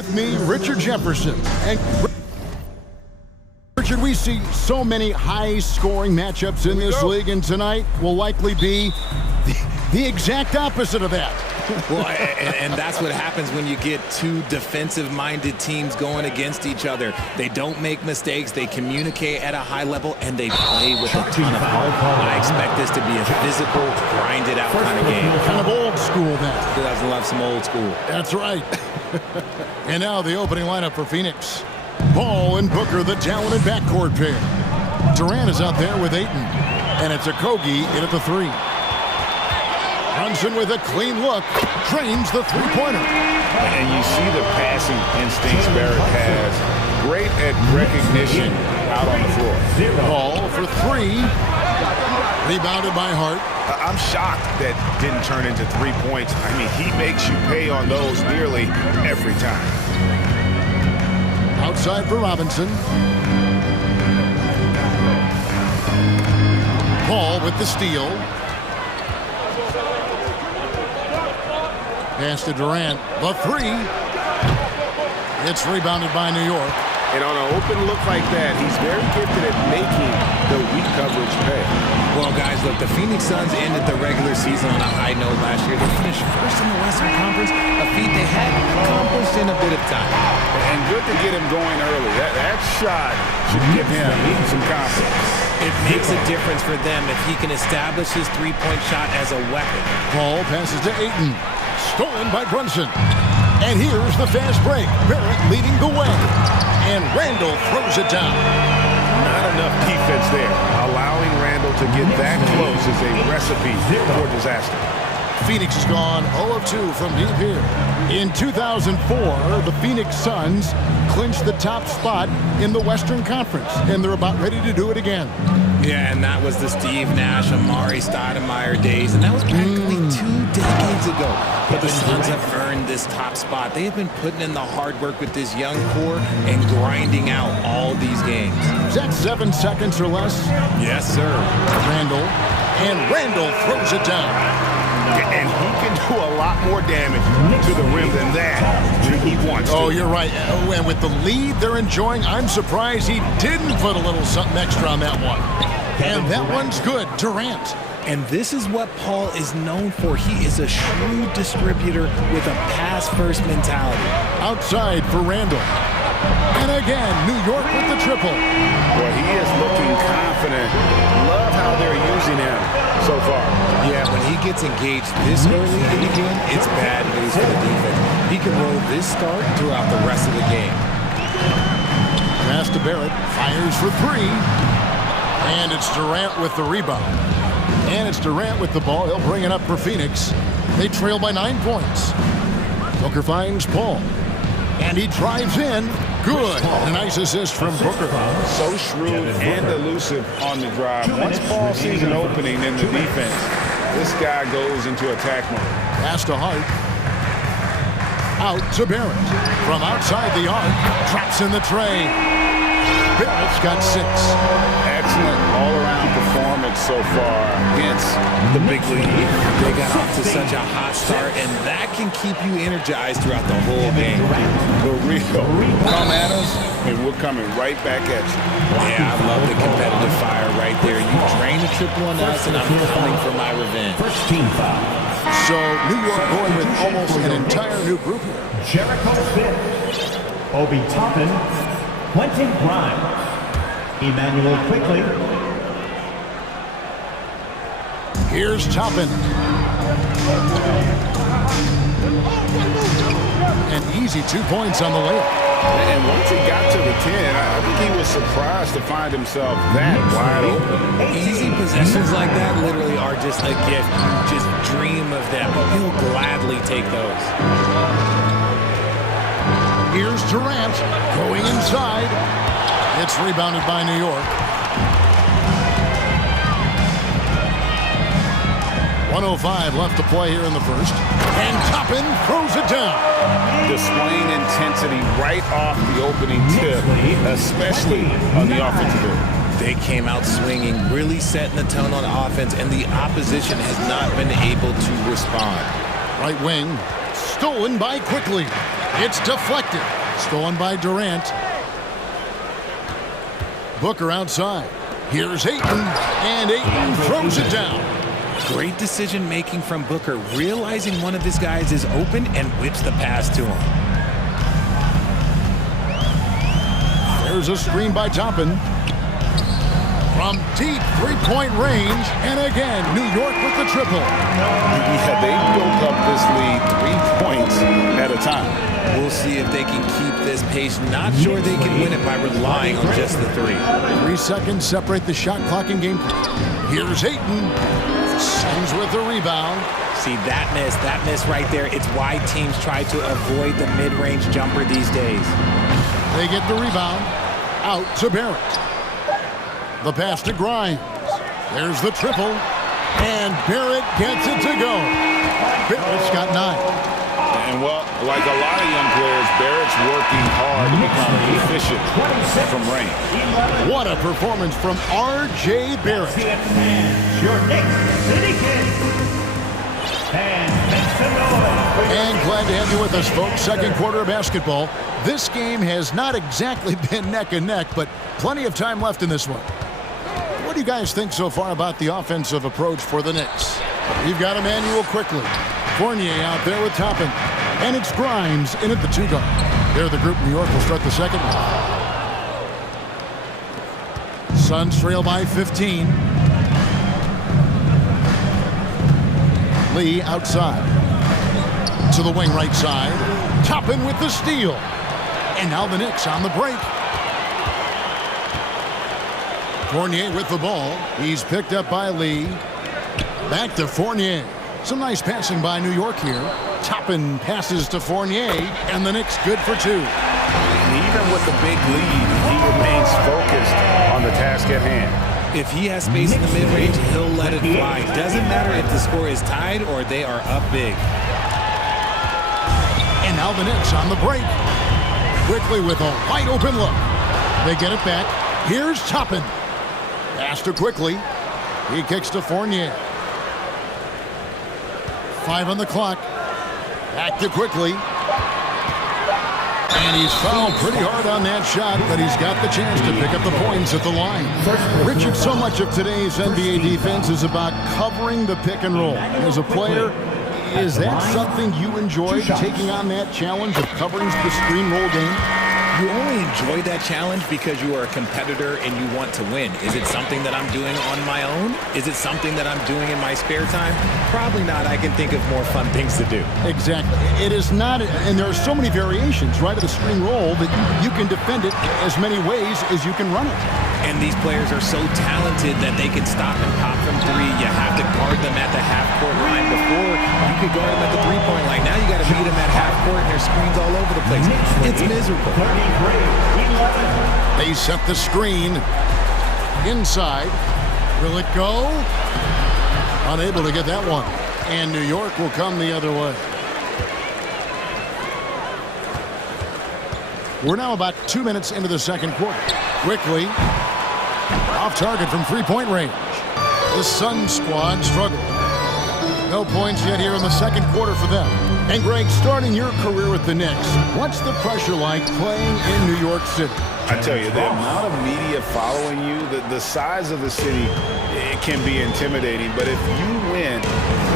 With me, Richard Jefferson. And Richard, we see so many high-scoring matchups in this league, and tonight will likely be the exact opposite of that. Well, and that's what happens when you get two defensive-minded teams going against each other. They don't make mistakes, they communicate at a high level, and they play with a ton of heart. I expect this to be a physical, grinded-out kind of game. Kind of old school, then. Who doesn't love some old school? That's right. And now the opening lineup for Phoenix. Ball and Booker, the talented backcourt pair. Durant is out there with Ayton, and it's Okogie in at the 3. Brunson with a clean look, drains the three-pointer. And you see the passing instincts Barrett has. Great at recognition out on the floor. Ball for 3. Rebounded by Hart. I'm shocked that didn't turn into 3 points. I mean, he makes you pay on those nearly every time. Outside for Robinson. Paul with the steal. Pass to Durant. The 3. It's rebounded by New York. And on an open look like that, he's very gifted at making the weak coverage pay. Well, guys, look, the Phoenix Suns ended the regular season on a high note last year. They finished first in the Western Conference, a feat they hadn't accomplished in a bit of time. And good to get him going early. That shot should give him some confidence. It makes a difference for them if he can establish his three-point shot as a weapon. Paul passes to Ayton. Stolen by Brunson. And here's the fast break. Barrett leading the way. And Randall throws it down. Not enough defense there. Allowing Randall to get that close is a recipe for disaster. Phoenix has gone 0 of 2 from deep here. In 2004, the Phoenix Suns clinched the top spot in the Western Conference, and they're about ready to do it again. Yeah, and that was the Steve Nash, Amari Stoudemire days, and that was practically 2 decades ago. But the Suns have earned this top spot. They have been putting in the hard work with this young core and grinding out all these games. Is that 7 seconds or less? Yes, sir. Randall, and Randall throws it down. And he can do a lot more damage to the rim than that when he wants to. Oh, you're right. And with the lead they're enjoying, I'm surprised he didn't put a little something extra on that one. And that one's good. Durant. And this is what Paul is known for. He is a shrewd distributor with a pass-first mentality. Outside for Randall. And again, New York with the triple. Well, he is looking confident. Love how they're using him so far. Yeah, when he gets engaged this early in the game, it's bad news for the defense. He can roll this start throughout the rest of the game. Pass to Barrett. Fires for 3. And it's Durant with the rebound. And it's Durant with the ball. He'll bring it up for Phoenix. They trail by 9 points. Booker finds Paul. And he drives in. Good. A nice assist from Booker. So shrewd and elusive on the drive. Once Paul sees an opening in the defense, this guy goes into attack mode. Pass to Hart. Out to Barrett. From outside the arc. Drops in the tray. Barrett's got 6. Excellent all-around performance so far against the big league. They got off to such a hot start, and that can keep you energized throughout the whole game. For real. Come at us, and we're coming right back at you. Yeah, I love the competitive fire right there. You drain a triple on us, and I'm coming for my revenge. First team foul. So New York going with almost an entire new group here. Jericho Smith, Obi Toppin, Quentin Grimes, Emmanuel Quickly. Here's Toppin. An easy 2 points on the layup. And once he got to the 10, I think he was surprised to find himself that wide open. Easy possessions like that literally are just a gift. Just dream of them. He'll gladly take those. Here's Durant going inside. It's rebounded by New York. 1:05 left to play here in the first. And Toppin throws it down. Displaying intensity right off the opening tip, especially on the offensive end. They came out swinging, really setting the tone on offense, and the opposition has not been able to respond. Right wing, stolen by Quickly. It's deflected. Stolen by Durant. Booker outside. Here's Ayton, and Ayton throws it down. Great decision-making from Booker, realizing one of his guys is open and whips the pass to him. There's a screen by Toppin. From deep three-point range, and again, New York with the triple. Yeah, they built up this lead 3 points at a time. We'll see if they can keep this pace. Not sure they can win it by relying on just the 3. 3 seconds separate the shot clock and game. Here's Ayton. Sends with the rebound. See, that miss right there. It's why teams try to avoid the mid-range jumper these days. They get the rebound. Out to Barrett. The pass to Grimes. There's the triple. And Barrett gets it to go. Barrett's got 9. And, well, like a lot of young players, Barrett's working hard to become efficient from range. What a performance from R.J. Barrett. Your next city kid. And glad to have you with us, folks. Second quarter of basketball. This game has not exactly been neck and neck, but plenty of time left in this one. What do you guys think so far about the offensive approach for the Knicks? You've got Emmanuel Quickly. Fournier out there with Toppin. And it's Grimes in at the 2 guard. There, the group New York will start the second one. Suns trail by 15. Lee outside. To the wing right side. Toppin with the steal. And now the Knicks on the break. Fournier with the ball. He's picked up by Lee. Back to Fournier. Some nice passing by New York here. Toppin passes to Fournier, and the Knicks good for 2. And even with the big lead, he remains focused on the task at hand. If he has space in the mid-range, he'll let it fly. Doesn't matter if the score is tied or they are up big. And now the Knicks on the break. Quickly with a wide open look. They get it back. Here's Toppin. Pass to Quickly. He kicks to Fournier. 5 on the clock. Back to Quickly. And he's fouled pretty hard on that shot, but he's got the chance to pick up the points at the line. Richard, so much of today's NBA defense is about covering the pick and roll. As a player, is that something you enjoy, taking on that challenge of covering the screen roll game? You only enjoy that challenge because you are a competitor and you want to win. Is it something that I'm doing on my own? Is it something that I'm doing in my spare time? Probably not. I can think of more fun things to do. Exactly. It is not, and there are so many variations, right, of the screen roll that you can defend it as many ways as you can run it. And these players are so talented that they can stop and pop from 3. You have to guard them at the half-court line. Before, you could guard them at the 3-point line. Now you got to meet them at half-court, and there's screens all over the place. It's miserable. They set the screen inside. Will it go? Unable to get that one. And New York will come the other way. We're now about 2 minutes into the second quarter. Quickly, off target from 3-point range. The Sun squad struggled. No points yet here in the second quarter for them. And Greg, starting your career with the Knicks, what's the pressure like playing in New York City? I tell you, the amount of media following you, the size of the city, it can be intimidating. But if you win,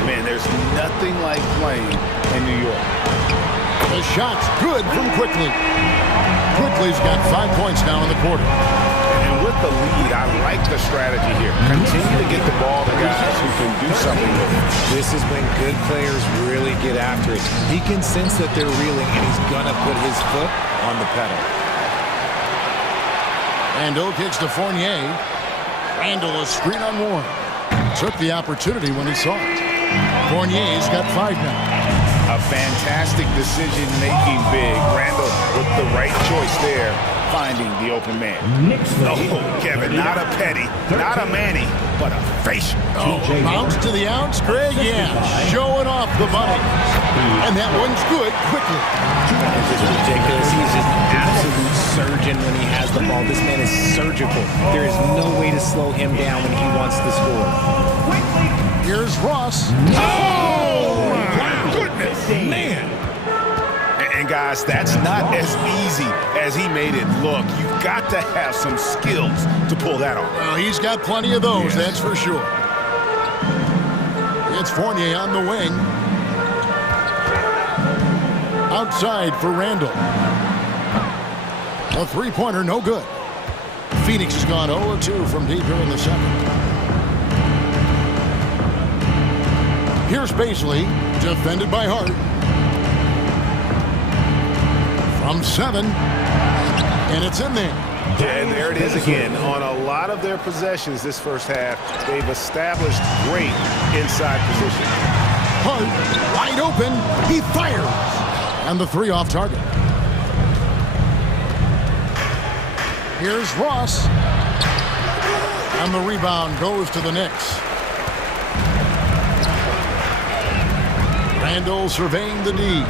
man, there's nothing like playing in New York. The shot's good from Quickly. Quickly's got 5 points now in the quarter. And with the lead, I like the strategy here. Continue to get the ball to guys who can do something with it. This is when good players really get after it. He can sense that they're reeling, and he's going to put his foot on the pedal. Randall kicks to Fournier. Randall is screen unworn. Took the opportunity when he saw it. Fournier's got 5 now. A fantastic decision-making big. Randall with the right choice there, finding the open man. Oh, Kevin, not a petty, not a Manny, but a facial. Oh, bounce to the outs, Greg, yeah. Showing off the money. And that one's good quickly. This is ridiculous. He's just an absolute surgeon when he has the ball. This man is surgical. There is no way to slow him down when he wants to score. Here's Ross. Oh, my goodness. Man. And guys, that's not as easy as he made it look. You've got to have some skills to pull that off. Well, he's got plenty of those, that's for sure. It's Fournier on the wing. Outside for Randall. A three-pointer, no good. Phoenix has gone 0-2 from deep here in the second. Here's Baisley, defended by Hart. From 7, and it's in there. And there it is again. On a lot of their possessions this first half, they've established great inside position. Hart, wide open, he fires. And the three off target. Here's Ross. And the rebound goes to the Knicks. Randall surveying the D.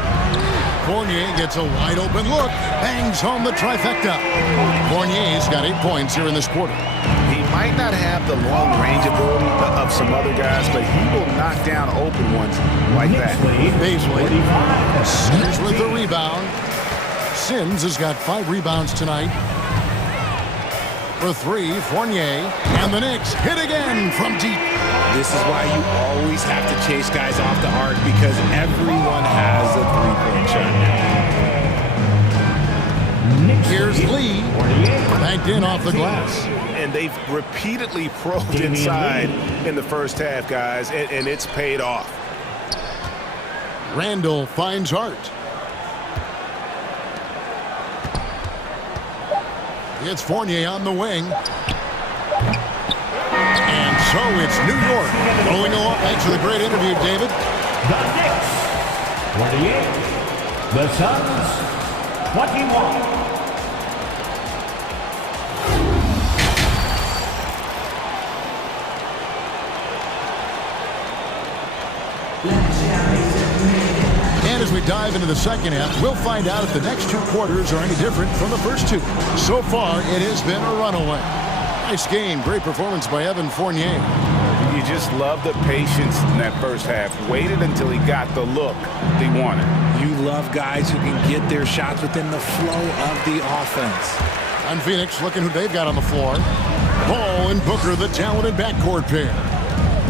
Fournier gets a wide open look, bangs home the trifecta. Fournier's got 8 points here in this quarter. He might not have the long range ability of some other guys, but he will knock down open ones like that. Baisley. Sims with the rebound. Sims has got 5 rebounds tonight. For 3, Fournier. And the Knicks hit again from deep. This is why you always have to chase guys off the arc, because everyone has a three-point shot. Here's Lee, banked in off the glass. And they've repeatedly probed inside in the first half, guys, and it's paid off. Randall finds Hart. It's Fournier on the wing. And so it's New York rolling along. Thanks for the great interview, David. The Knicks, 48. The Suns, 21. And as we dive into the second half, we'll find out if the next 2 quarters are any different from the first 2. So far, it has been a runaway. Nice game. Great performance by Evan Fournier. You just love the patience in that first half. Waited until he got the look they wanted. You love guys who can get their shots within the flow of the offense. On Phoenix, looking who they've got on the floor. Ball and Booker, the talented backcourt pair.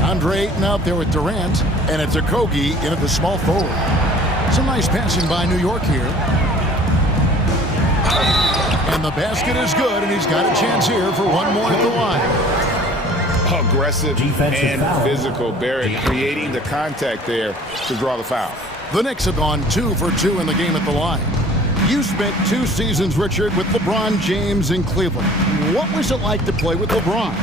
Andre Ayton out there with Durant, and it's Okogie in at the small forward. Some nice passing by New York here. And the basket is good, and he's got a chance here for one more at the line. Aggressive and physical. Barrett creating the contact there to draw the foul. The Knicks have gone 2 for 2 in the game at the line. You spent 2 seasons, Richard, with LeBron James in Cleveland. What was it like to play with LeBron?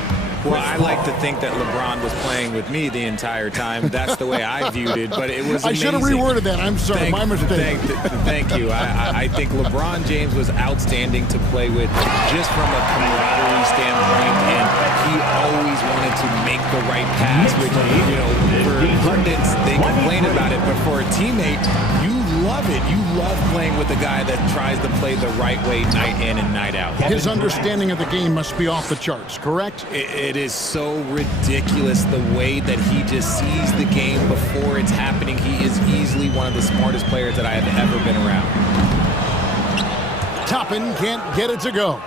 Well, I like to think that LeBron was playing with me the entire time. That's the way I viewed it, but it was amazing. I should have reworded that. I'm sorry, my mistake. Thank you. I think LeBron James was outstanding to play with just from a camaraderie standpoint, and he always wanted to make the right pass, which, you know, for pundits, they complain about it, but for a teammate, you love it. You love playing with a guy that tries to play the right way night in and night out. His understanding of the game must be off the charts, correct? It is so ridiculous the way that he just sees the game before it's happening. He is easily one of the smartest players that I have ever been around. Toppin can't get it to go.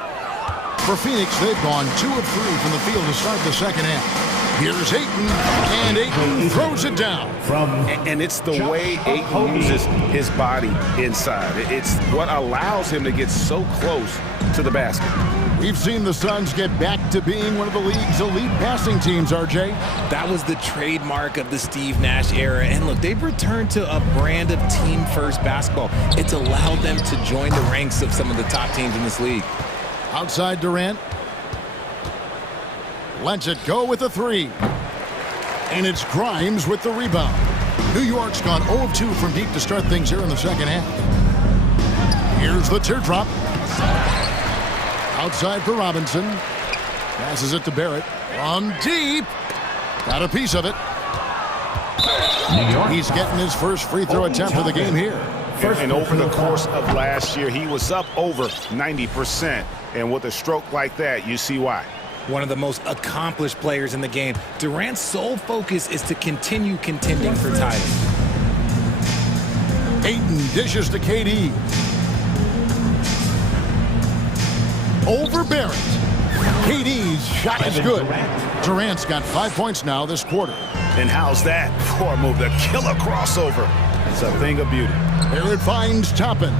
For Phoenix, they've gone 2 of 3 from the field to start the second half. Here's Ayton, and Ayton throws it down. And it's the way Ayton uses his body inside. It's what allows him to get so close to the basket. We've seen the Suns get back to being one of the league's elite passing teams, RJ. That was the trademark of the Steve Nash era. And look, they've returned to a brand of team-first basketball. It's allowed them to join the ranks of some of the top teams in this league. Outside Durant. Lets it go with a 3. And it's Grimes with the rebound. New York's gone 0 of 2 from deep to start things here in the second half. Here's the teardrop. Outside for Robinson. Passes it to Barrett. From deep. Got a piece of it. He's getting his first free throw attempt of the game here. And over the course of last year, he was up over 90%. And with a stroke like that, you see why. One of the most accomplished players in the game. Durant's sole focus is to continue contending for titles. Ayton dishes to KD. Over Barrett. KD's shot is good. Durant's got 5 points now this quarter. And how's that for a move? The killer crossover. It's a thing of beauty. Barrett finds Toppin.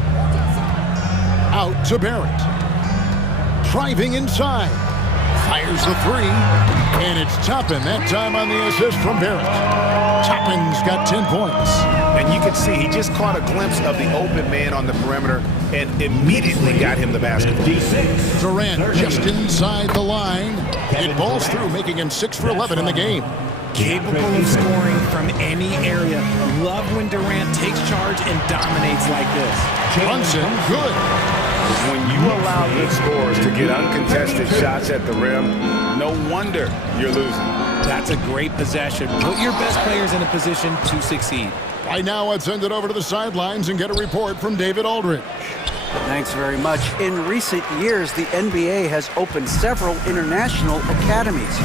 Out to Barrett. Driving inside. Fires the three. And it's Toppin that time on the assist from Barrett. Toppin's got 10 points. And you can see he just caught a glimpse of the open man on the perimeter and immediately got him the basketball. Durant just inside the line. It balls through, making him 6 for 11 in the game. Capable of scoring from any area. Love when Durant takes charge and dominates like this. Brunson, good. When you allow good scorers to get uncontested shots at the rim, no wonder you're losing. That's a great possession. Put your best players in a position to succeed. Right now, let's send it over to the sidelines and get a report from David Aldridge. Thanks very much. In recent years, the NBA has opened several international academies.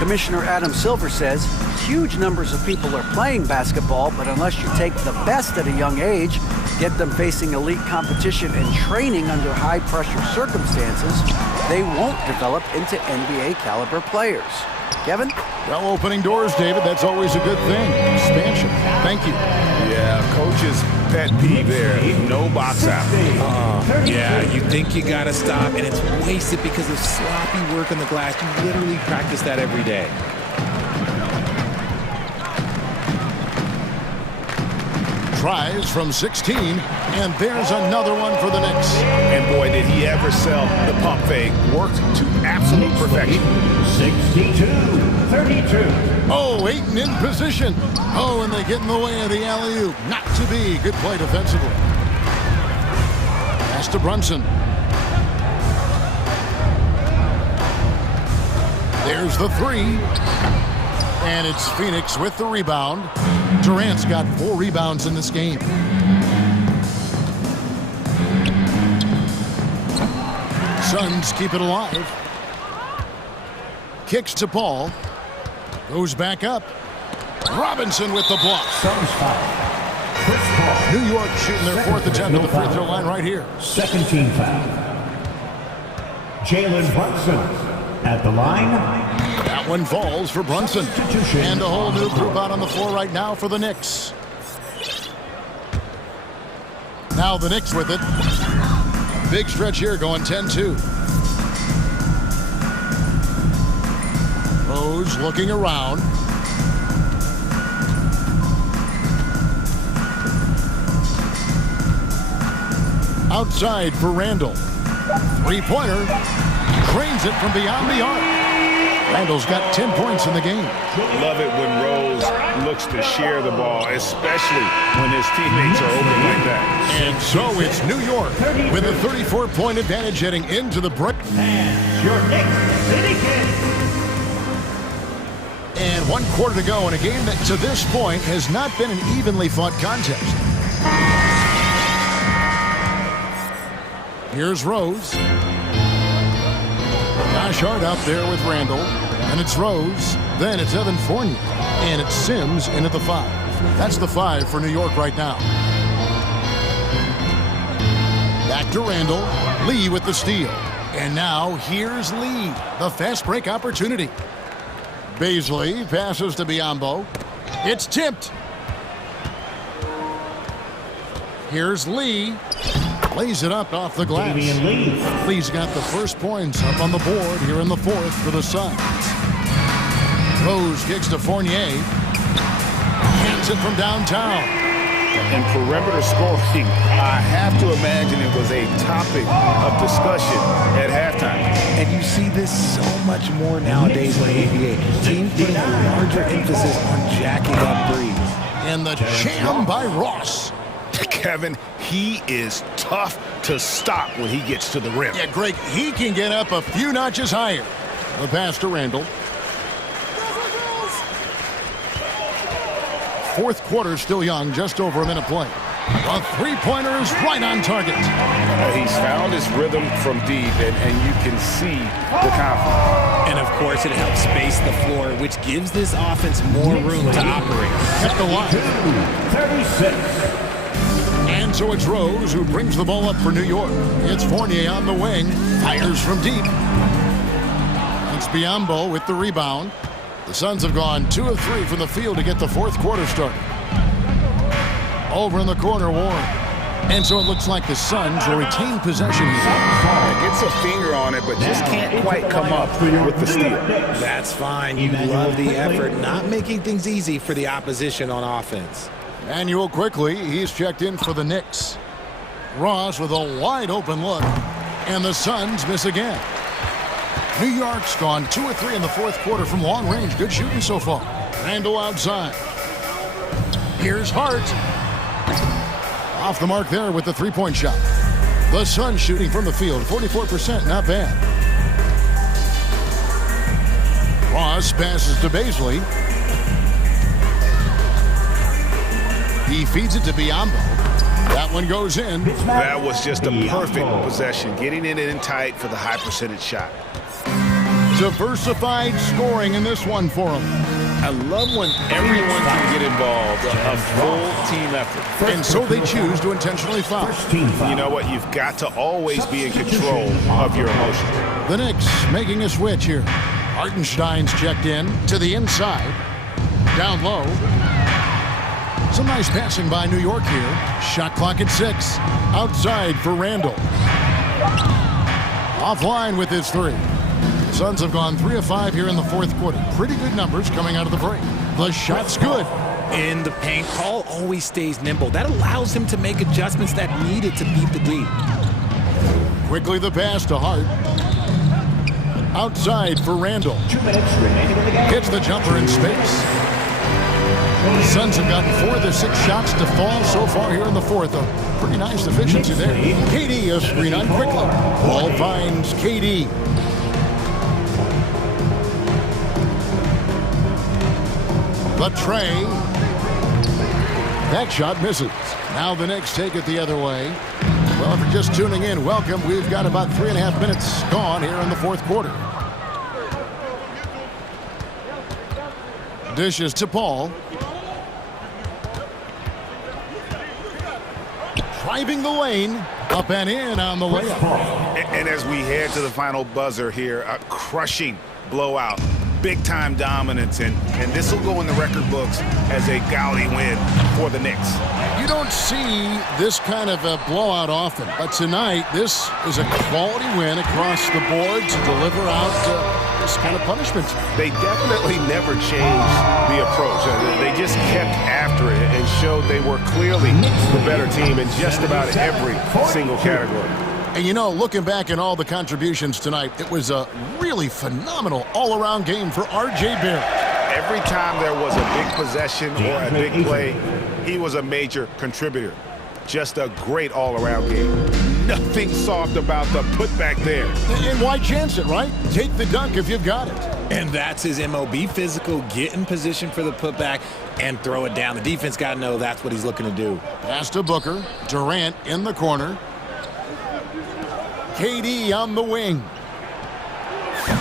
Commissioner Adam Silver says huge numbers of people are playing basketball, but unless you take the best at a young age, get them facing elite competition and training under high-pressure circumstances, they won't develop into NBA-caliber players. Kevin? Well, opening doors, David, that's always a good thing. Expansion. Thank you. Yeah, coach's pet peeve there. No box out. Yeah, you think you gotta stop, and it's wasted because of sloppy work on the glass. You literally practice that every day. Tries from 16, and there's another one for the Knicks. And boy, did he ever sell the pump fake. Worked to absolute perfection. 62-32. Oh, Ayton in position. Oh, and they get in the way of the alley-oop. Not to be. Good play defensively. Pass to Brunson. There's the three. And it's Phoenix with the rebound. Durant's got 4 rebounds in this game. Suns keep it alive. Kicks to Paul. Goes back up. Robinson with the block. Suns foul. Chris Paul. New York shooting their 4th attempt at the free throw line right here. Second team foul. Jalen Brunson at the line. That one falls for Brunson. And a whole new group out on the floor right now for the Knicks. Now the Knicks with it. Big stretch here going 10-2. Rose looking around. Outside for Randall. Three-pointer. Cranes it from beyond the arc. Randall's got 10 points in the game. Love it when Rose looks to share the ball, especially when his teammates are open like that. And so it's New York with a 34-point advantage heading into the break. And your Knicks City Kings. And 1 quarter to go in a game that to this point has not been an evenly fought contest. Here's Rose. Josh Hart out there with Randall. And it's Rose. Then it's Evan Fournier. And it's Sims in at the 5. That's the 5 for New York right now. Back to Randall. Lee with the steal. And now here's Lee. The fast break opportunity. Baisley passes to Biyombo. It's tipped. Here's Lee. Lays it up off the glass. Lee's got the first points up on the board here in the 4th for the Suns. Rose kicks to Fournier. Hands it from downtown. And perimeter scoring, I have to imagine it was a topic of discussion at halftime. And you see this so much more nowadays in the NBA. Teams putting a larger emphasis on jacking up threes. And the jam by Ross. Kevin, he is tough to stop when he gets to the rim. Yeah, Greg, he can get up a few notches higher. The pass to Randall. 4th quarter still young, just over a minute play. A three-pointer is right on target. He's found his rhythm from deep, and you can see the confidence. And, of course, it helps space the floor, which gives this offense more room to operate. Kept the line. 36. So it's Rose who brings the ball up for New York. It's Fournier on the wing. Fires from deep. It's Biombo with the rebound. The Suns have gone 2 of 3 from the field to get the fourth quarter started. Over in the corner, Warren. And so it looks like the Suns will retain possession here. Gets a finger on it, but just can't quite come up with the steal. That's fine. You love the effort, not making things easy for the opposition on offense. Manuel quickly, he's checked in for the Knicks. Ross with a wide open look, and the Suns miss again. New York's gone 2 of 3 in the fourth quarter from long range. Good shooting so far. Randall outside. Here's Hart. Off the mark there with the three-point shot. The Suns shooting from the field, 44%, not bad. Ross passes to Baisley. He feeds it to Biombo. That one goes in. That was just a perfect possession, getting it in tight for the high percentage shot. Diversified scoring in this one for him. I love when everyone can get involved, a full team effort. And so they choose to intentionally foul. You know what? You've got to always be in control of your emotions. The Knicks making a switch here. Hartenstein's checked in to the inside. Down low. Some nice passing by New York here. Shot clock at 6. Outside for Randall. Offline with his three. Suns have gone 3 of 5 here in the fourth quarter. Pretty good numbers coming out of the break. The shot's good. In the paint, Paul always stays nimble. That allows him to make adjustments that needed to beat the D. Quickly the pass to Hart. Outside for Randall. 2 minutes remaining in the game. Hits the jumper in space. The Suns have gotten 4 of their 6 shots to fall so far here in the fourth. A pretty nice efficiency there. KD a screen on quickly. Ball finds KD. The tray. That shot misses. Now the Knicks take it the other way. Well, if you're just tuning in, welcome. We've got about 3.5 minutes gone here in the fourth quarter. Dishes to Paul. Driving the lane. Up and in on the layup. And as we head to the final buzzer here, a crushing blowout. Big-time dominance, and this will go in the record books as a gaudy win for the Knicks. You don't see this kind of a blowout often, but tonight this is a quality win across the board to deliver out this kind of punishment. They definitely never changed the approach. They just kept after it and showed they were clearly the better team in just about every single category. And you know, looking back at all the contributions tonight, it was a really phenomenal all-around game for R.J. Barrett. Every time there was a big possession or a big play, he was a major contributor. Just a great all-around game. Nothing soft about the putback there. And why chance it, right? Take the dunk if you've got it. And that's his MO. Be physical, get in position for the putback, and throw it down. The defense got to know that's what he's looking to do. Pass to Booker. Durant in the corner. KD on the wing.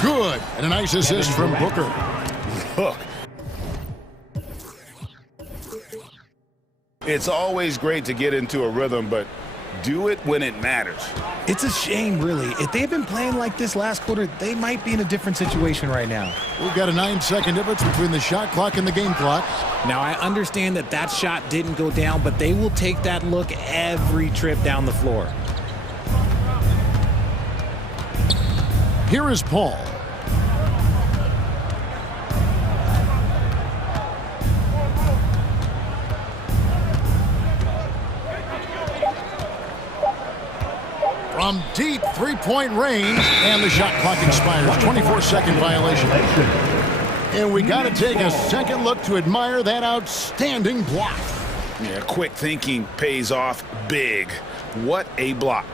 Good. And a nice assist from Booker. Look. It's always great to get into a rhythm, but do it when it matters. It's a shame, really. If they had been playing like this last quarter, they might be in a different situation right now. We've got a 9-second difference between the shot clock and the game clock. Now, I understand that that shot didn't go down, but they will take that look every trip down the floor. Here is Paul. From deep three-point range, and the shot clock expires. 24-second violation. And we got to take a second look to admire that outstanding block. Yeah, quick thinking pays off big. What a block.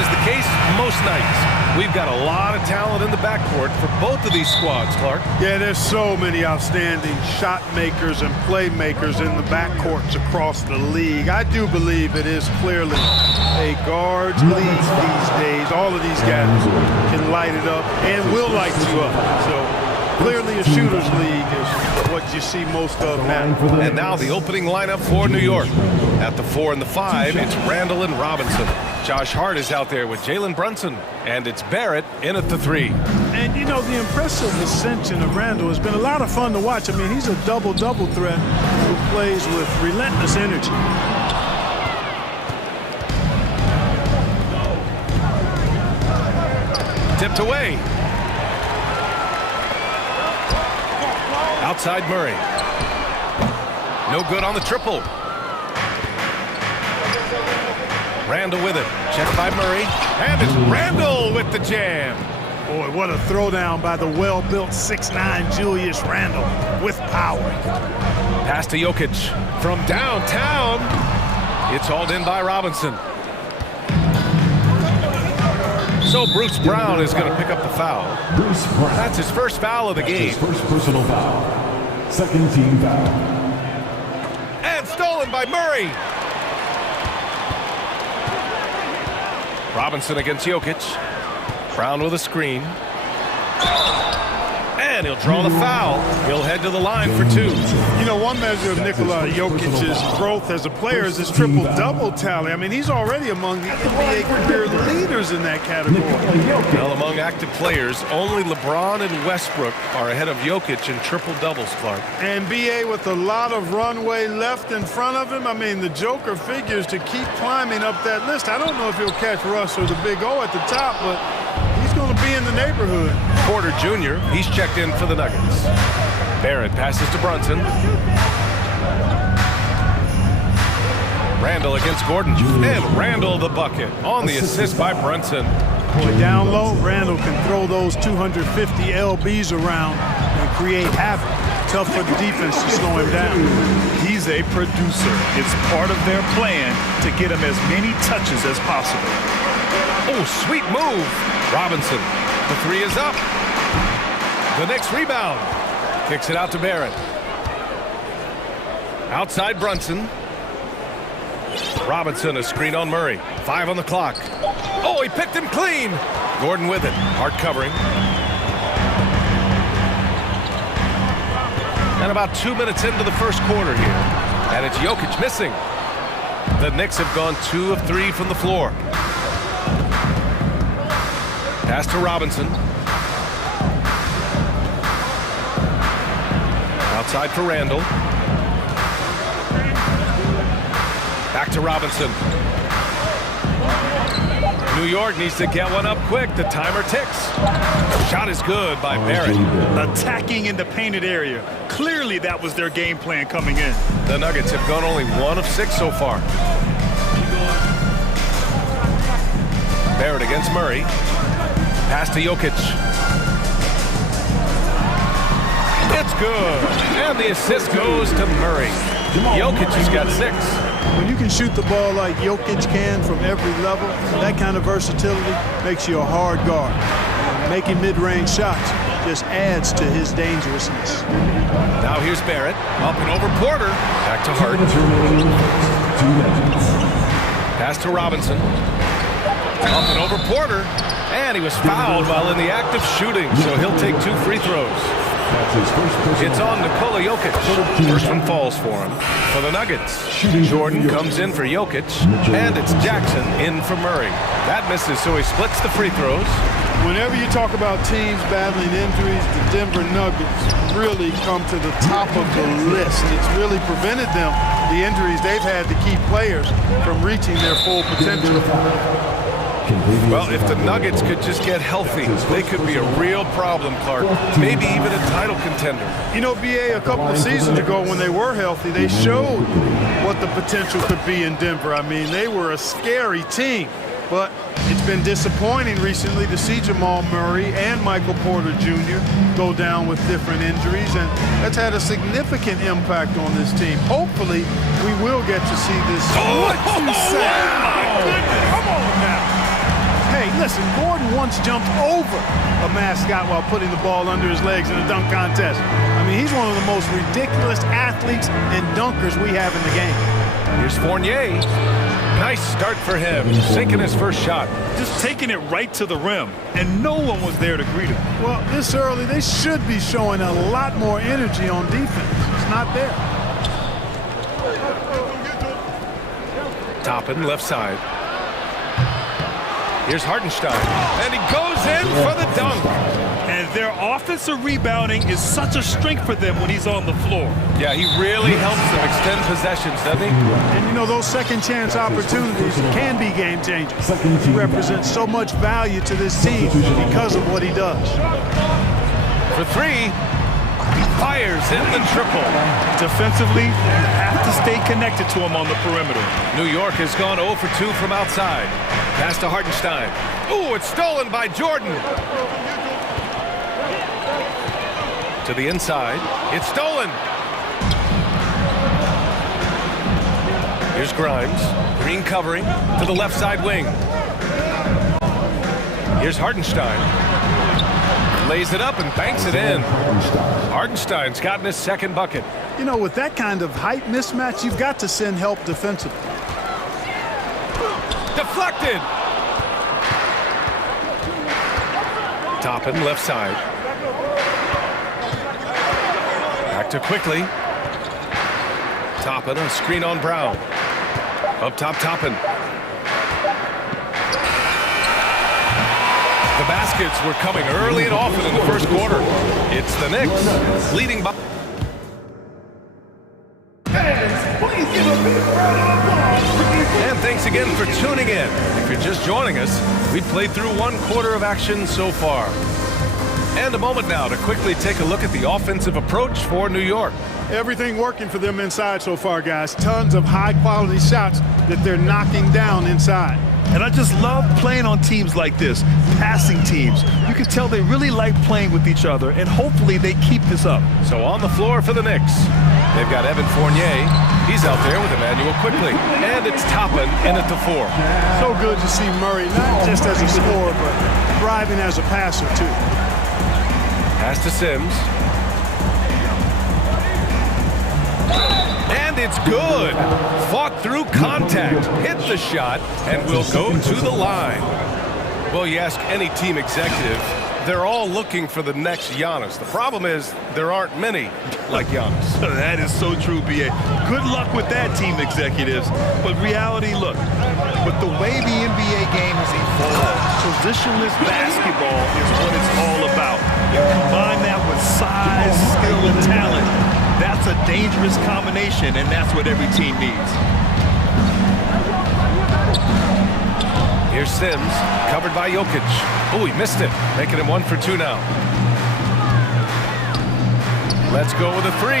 is the case most nights. We've got a lot of talent in the backcourt for both of these squads, Clark. Yeah, there's so many outstanding shot makers and playmakers in the backcourts across the league. I do believe it is clearly a guards league these days. All of these guys can light it up and will light you up. So clearly a shooter's league is what you see most of now. And now the opening lineup for New York. At the 4 and the 5, it's Randall and Robinson. Josh Hart is out there with Jalen Brunson. And it's Barrett in at the 3. And, you know, the impressive ascension of Randall has been a lot of fun to watch. I mean, he's a double-double threat who plays with relentless energy. Tipped away. Outside Murray. No good on the triple. Randall with it. Checked by Murray. And it's Randall with the jam. Boy, what a throwdown by the well-built 6'9" Julius Randall with power. Pass to Jokic from downtown. It's hauled in by Robinson. So Bruce Brown is going to pick up the foul. That's his first foul of the game. First personal foul. Second team foul. And stolen by Murray. Robinson against Jokic. Brown with a screen. And he'll draw the foul. He'll head to the line for 2. You know, one measure of Nikola Jokic's growth as a player is his triple-double tally. I mean, he's already among the NBA career leaders in that category. Well, among active players, only LeBron and Westbrook are ahead of Jokic in triple-doubles, Clark. And BA with a lot of runway left in front of him. I mean, the Joker figures to keep climbing up that list. I don't know if he'll catch Russ or the Big O at the top, but he's going to be in the neighborhood. Porter Jr., he's checked in for the Nuggets. Barrett passes to Brunson. Randall against Gordon. And Randall the bucket on the assist by Brunson. Boy, down low, Randall can throw those 250 LBs around and create havoc. Tough for the defense to slow him down. He's a producer. It's part of their plan to get him as many touches as possible. Oh, sweet move. Robinson. The 3 is up. The Knicks rebound. Kicks it out to Barrett. Outside Brunson. Robinson, a screen on Murray. 5 on the clock. Oh, he picked him clean. Gordon with it. Hart covering. And about 2 minutes into the first quarter here. And it's Jokic missing. The Knicks have gone 2 of 3 from the floor. Pass to Robinson. Outside for Randall. Back to Robinson. New York needs to get one up quick. The timer ticks. Shot is good by Barrett. Attacking in the painted area. Clearly that was their game plan coming in. The Nuggets have gone only 1 of 6 so far. Barrett against Murray. Pass to Jokic. It's good. And the assist goes to Murray. Jokic has got 6. When you can shoot the ball like Jokic can from every level, that kind of versatility makes you a hard guard. Making mid-range shots just adds to his dangerousness. Now here's Barrett. Up and over Porter. Back to Hart. Pass to Robinson. Up and over Porter. And he was fouled while in the act of shooting, so he'll take 2 free throws. It's on Nikola Jokic. First one falls for him. For the Nuggets, Jordan comes in for Jokic, and it's Jackson in for Murray. That misses, so he splits the free throws. Whenever you talk about teams battling injuries, the Denver Nuggets really come to the top of the list. It's really prevented them, the injuries they've had to keep players from reaching their full potential. Well, if the Nuggets could just get healthy, they could be a real problem, Clark. Maybe even a title contender. You know, BA, a couple of seasons ago when they were healthy, they showed what the potential could be in Denver. I mean, they were a scary team. But it's been disappointing recently to see Jamal Murray and Michael Porter Jr. go down with different injuries, and that's had a significant impact on this team. Hopefully, we will get to see this. What you say? Oh, my goodness. Come on now. Listen, Gordon once jumped over a mascot while putting the ball under his legs in a dunk contest. I mean, he's one of the most ridiculous athletes and dunkers we have in the game. Here's Fournier. Nice start for him, sinking his first shot. Just taking it right to the rim, and no one was there to greet him. Well, this early, they should be showing a lot more energy on defense. It's not there. Toppin, left side. Here's Hartenstein, and he goes in for the dunk. And their offensive rebounding is such a strength for them when he's on the floor. Yeah, he really helps them extend possessions, doesn't he? And you know, those second chance opportunities can be game changers. He represents so much value to this team because of what he does. For three, he fires in the triple. Defensively, you have to stay connected to him on the perimeter. New York has gone 0 for 2 from outside. Pass to Hartenstein. Ooh, it's stolen by Jordan. To the inside. It's stolen. Here's Grimes. Green covering to the left side wing. Here's Hartenstein. Lays it up and banks it in. Hartenstein's gotten his second bucket. You know, with that kind of height mismatch, you've got to send help defensively. Deflected. Toppin, left side. Back to quickly. Toppin, a screen on Brown. Up top, Toppin. The baskets were coming early and often in the first quarter. It's the Knicks leading by. And thanks again for tuning in. If you're just joining us, we've played through one quarter of action so far. And a moment now to quickly take a look at the offensive approach for New York. Everything working for them inside so far, guys. Tons of high-quality shots that they're knocking down inside. And I just love playing on teams like this, passing teams. You can tell they really like playing with each other, and hopefully they keep this up. So on the floor for the Knicks, they've got Evan Fournier. He's out there with Emmanuel quickly. And it's Toppin in at the 4. So good to see Murray, not just as a scorer, but thriving as a passer, too. Pass to Sims. And it's good. Fought through contact, hit the shot, and will go to the line. Well, you ask any team executive, they're all looking for the next Giannis. The problem is there aren't many like Giannis. That is so true, B.A. Good luck with that, team executives. But reality, look, with the way the NBA game has evolved, positionless basketball is what it's all about. You combine that with size, skill, and talent. That's a dangerous combination, and that's what every team needs. Here's Sims, covered by Jokic. Oh, he missed it, making him 1 for 2 now. Let's go with a 3.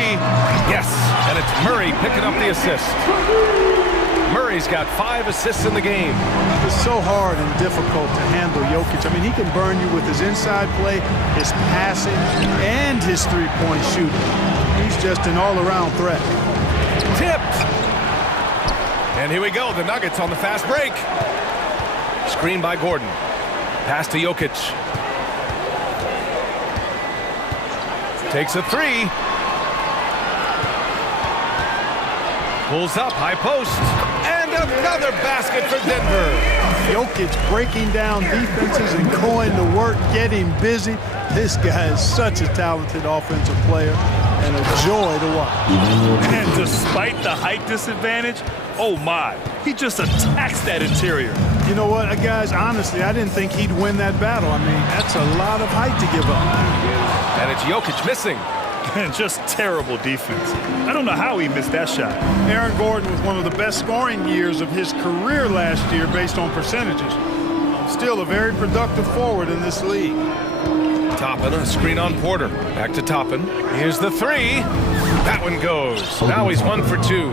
Yes, and it's Murray picking up the assist. Murray's got 5 assists in the game. It's so hard and difficult to handle Jokic. I mean, he can burn you with his inside play, his passing, and his three-point shooting. He's just an all-around threat. Tipped. And here we go, the Nuggets on the fast break. Screen by Gordon. Pass to Jokic. Takes a 3. Pulls up, high post. And another basket for Denver. Jokic breaking down defenses and going to work, getting busy. This guy is such a talented offensive player and a joy to watch. And despite the height disadvantage, oh my, he just attacks that interior. You know what, guys, honestly, I didn't think he'd win that battle. I mean, that's a lot of height to give up. And it's Jokic missing. And just terrible defense. I don't know how he missed that shot. Aaron Gordon was one of the best scoring years of his career last year based on percentages. Still a very productive forward in this league. Toppin, a screen on Porter. Back to Toppin. Here's the 3. That one goes. Now he's 1 for 2.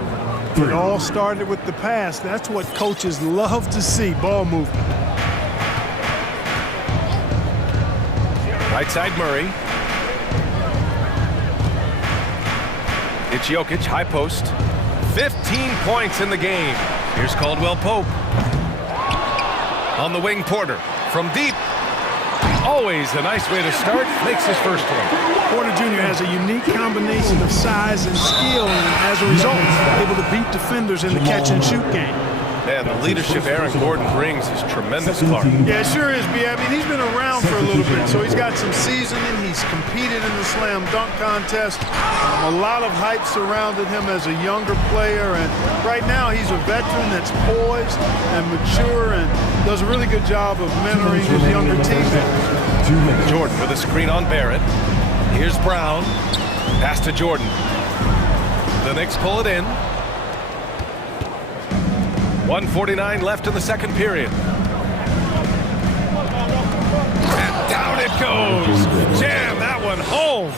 It all started with the pass. That's what coaches love to see, ball movement. Right side Murray. It's Jokic, high post. 15 points in the game. Here's Caldwell Pope. On the wing, Porter. from deep. Always a nice way to start. Makes his first one. Porter Jr. has a unique combination of size and skill, and as a result, able to beat defenders in the catch-and-shoot game. And the leadership Aaron Gordon brings is tremendous, Clark. Yeah, it sure is, B. I mean, he's been around for a little bit, so he's got some seasoning. He's competed in the slam dunk contest. A lot of hype surrounded him as a younger player, and right now he's a veteran that's poised and mature and does a really good job of mentoring his younger teammates. Jordan with a screen on Barrett. Here's Brown. Pass to Jordan. The Knicks pull it in. 1:49 left in the second period. And down it goes. Jam that one home.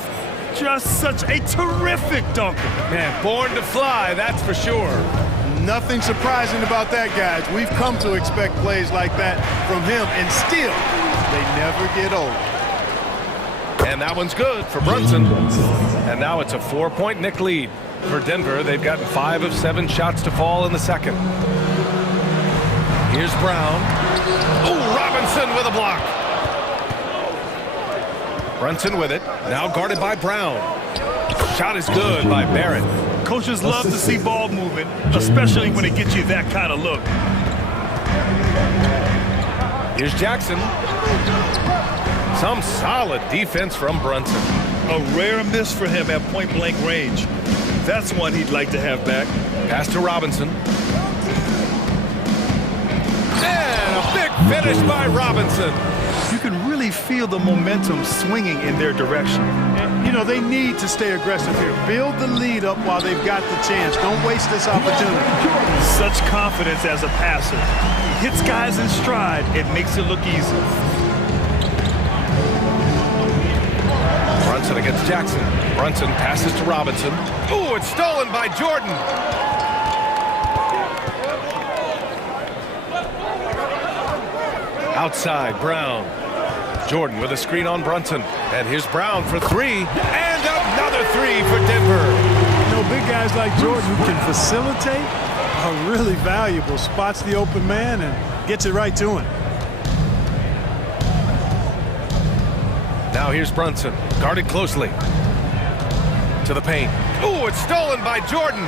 Just such a terrific dunker. Man, born to fly, that's for sure. Nothing surprising about that, guys. We've come to expect plays like that from him, and still, they never get old. And that one's good for Brunson. And now it's a 4-point Knick lead. For Denver, they've gotten 5 of 7 shots to fall in the second. Here's Brown. Oh, Robinson with a block. Brunson with it. Now guarded by Brown. Shot is good by Barrett. Coaches love to see ball movement, especially when it gets you that kind of look. Here's Jackson. Some solid defense from Brunson. A rare miss for him at point-blank range. That's one he'd like to have back. Pass to Robinson. And a big finish by Robinson. You can really feel the momentum swinging in their direction. And, you know, they need to stay aggressive here. Build the lead up while they've got the chance. Don't waste this opportunity. Such confidence as a passer. He hits guys in stride. It makes it look easy. Brunson against Jackson. Brunson passes to Robinson. Ooh, it's stolen by Jordan. Outside, Brown. Jordan with a screen on Brunson. And here's Brown for 3. And another 3 for Denver. You know, big guys like Jordan who can facilitate are really valuable. Spots the open man and gets it right to him. Now here's Brunson, guarded closely. To the paint. Ooh, it's stolen by Jordan.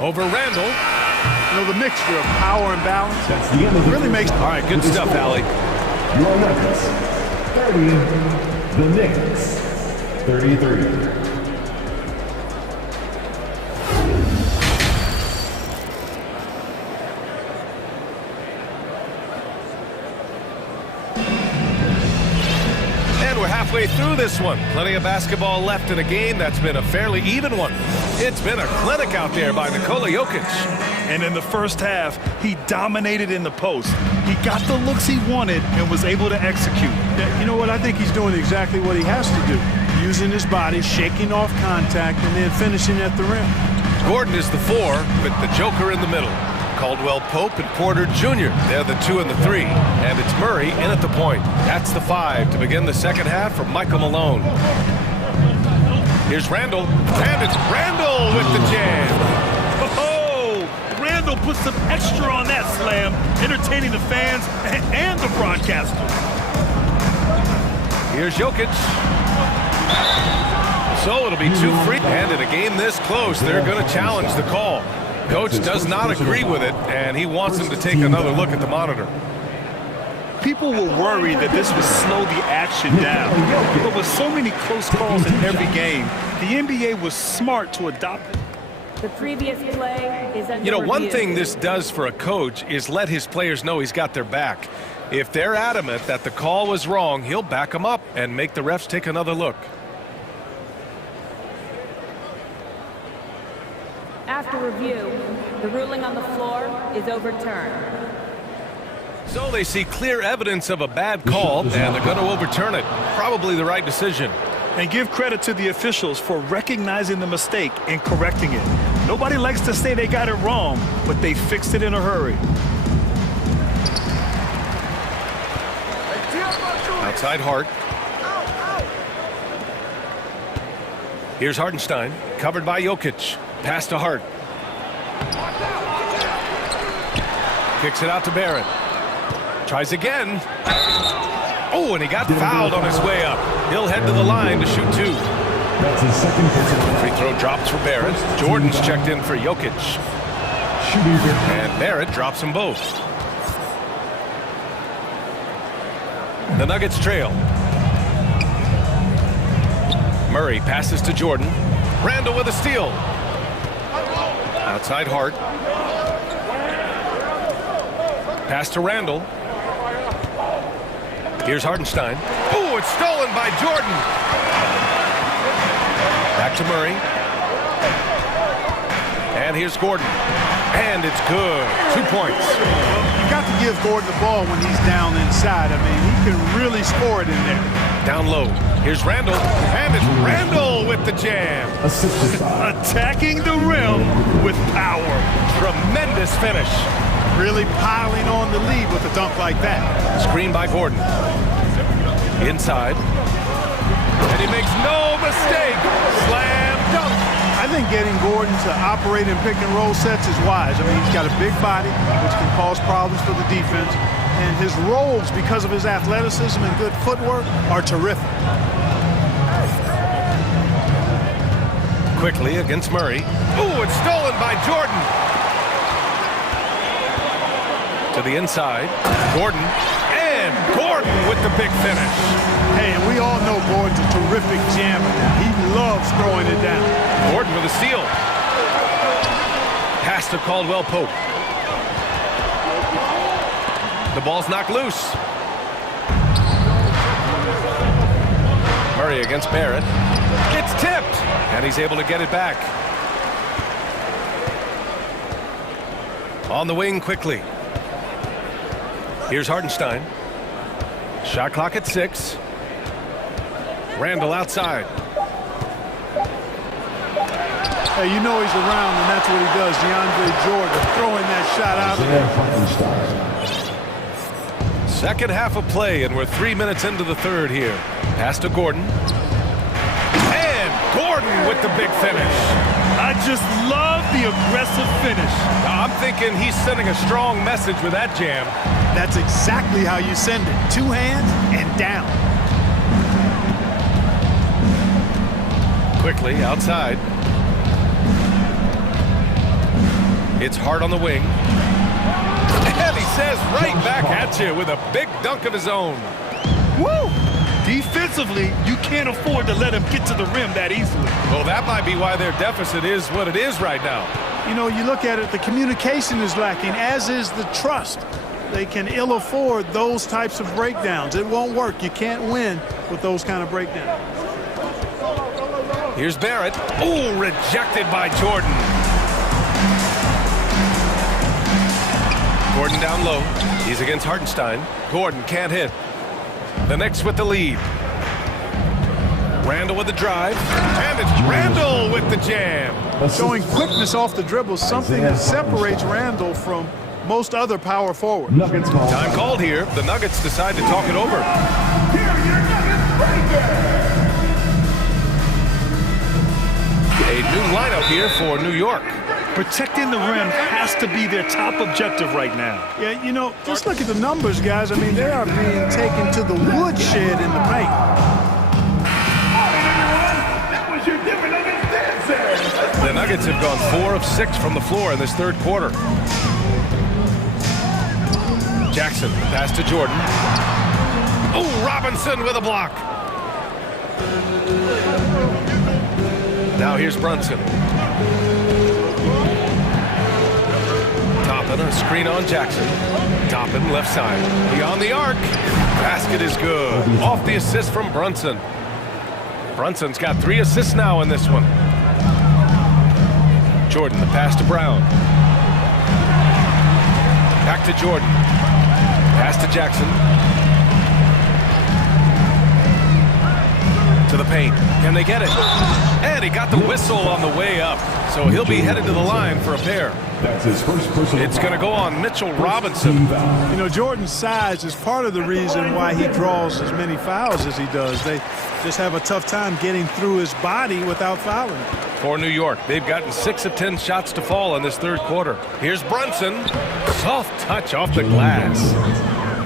Over Randall. You know, the mixture of power and balance really makes... All right, good stuff, Allie. Your records, 30, the Knicks, 33. Halfway through this one. Plenty of basketball left in a game that's been a fairly even one. It's been a clinic out there by Nikola Jokic. And in the first half, he dominated in the post. He got the looks he wanted and was able to execute. You know what? I think he's doing exactly what he has to do. Using his body, shaking off contact, and then finishing at the rim. Gordon is the 4 with the Joker in the middle. Caldwell Pope and Porter Jr. They're the 2 and the 3. And it's Murray in at the point. That's the 5 to begin the second half for Michael Malone. Here's Randall. And it's Randall with the jam. Oh, Randall put some extra on that slam, entertaining the fans and the broadcasters. Here's Jokic. So it'll be 2 free. And in a game this close, they're going to challenge the call. Coach does not agree with it, and he wants him to take another look at the monitor. People were worried that this would slow the action down. But with so many close calls in every game, the NBA was smart to adopt it. The previous play is under You know, one review. thing this does for a coach is let his players know he's got their back. If they're adamant that the call was wrong, he'll back them up and make the refs take another look. After review, the ruling on the floor is overturned. So they see clear evidence of a bad call, and they're going to overturn it. Probably the right decision. And give credit to the officials for recognizing the mistake and correcting it. Nobody likes to say they got it wrong, but they fixed it in a hurry. Outside Hart. Here's Hartenstein, covered by Jokic. Pass to Hart. Kicks it out to Barrett. Tries again. Oh, and he got fouled on his way up. He'll head to the line to shoot 2. That's his second personal. Free throw drops for Barrett. Jordan's checked in for Jokic. And Barrett drops them both. The Nuggets trail. Murray passes to Jordan. Randall with a steal. Outside Hart. Pass to Randall. Here's Hartenstein. Oh, it's stolen by Jordan. Back to Murray. And here's Gordon. And it's good. 2 points. Well, you got to give Gordon the ball when he's down inside. I mean, he can really score it in there. Down low. Here's Randall. And it's Randall with the jam. Attacking the rim with power. Tremendous finish. Really piling on the lead with a dunk like that. Screen by Gordon. Inside. And he makes no mistake. Slam dunk. I think getting Gordon to operate in pick and roll sets is wise. I mean, he's got a big body, which can cause problems for the defense. And his rolls, because of his athleticism and good footwork, are terrific. Quickly against Murray. Ooh, it's stolen by Jordan. To the inside. Gordon. And Gordon with the big finish. Hey, and we all know Gordon's a terrific jammer. He loves throwing it down. Gordon with a steal. Pass to Caldwell Pope. The ball's knocked loose. Murray against Barrett. It's tipped. And he's able to get it back. On the wing quickly. Here's Hartenstein. Shot clock at 6. Randall outside. Hey, you know he's around, and that's what he does. DeAndre Jordan throwing that shot out of there. Second half of play, and we're 3 minutes into the third here. Pass to Gordon. And Gordon with the big finish. I just love the aggressive finish. I'm thinking he's sending a strong message with that jam. That's exactly how you send it. 2 hands and down. Quickly outside. It's Hart on the wing. And he says right back at you with a big dunk of his own. Woo! Defensively, you can't afford to let him get to the rim that easily. Well, that might be why their deficit is what it is right now. You know, you look at it, the communication is lacking, as is the trust. They can ill afford those types of breakdowns. It won't work. You can't win with those kind of breakdowns. Here's Barrett. Oh, rejected by Jordan. Gordon down low. He's against Hartenstein. Gordon can't hit. The Knicks with the lead. Randall with the drive. And it's Randall with the jam. Showing quickness off the dribble, something that separates Randall from most other power forwards. Time called here. The Nuggets decide to talk it over. A new lineup here for New York. Protecting the rim has to be their top objective right now. Yeah, you know, just look at the numbers, guys. I mean, they are being taken to the woodshed in the paint. The Nuggets have gone 4 of 6 from the floor in this third quarter. Jackson, pass to Jordan. Oh, Robinson with a block. Now here's Brunson. Toppin, a screen on Jackson. Toppin, left side. Beyond the arc. Basket is good. Off the assist from Brunson. Brunson's got 3 assists now in this one. Jordan, the pass to Brown. Back to Jordan. Pass to Jackson. To the paint. Can they get it? And he got the whistle on the way up. So he'll be headed to the line for a pair. That's his first personal. It's going to go on Mitchell Robinson. You know, Jordan's size is part of the reason why he draws as many fouls as he does. They just have a tough time getting through his body without fouling. For New York, they've gotten 6 of 10 shots to fall in this third quarter. Here's Brunson. Soft touch off the glass.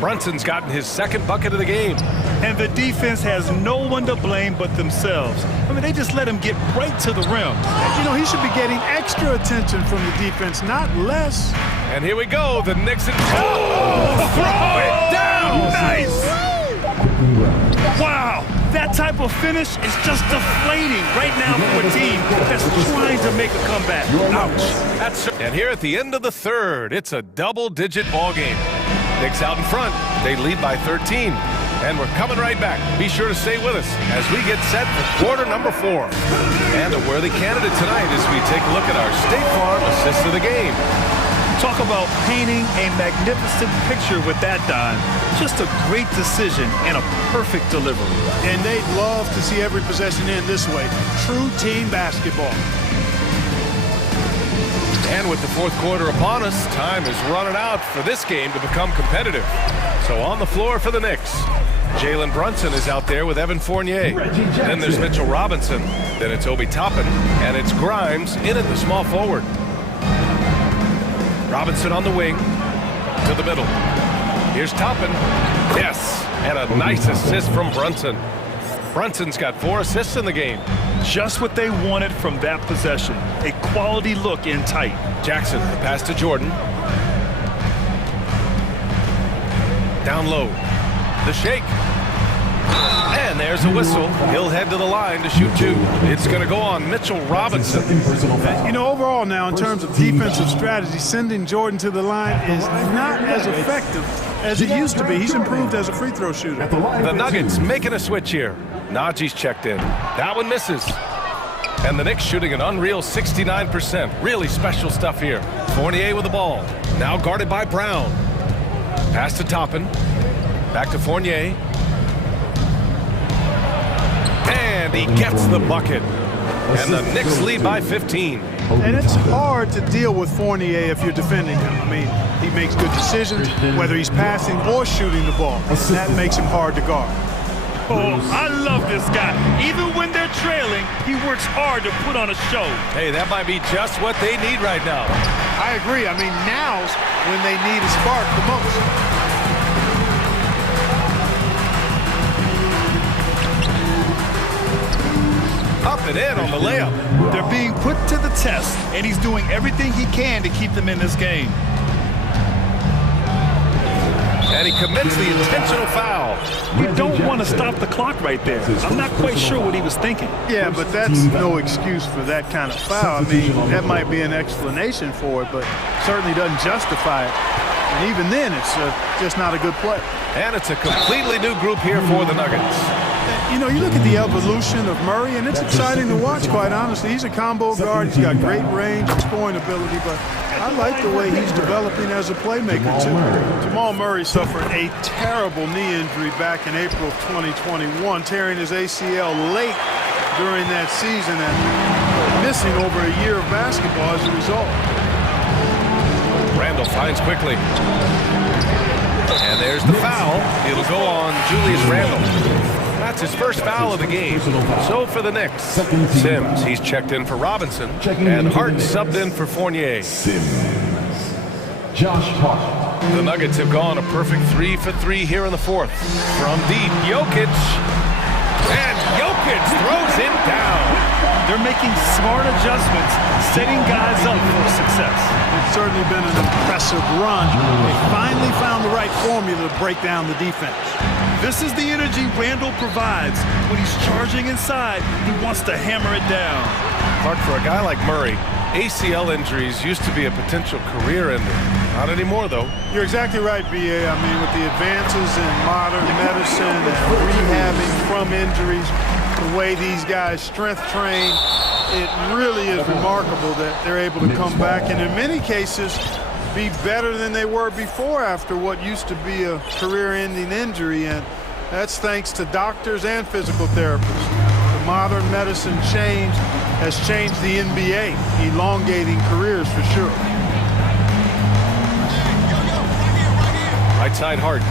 Brunson's gotten his second bucket of the game. And the defense has no one to blame but themselves. I mean, they just let him get right to the rim. You know, he should be getting extra attention from the defense, not less. And here we go, the Knicks and throw it down. Nice. Wow, that type of finish is just deflating right now for a team that's trying to make a comeback. Ouch. And here at the end of the third, it's a double-digit ball game. Knicks out in front. They lead by 13. And we're coming right back. Be sure to stay with us as we get set for quarter number 4. And a worthy candidate tonight as we take a look at our State Farm assist of the game. Talk about painting a magnificent picture with that, Don. Just a great decision and a perfect delivery. And they'd love to see every possession end this way. True team basketball. And with the fourth quarter upon us, time is running out for this game to become competitive. So on the floor for the Knicks, Jalen Brunson is out there with Evan Fournier. Then there's Mitchell Robinson. Then it's Obi Toppin. And it's Grimes in at the small forward. Robinson on the wing to the middle. Here's Toppin. Yes, and a nice assist from Brunson. Brunson's got 4 assists in the game. Just what they wanted from that possession. A quality look in tight. Jackson, pass to Jordan. Down low. The shake. And there's a whistle. He'll head to the line to shoot 2. It's going to go on Mitchell Robinson. You know, overall now, in terms of defensive strategy, sending Jordan to the line is not as effective as it used to be. He's improved as a free throw shooter. The Nuggets making a switch here. Najee's checked in. That one misses. And the Knicks shooting an unreal 69%. Really special stuff here. Fournier with the ball. Now guarded by Brown. Pass to Toppin. Back to Fournier. And he gets the bucket. And the Knicks lead by 15. And it's hard to deal with Fournier if you're defending him. I mean, he makes good decisions, whether he's passing or shooting the ball. That makes him hard to guard. Oh, I love this guy. Even when they're trailing, he works hard to put on a show. Hey, that might be just what they need right now. I agree. I mean, now's when they need a spark the most. Up and in on the layup. They're being put to the test, and he's doing everything he can to keep them in this game. And he commits the intentional foul. You don't want to stop the clock right there. I'm not quite sure what he was thinking. Yeah, but that's no excuse for that kind of foul. I mean, that might be an explanation for it, but certainly doesn't justify it. And even then, it's just not a good play. And it's a completely new group here for the Nuggets. You know, you look at the evolution of Murray, and it's exciting to watch, quite honestly. He's a combo guard. He's got great range and scoring ability, but I like the way he's developing as a playmaker, too. Jamal Murray suffered a terrible knee injury back in April of 2021, tearing his ACL late during that season and missing over a year of basketball as a result. Randall finds quickly. And there's the foul. It'll go on Julius Randle. That's his first foul of the game. So for the Knicks, Sims, he's checked in for Robinson, and Hart subbed in for Fournier. The Nuggets have gone a perfect 3 for 3 here in the fourth. From deep, Jokic, and Jokic throws it down. They're making smart adjustments, setting guys up for success. It's certainly been an impressive run. They finally found the right formula to break down the defense. This is the energy Randall provides. When he's charging inside, he wants to hammer it down. Clark, for a guy like Murray, ACL injuries used to be a potential career ender. Not anymore, though. You're exactly right, B.A. I mean, with the advances in modern medicine and rehabbing from injuries, the way these guys strength train, it really is remarkable that they're able to come back and in many cases be better than they were before after what used to be a career-ending injury, and that's thanks to doctors and physical therapists. The modern medicine change has changed the NBA, elongating careers for sure. Right side Hart.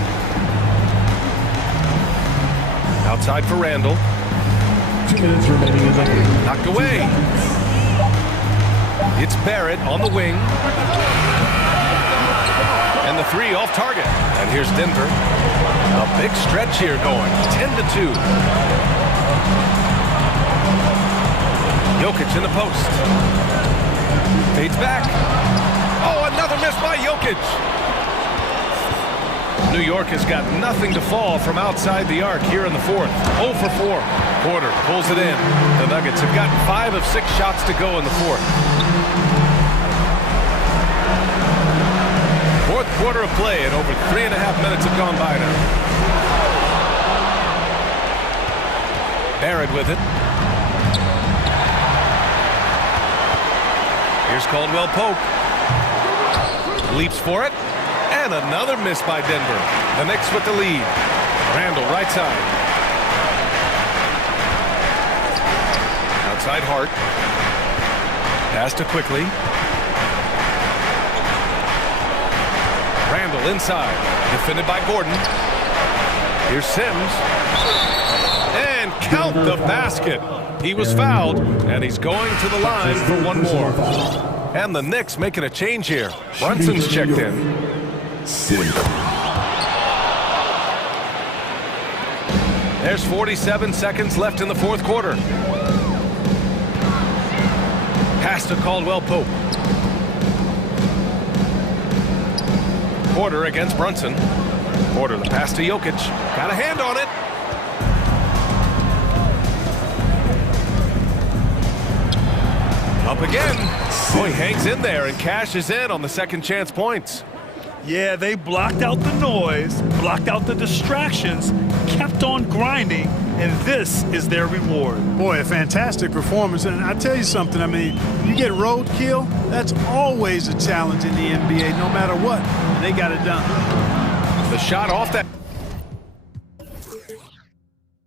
Outside for Randall. 2 minutes remaining in the game. Knocked away. It's Barrett on the wing. And the three off target. And here's Denver. A big stretch here going. 10-2. Jokic in the post. Fades back. Oh, another miss by Jokic. New York has got nothing to fall from outside the arc here in the fourth. 0 for 4. Porter pulls it in. The Nuggets have gotten 5 of 6 shots to go in the fourth. Fourth quarter of play, and over 3.5 minutes have gone by now. Barrett with it. Here's Caldwell Pope. Leaps for it. And another miss by Denver. The Knicks with the lead. Randall right side. Outside Hart. Pass to Quickly. Randall inside. Defended by Gordon. Here's Sims. And count the basket. He was fouled, and he's going to the line for one more. And the Knicks making a change here. Brunson's checked in. There's 47 seconds left in the fourth quarter. Pass to Caldwell Pope. Porter against Brunson. Porter, the pass to Jokic. Got a hand on it. Up again. Oh, he hangs in there and cashes in on the second chance points. Yeah, they blocked out the noise, blocked out the distractions, kept on grinding, and this is their reward. Boy, a fantastic performance. And I tell you something, I mean, you get roadkill, that's always a challenge in the NBA, no matter what. And they got it done. The shot off that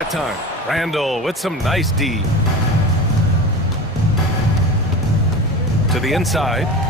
time. Randall with some nice D. To the inside.